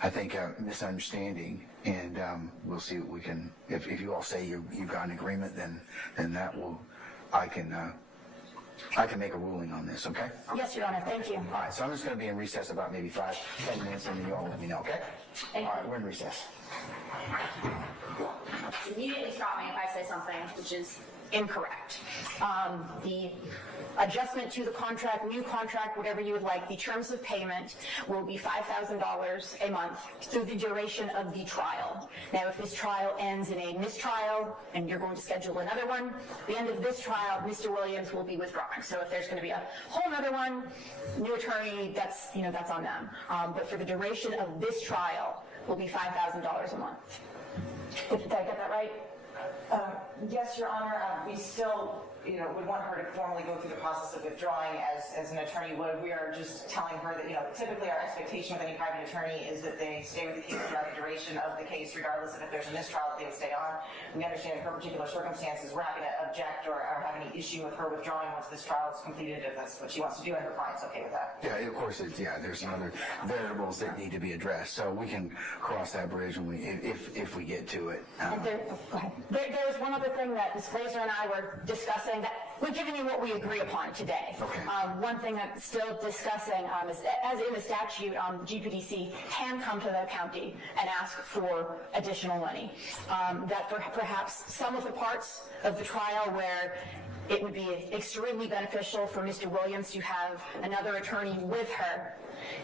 I think, misunderstanding, and we'll see what we can. If you all say you've got an agreement, then that will, I can make a ruling on this. Okay? Yes, Your Honor. Thank you. All right. So I'm just going to be in recess about maybe 5-10 minutes, and then you all let me know. Okay? All right. We're in recess. Immediately stop me if I say something which is incorrect. The adjustment to the contract, new contract, whatever you would like, the terms of payment will be $5,000 a month through the duration of the trial. Now, if this trial ends in a mistrial and you're going to schedule another one, at the end of this trial, Mr. Williams will be withdrawing. So if there's going to be a whole other one, new attorney, that's on them. But for the duration of this trial, will be $5,000 a month. Did I get that right? Yes, Your Honor. We still would want her to formally go through the process of withdrawing as an attorney would. We are just telling her that, typically our expectation with any private attorney is that they stay with the case throughout the duration of the case, regardless of if there's a mistrial, that they would stay on. We understand her particular circumstances. We're not going to object or have any issue with her withdrawing once this trial is completed, if that's what she wants to do, and her client's okay with that. Yeah, of course, there's some other variables that need to be addressed, so we can cross that bridge when if we get to it. And there was one other thing that Ms. Glazer and I were discussing that we've given you what we agree upon today. Okay. One thing that's still discussing is, as in the statute, GPDC can come to the county and ask for additional money. That for perhaps some of the parts of the trial where it would be extremely beneficial for Mr. Williams to have another attorney with her,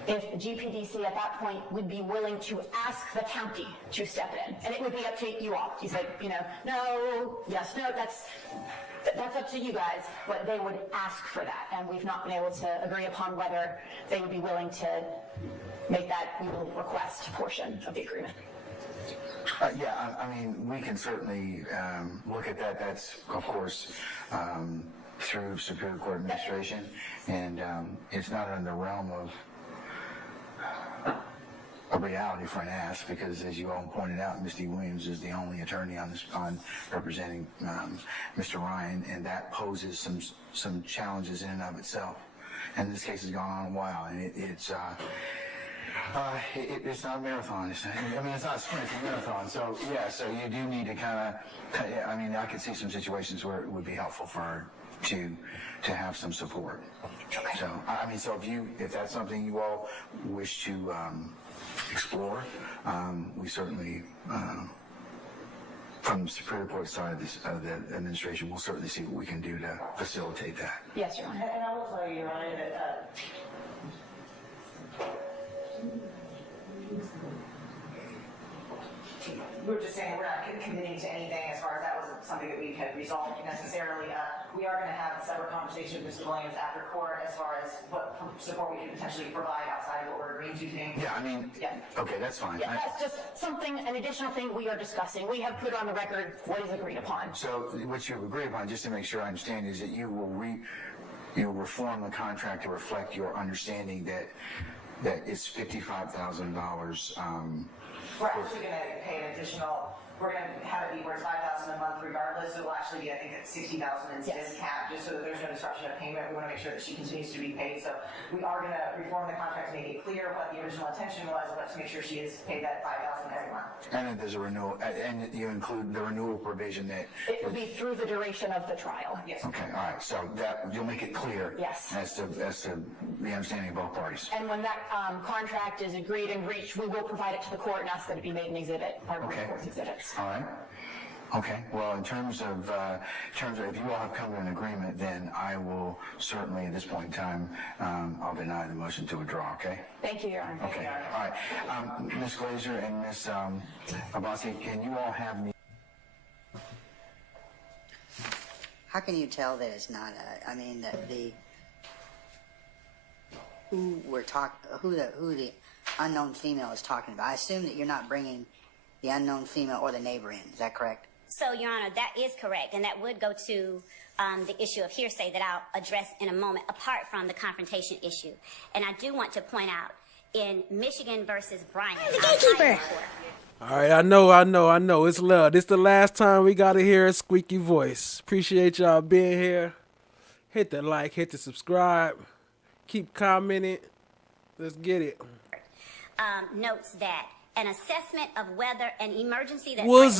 if GPDC at that point would be willing to ask the county to step in. And it would be up to you all. You said, no, yes, no, that's up to you guys, but they would ask for that. And we've not been able to agree upon whether they would be willing to make that we will request portion of the agreement. Yeah, I mean, we can certainly look at that. That's, of course, through Superior Court administration, and it's not in the realm of a reality for an ask, because as you all pointed out, Mr. Williams is the only attorney on representing Mr. Ryan, and that poses some challenges in and of itself. And this case has gone on a while, and it's not a marathon. It's not a sprint, it's a marathon. So yeah, so you do need to I could see some situations where it would be helpful for her to have some support. Okay. So if that's something you all wish to explore, we certainly, from the Superior Court side of the administration, we'll certainly see what we can do to facilitate that. Yes, Your Honor. And I will tell you, Your Honor, that we're just saying we're not committing to anything as far as that wasn't something that we had resolved necessarily. We are going to have a separate conversation with Mr. Williams after court as far as what support we can potentially provide outside of what we're agreeing to today. Yeah, okay, that's fine. Yeah, that's just an additional thing we are discussing. We have put on the record what is agreed upon. So what you agree upon, just to make sure I understand, is that you will reform the contract to reflect your understanding that it's $55,000. We're actually going to pay an additional. We're going to have it be where it's $5,000 a month regardless. So it will actually be, I think, at $60,000 instead of cap, just so that there's no disruption of payment. We want to make sure that she continues to be paid. So we are going to reform the contract to make it clear what the original intention was, but to make sure she is paid that $5,000 every month. And then there's a renewal, and you include the renewal provision that it will be through the duration of the trial. Yes. Okay, all right. So that you'll make it clear. Yes. As to the understanding of both parties. And when that contract is agreed and reached, we will provide it to the court and ask that it be made an exhibit, part of the court's exhibits. All right. Okay. Well, in terms of if you all have come to an agreement, then I will certainly, at this point in time, I'll deny the motion to withdraw. Okay. Thank you, Your Honor. Okay. All right. Ms. Glazer and Ms. Abbasi, can you all have me? How can you tell that it's not? Who the unknown female is talking about? I assume that you're not bringing the unknown female or the neighbor in. Is that correct? So, Your Honor, that is correct, and that would go to the issue of hearsay that I'll address in a moment, apart from the confrontation issue. And I do want to point out, in Michigan versus Bryant, all right, I know. It's love. This the last time we gotta hear a squeaky voice. Appreciate y'all being here. Hit the like, hit the subscribe, keep commenting. Let's get it. Notes that an assessment of whether an emergency that threatens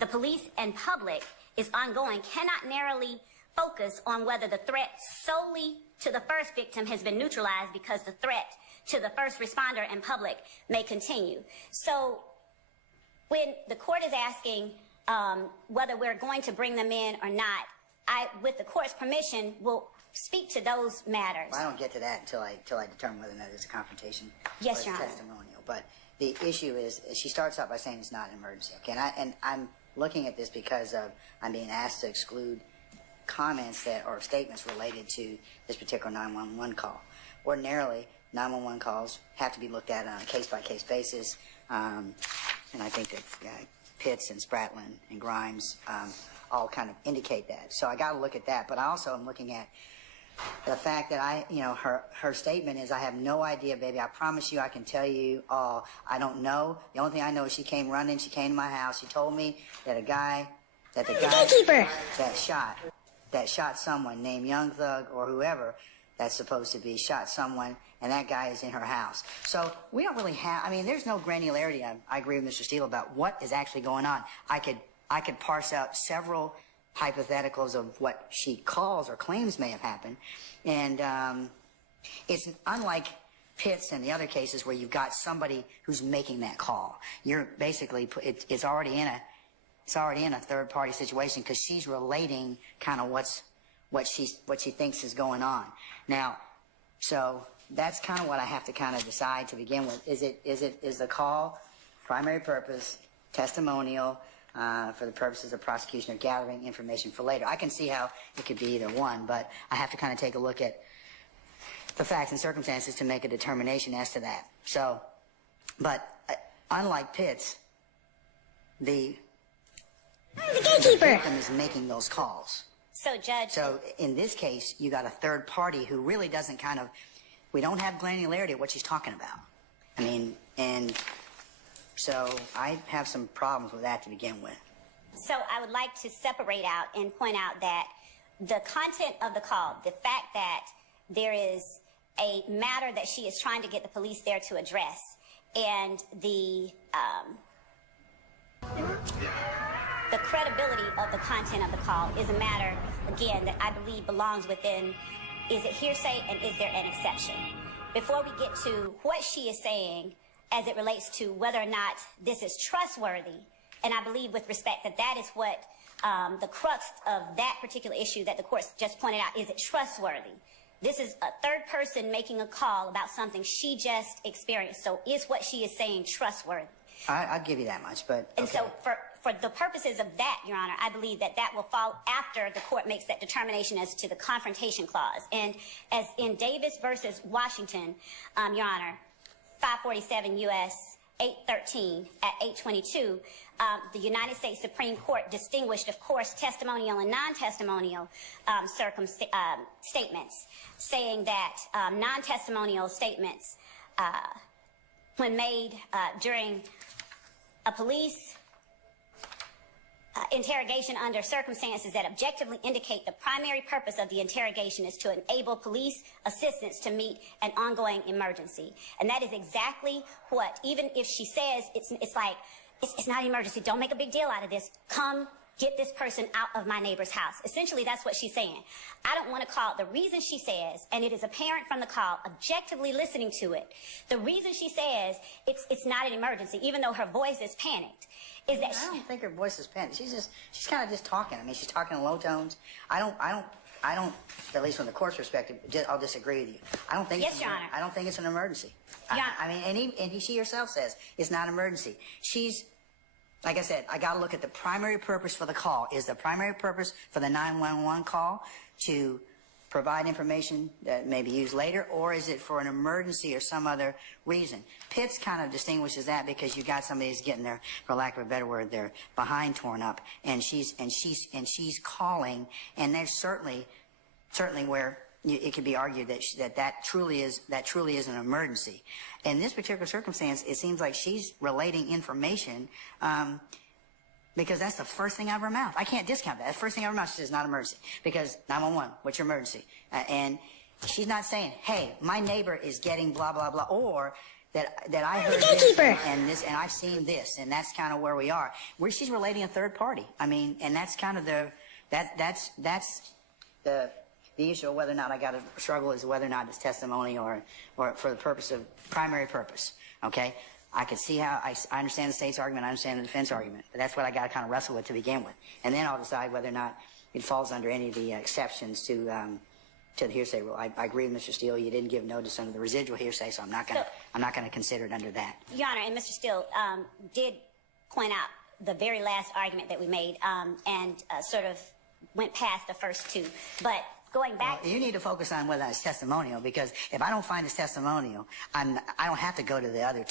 the police and public is ongoing cannot narrowly focus on whether the threat solely to the first victim has been neutralized, because the threat to the first responder and public may continue. So when the court is asking whether we're going to bring them in or not, I, with the court's permission, will speak to those matters. Well, I don't get to that until I determine whether or not it's a confrontation or Yes, Your Honor. testimonial. But the issue is, she starts out by saying it's not an emergency. Okay, and I'm looking at this because I'm being asked to exclude comments or statements related to this particular 911 call. Ordinarily, 911 calls have to be looked at on a case-by-case basis, and I think that Pitts and Spratlin and Grimes all kind of indicate that. So I got to look at that. But I also am looking at the fact that her statement is, I have no idea, baby. I promise you I can tell you all. I don't know. The only thing I know is she came running. She came to my house. She told me that the guy that shot someone named Young Thug or whoever that's supposed to be shot someone, and that guy is in her house. So we don't really have, I mean, there's no granularity. I agree with Mr. Steele about what is actually going on. I could parse out several hypotheticals of what she calls or claims may have happened. And it's unlike Pitts and the other cases where you've got somebody who's making that call. You're basically, it's already in a third-party situation because she's relating kind of what she thinks is going on. Now, so that's kind of what I have to kind of decide to begin with. Is the call primary purpose, testimonial, for the purposes of prosecution or gathering information for later? I can see how it could be either one, but I have to kind of take a look at the facts and circumstances to make a determination as to that. So, but unlike Pitts, the victim is making those calls. So, Judge. So, in this case, you got a third party who really doesn't we don't have granularity of what she's talking about. I mean, and so I have some problems with that to begin with. So I would like to separate out and point out that the content of the call, the fact that there is a matter that she is trying to get the police there to address, and the credibility of the content of the call is a matter, again, that I believe belongs within, is it hearsay and is there an exception? Before we get to what she is saying as it relates to whether or not this is trustworthy, and I believe with respect that is what the crux of that particular issue that the court just pointed out, is it trustworthy? This is a third person making a call about something she just experienced. So is what she is saying trustworthy? I'll give you that much, but... And so for the purposes of that, Your Honor, I believe that will fall after the court makes that determination as to the confrontation clause. And as in Davis versus Washington, Your Honor, 547 U.S. 813 at 822, the United States Supreme Court distinguished, of course, testimonial and non-testimonial statements, saying that non-testimonial statements, when made during a police interrogation under circumstances that objectively indicate the primary purpose of the interrogation is to enable police assistance to meet an ongoing emergency. And that is exactly what, even if she says it's like, it's not an emergency, don't make a big deal out of this, come get this person out of my neighbor's house. Essentially, that's what she's saying. I don't want to call it. The reason she says, and it is apparent from the call, objectively listening to it, the reason she says it's not an emergency, even though her voice is panicked, is that I don't think her voice is panicked. She's kind of just talking. I mean, she's talking in low tones. I don't, at least from the court's perspective, I'll disagree with you. I don't think yes, Your Honor. I don't think it's an emergency. Yeah. I mean, and she herself says it's not an emergency. Like I said, I got to look at the primary purpose for the call. Is the primary purpose for the 911 call to provide information that may be used later, or is it for an emergency or some other reason? Pitts kind of distinguishes that because you got somebody who's getting their, for lack of a better word, their behind torn up, and she's calling, and there's certainly where it could be argued that truly is an emergency. In this particular circumstance, it seems like she's relating information because that's the first thing out of her mouth. I can't discount that. That's the first thing out of her mouth. She says, not an emergency. Because 911, what's your emergency? And she's not saying, hey, my neighbor is getting blah, blah, blah, or that I heard this and I've seen this, and that's kind of where we are. Where she's relating a third party. I mean, and that's kind of that's the issue of whether or not I got to struggle is whether or not it's testimony or for the purpose of primary purpose. Okay, I can see how I understand the state's argument, I understand the defense argument, but that's what I got to kind of wrestle with to begin with, and then I'll decide whether or not it falls under any of the exceptions to the hearsay rule. I agree with Mr. Steele. You didn't give notice under the residual hearsay, so I'm not going to consider it under that. Your Honor, and Mr. Steele did point out the very last argument that we made and sort of went past the first two. But going back. You need to focus on whether it's testimonial, because if I don't find it's testimonial, I don't have to go to the other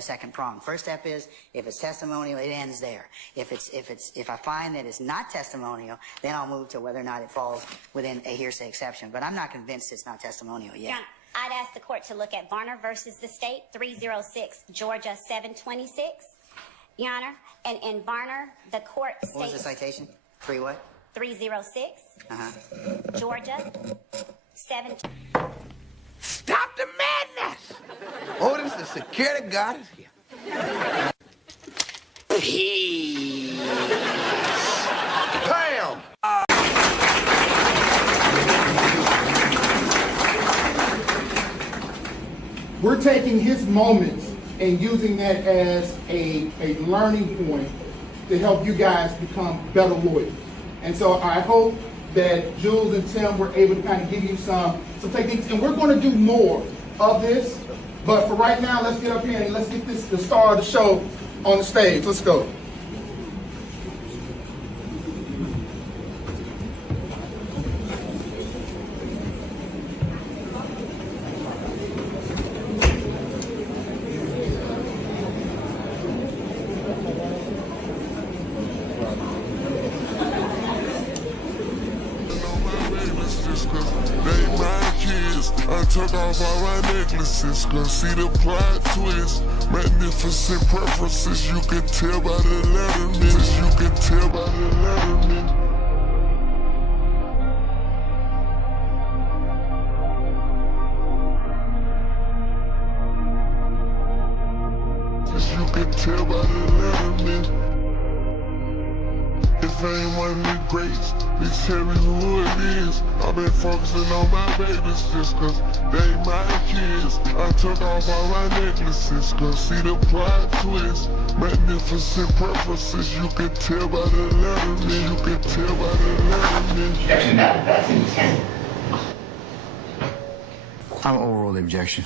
second prong. First step is, if it's testimonial, it ends there. If I find that it's not testimonial, then I'll move to whether or not it falls within a hearsay exception. But I'm not convinced it's not testimonial yet. John, I'd ask the court to look at Varner versus the state, 306 Georgia 726, Your Honor. And in Varner, the court states... What was the citation? 3 what? 306 Georgia 7... Stop the madness! Otis, the security guard is here. Peace. Bam! We're taking his moments and using that as a learning point to help you guys become better lawyers. And so I hope that Jules and Tim were able to kind of give you some techniques. And we're going to do more of this. But for right now, let's get up here and let's get the star of the show on the stage. Let's go. I took off all my necklaces, cause see the plot twist. Magnificent preferences, you can tell by the letterman. You can tell by the letterman. You can tell by the letterman. If I ain't one of the greats, please tell me who it is. I've been focusing on my babies just cause they ain't my kids. I took off all my necklaces, cause see the plot twist. Magnificent preferences, you can tell by the letterman. You can tell by the letterman. Objection not that's intent. I'm overrule the objection.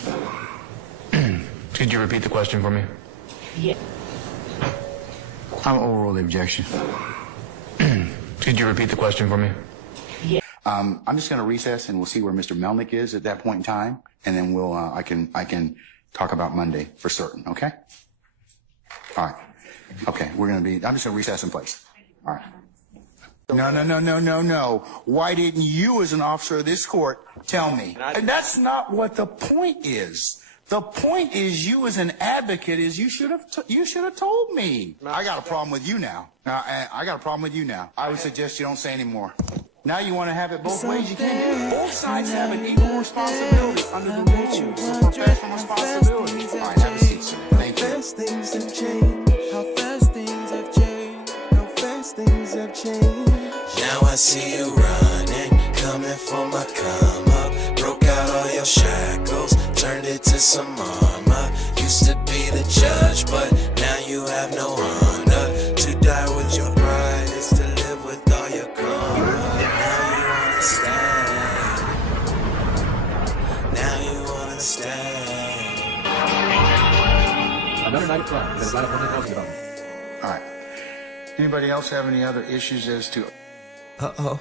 Could you repeat the question for me? Yeah. I'm overrule the objection. Could you repeat the question for me? Yeah. I'm just going to recess and we'll see where Mr. Melnick is at that point in time, and then we'll I can talk about Monday for certain. Okay. All right. Okay. I'm just going to recess in place. All right. No. Why didn't you, as an officer of this court, tell me? And that's not what the point is. The point is, you as an advocate, is you should have told me. I got a problem with you now. I got a problem with you now. I would suggest you don't say anymore. Now you want to have it both ways. You can't. Both sides have an equal responsibility under the rules. It's a professional responsibility. All right, have a seat, sir. Thank you. How fast things have changed. How fast things have changed. How fast things have changed. Now I see you running, coming for my come up. Broke out all your shackles, turned it to some armor. Used to be the judge, but now you have no honor. To die with your pride is to live with all your karma. Now you understand. Now you understand. Another night at club. There's a lot of fun talking about. All right. Anybody else have any other issues as to... Uh-oh.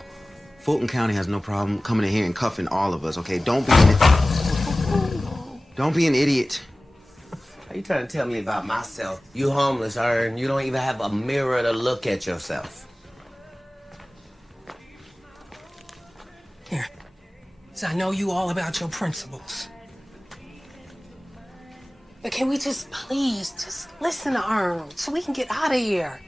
Fulton County has no problem coming in here and cuffing all of us, okay? Don't be an idiot. Are you trying to tell me about myself? You homeless, Ern. You don't even have a mirror to look at yourself. Here. So I know you all about your principles. But can we please listen to Ern so we can get out of here?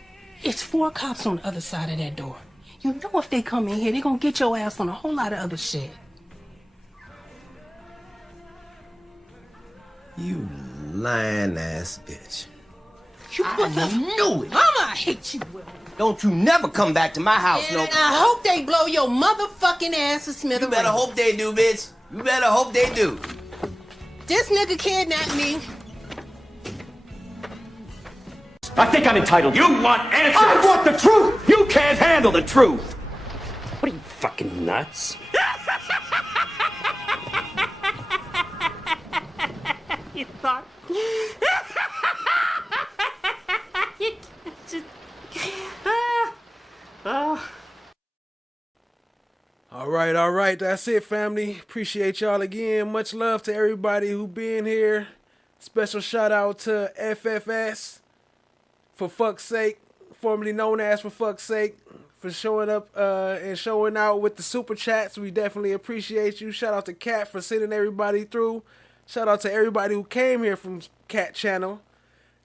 It's 4 cops on the other side of that door. You know if they come in here, they're gonna get your ass on a whole lot of other shit. You lying ass bitch. I knew it. Mama, I hate you, Will. Don't you never come back to my house, And no. I hope they blow your motherfucking ass to smithereens. You better hope they do, bitch. You better hope they do. This nigga kidnapped me. I think I'm entitled. You want answers? I want the truth! You can't handle the truth! What are you, fucking nuts? You thought? All right. That's it, family. Appreciate y'all again. Much love to everybody who been here. Special shout out to FFS, for fuck's sake, formerly known as For Fuck's Sake, for showing up and showing out with the super chats. We definitely appreciate you. Shout out to Cat for sending everybody through. Shout out to everybody who came here from Cat Channel.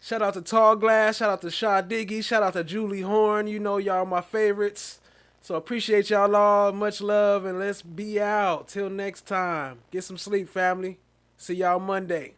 Shout out to Tall Glass. Shout out to Shaw Diggy. Shout out to Julie Horn. You know y'all my favorites. So appreciate y'all all. Much love, and let's be out. Till next time. Get some sleep, family. See y'all Monday.